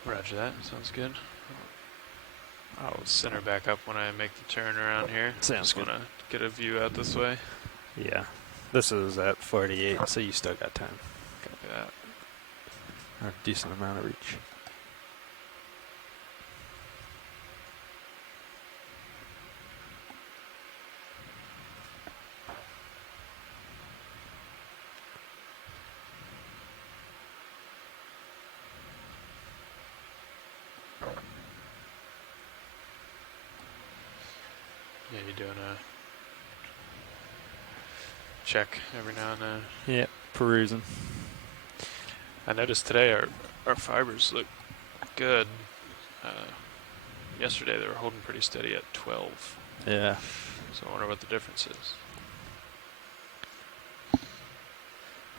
Roger that. Sounds good. I'll center back up when I make the turn around here. Sounds Just good. want to get a view out this way. Yeah. This is at 48, so you still got time. Copy that. Or a decent amount of reach. Yeah, you're doing a check every now and then. Yeah, perusing. I noticed today our fibers look good. Yesterday they were holding pretty steady at 12. Yeah. So I wonder what the difference is.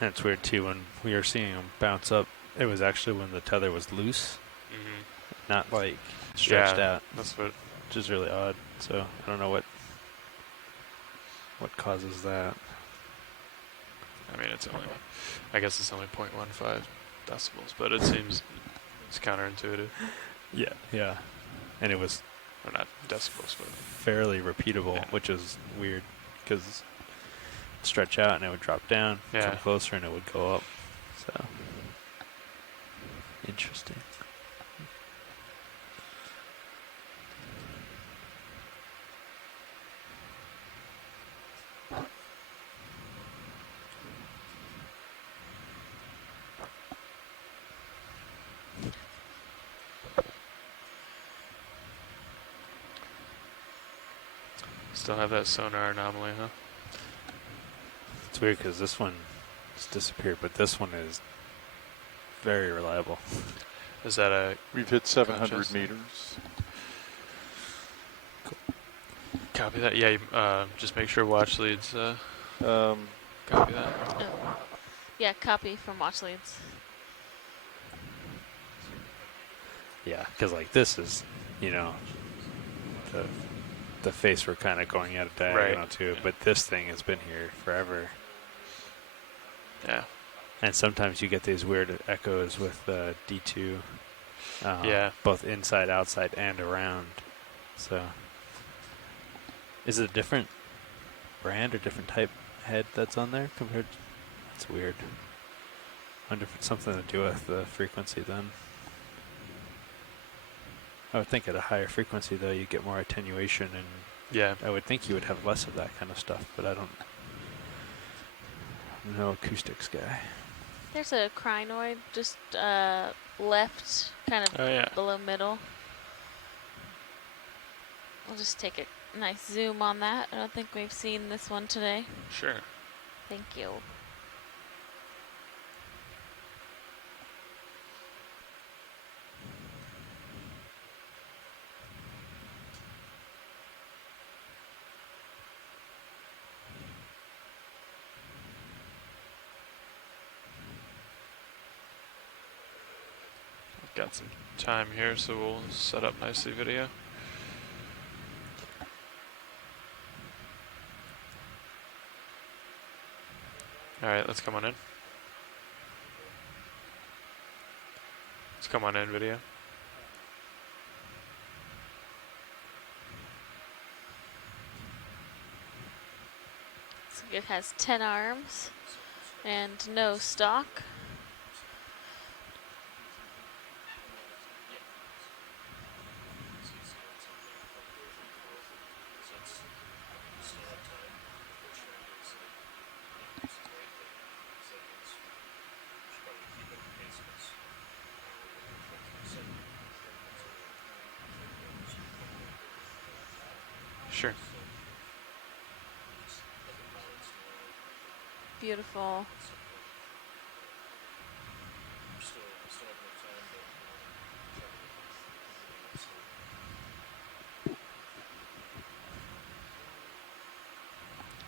And it's weird too, when we were seeing them bounce up, it was actually when the tether was loose, not like stretched out. That's what. Which is really odd. So I don't know what causes that. I mean, I guess it's only 0.15 decibels, but it seems it's counterintuitive. Yeah, yeah. And it was, or not decibels, but fairly repeatable, which is weird because it'd stretch out and it would drop down, come closer and it would go up. So interesting. Still have that sonar anomaly, huh? It's weird because this one has disappeared, but this one is very reliable. Is that a... We've hit 700 meters. Cool. Copy that. Yeah, just make sure watch leads. Copy that. Oh. Yeah, copy from watch leads. Yeah, because like this is, you know, the face we're kind of going at a diagonal to, but this thing has been here forever. Yeah. And sometimes you get these weird echoes with D2. Yeah. Both inside, outside, and around. So, is it a different brand or different type head that's on there compared? That's weird. Wonder if it's something to do with the frequency then. I would think at a higher frequency though you get more attenuation, and I would think you would have less of that kind of stuff, but I'm no acoustics guy. There's a crinoid just left, kind of below middle. I'll just take a nice zoom on that. I don't think we've seen this one today. Sure. Thank you. Got some time here, so we'll set up nicely video. All right, let's come on in. Let's come on in, video. So it has 10 arms and no stock. Sure. Beautiful.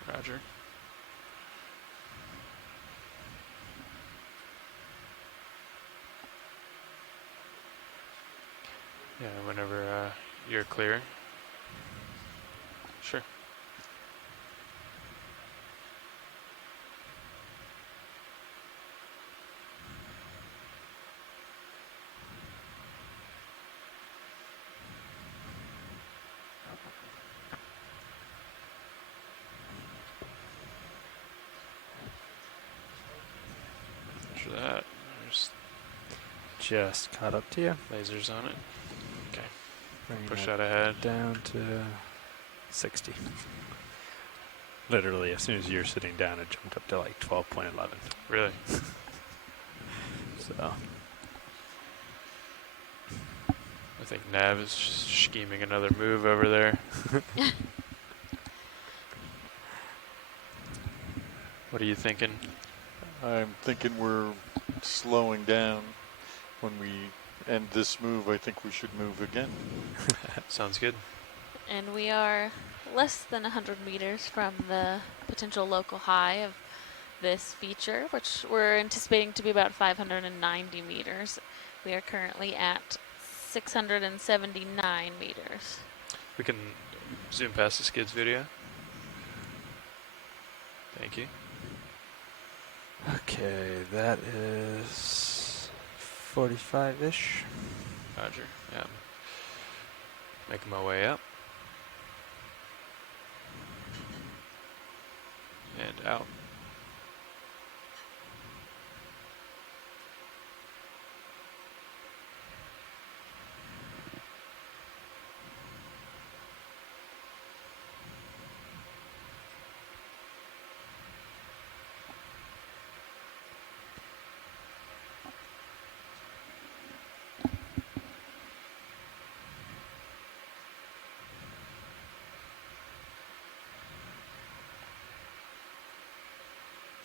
Roger. Yeah, whenever you're clear. Sure. Roger that. There's Just caught up to you. lasers on it. Okay. Bringing Push that that ahead. down to 60. Literally, as soon as you're sitting down, it jumped up to like 12.11. Really? So. I think Nav is scheming another move over there. What are you thinking? I'm thinking we're slowing down. When we end this move, I think we should move again. Sounds good. And we are less than 100 meters from the potential local high of this feature, which we're anticipating to be about 590 meters. We are currently at 679 meters. We can zoom past the skids video. Thank you. Okay, that is 45-ish. Roger. Yeah. Making my way up. And out.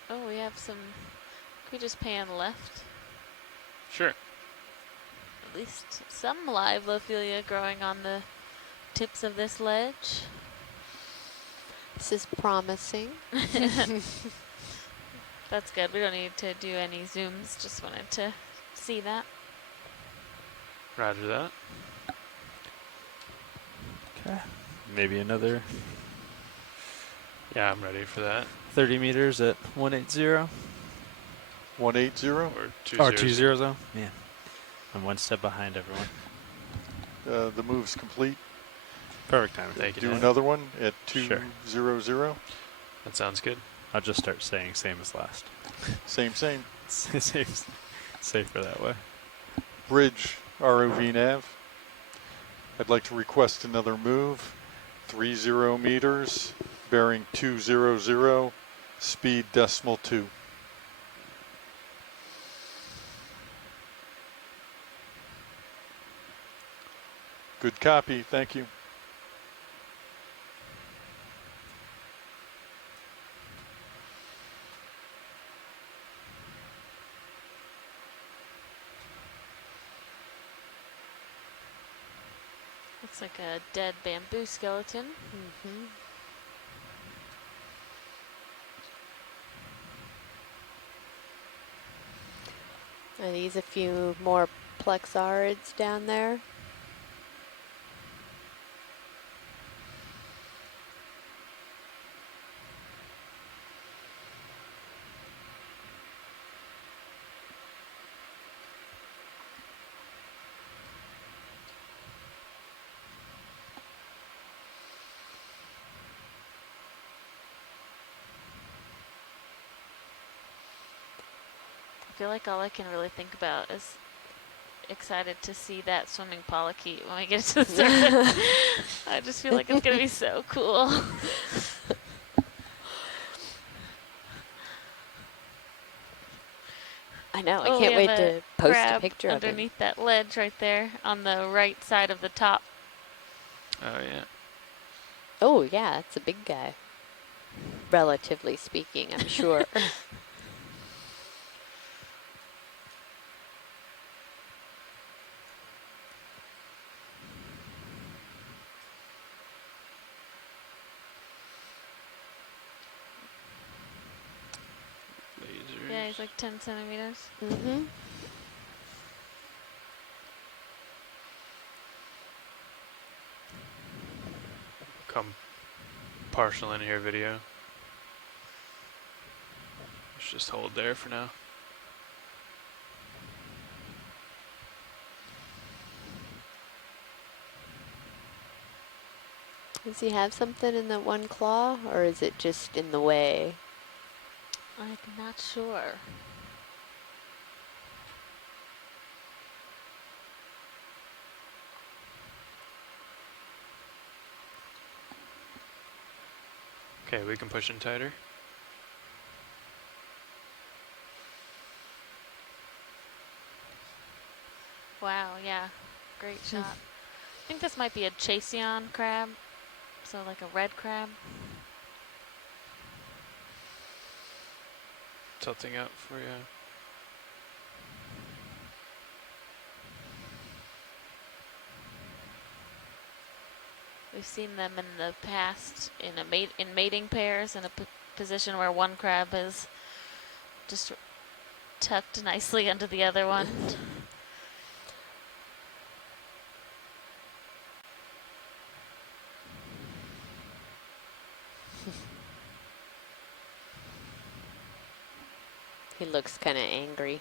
Oh, we have some. Can we just pan left? Sure. At least some live Lophelia growing on the tips of this ledge. This is promising. That's good. We don't need to do any zooms. Just wanted to see that. Roger that. Okay. Maybe another. Yeah, I'm ready for that. 30 meters at 180. 180? Or 2 zeros though? Yeah. I'm one step behind everyone. The move's complete. Perfect time. Thank you. Do Dan. another one at 200. Sure. That sounds good. I'll just start saying same as last. Same. Safer that way. Bridge, ROV nav. I'd like to request another move. 30 meters, bearing 200, speed decimal 2. Good copy, thank you. Looks like a dead bamboo skeleton. Mm-hmm. Are these a few more plexarids down there? I feel like all I can really think about is excited to see that swimming polychaete when we get to the surface. I just feel like it's going to be so cool. I know, I Oh, can't we wait have to post a crab picture of it. underneath that ledge right there on the right side of the top. Oh, yeah. Oh, yeah, it's a big guy. Relatively speaking, I'm sure. Lasers. Yeah, he's like 10 centimeters. Mm-hmm. Come partial in here video. Let's just hold there for now. Does he have something in the one claw, or is it just in the way? I'm not sure. Okay, we can push in tighter. Wow, yeah, great shot. I think this might be a Chaseon crab, so like a red crab. Tilting out for you. We've seen them in the past in mating pairs in a position where one crab is just tucked nicely under the other one. He looks kind of angry.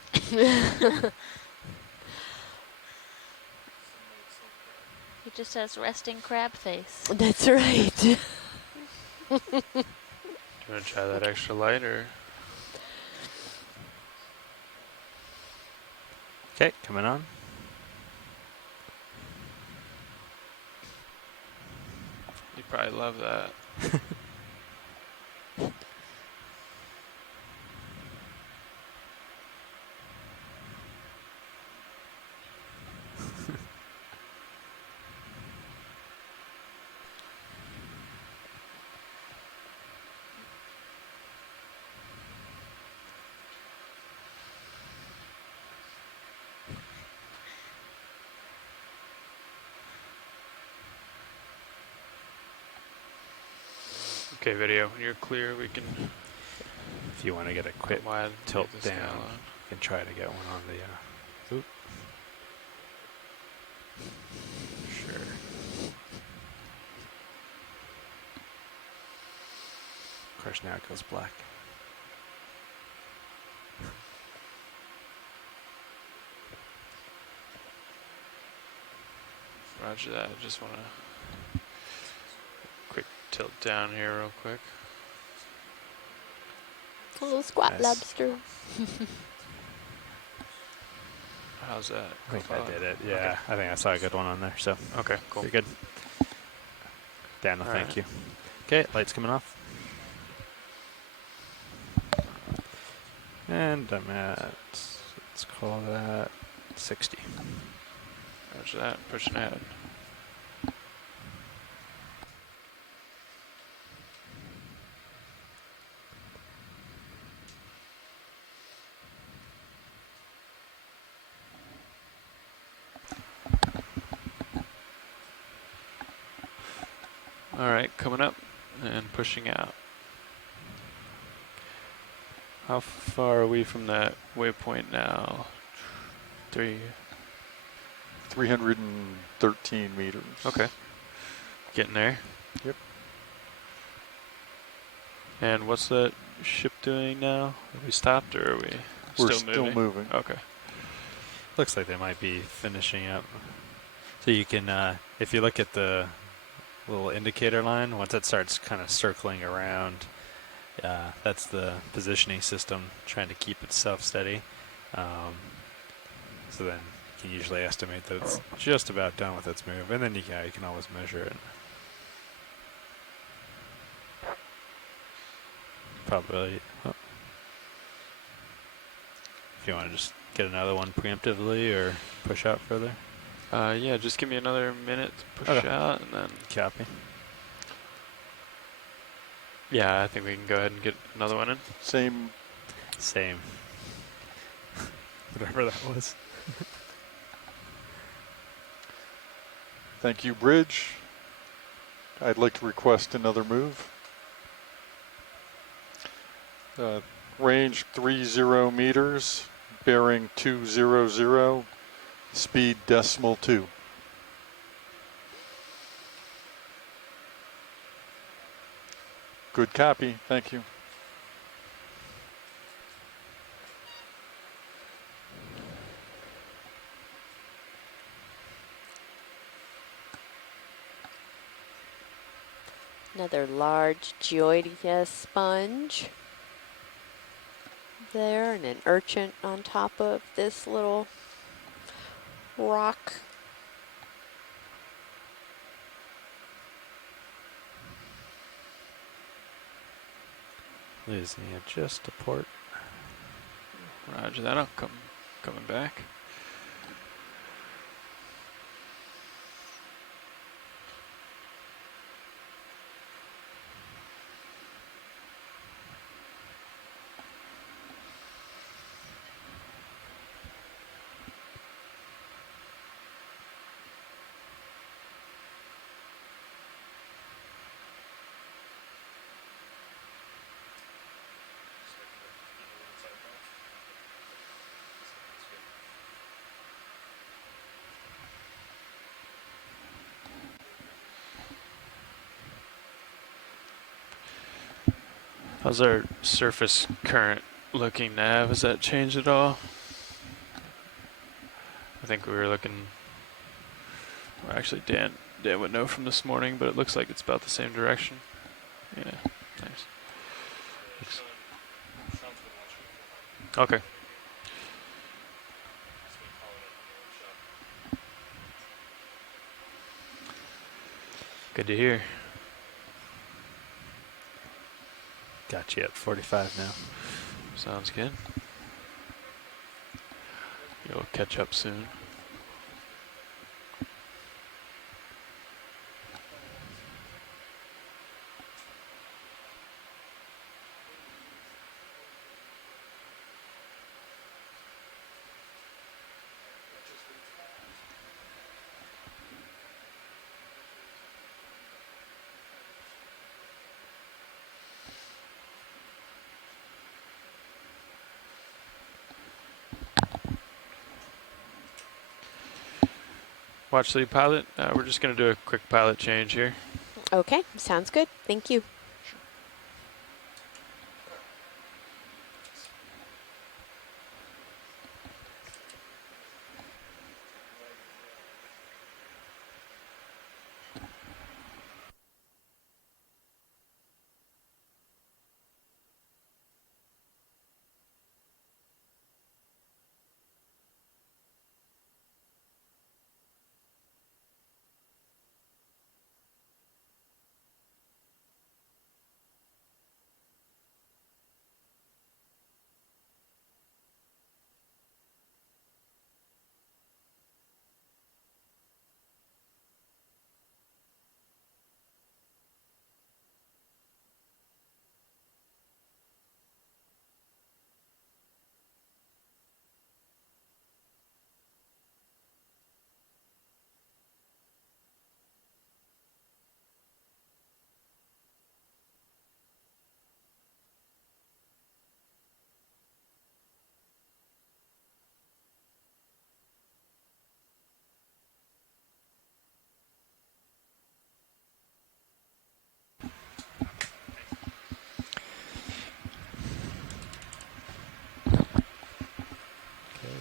He just has resting crab face. That's right. You want to try that extra light or? Okay, coming on. You probably love that. Okay, video, when you're clear, we can... If you want to get a quick wide, tilt get this guy down, on. you can try to get one on the... Oop. Sure. Of course, now it goes black. Roger that, I just want to quick tilt down here real quick. A little squat Nice. lobster. How's that? I think I did it. Yeah, I think I saw a good one on there. So Okay, cool. you're good. Daniel, All thank right. you. Okay, lights coming off. And I'm at, let's call that 60. Roger that, pushing ahead. All right, coming up and pushing out. How far are we from that waypoint now? 313 meters. Okay. Getting there. Yep. And what's that ship doing now? Are we stopped or are we We're still moving? Okay. Looks like they might be finishing up. So you can, if you look at the little indicator line, once it starts kind of circling around, that's the positioning system trying to keep itself steady. So then you can usually estimate that it's just about done with its move, and then you can always measure it. Probably. Oh. If you want to just get another one preemptively or push out further. Yeah, just give me another minute to push Okay. out and then... Copy. Yeah, I think we can go ahead and get another one in. Same. Whatever that was. Thank you, Bridge. I'd like to request another move. Range 30 meters, bearing 200, speed .2. Good copy, thank you. Another large Geoidia sponge there, and an urchin on top of this little rock. Losing it just to port. Roger that. Coming back. How's our surface current looking, Nav? Has that changed at all? I think we were looking. Well, actually, Dan would know from this morning, but it looks like it's about the same direction. Yeah, nice. Okay. Good to hear. Got you at 45 now. Sounds good. You'll catch up soon. Watch lead pilot. We're just going to do a quick pilot change here. Okay, sounds good. Thank you.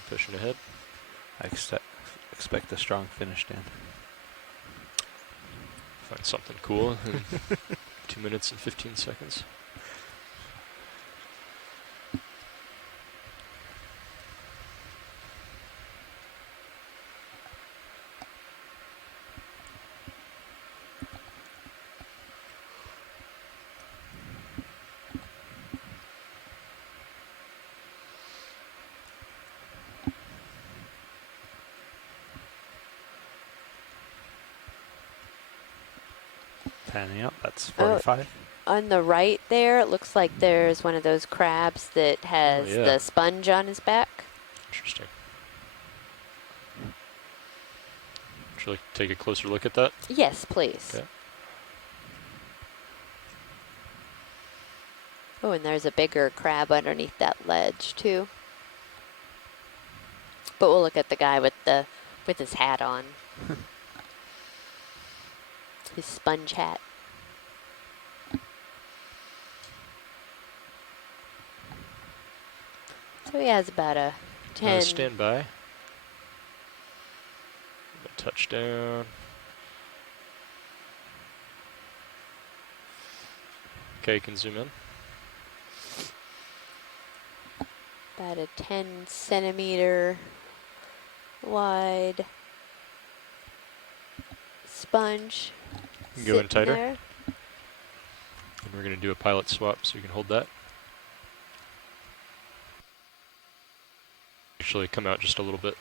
Pushing ahead. I expect a strong finish, Dan. Find something cool in 2 minutes and 15 seconds. Panning out, that's 45. On the right there, it looks like there's one of those crabs that has the sponge on his back. Interesting. Would you like to take a closer look at that? Yes, please. Okay. Oh, and there's a bigger crab underneath that ledge too. But we'll look at the guy with his hat on. His sponge hat. So he has about a 10. Stand by. Touchdown. Okay, you can zoom in. About a 10 centimeter wide sponge. You can go in tighter. There. And we're going to do a pilot swap, so you can hold that. actually come out just a little bit.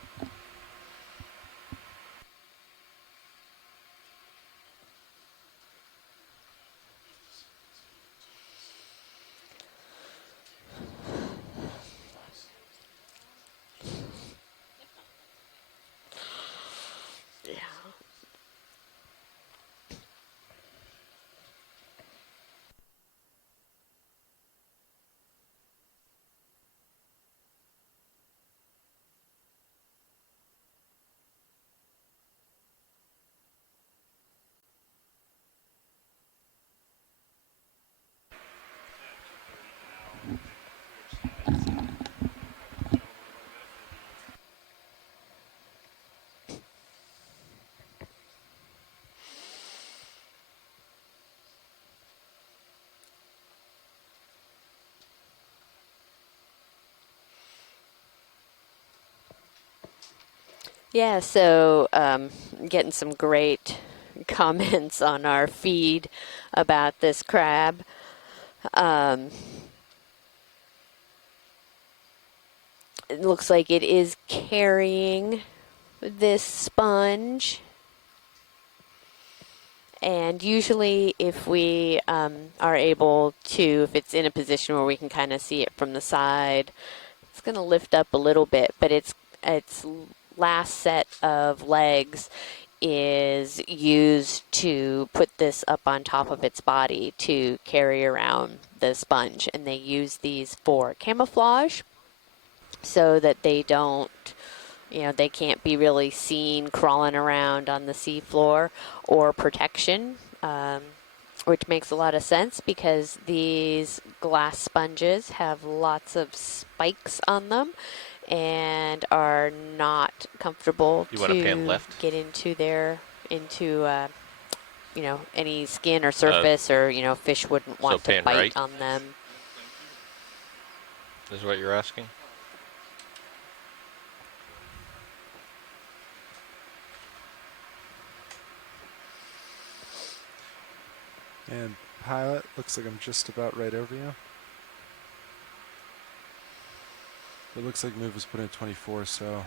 Yeah, so getting some great comments on our feed about this crab. It looks like it is carrying this sponge. And usually if we are able to, if it's in a position where we can kind of see it from the side, it's going to lift up a little bit, but its last set of legs is used to put this up on top of its body to carry around the sponge. And they use these for camouflage so that they don't, they can't be really seen crawling around on the seafloor, or protection, which makes a lot of sense because these glass sponges have lots of spikes on them and are not comfortable to get into any skin or surface, or fish wouldn't want to bite on them. Is what you're asking? And pilot, looks like I'm just about right over you. It looks like move was put in 24, so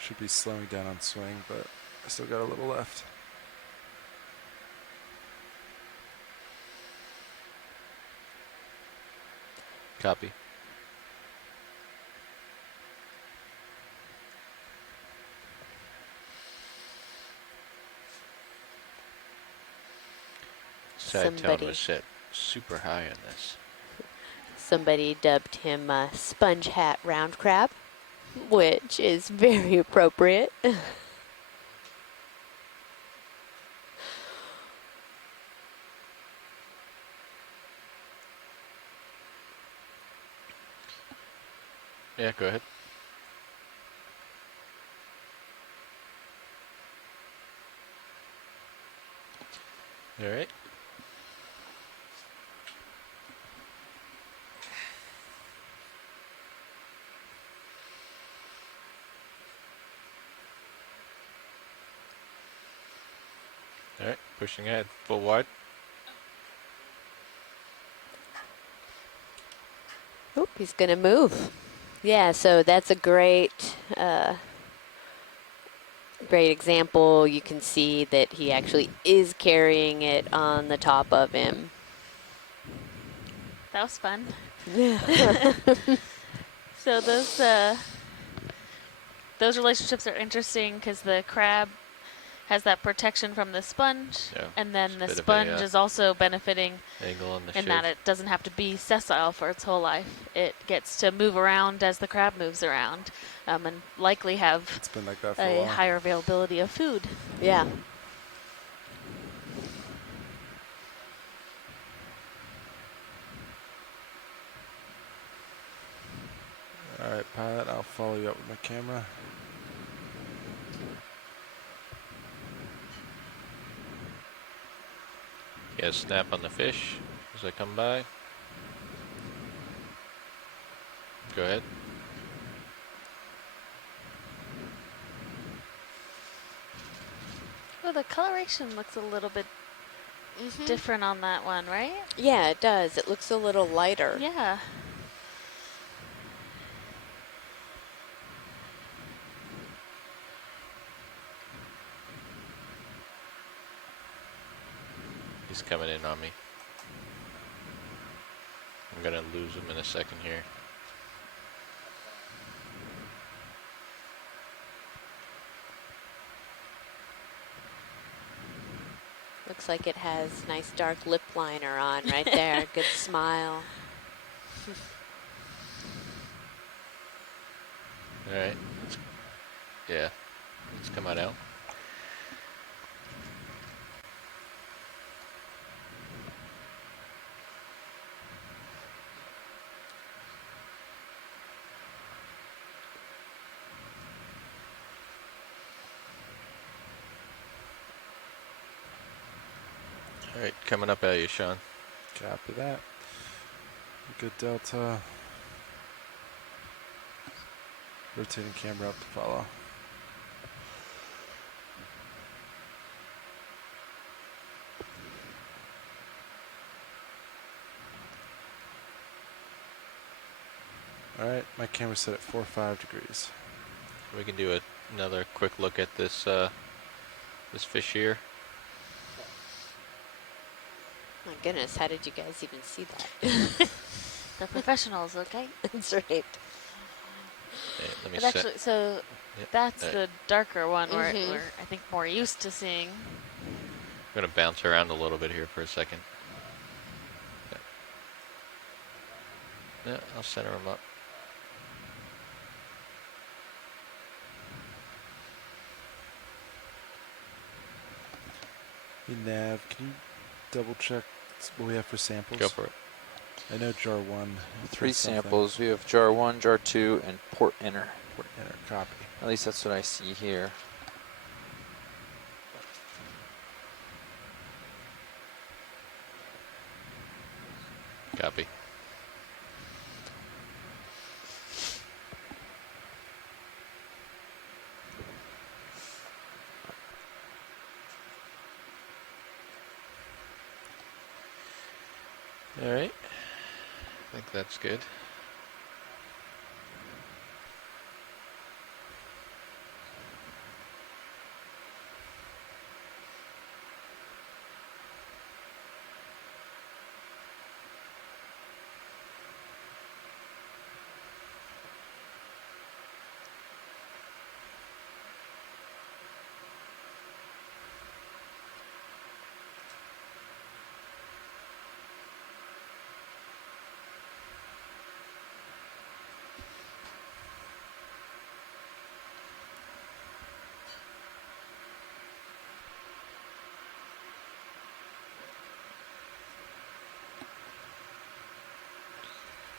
should be slowing down on swing, but I still got a little left. Copy. Side tail was set super high on this. Somebody dubbed him Sponge Hat Round Crab, which is very appropriate. Yeah, go ahead. All right. All right, pushing ahead, full wide. Oop, he's going to move. Yeah, so that's a great example. You can see that he actually is carrying it on the top of him. That was fun. So those relationships are interesting because the crab has that protection from the sponge, and then the sponge is also benefiting in that it doesn't have to be sessile for its whole life. It gets to move around as the crab moves around, and likely have it's been like that for a higher availability of food. Yeah. All right, pilot, I'll follow you up with my camera. Yeah, snap on the fish as I come by. Go ahead. Oh, the coloration looks a little bit different on that one, right? Yeah, it does. It looks a little lighter. Yeah. He's coming in on me. I'm gonna lose him in a second here. Looks like it has nice dark lip liner on right there. Good smile. All right. Yeah. Let's come on out. All right, coming up at you, Sean. Copy that. Good delta. Rotating camera up to follow. All right, my camera's set at 4.5 degrees. We can do another quick look at this this fish here. My goodness, how did you guys even see that? The professionals, okay? That's right. Hey, let me But set. actually, so Yep. that's All right. the darker one we're, I think, more used to seeing. I'm gonna bounce around a little bit here for a second. Yeah, I'll center him up. Hey Nav, can you double check what we have for samples? Go for it. I know jar 1. 3 has something. samples. We have jar 1, jar 2, and port inner. Port inner, copy. At least that's what I see here. Copy. All right. I think that's good.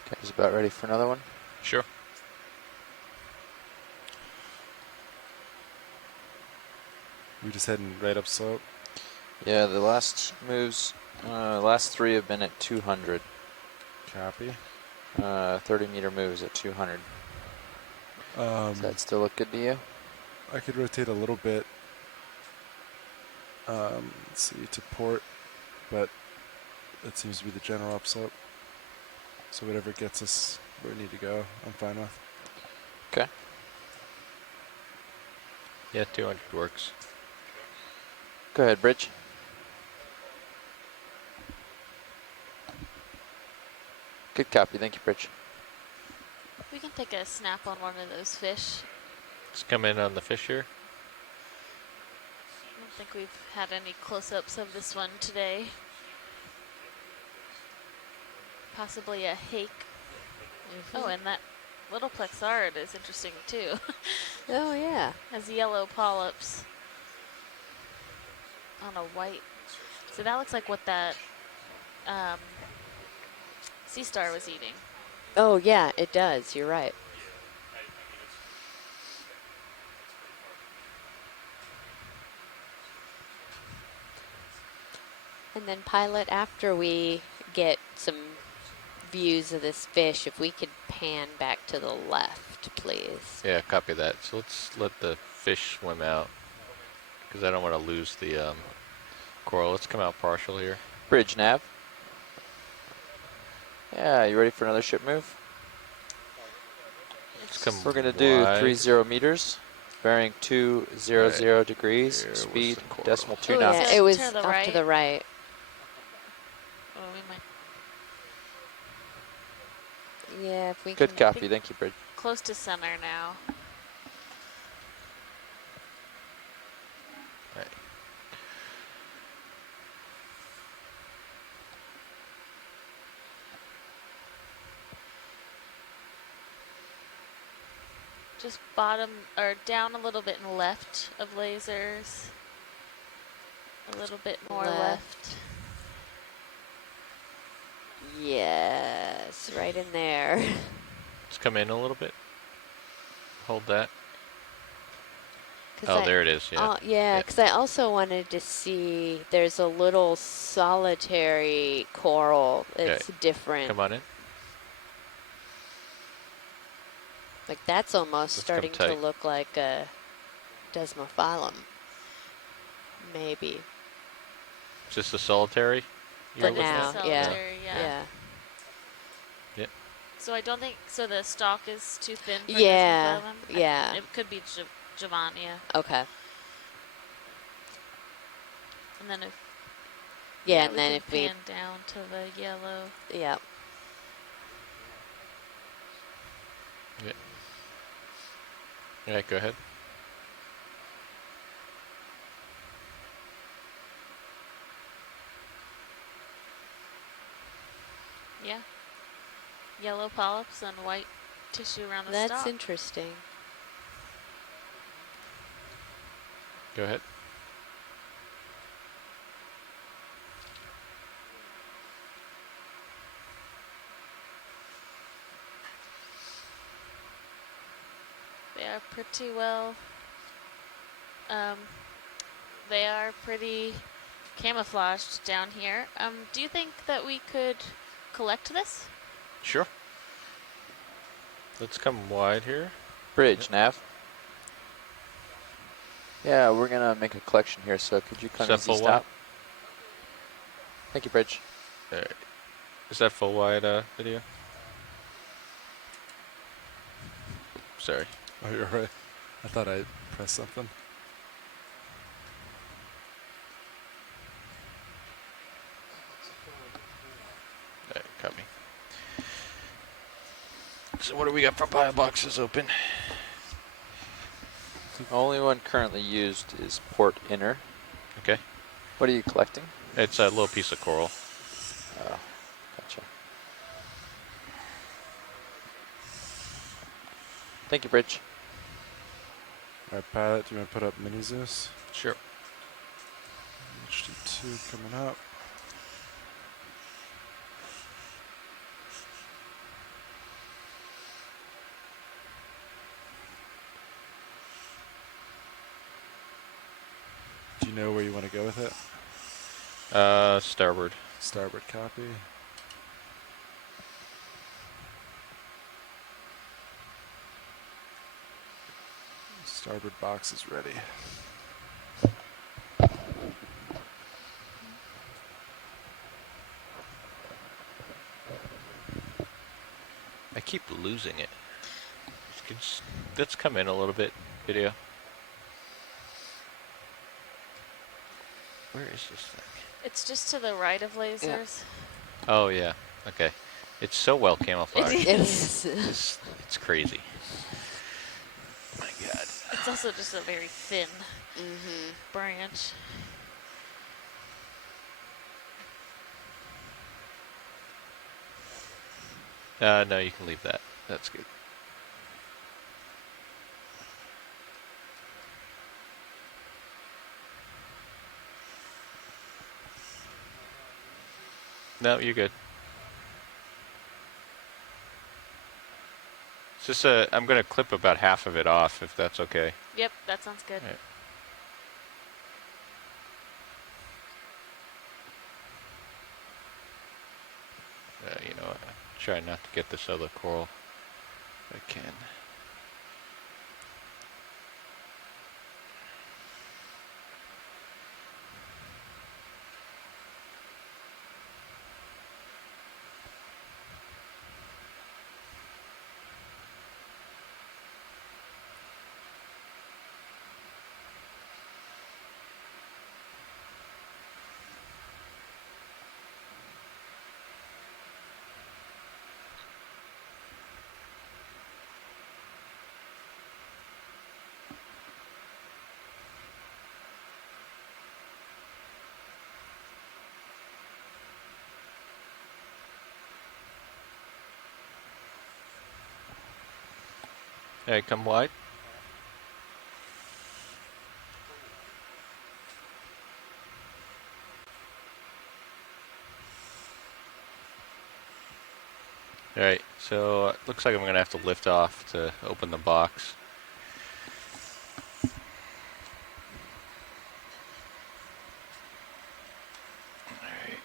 Guys, about ready for another one? Sure. We just heading right up slope. Yeah, the last moves, last 3 have been at 200. Copy. 30-meter moves at 200. Does that still look good to you? I could rotate a little bit. Let's see, to port, but that seems to be the general upslope. So whatever gets us where we need to go, I'm fine with. Okay. Yeah, 200 works. Go ahead, Bridge. Good copy. Thank you, Bridge. We can take a snap on one of those fish. Just come in on the fish here. I don't think we've had any close-ups of this one today. Possibly a hake. Oh, and that little plexard is interesting too. Oh, yeah. Has yellow polyps on a white. So that looks like what that sea star was eating. Oh, yeah, it does. You're right. And then, Pilot, after we get some views of this fish, if we could pan back to the left, please. Yeah, copy that. So let's let the fish swim out because I don't want to lose the coral. Let's come out partial here. Bridge nav. Yeah, you ready for another ship move? Let's come We're going to do wide. 30 meters, bearing 200 degrees, Here was speed the coral. decimal 2 Oh, knots. yeah. Yeah, it was To the off right. to the right. we might. Yeah, if we Good can. copy. Thank you, Bridge. Close to center now. Right. Just bottom or down a little bit and left of lasers. A little bit more left. Yes, right in there. Let's come in a little bit. Hold that. Oh, there it is. Yeah. Yeah, because I also wanted to see. There's a little solitary coral. It's different. Come on in. Like that's almost Let's starting come to tight. look like a desmophyllum. Maybe. Is this the solitary? For now, yeah. Yeah. Yep. So I don't think so. The stalk is too thin for Yeah, desmophyllum? yeah. It could be Javania. Okay. And then if Yeah, and we then can if we pan down to the yellow. Yeah. Yeah. Yeah, go ahead. Yeah. Yellow polyps and white tissue around the That's stalk. interesting. Go ahead. They are pretty well. They are pretty camouflaged down here. Do you think that we could collect this? Sure. Let's come wide here. Bridge, Nav. Yeah, we're gonna make a collection here, so could you come Is that and full stop? wide? Thank you, Bridge. Is that full wide video? Sorry. Oh, you're right. I thought I pressed something. Copy. So what do we got for bio boxes open? The only one currently used is port inner. Okay. What are you collecting? It's a little piece of coral. Oh, gotcha. Thank you, Bridge. All right, Pilot, do you want to put up Mini Zeus? Sure. HD2 coming up. Do you know where you want to go with it? Starboard. Starboard copy. Starboard box is ready. I keep losing it. Let's come in a little bit, video. Where is this thing? It's just to the right of lasers. Oh yeah. Okay. It's so well camouflaged. It is. It's crazy. My God. It's also just a very thin branch. No, you can leave that. That's good. No, you're good. It's just I'm going to clip about half of it off, if that's okay. Yep, that sounds good. All right. You know what? Try not to get this other coral if I can. Hey, come wide. Alright, so it looks like I'm going to have to lift off to open the box. Alright.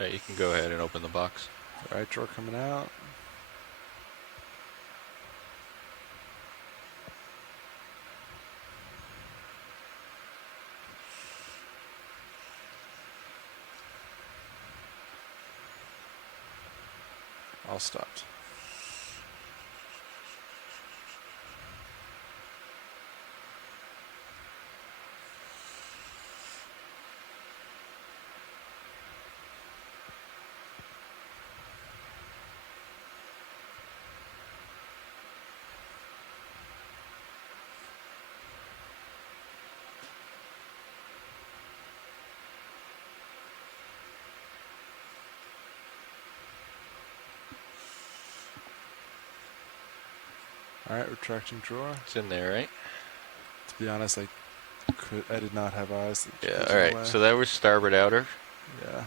Alright, you can go ahead and open the box. Right drawer coming out. All stopped. All right, retraction drawer. It's in there, right? To be honest, I did not have eyes. Yeah, alright, so that was starboard outer. Yeah.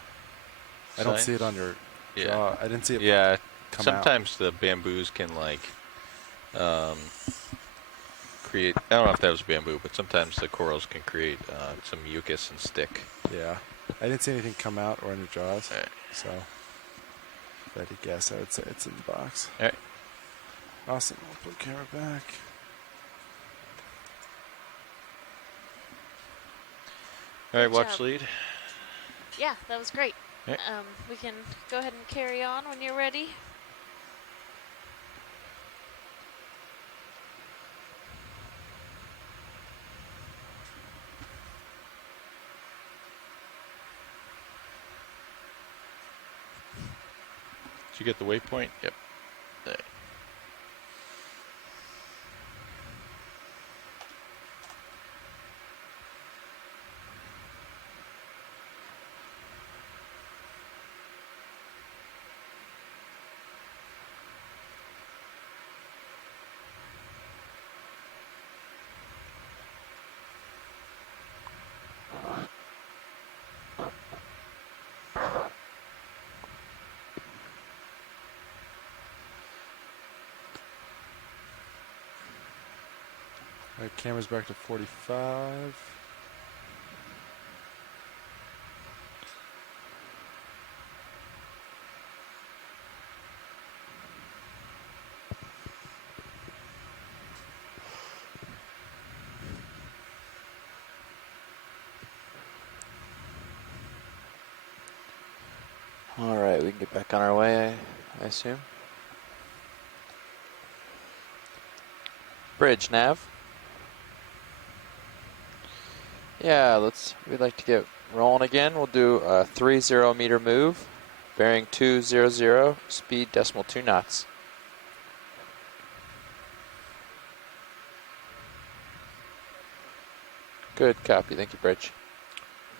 I don't see it on your jaw. I didn't see it come sometimes out. the bamboos can like create, I don't know if that was bamboo, but sometimes the corals can create some mucus and stick. Yeah. I didn't see anything come out or in your jaws. Right. So if I had to guess, I would say it's in the box. Alright. Awesome. I'll put the camera back. Alright, Good watch job. lead. Yeah, that was great. Okay. We can go ahead and carry on when you're ready. Did you get the waypoint? Yep. There. All right, camera's back to 45. All right, we can get back on our way, I assume. Bridge nav. Yeah, we'd like to get rolling again. We'll do a 30 meter move, bearing 200, speed 2 knots. Good copy, thank you, Bridge.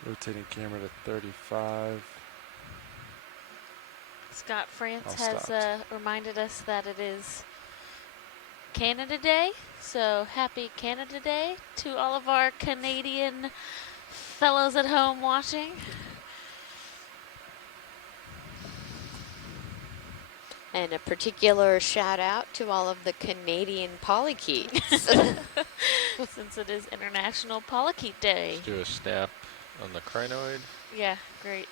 Rotating camera to 35. Scott France All has reminded us that it is Canada Day, so happy Canada Day to all of our Canadian fellows at home watching. And a particular shout out to all of the Canadian polychaetes. Since it is International Polychaete Day. Let's do a snap on the crinoid. Yeah, great.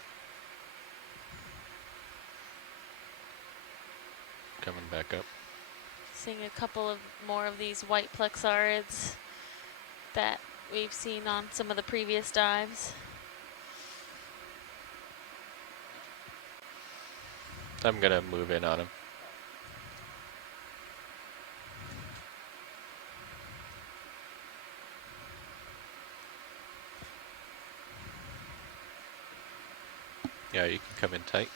Coming back up. Seeing a couple of more of these white plexarids that we've seen on some of the previous dives. I'm gonna move in on him. Yeah, you can come in tight.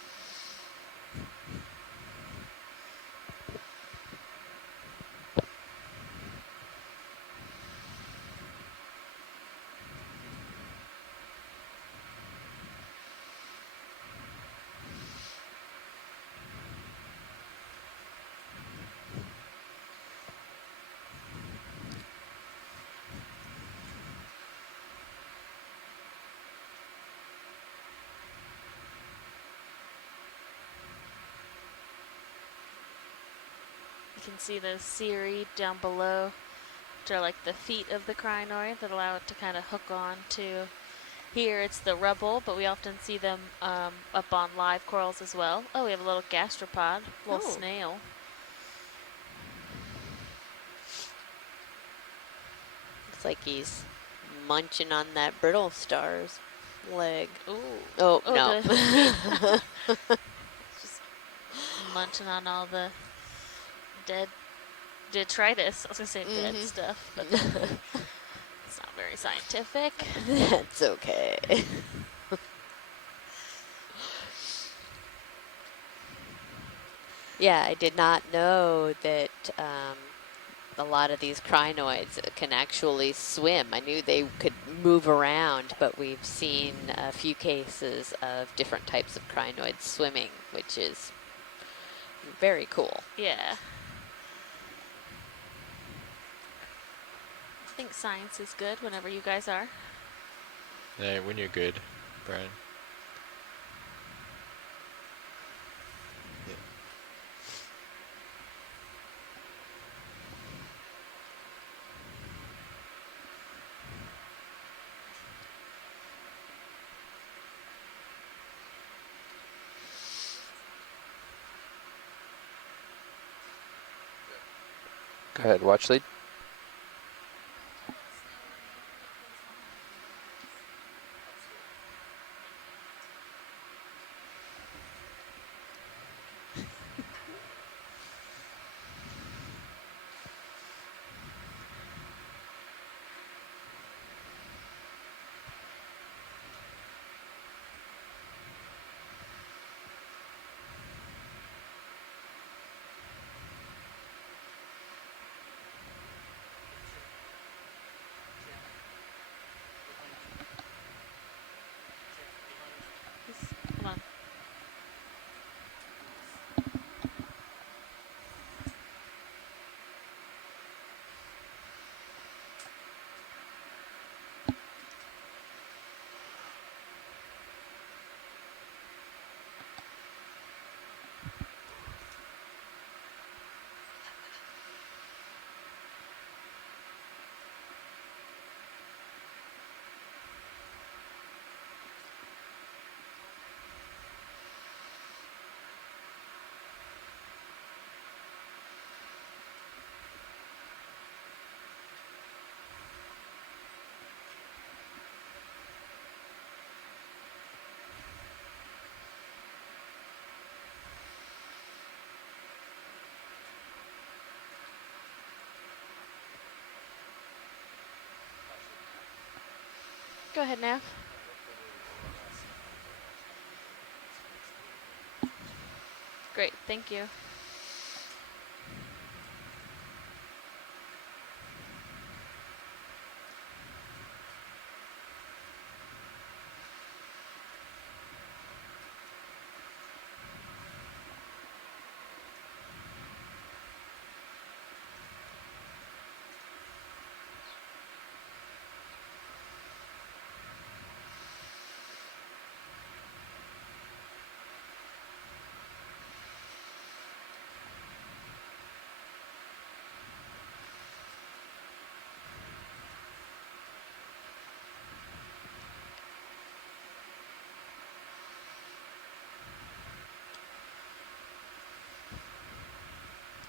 You can see the cirri down below, which are like the feet of the crinoid that allow it to kind of hook on to. Here it's the rubble, but we often see them up on live corals as well. Oh, we have a little gastropod, a little snail. Looks like he's munching on that brittle star's leg. Ooh. Oh, no. Just munching on all the dead detritus. I was going to say dead stuff, but it's not very scientific. That's okay. Yeah, I did not know that a lot of these crinoids can actually swim. I knew they could move around, but we've seen a few cases of different types of crinoids swimming, which is very cool. Yeah. I think science is good whenever you guys are. Yeah, when you're good, Brian. Go ahead, watch lead. Hold on. Go ahead, Nav. Great, thank you.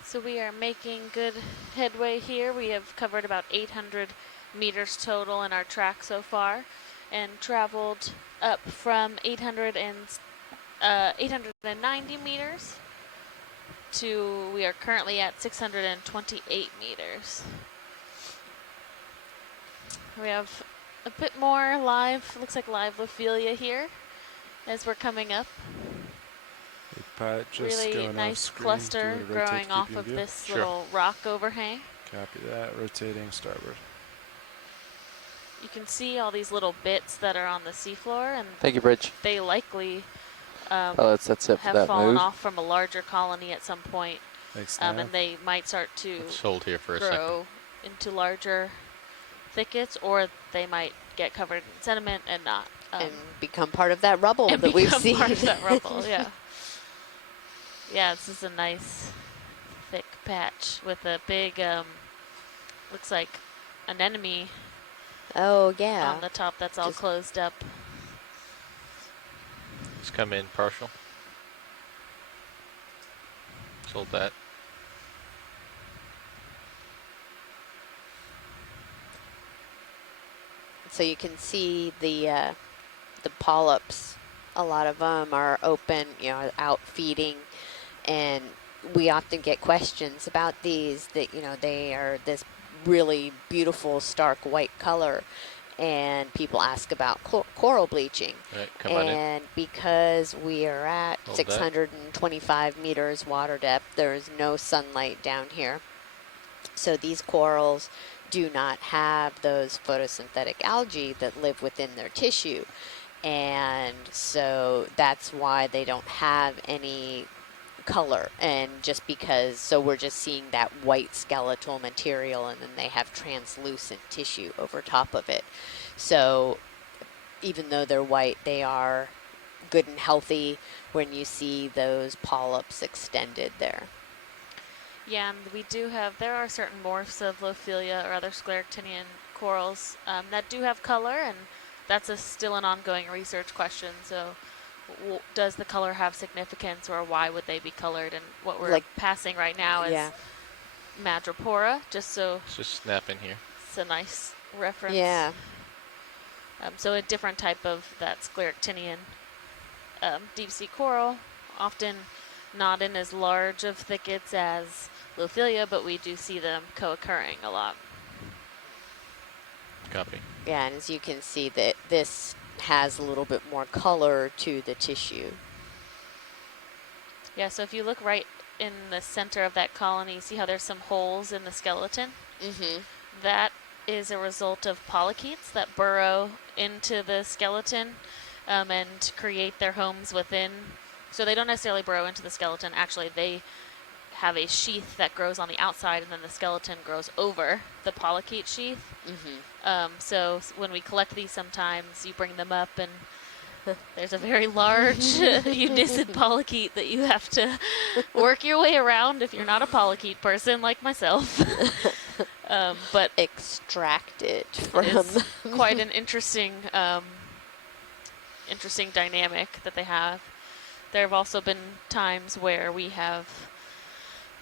So we are making good headway here. We have covered about 800 meters total in our track so far, and traveled up from 890 meters to, we are currently at 628 meters. We have a bit more live, looks like live Lophelia here as we're coming up. Just Really going nice off screen. cluster Do you wanna rotate to growing keep off you in of view? this Sure. little rock overhang. Copy that. Rotating starboard. You can see all these little bits that are on the seafloor, and Thank you, Bridge. they likely That's it for have that fallen move. off from a larger colony at some point. Thanks, And they might start to Let's hold here for a grow into larger thickets, or they might get covered in sediment and not. And become part of that rubble and that we've become seen. part of that rubble, yeah. Yeah, this is a nice thick patch with a big, looks like anemone. Oh, yeah. On the top that's all closed up. Let's come in partial. Let's hold that. So you can see the polyps. A lot of them are open, you know, out feeding, and we often get questions about these. That, you know, they are this really beautiful stark white color, and people ask about coral bleaching. Right, come on in. And because we are at Hold 625 meters water depth, there is no sunlight down here. So these corals do not have those photosynthetic algae that live within their tissue. And so that's why they don't have any color. And just because, so we're just seeing that white skeletal material, and then they have translucent tissue over top of it. So even though they're white, they are good and healthy when you see those polyps extended there. Yeah, and we do have, there are certain morphs of Lophelia or other scleractinian corals that do have color, and that's still an ongoing research question. So does the color have significance, or why would they be colored? And what we're passing right now is Madrepora, just so. Let's just snap in here. It's a nice reference. Yeah. So a different type of that scleractinian deep sea coral, often not in as large of thickets as Lophelia, but we do see them co-occurring a lot. Copy. Yeah, and as you can see, that this has a little bit more color to the tissue. Yeah, so if you look right in the center of that colony, see how there's some holes in the skeleton? Mm-hmm. That is a result of polychaetes that burrow into the skeleton and create their homes within. So they don't necessarily burrow into the skeleton. Actually, they have a sheath that grows on the outside, and then the skeleton grows over the polychaete sheath. Mm-hmm. So when we collect these, sometimes you bring them up, and there's a very large uniscid polychaete that you have to work your way around if you're not a polychaete person like myself. But extract it from. It's quite an interesting, interesting dynamic that they have. There have also been times where we have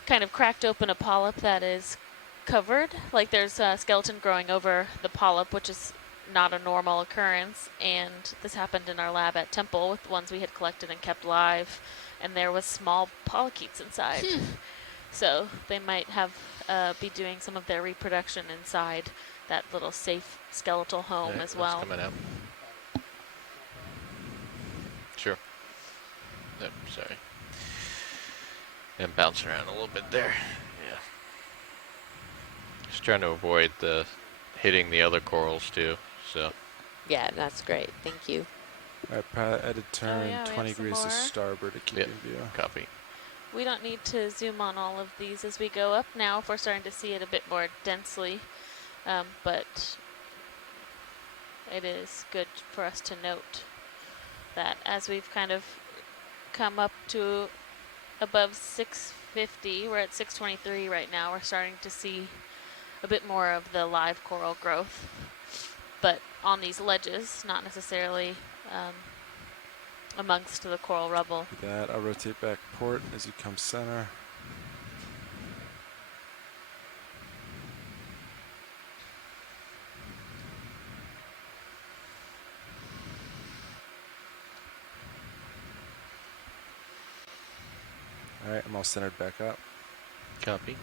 kind of cracked open a polyp that is covered, like there's a skeleton growing over the polyp, which is not a normal occurrence, and this happened in our lab at Temple with ones we had collected and kept live, and there was small polychaetes inside. So they might have be doing some of their reproduction inside that little safe skeletal home as well. Coming out. Sure. Nope, sorry. And bounce around a little bit there. Yeah. Just trying to avoid the hitting the other corals too. So. Yeah, that's great. Thank you. All right, pilot, edit turn 20 degrees to more. starboard to keep in view. Copy. We don't need to zoom on all of these as we go up now if we're starting to see it a bit more densely, but it is good for us to note that as we've kind of come up to above 650, we're at 623 right now, we're starting to see a bit more of the live coral growth, but on these ledges, not necessarily amongst the coral rubble. With that, I'll rotate back port as you come center. All right, I'm all centered back up. Copy.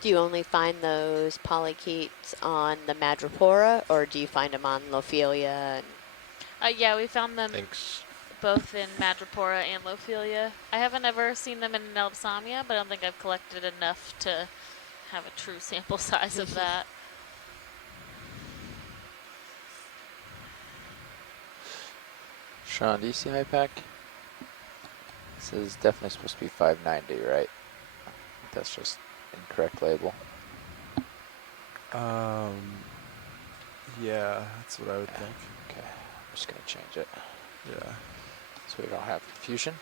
Do you only find those polychaetes on the madrepora, or do you find them on Lophelia? Yeah, we found them Thanks. both in madrepora and Lophelia. I haven't ever seen them in Nelopsamia, but I don't think I've collected enough to have a true sample size of that. Sean, do you see IPAC? This is definitely supposed to be 590, right? That's just incorrect label. Yeah, that's what I would think. Okay, I'm just gonna change it. Yeah. So we don't have confusion.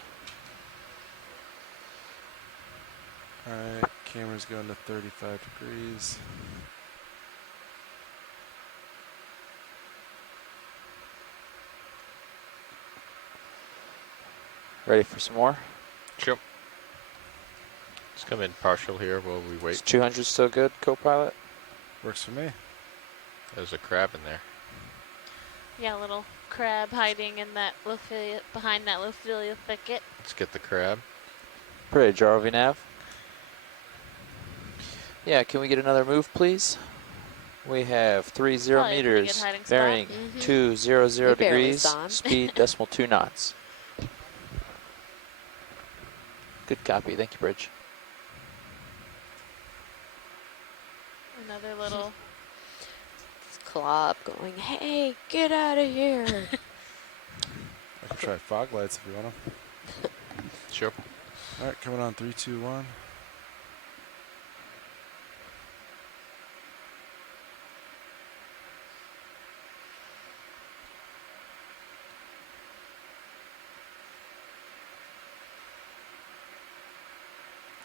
All right, camera's going to 35 degrees. Ready for some more? Sure. Let's come in partial here while we wait. Is 200 still good, co-pilot? Works for me. There's a crab in there. Yeah, a little crab hiding in that Lophelia, behind that Lophelia thicket. Let's get the crab. Pretty Jarvie Nav. Yeah, can we get another move, please? We have 30 Probably a pretty good meters, hiding spot. bearing 200 We barely degrees, saw him. speed decimal 2 knots. Good copy, thank you, Bridge. Another little Clob going, hey, get out of here. I can try fog lights if you want them. Sure. All right, coming on 3, 2, 1.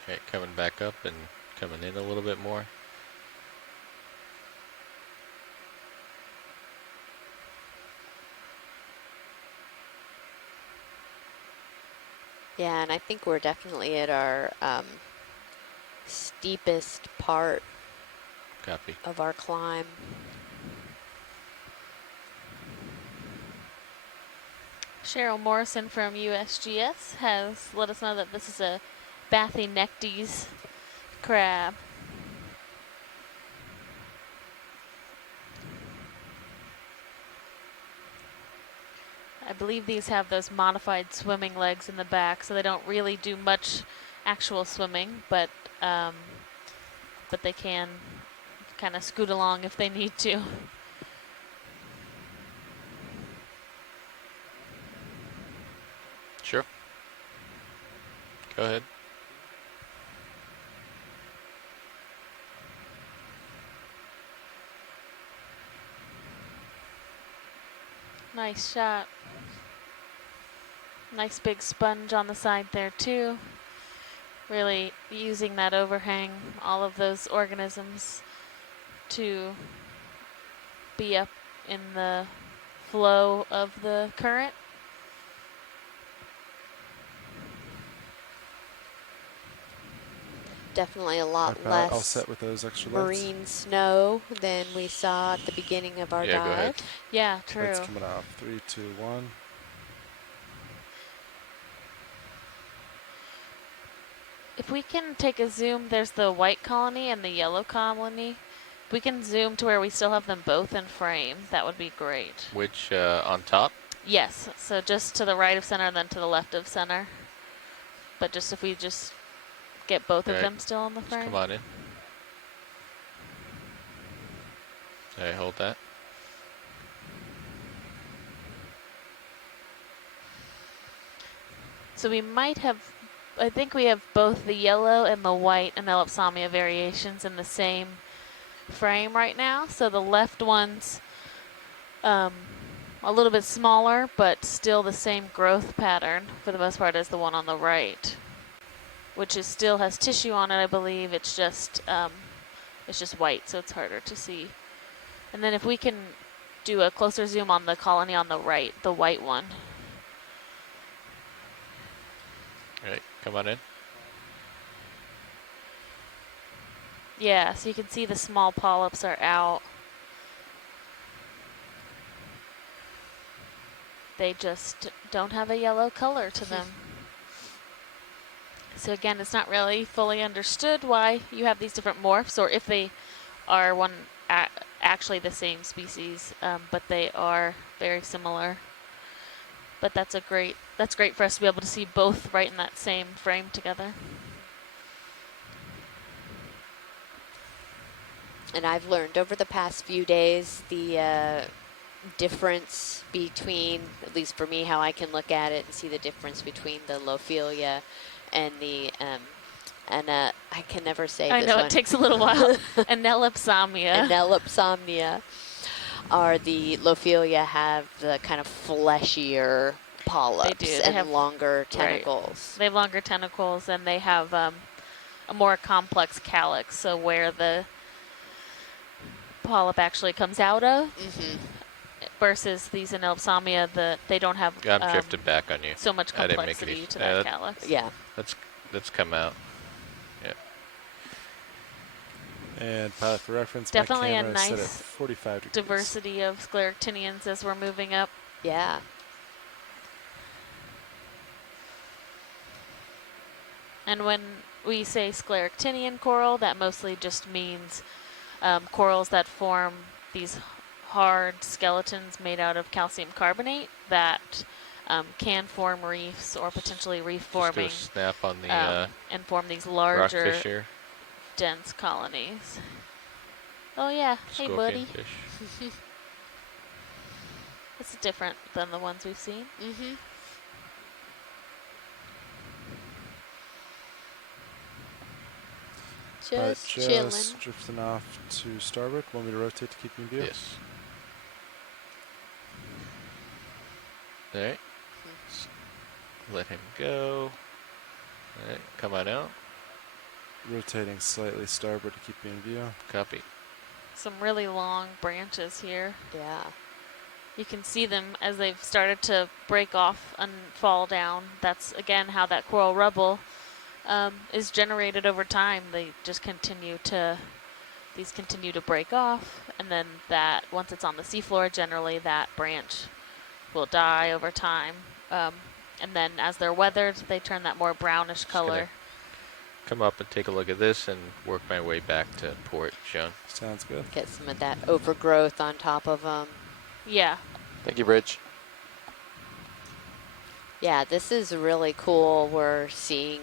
Okay, coming back up and coming in a little bit more. Yeah, and I think we're definitely at our steepest part Copy. of our climb. Cheryl Morrison from USGS has let us know that this is a Bathinectes crab. I believe these have those modified swimming legs in the back, so they don't really do much actual swimming, but they can kind of scoot along if they need to. Sure. Go ahead. Nice shot. Nice big sponge on the side there too. Really using that overhang, all of those organisms to be up in the flow of the current. Definitely a lot All less set with those extra marine lights. snow than we saw at the beginning of our Yeah, go ahead. dive. Yeah, true. Lights coming off. 3, 2, 1. If we can take a zoom, there's the white colony and the yellow colony. If we can zoom to where we still have them both in frame, that would be great. Which on top? Yes, so just to the right of center and then to the left of center. But just if we just get both of Right. them still on the Just frame. come on in. Okay, hold that. So we might have, I think we have both the yellow and the white Anelopsamia variations in the same frame right now. So the left one's a little bit smaller, but still the same growth pattern for the most part as the one on the right. which is still has tissue on it, I believe. It's just white, so it's harder to see. And then if we can do a closer zoom on the colony on the right, the white one. All right, come on in. Yeah, so you can see the small polyps are out. They just don't have a yellow color to them. So again, it's not really fully understood why you have these different morphs, or if they are actually the same species, but they are very similar. But that's great for us to be able to see both right in that same frame together. And I've learned over the past few days the difference between, at least for me, how I can look at it and see the difference between the Lophelia and the I can never say I this know one. it takes a little while. Anelopsomnia. Anelopsomnia are the Lophelia have the kind of fleshier polyps and longer tentacles. Right. They have longer tentacles, and they have a more complex calyx. So where the polyp actually comes out of, versus these Anelopsomnia, they don't have I'm drifting back on you. So much I didn't make complexity it to that calyx. Yeah. Let's come out. Yeah. And pilot for reference, Definitely my a camera is set at nice 45 degrees. diversity of scleractinians as we're moving up. Yeah. And when we say scleractinian coral, that mostly just means corals that form these hard skeletons made out of calcium carbonate that can form reefs or potentially reef forming. Just do a snap on the and form these larger, rockfish here. dense colonies. Oh yeah, hey Scorpion buddy. fish. It's different than the ones we've seen. Just chilling. chilling. Drifting off to starboard. Want me to rotate to keep you in view? Yes. All right. Let him go. All right, come on out. Rotating slightly starboard to keep you in view. Copy. Some really long branches here. Yeah. You can see them as they've started to break off and fall down. That's again how that coral rubble is generated over time. They just continue to break off, and then that once it's on the seafloor, generally that branch will die over time. And then as they're weathered, they turn that more brownish color. Come up and take a look at this and work my way back to port, Sean. Sounds good. Get some of that overgrowth on top of them. Yeah. Thank you, Bridge. Yeah, this is really cool. We're seeing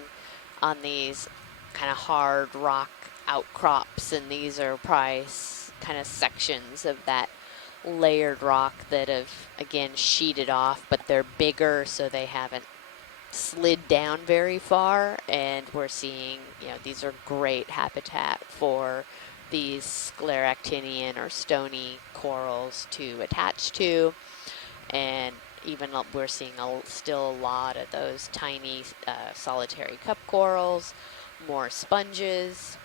on these kind of hard rock outcrops, and these are probably kind of sections of that layered rock that have, again, sheeted off, but they're bigger, so they haven't slid down very far. And we're seeing, these are great habitat for these scleractinian or stony corals to attach to. And even we're seeing still a lot of those tiny solitary cup corals, more sponges.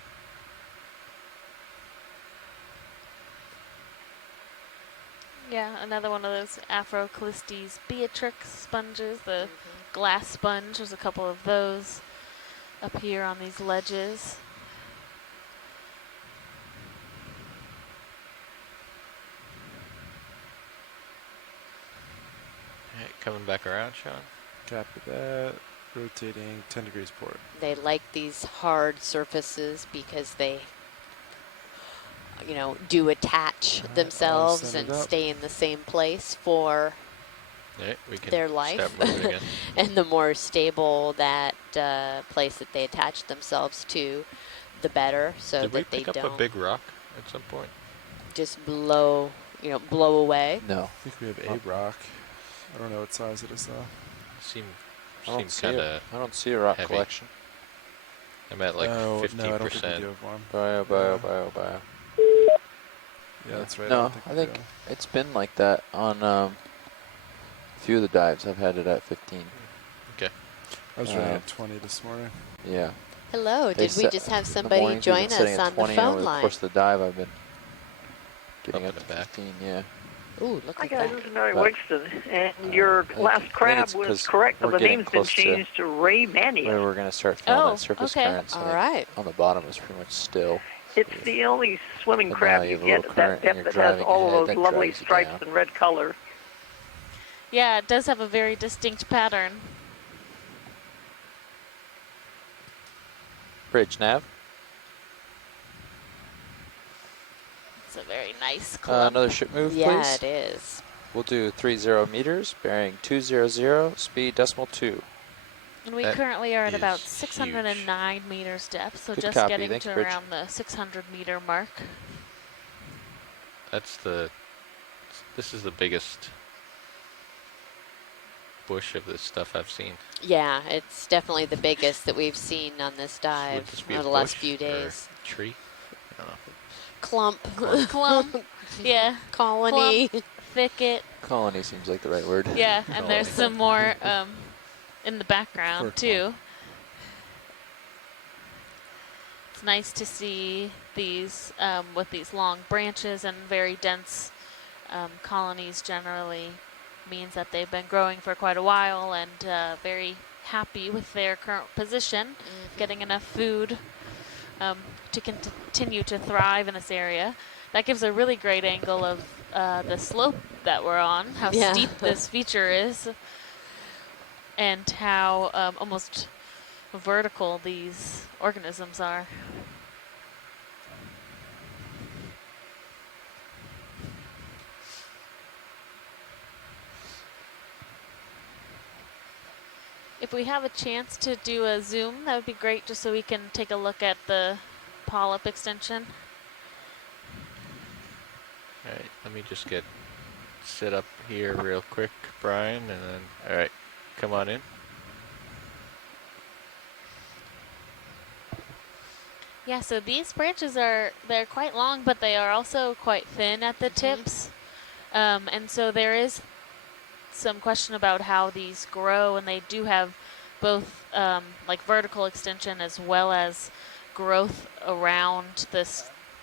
Yeah, another one of those Afroclistes beatrix sponges, the glass sponge. There's a couple of those up here on these ledges. All right, coming back around, Sean. Copy that. Rotating 10 degrees port. They like these hard surfaces because they, do attach themselves and stay in the same place for their life. And the more stable that place that they attach themselves to, the better, so Did that we pick they up don't a big rock at some point? just blow away. No. I think we have a rock. I don't know what size it is though. I don't Seems see kind of. I don't see a rock heavy. collection. I'm at like 15%. No, I don't think we do have one. Bio. Yeah, that's right. No, I think it's been like that on a few of the dives. I've had it at 15. Okay. I was running at 20 this morning. Yeah. Hello. They Did we set- just have in the somebody mornings we've been join sitting us at on the 20, phone over the line? course of the dive, I've been getting Up up in to the back. 15, yeah. Ooh, look Hi at guys, that. this is Mary But, Wigston, and your I last think crab it's was 'cause correct, but we're the getting name's been close to changed to Ray Mania. where we're going to start feeling Oh, that surface okay. current. So All right. on the bottom is pretty much still. It's the only swimming But crab now you you have a get little at that current and depth you're that has driving all of ahead, those that lovely drives you stripes down. and red color. Yeah, it does have a very distinct pattern. Bridge nav. It's a very nice clump. Another ship move, Yeah, please. it is. We'll do 30 meters, bearing 200, speed decimal 2. And we That currently are at about is 609 meters depth, so Good just copy. getting Thanks, to Bridge. around the 600 meter mark. This is the biggest bush of this stuff I've seen. Yeah, it's definitely the biggest that we've seen on this dive Would this be over a the last bush few or days. tree? I don't know. Clump. Clump, yeah. Colony. Clump, thicket, Colony seems like the right word. yeah, and there's some more in the background too. It's nice to see these with these long branches and very dense colonies. Generally means that they've been growing for quite a while and very happy with their current position, getting enough food to continue to thrive in this area. That gives a really great angle of the slope that we're on, how Yeah. steep this feature is, and how almost vertical these organisms are. If we have a chance to do a zoom, that would be great, just so we can take a look at the polyp extension. All right, let me just sit up here real quick, Brian, and then, all right, come on in. Yeah, so these branches they're quite long, but they are also quite thin at the tips. And so there is some question about how these grow, and they do have both like vertical extension as well as growth around the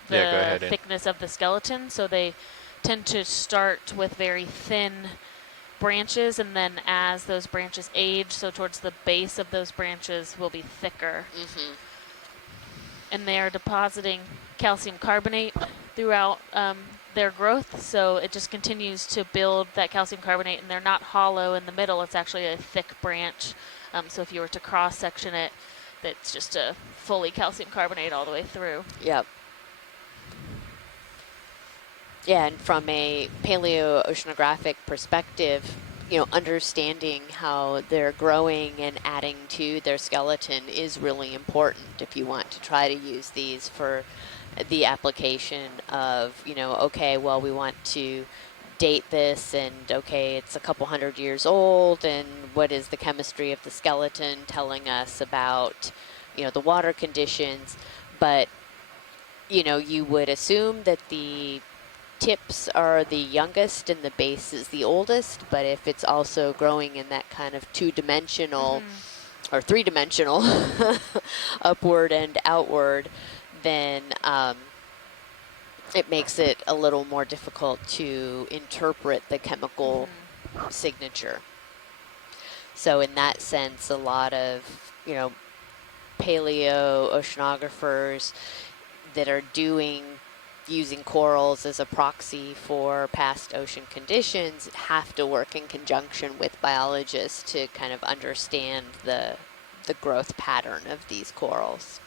thickness of the skeleton. So they tend to start with very thin branches, and then as those branches age, so towards the base of those branches will be thicker. And they are depositing calcium carbonate throughout their growth, so it just continues to build that calcium carbonate, and they're not hollow in the middle. It's actually a thick branch. So if you were to cross-section it, it's just a fully calcium carbonate all the way through. Yep. Yeah, and from a paleoceanographic perspective, you know, understanding how they're growing and adding to their skeleton is really important if you want to try to use these for the application of, you know, okay, well, we want to date this, and okay, it's a couple hundred years old, and what is the chemistry of the skeleton telling us about, you know, the water conditions. But, you know, you would assume that the tips are the youngest and the base is the oldest, but if it's also growing in that kind of two-dimensional or three-dimensional upward and outward, then it makes it a little more difficult to interpret the chemical signature. So in that sense, a lot of, you know, paleo-oceanographers that are using corals as a proxy for past ocean conditions have to work in conjunction with biologists to kind of understand the growth pattern of these corals.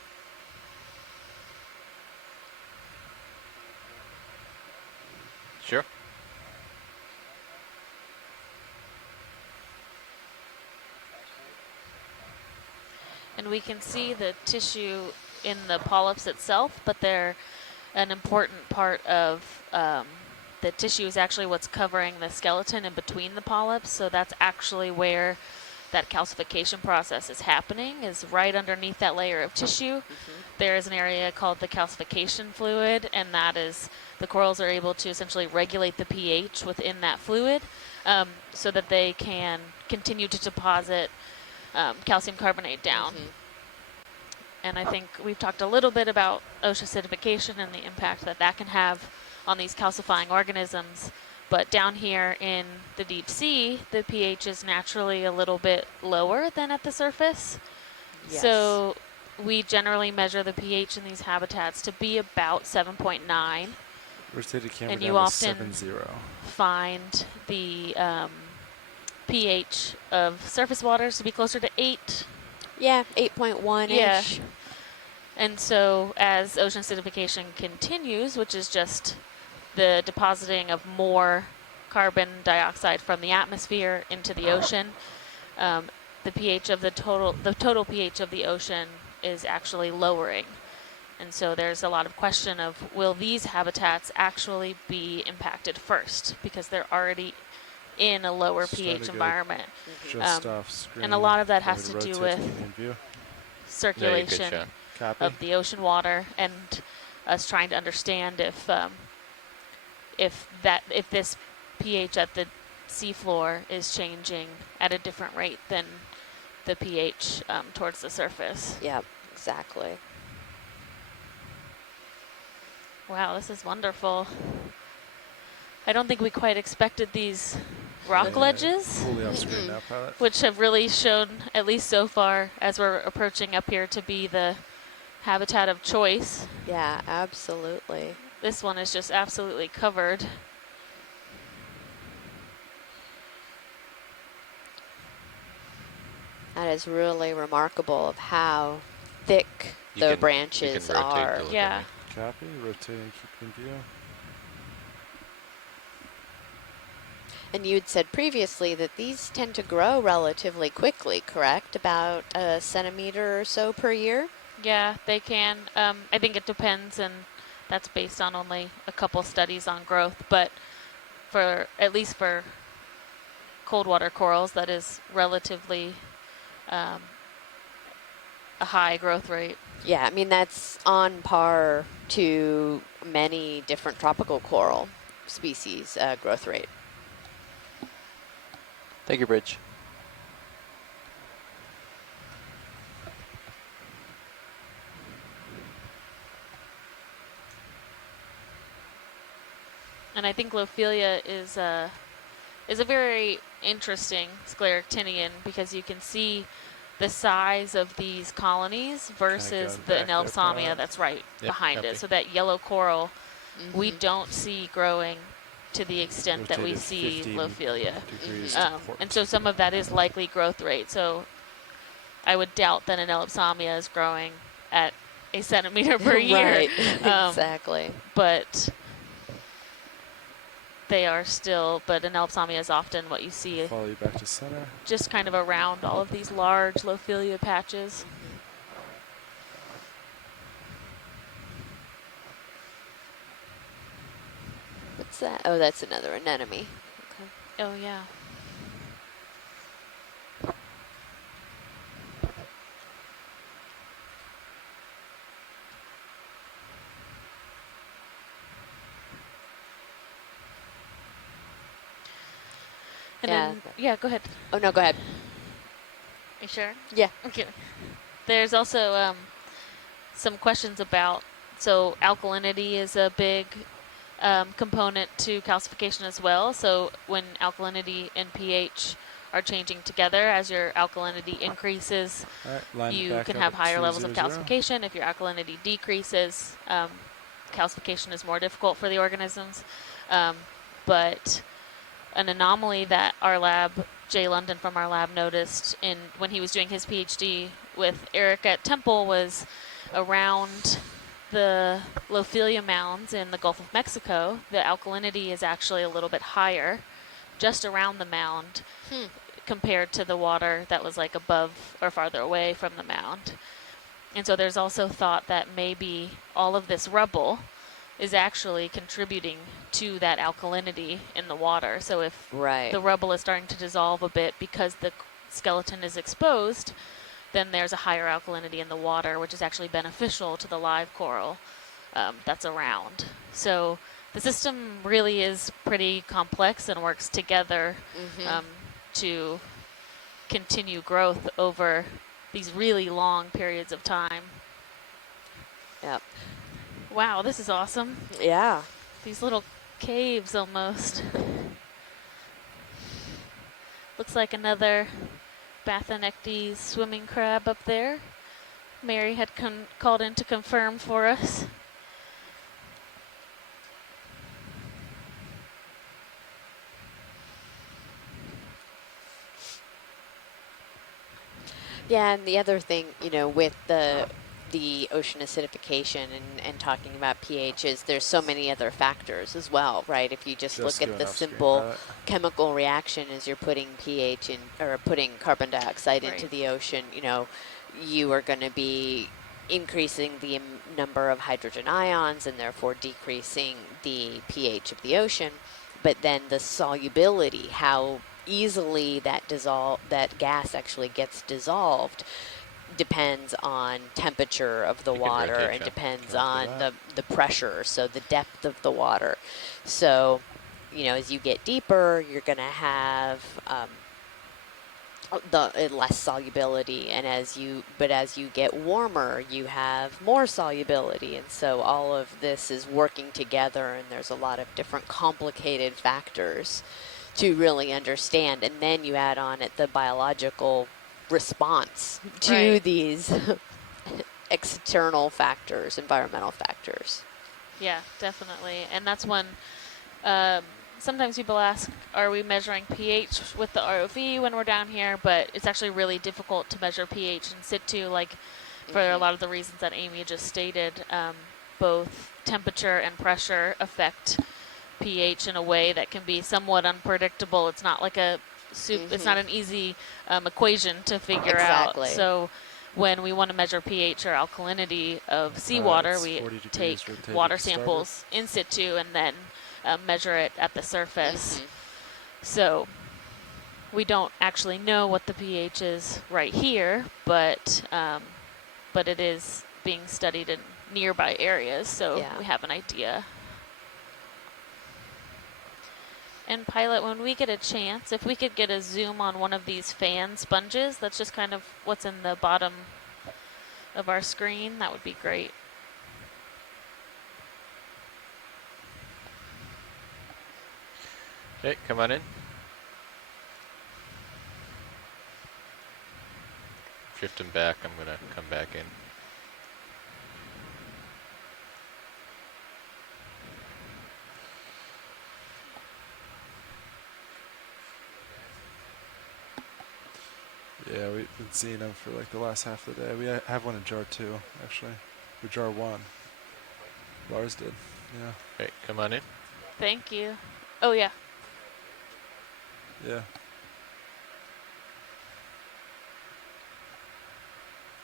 Sure. And we can see the tissue in the polyps itself, but they're an important part of the tissue is actually what's covering the skeleton in between the polyps. So that's actually where that calcification process is happening, is right underneath that layer of tissue. There is an area called the calcification fluid, and that is the corals are able to essentially regulate the pH within that fluid so that they can continue to deposit calcium carbonate down. And I think we've talked a little bit about ocean acidification and the impact that that can have on these calcifying organisms. But down here in the deep sea, the pH is naturally a little bit lower than at the surface. Yes. So we generally measure the pH in these habitats to be about 7.9. Rotate camera And down you to often 7-0. find the pH of surface waters to be closer to 8. Yeah, 8.1-ish. Yeah. And so as ocean acidification continues, which is just the depositing of more carbon dioxide from the atmosphere into the ocean, the pH of the total pH of the ocean is actually lowering. And so there's a lot of question of, will these habitats actually be impacted first, because they're already in a lower pH environment. Just off screen. And a lot of that Go has ahead, to do rotate with in view. circulation Copy. of the ocean water, and us trying to understand if this pH at the seafloor is changing at a different rate than the pH towards the surface. Yep, exactly. Wow, this is wonderful. I don't think we quite expected these rock ledges, Fully off screen now, pilot. which have really shown, at least so far, as we're approaching up here, to be the habitat of choice. Yeah, absolutely. This one is just absolutely covered. That is really remarkable of how thick the branches are. Yeah. Copy, rotate and keep in view. And you'd said previously that these tend to grow relatively quickly, correct? About a centimeter or so per year? Yeah, they can. I think it depends, and that's based on only a couple studies on growth, but for at least for cold water corals, that is relatively a high growth rate. Yeah, I mean, that's on par to many different tropical coral species growth rate. Thank you, Bridge. And I think Lophelia is a very interesting scleractinian, because you can see the size of these colonies versus the Anelopsamia that's right behind it. So that yellow coral, we don't see growing to the extent that we see Lophelia. And so some of that is likely growth rate. So I would doubt that an Anelopsamia is growing at a centimeter per year. Right, exactly. But they are still, but an Anelopsamia is often what you see. Follow you back to center. Just kind of around all of these large Lophelia patches. What's that? Oh, that's another anemone. Okay. Oh, yeah. And then, yeah, go ahead. Oh, no, go ahead. You sure? Yeah. Okay. There's also some questions about, so alkalinity is a big component to calcification as well. So when alkalinity and pH are changing together, as your alkalinity increases, you can have higher levels of calcification. If your alkalinity decreases, calcification is more difficult for the organisms. But an anomaly that our lab, Jay London from our lab, noticed when he was doing his PhD with Eric at Temple was around the Lophelia mounds in the Gulf of Mexico. The alkalinity is actually a little bit higher just around the mound compared to the water that was like above or farther away from the mound. And so there's also thought that maybe all of this rubble is actually contributing to that alkalinity in the water. So if the rubble is starting to dissolve a bit because the skeleton is exposed, then there's a higher alkalinity in the water, which is actually beneficial to the live coral that's around. So the system really is pretty complex and works together to continue growth over these really long periods of time. Yep. Wow, this is awesome. Yeah. These little caves almost. Looks like another Bathanectes swimming crab up there. Mary had called in to confirm for us. Yeah, and the other thing, you know, with the ocean acidification and talking about pH is there's so many other factors as well, right? If you just look at the simple chemical reaction as you're putting pH in or putting carbon dioxide into the ocean, you know, you are going to be increasing the number of hydrogen ions and therefore decreasing the pH of the ocean. But then the solubility, how easily that gas actually gets dissolved, depends on temperature of the water and depends on the pressure, so the depth of the water. So, you know, as you get deeper, you're going to have less solubility, and as you get warmer, you have more solubility, and so all of this is working together, and there's a lot of different complicated factors to really understand, and then you add on the biological response to these external factors, environmental factors. Yeah, definitely. And that's when sometimes people ask, are we measuring pH with the ROV when we're down here? But it's actually really difficult to measure pH in situ, like for a lot of the reasons that Amy just stated. Both temperature and pressure affect pH in a way that can be somewhat unpredictable. It's not like a it's not an easy equation to figure out. So when we want to measure pH or alkalinity of seawater, we take water samples in situ and then measure it at the surface. So we don't actually know what the pH is right here, but it is being studied in nearby areas, so we have an idea. And Pilot, when we get a chance, if we could get a zoom on one of these fan sponges, that's just kind of what's in the bottom of our screen, that would be great. Okay, come on in. Drifting back, I'm going to come back in. Yeah, we've been seeing them for like the last half of the day. We have one in jar 2, actually. Or jar 1. Lars did, yeah. Okay, come on in. Thank you. Oh, yeah. Yeah.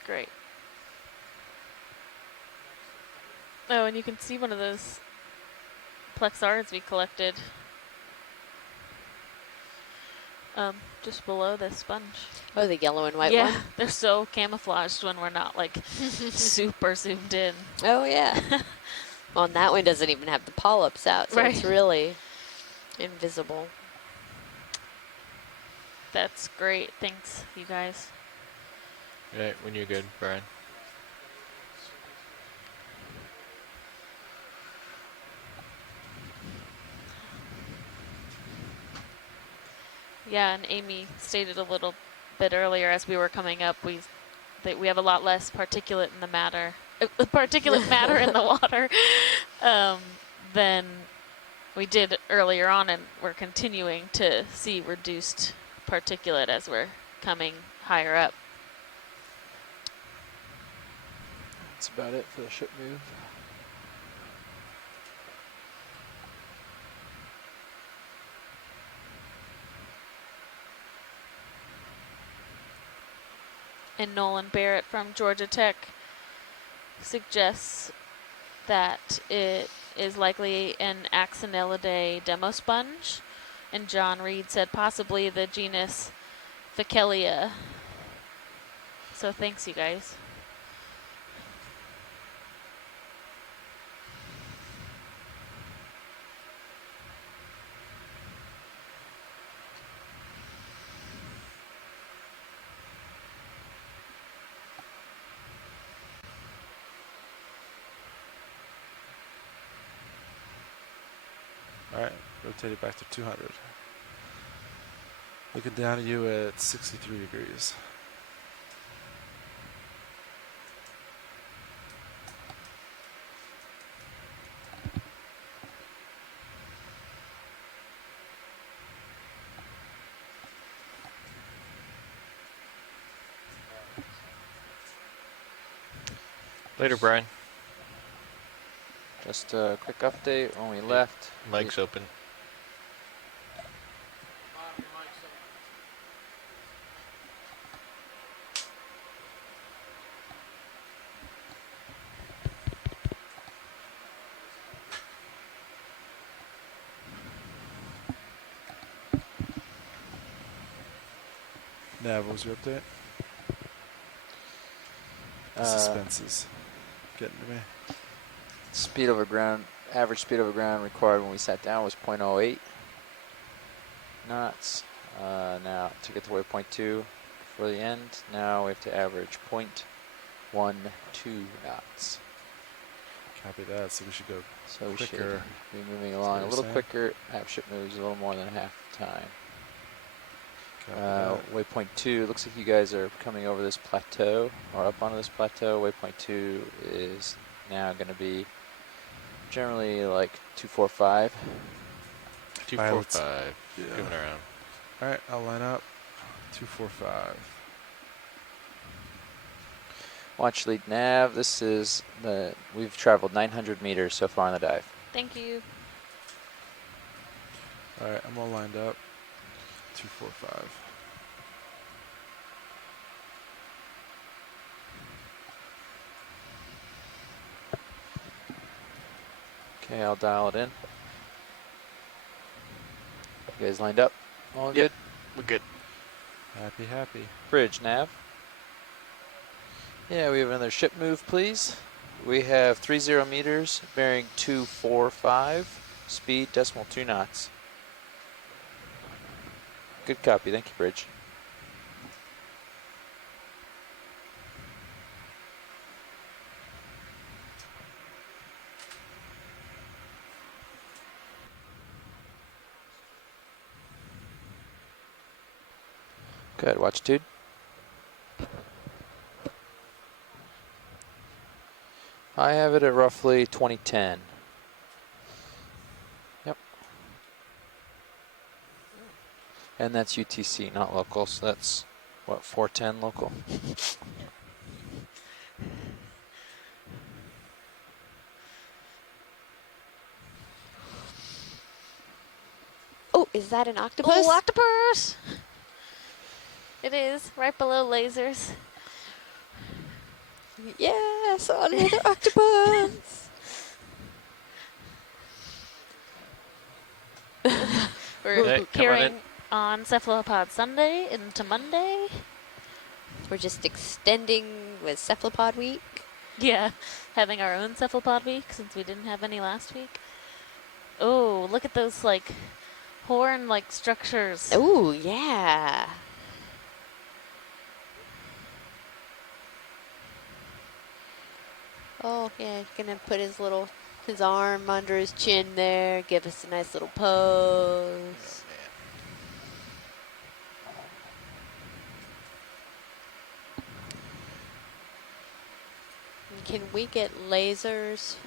Great. Oh, and you can see one of those plexards we collected just below the sponge. Oh, the yellow and white one? Yeah, they're so camouflaged when we're not like super zoomed in. Oh, yeah. Well, and that one doesn't even have the polyps out, so it's really invisible. That's great. Thanks, you guys. Right, when you're good, Brian. Yeah, and Amy stated a little bit earlier as we were coming up, we have a lot less particulate in the matter, particulate matter in the water than we did earlier on, and we're continuing to see reduced particulate as we're coming higher up. That's about it for the ship move. And Nolan Barrett from Georgia Tech suggests that it is likely an Axonellidae demo sponge. And John Reed said possibly the genus Fichelia. So thanks, you guys. All right, rotate it back to 200. Looking down at you at 63 degrees. Later, Brian. Just a quick update. When we left, Mic's open. Nav, what was your update? The suspense is getting to me. Speed over ground, average speed over ground required when we sat down was 0.08 knots. Now to get to waypoint 2 for the end, now we have to average 0.12 knots. Copy that, so we should go So we quicker. should be moving along a little quicker. App-ship moves a little more than half the time. Waypoint 2, looks like you guys are coming over this plateau, or up onto this plateau. Waypoint 2 is now going to be generally like 245. 245. Yeah. Moving around. All right, I'll line up. 245. Watch lead nav. This is we've traveled 900 meters so far on the dive. Thank you. All right, I'm all lined up. 245. Okay, I'll dial it in. You guys lined up? All good? We're good. Happy, happy. Bridge nav. Yeah, we have another ship move, please. We have 30 meters, bearing 245, speed 0.2 knots. Good copy, thank you, Bridge. Good, watchitude. I have it at roughly 2010. Yep. And that's UTC, not local, so that's, what, 410 local? Oh, is that an octopus? Oh, octopus! It is, right below lasers. Yes, another octopus. We're carrying on Cephalopod Sunday into Monday. We're just extending with Cephalopod week. Yeah, having our own Cephalopod week since we didn't have any last week. Oh, look at those like horn-like structures. Oh, yeah. Oh, yeah, he's gonna put his arm under his chin there, give us a nice little pose. Can we get lasers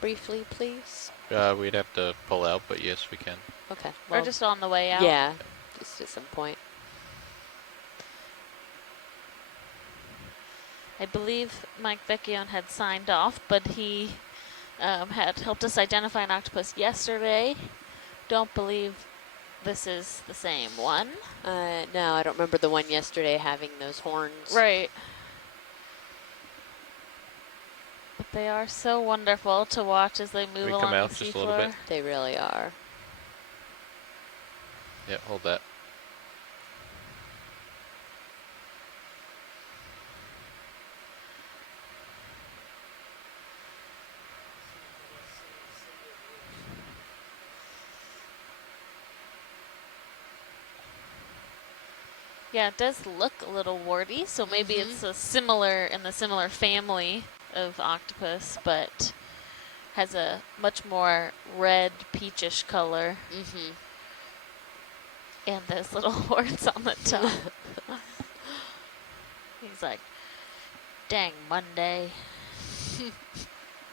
briefly, please? We'd have to pull out, but yes, we can. Okay. We're just on the way out. Yeah, just at some point. I believe Mike Vecchione had signed off, but he had helped us identify an octopus yesterday. Don't believe this is the same one. No, I don't remember the one yesterday having those horns. Right. But they are so wonderful to watch as they move We along come out the just a little seafloor. bit. They really are. Yeah, hold that. Yeah, it does look a little warty, so maybe it's a similar, in the similar family of octopus, but has a much more red peachish color. Mm-hmm. And those little horns on the top. He's like, dang Monday.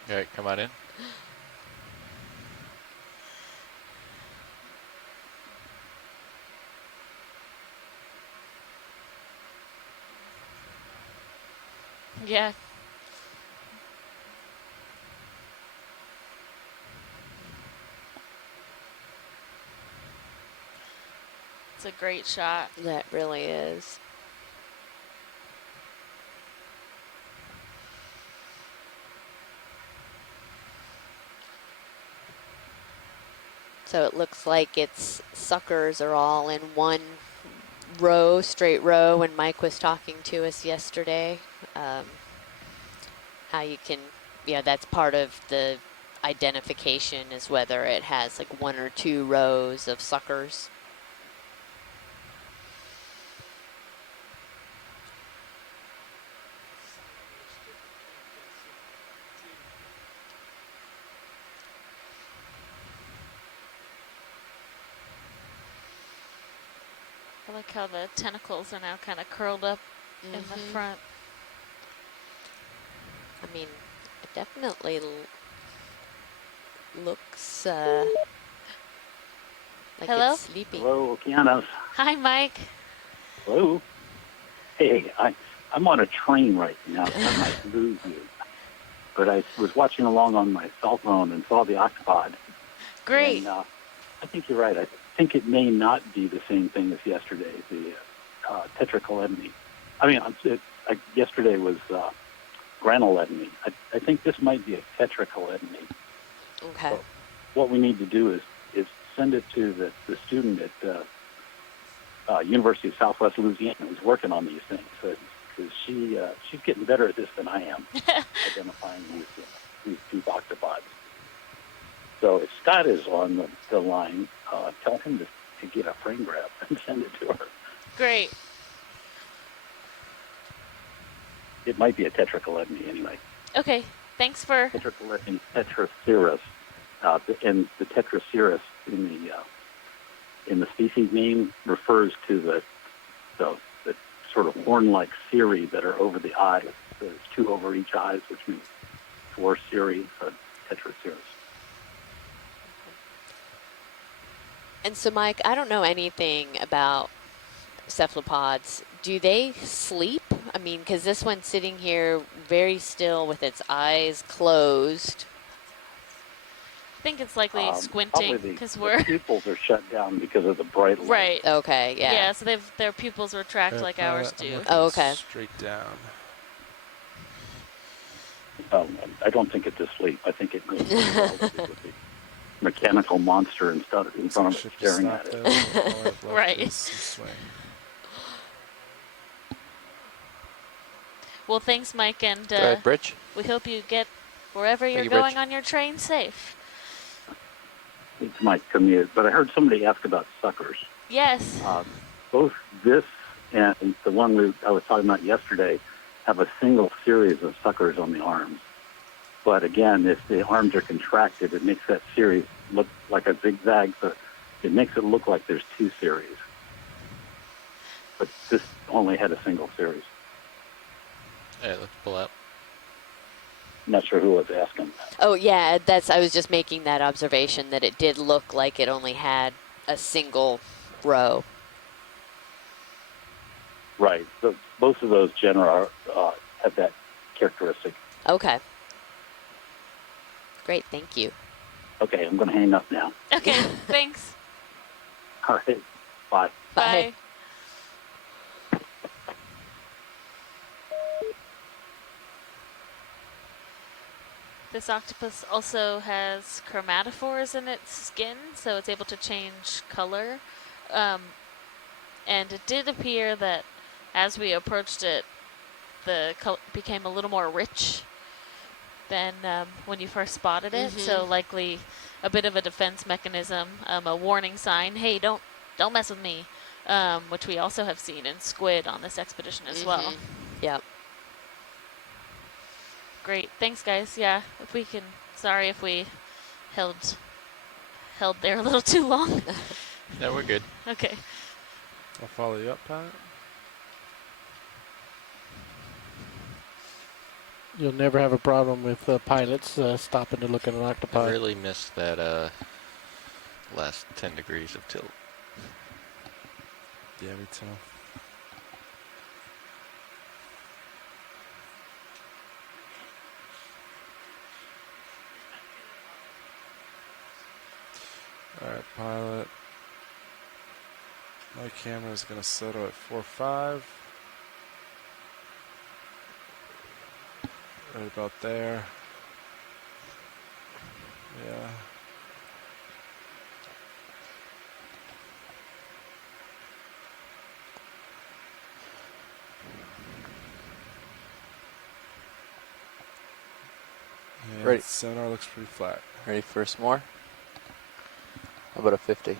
All right, come on in. Yeah. It's a great shot. That really is. So it looks like its suckers are all in one row, straight row, when Mike was talking to us yesterday. How you can, yeah, that's part of the identification, is whether it has like 1 or 2 rows of suckers. I like how the tentacles are now kind of curled up in the front. I mean, it definitely looks like Hello? it's sleeping. Hello, Okeanos. Hi, Mike. Hello. Hey, I'm on a train right now, so I might lose you. But I was watching along on my cell phone and saw the octopod. Great. And, I think you're right. I think it may not be the same thing as yesterday, the tetracaledony. I mean, yesterday was granuledony. I think this might be a tetracaledony. Okay. So what we need to do is send it to the student at University of Southwest Louisiana who's working on these things, because she's getting better at this than I am, identifying these two octopods. So if Scott is on the line, tell him to get a frame grab and send it to her. Great. It might be a tetracaledony anyway. Okay, thanks for... Tetracaledony tetracerus, and the tetracerus in the species name refers to the sort of horn-like cirri that are over the eyes. There's 2 over each eyes, which means 4 cirri, so tetracerus. And so, Mike, I don't know anything about cephalopods. Do they sleep? I mean, because this one's sitting here very still with its eyes closed. I think it's likely squinting because the pupils are shut down because of the bright light. Right. Okay, yeah. Yeah, so their pupils retract like ours do. Oh, okay. Straight down. I don't think it's asleep. I think it goes with the mechanical monster and stuff in front of it staring at it. Right. Well, thanks, Mike, and Go ahead, Bridge. we hope you get wherever you're you, going Bridge. on your train safe. It's my commute. But I heard somebody ask about suckers. Yes. Both this and the one I was talking about yesterday have a single series of suckers on the arms. But again, if the arms are contracted, it makes that series look like a zigzag. So it makes it look like there's 2 series. But this only had a single series. Yeah, let's pull out. I'm not sure who was asking that. Oh, yeah, I was just making that observation that it did look like it only had a single row. Right. So both of those genera have that characteristic. Okay. Great, thank you. Okay, I'm going to hang up now. Okay, thanks. All right. Bye. Bye. This octopus also has chromatophores in its skin, so it's able to change color. And it did appear that as we approached it, the color became a little more rich than when you first spotted it. So likely a bit of a defense mechanism, a warning sign. Hey, don't mess with me, which we also have seen in squid on this expedition as well. Yep. Great, thanks guys. Yeah, if we can Sorry if we held there a little too long. No, we're good. Okay. I'll follow you up, Pilot. You'll never have a problem with pilots stopping to look at an octopi. I really missed that last 10 degrees of tilt. Yeah, me too. Alright, Pilot. My camera is going to settle at 4.5. Right about there. Yeah. And Ready. sonar looks pretty flat. Ready for some more? How about a 50?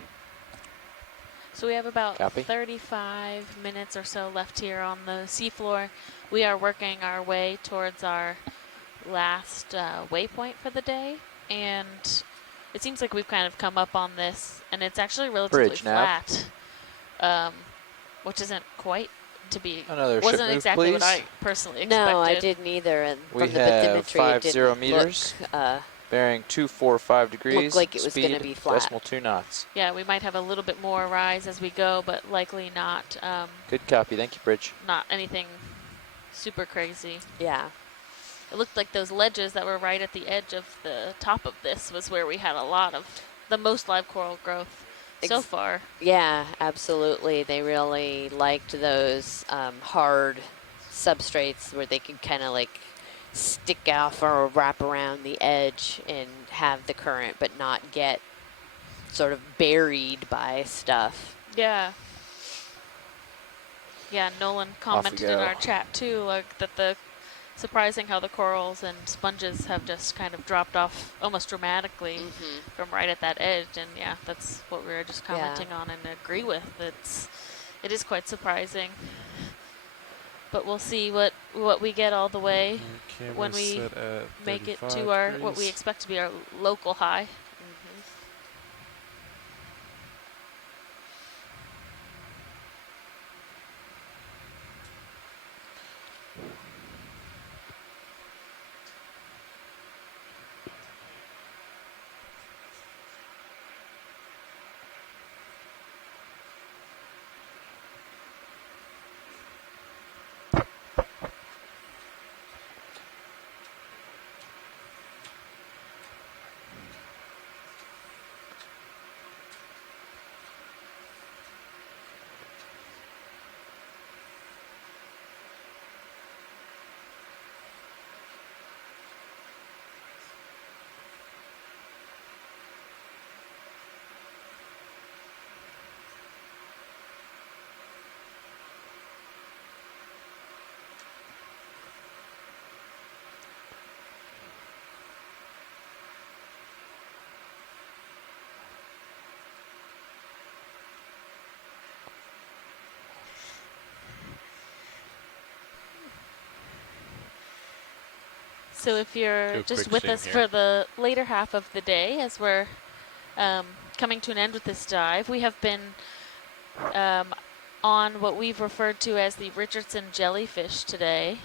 So we have about Copy. 35 minutes or so left here on the seafloor. We are working our way towards our last waypoint for the day, and it seems like we've kind of come up on this, and it's actually relatively Bridge nav. flat, which isn't quite to be. Another ship wasn't move, exactly please. what I personally expected. No, I didn't either. And We from the have bathymetry, it 50 didn't meters. look, Bearing 245 degrees. like it was speed, gonna be flat. decimal 2 knots. Yeah, we might have a little bit more rise as we go, but likely not. Good copy. Thank you, Bridge. Not anything super crazy. Yeah. It looked like those ledges that were right at the edge of the top of this was where we had a lot of the most live coral growth so far. Yeah, absolutely. They really liked those hard substrates where they could kind of like stick off or wrap around the edge and have the current, but not get sort of buried by stuff. Yeah. Yeah, Nolan commented in go. our chat too, like that the surprising how the corals and sponges have just kind of dropped off almost dramatically from right at that edge, and yeah, that's what we were just commenting on and agree with. It is quite surprising, but we'll see what we get all the way when we set at make it 35 to our what we degrees. expect to be our local high. So if you're Do a just quick with zoom us here. for the later half of the day, as we're coming to an end with this dive, we have been on what we've referred to as the Richardson Jellyfish today.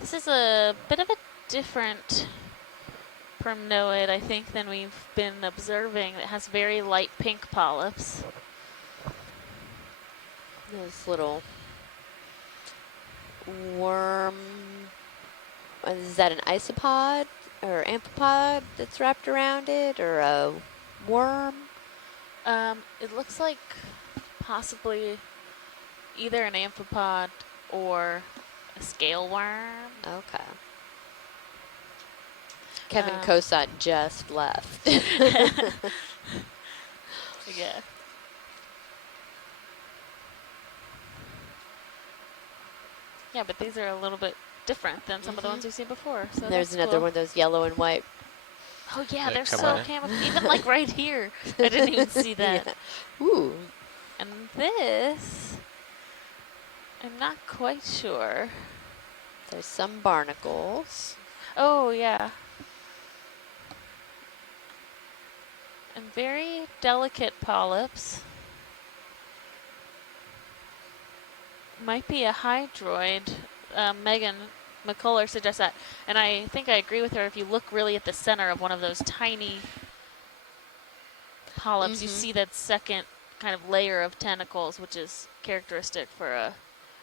This is a bit of a different primnoid, I think, than we've been observing. It has very light pink polyps. Those little worm. Is that an isopod or amphipod that's wrapped around it, or a worm? It looks like possibly either an amphipod or a scale worm. Okay. Kevin Cosat just left. Yeah. Yeah, but these are a little bit different than some of the ones we've seen before. So There's that's another cool. one of those yellow and white. Oh yeah, Yeah, they're come so on. camouflaged. Even like right here, I didn't even see that. Yeah. Ooh. And this, I'm not quite sure. There's some barnacles. Oh yeah. And very delicate polyps. Might be a hydroid. Megan McCuller suggests that. And I think I agree with her. If you look really at the center of one of those tiny polyps, you see that second kind of layer of tentacles, which is characteristic for a,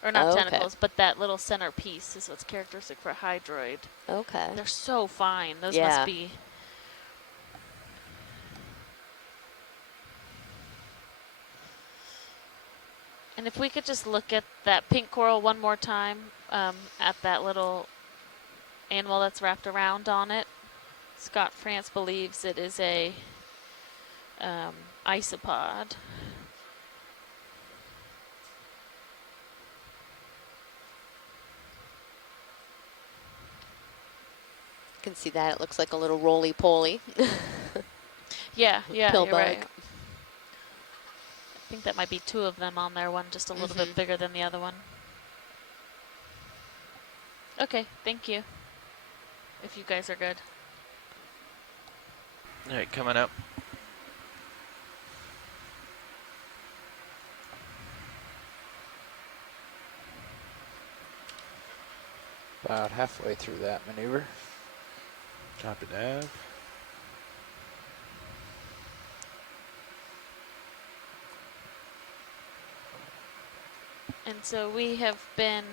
or not tentacles, but that little center piece is what's characteristic for a hydroid. Okay. They're so fine. Those must be. And if we could just look at that pink coral one more time, at that little animal that's wrapped around on it. Scott France believes it is a isopod. You can see that. It looks like a little roly-poly. Yeah, Pill you're bug. right. I think that might be two of them on there, one just a little bit bigger than the other one. Okay, thank you. If you guys are good. All right, coming up. About halfway through that maneuver. Drop it nav. And so we have been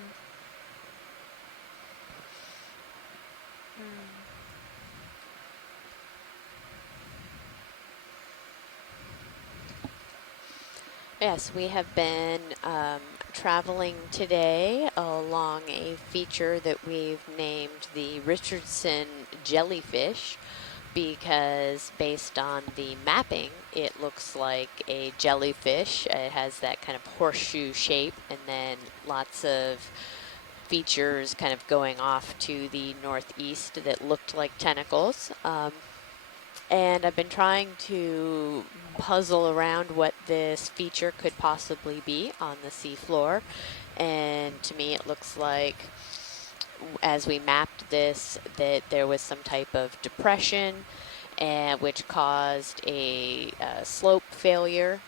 Yes, we have been traveling today along a feature that we've named the Richardson Jellyfish, because based on the mapping, it looks like a jellyfish. It has that kind of horseshoe shape, and then lots of features kind of going off to the northeast that looked like tentacles. And I've been trying to puzzle around what this feature could possibly be on the seafloor. And to me, it looks like, as we mapped this, that there was some type of depression, which caused a slope failure.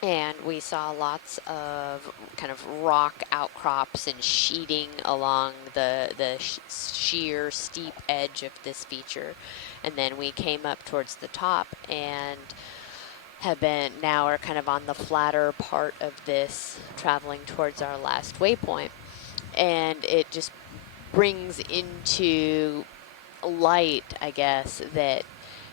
And we saw lots of kind of rock outcrops and sheeting along the sheer, steep edge of this feature. And then we came up towards the top and now are kind of on the flatter part of this, traveling towards our last waypoint. And it just brings into light, I guess, that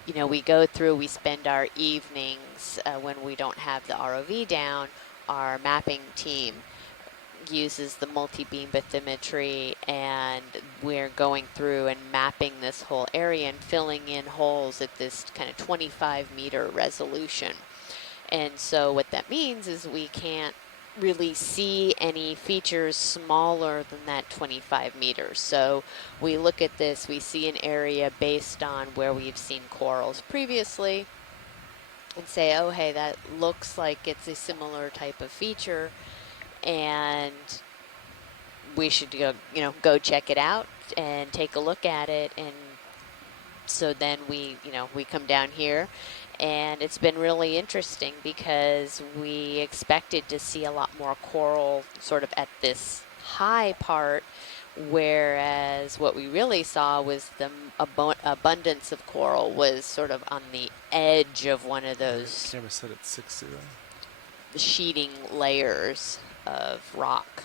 we go through, we spend our evenings when we don't have the ROV down, our mapping team uses the multi-beam bathymetry, and we're going through and mapping this whole area and filling in holes at this kind of 25-meter resolution. And so what that means is we can't really see any features smaller than that 25 meters. So we look at this, we see an area based on where we've seen corals previously and say, oh, hey, that looks like it's a similar type of feature, and we should go check it out and take a look at it. And so then we come down here. And it's been really interesting because we expected to see a lot more coral sort of at this high part, whereas what we really saw was the abundance of coral was sort of on the edge of one of those Camera set at 6-0. sheeting layers of rock.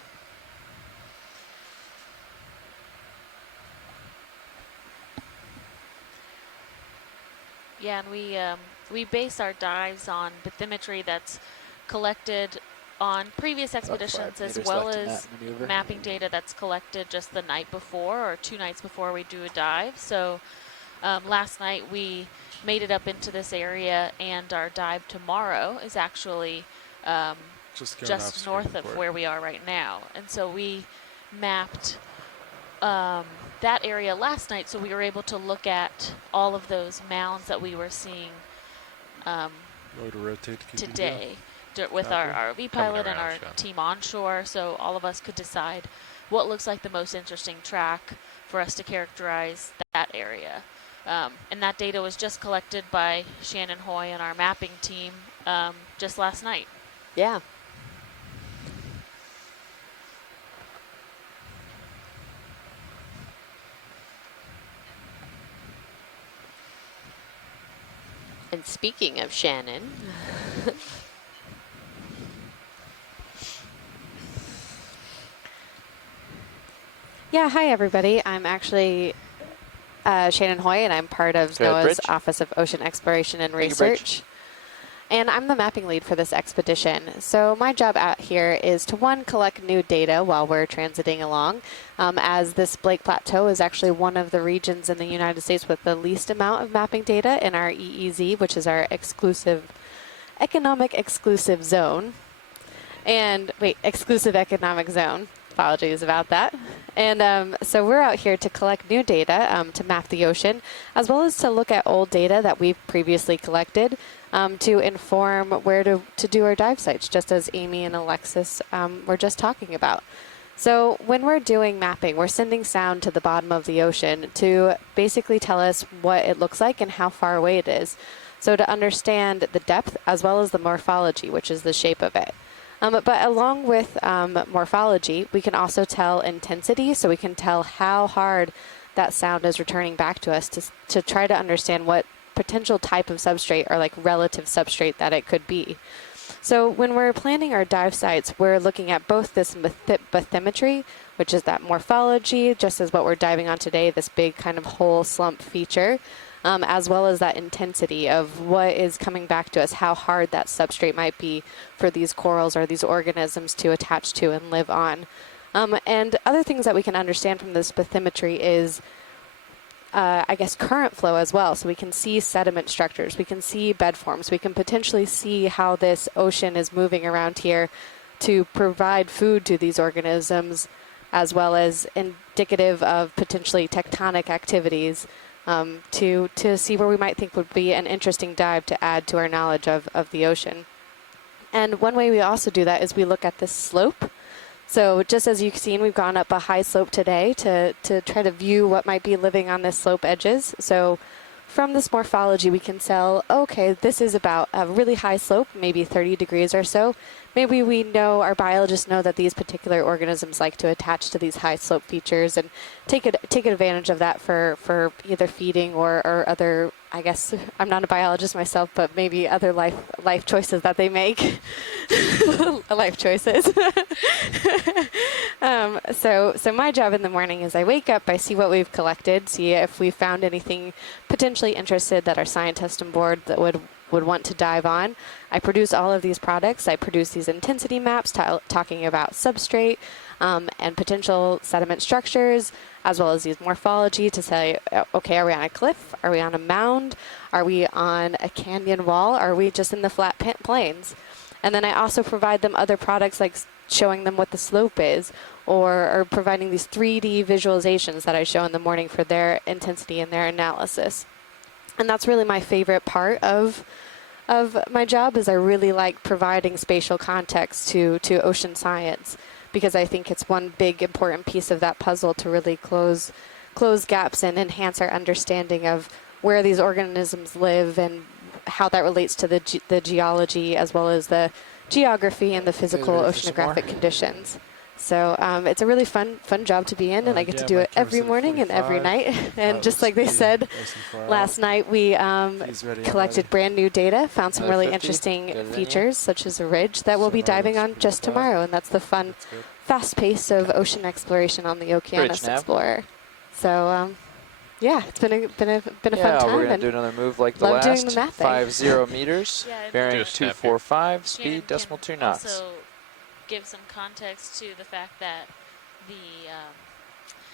Yeah, and we base our dives on bathymetry that's collected on previous expeditions, as well as mapping data that's collected just the night before or 2 nights before we do a dive. So last night we made it up into this area, and our dive tomorrow is actually just north of where we are right now. And so we mapped that area last night, so we were able to look at all of those mounds that we were seeing today with our ROV pilot and our team onshore, so all of us could decide what looks like the most interesting track for us to characterize that area. And that data was just collected by Shannon Hoy and our mapping team just last night. Yeah. And speaking of Shannon, Yeah, hi everybody. I'm actually Shannon Hoy, and I'm part of Go ahead, NOAA's Bridge. Office of Ocean Exploration and Thank you, Bridge. Research. And I'm the mapping lead for this expedition. So my job out here is to, one, collect new data while we're transiting along, as this Blake Plateau is actually one of the regions in the United States with the least amount of mapping data in our EEZ, which is our economic exclusive zone. And wait, exclusive economic zone. Apologies about that. And so we're out here to collect new data to map the ocean, as well as to look at old data that we've previously collected to inform where to do our dive sites, just as Amy and Alexis were just talking about. So when we're doing mapping, we're sending sound to the bottom of the ocean to basically tell us what it looks like and how far away it is. So to understand the depth as well as the morphology, which is the shape of it. But along with morphology, we can also tell intensity, so we can tell how hard that sound is returning back to us to try to understand what potential type of substrate or like relative substrate that it could be. So when we're planning our dive sites, we're looking at both this bathymetry, which is that morphology, just as what we're diving on today, this big kind of hole slump feature, as well as that intensity of what is coming back to us, how hard that substrate might be for these corals or these organisms to attach to and live on. And other things that we can understand from this bathymetry is, I guess, current flow as well. So we can see sediment structures, we can see bed forms, we can potentially see how this ocean is moving around here to provide food to these organisms, as well as indicative of potentially tectonic activities. To see where we might think would be an interesting dive to add to our knowledge of the ocean. And one way we also do that is we look at this slope. So just as you've seen, we've gone up a high slope today to try to view what might be living on this slope edges. So from this morphology, we can tell, okay, this is about a really high slope, maybe 30 degrees or so. Maybe we know, our biologists know that these particular organisms like to attach to these high slope features and take advantage of that for either feeding or other, I guess, I'm not a biologist myself, but maybe other life choices that they make. Life choices. So my job in the morning is I wake up, I see what we've collected, see if we found anything potentially interested that our scientists on board that would want to dive on. I produce all of these products. I produce these intensity maps talking about substrate and potential sediment structures, as well as these morphology to say, okay, are we on a cliff? Are we on a mound? Are we on a canyon wall? Are we just in the flat plains? And then I also provide them other products like showing them what the slope is, or providing these 3D visualizations that I show in the morning for their intensity and their analysis. And that's really my favorite part of my job, is I really like providing spatial context to ocean science, because I think it's one big important piece of that puzzle to really close gaps and enhance our understanding of where these organisms live and how that relates to the geology as well as the geography and the physical oceanographic conditions. So it's a really fun job to be in, and I get to do it every morning and every night. And just like they said last night, we collected brand new data, found some really interesting features, such as a ridge that we'll be diving on just tomorrow. And that's the fun, fast pace of ocean exploration on the Okeanos Explorer. So yeah, it's been a fun time. Yeah, we're gonna do another move like the last. Doing the mapping. 50 meters, bearing 245, speed decimal 2 knots. Also give some context to the fact that the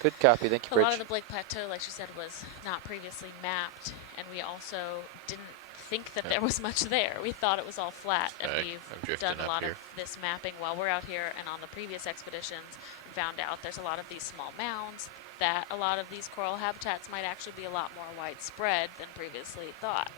good copy, thank you, a Bridge. lot of the Blake Plateau, like she said, was not previously mapped, and we also didn't think that there was much there. We thought it was all flat, and we've done a lot of this mapping while we're out here, and on the previous expeditions, we found out there's a lot of these small mounds, that a lot of these coral habitats might actually be a lot more widespread than previously thought.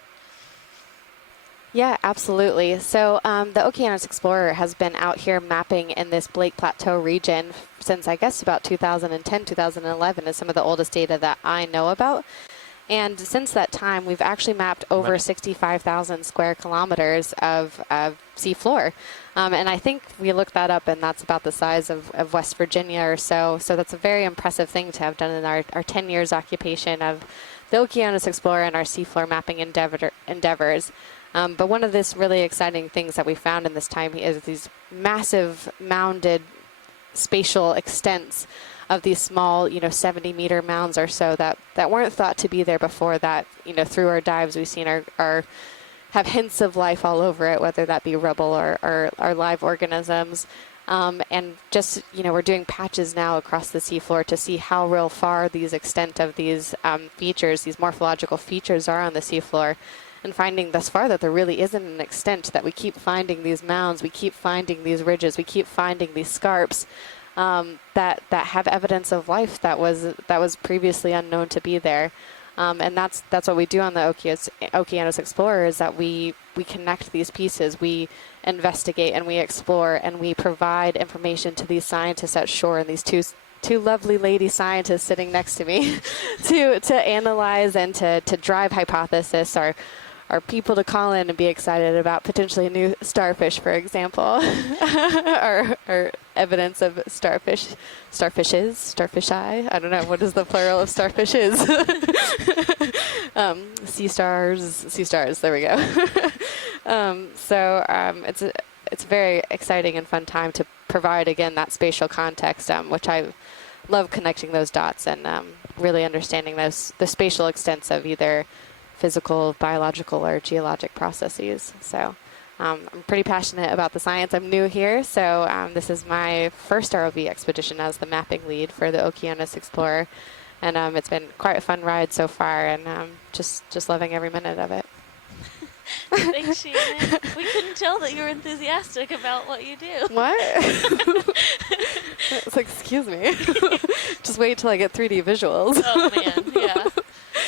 Yeah, absolutely. So the Okeanos Explorer has been out here mapping in this Blake Plateau region since, I guess, about 2010, 2011 is some of the oldest data that I know about. And since that time, we've actually mapped over 65,000 square kilometers of seafloor. And I think we looked that up, and that's about the size of West Virginia or so. So that's a very impressive thing to have done in our 10 years occupation of the Okeanos Explorer and our seafloor mapping endeavors. But one of this really exciting things that we found in this time is these massive mounded spatial extents of these small, 70-meter mounds or so that weren't thought to be there before, that, through our dives we've seen have hints of life all over it, whether that be rubble or live organisms. And just, we're doing patches now across the seafloor to see how real far these extent of these features, these morphological features are on the seafloor, and finding thus far that there really isn't an extent, that we keep finding these mounds, we keep finding these ridges, we keep finding these scarps that have evidence of life that was previously unknown to be there. And that's what we do on the Okeanos Explorer, is that we connect these pieces, we investigate and we explore, and we provide information to these scientists at shore, and these two lovely lady scientists sitting next to me to analyze and to drive hypothesis, or people to call in and be excited about potentially a new starfish, for example, or evidence of starfishes, starfishi. I don't know, what is the plural of starfishes? Sea stars, there we go. It's a very exciting and fun time to provide, again, that spatial context, which I love, connecting those dots and really understanding the spatial extents of either physical, biological, or geologic processes. So I'm pretty passionate about the science. I'm new here, so this is my first ROV expedition as the mapping lead for the Okeanos Explorer, and it's been quite a fun ride so far, and just loving every minute of it. Thanks, Shannon. We couldn't tell that you were enthusiastic about what you do. What? It's like, excuse me. Just wait till I get 3D visuals. Oh, man, yeah.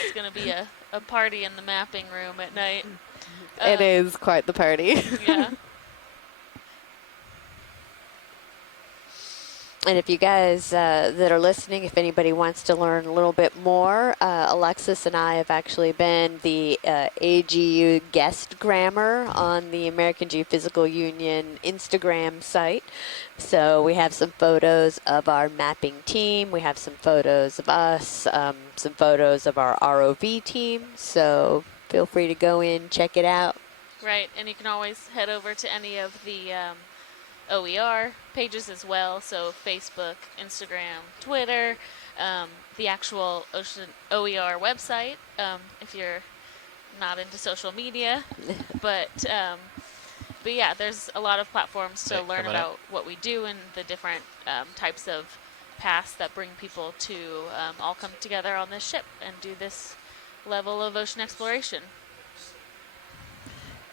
It's going to be a party in the mapping room at night. It is quite the party. Yeah. And if you guys that are listening, if anybody wants to learn a little bit more, Alexis and I have actually been the AGU guest grammar on the American Geophysical Union Instagram site. So we have some photos of our mapping team. We have some photos of us, some photos of our ROV team. So feel free to go in, check it out. Right, and you can always head over to any of the OER pages as well, so Facebook, Instagram, Twitter, the actual Ocean OER website, if you're not into social media. But yeah, there's a lot of platforms to learn about what we do and the different types of paths that bring people to all come together on this ship and do this level of ocean exploration.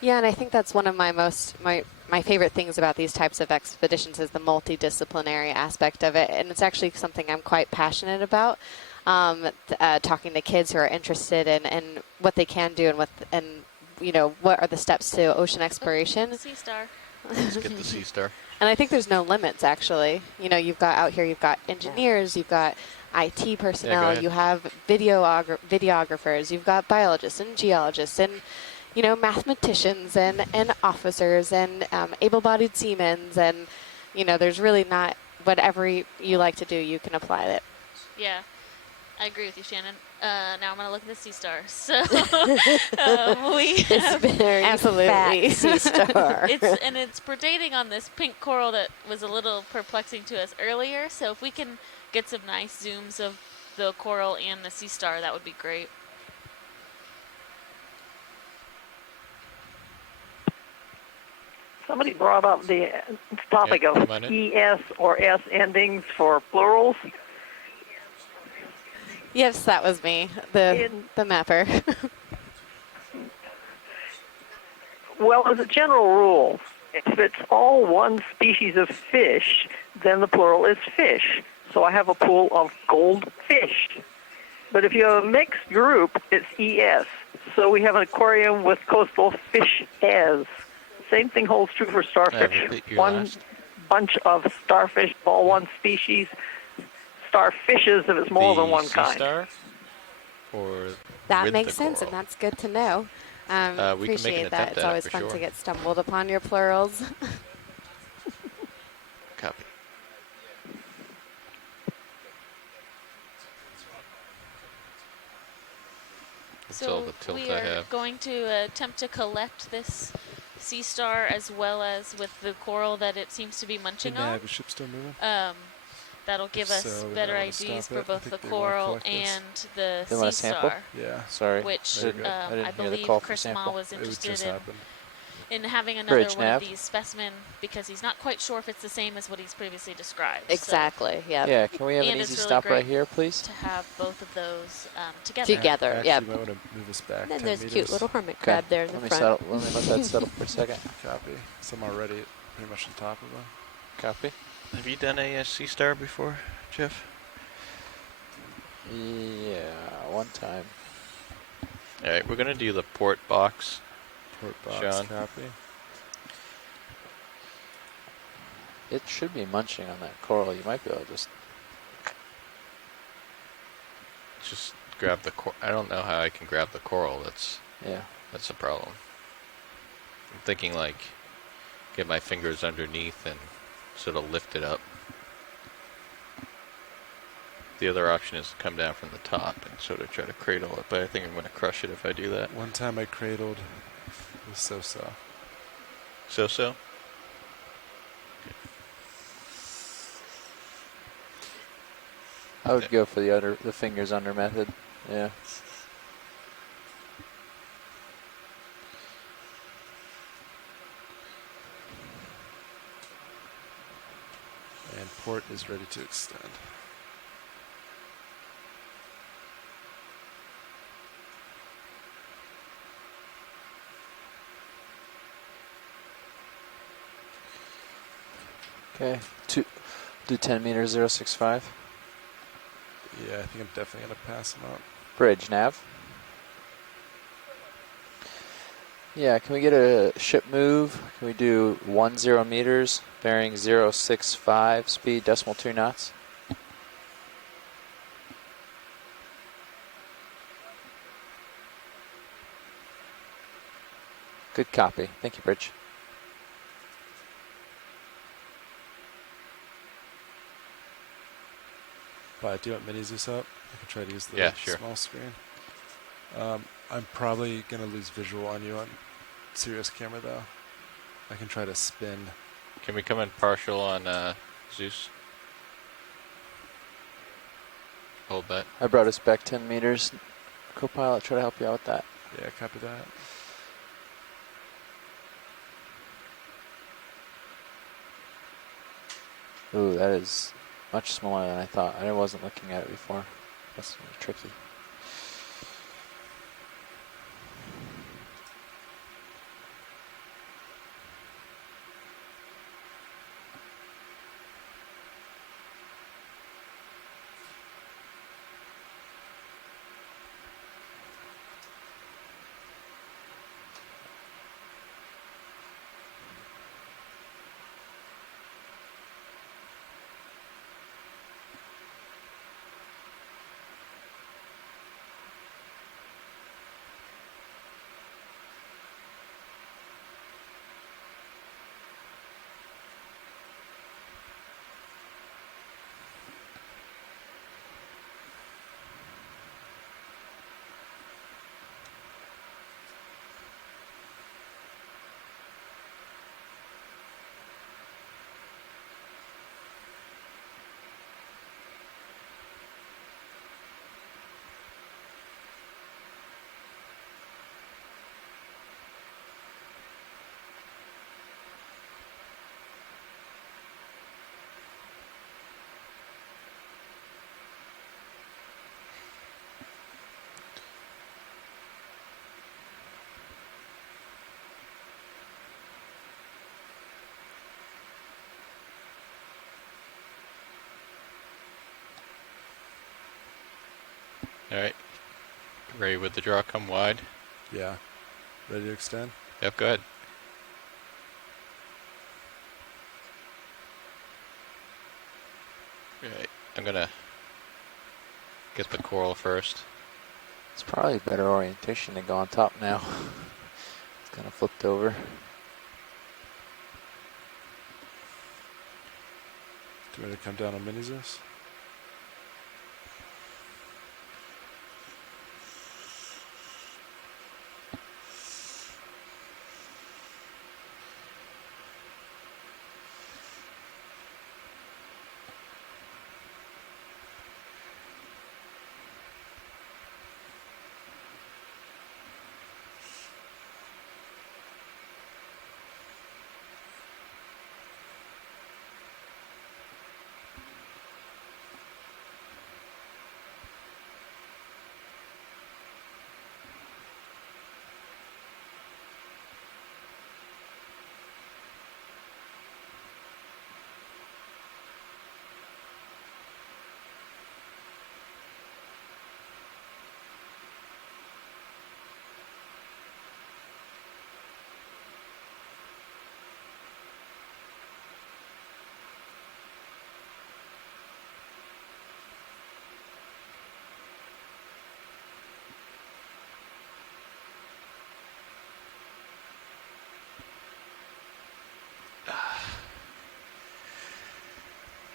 Yeah, and I think that's one of my favorite things about these types of expeditions is the multidisciplinary aspect of it, and it's actually something I'm quite passionate about. Talking to kids who are interested in what they can do and what are the steps to ocean exploration. Sea Star. Let's get the Sea Star. And I think there's no limits, actually. You've got out here, you've got engineers, you've got IT personnel, you have videographers, you've got biologists and geologists and mathematicians and officers and able-bodied seamen, and there's really not, whatever you like to do, you can apply it. Yeah, I agree with you, Shannon. Now I'm going to look at the Sea Star. So it's very absolutely fat Sea Star. It's predating on this pink coral that was a little perplexing to us earlier. So if we can get some nice zooms of the coral and the Sea Star, that would be great. Somebody brought up the topic of ES or S endings for plurals. Yes, that was me, the mapper. Well, as a general rule, if it's all one species of fish, then the plural is fish. So I have a pool of goldfish. But if you have a mixed group, it's ES. So we have an aquarium with coastal fish as. Same thing holds true for starfish. One bunch of starfish, all one species. Starfishes if it's more than one kind. Star? or That with makes the sense, coral? and that's good to know. We can make an Appreciate that. attempt It's at it always for fun sure. to get stumbled upon your plurals. Copy. That's all So the tilt we I are have. going to attempt to collect this sea star as well as with the coral that it seems to be Hey, munching Nav, on. is ship still moving? That'll give us so, we better might wanna stop IDs for it. I both think the they wanna coral collect this. and the They want sea a sample? star. Yeah. Sorry. Which Very good. I didn't I hear the believe call for Chris sample. Ma was It was interested just in. happened. In having another Bridge one nav. of these specimen because he's not quite sure if it's the same as what he's previously described. Exactly. Yeah. Yeah, can we have an And easy it's really stop right great here, please? to have both of those together. Together. Actually, Yep. you might want to move us back And then 10 there's a meters. cute little hermit Okay. crab there in the Let me front. settle. Let me let that settle for a second. Copy. Some already pretty much on top of them. Copy. Have you done a sea star before, Jeff? Yeah, one time. All right, we're gonna do the port box. Port box, Sean. copy. It should be munching on that coral. You might be able to Just grab the I don't know how I can grab the coral. That's a problem. I'm thinking like get my fingers underneath and sort of lift it up. The other option is to come down from the top and sort of try to cradle it, but I think I'm going to crush it if I do that. One time I cradled with so-so. So-so? I would go for the fingers under method. Yeah. And port is ready to extend. Okay. Do 10 meters 065. Yeah, I think I'm definitely going to pass them up. Bridge nav. Yeah, can we get a ship move? Can we do 10 meters, bearing 065, speed 2 knots? Good copy. Thank you, Bridge. But do you want mini Zeus up? I can try to use the sure. small screen. I'm probably going to lose visual on you on serious camera, though. I can try to spin. Can we come in partial on Zeus? Hold that. I brought us back 10 meters. Copilot, try to help you out with that. Yeah, copy that. Ooh, that is much smaller than I thought. I wasn't looking at it before. That's tricky. All right. Ready with the draw come wide? Yeah. Ready to extend? Yep, go ahead. All right. I'm going to get the coral first. It's probably better orientation to go on top now. It's kind of flipped over. Do you want to come down on minis this?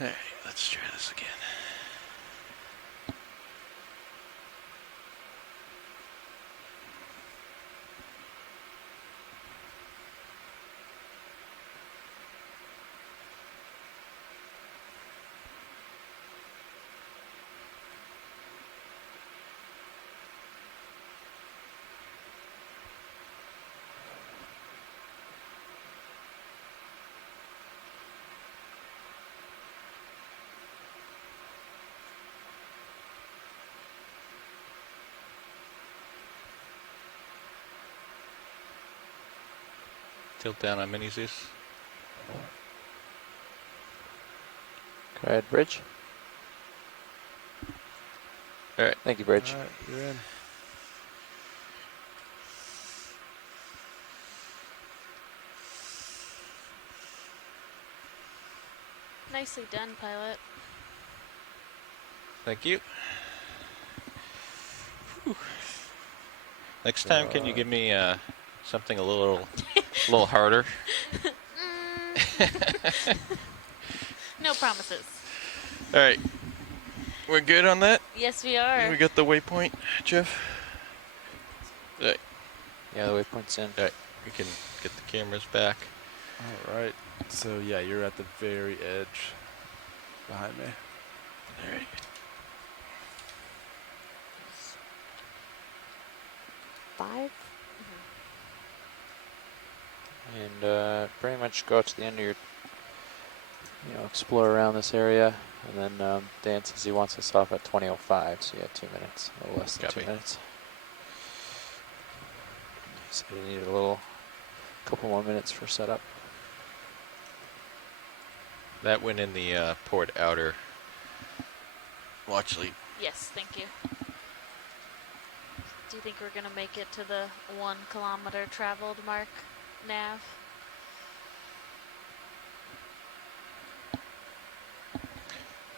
Alright, let's try this again. Tilt down on minis this. Go ahead, Bridge. Alright. Thank you, Bridge. Alright, you're in. Nicely done, pilot. Thank you. Whew. Next time, can you give me something a little harder? No promises. All right, we're good on that. Yes, we are. We got the waypoint, Jeff. All right. Yeah, the waypoint's in. All right, we can get the cameras back. All right. So yeah, you're at the very edge behind me. All right. 5. And pretty much go to the end of your, explore around this area. And then Dan says he wants us off at 20:05, so you got 2 minutes, a little less than Copy. 2 minutes. So we need couple more minutes for setup. That went in the port outer watch lead. Yes, thank you. Do you think we're going to make it to the 1 kilometer traveled mark, Nav?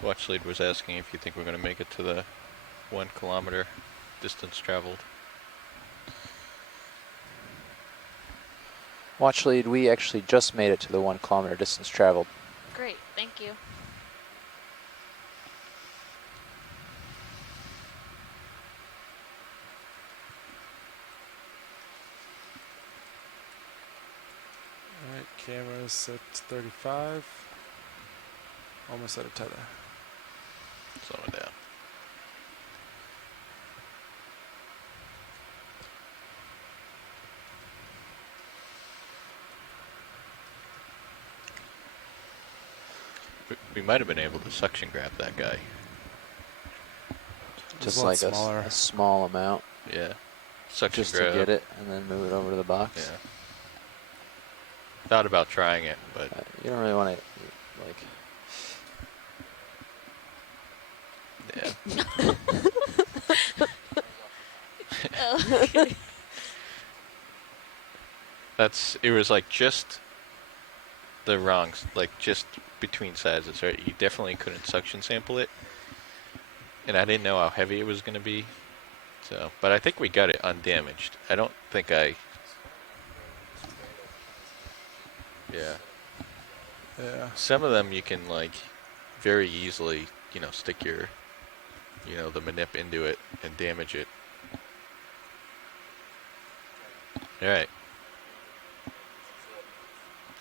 Watch lead was asking if you think we're going to make it to the 1 kilometer distance traveled. Watch lead, we actually just made it to the 1 kilometer distance traveled. Great, thank you. All right, cameras set to 35. Almost out of tether. Slow it down. We might have been able to suction grab that guy. Just like a small amount. Yeah. Suction just grab. to get it and then move it over to the box. Yeah. Thought about trying it, but you don't really want to like. Yeah. Okay. It was like just the wrongs, like just between sizes, right? You definitely couldn't suction sample it. And I didn't know how heavy it was going to be. So, but I think we got it undamaged. I don't think I. Yeah. Yeah. Some of them you can like very easily, stick your, the manip into it and damage it. All right.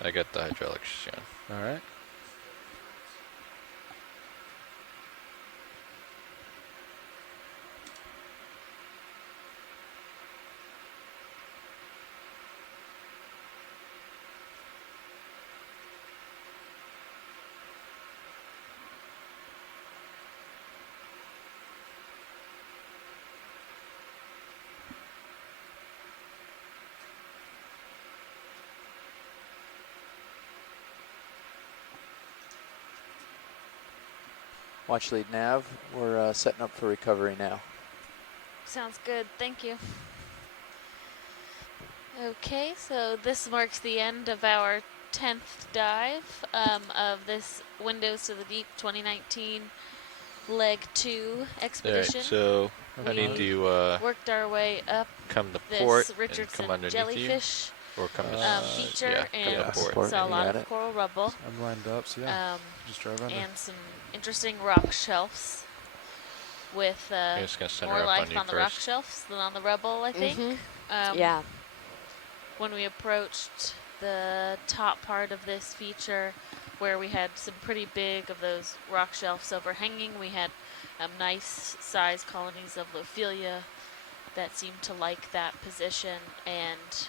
I got the hydraulics shown. All right. Watch lead nav. We're setting up for recovery now. Sounds good. Thank you. Okay, so this marks the end of our 10th dive of this Windows to the Deep 2019 Leg 2 expedition. All right, so I need to worked our way up come to this port Richardson and come underneath Jellyfish you, or come to feature, yeah, and come to port. saw a lot of coral rubble. I'm lined up, so yeah, just drive under. And some interesting rock shelves with just gonna center more up life on, on the rock shelves than on the rubble, I think. Yeah. When we approached the top part of this feature, where we had some pretty big of those rock shelves overhanging, we had nice sized colonies of Lophelia that seemed to like that position. And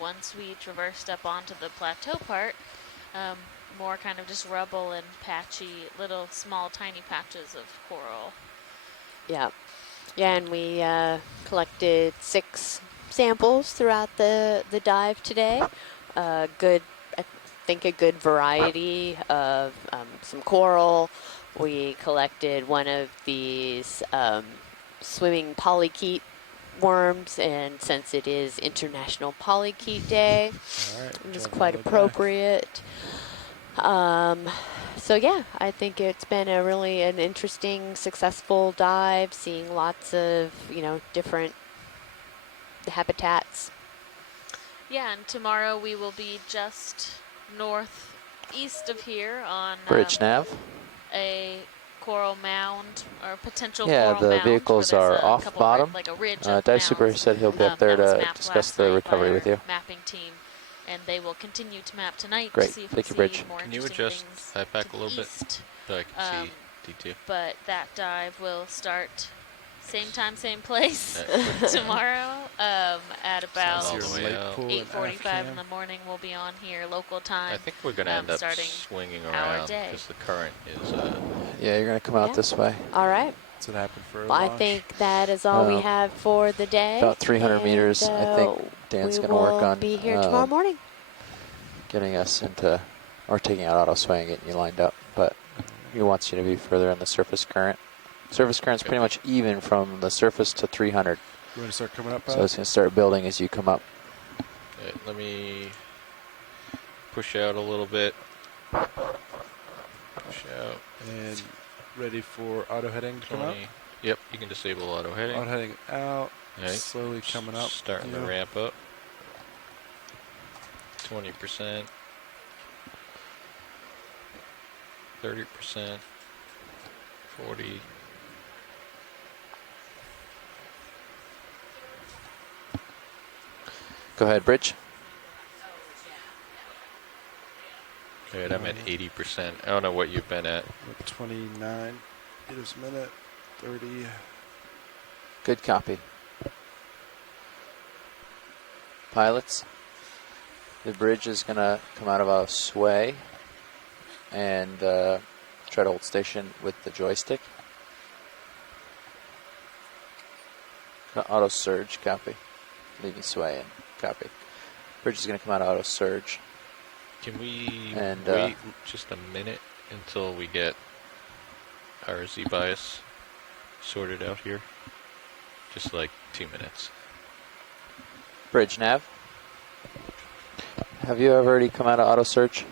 once we traversed up onto the plateau part, more kind of just rubble and patchy, little small tiny patches of coral. Yeah. Yeah, and we collected 6 samples throughout the dive today. I think a good variety of some coral. We collected one of these swimming polychaete worms, and since it is International Polychaete Day, it's quite appropriate. So yeah, I think it's been an interesting, successful dive, seeing lots of, different habitats. Yeah, and tomorrow we will be just northeast of here on Bridge nav. a coral mound, or potential Yeah, coral mound. the vehicles are off bottom. Like a ridge of Dive Super said he'll be up there to discuss the recovery with you. Mapping team, and they will continue to map tonight Great. to see if Thank we you, see Bridge. more Can you interesting adjust things that back to a little the bit east. so I can see D2? But that dive will start same time, same place tomorrow at about 8:45 in the morning. We'll be on here local time. I think we're going to end up starting swinging our around day. because the current is. Yeah, you're going to come out this way. All right. That's what happened for Well, I think that is all we have for the day. About 300 meters. I think Dan's going to work on be here tomorrow morning. getting us into, or taking out auto sway and getting you lined up. But he wants you to be further in the surface current. Surface current's pretty much even from the surface to 300. You want to start coming up? So it's going to start building as you come up. Okay, let me push out a little bit. Push out. And ready for auto heading to come up? Yep, you can disable auto heading. Auto heading out. Right. Slowly coming up. Starting to ramp up. 20%. 30%. 40. Go ahead, Bridge. Good, I'm at 80%. I don't know what you've been at. 29 meters a minute. 30. Good copy. Pilots, the bridge is going to come out of a sway and try to hold station with the joystick. Auto surge, copy. Leaving sway and copy. Bridge is going to come out of auto surge. Can we and, wait just a minute until we get our Z bias sorted out here? Just like 2 minutes. Bridge nav. Have you ever already come out of auto surge?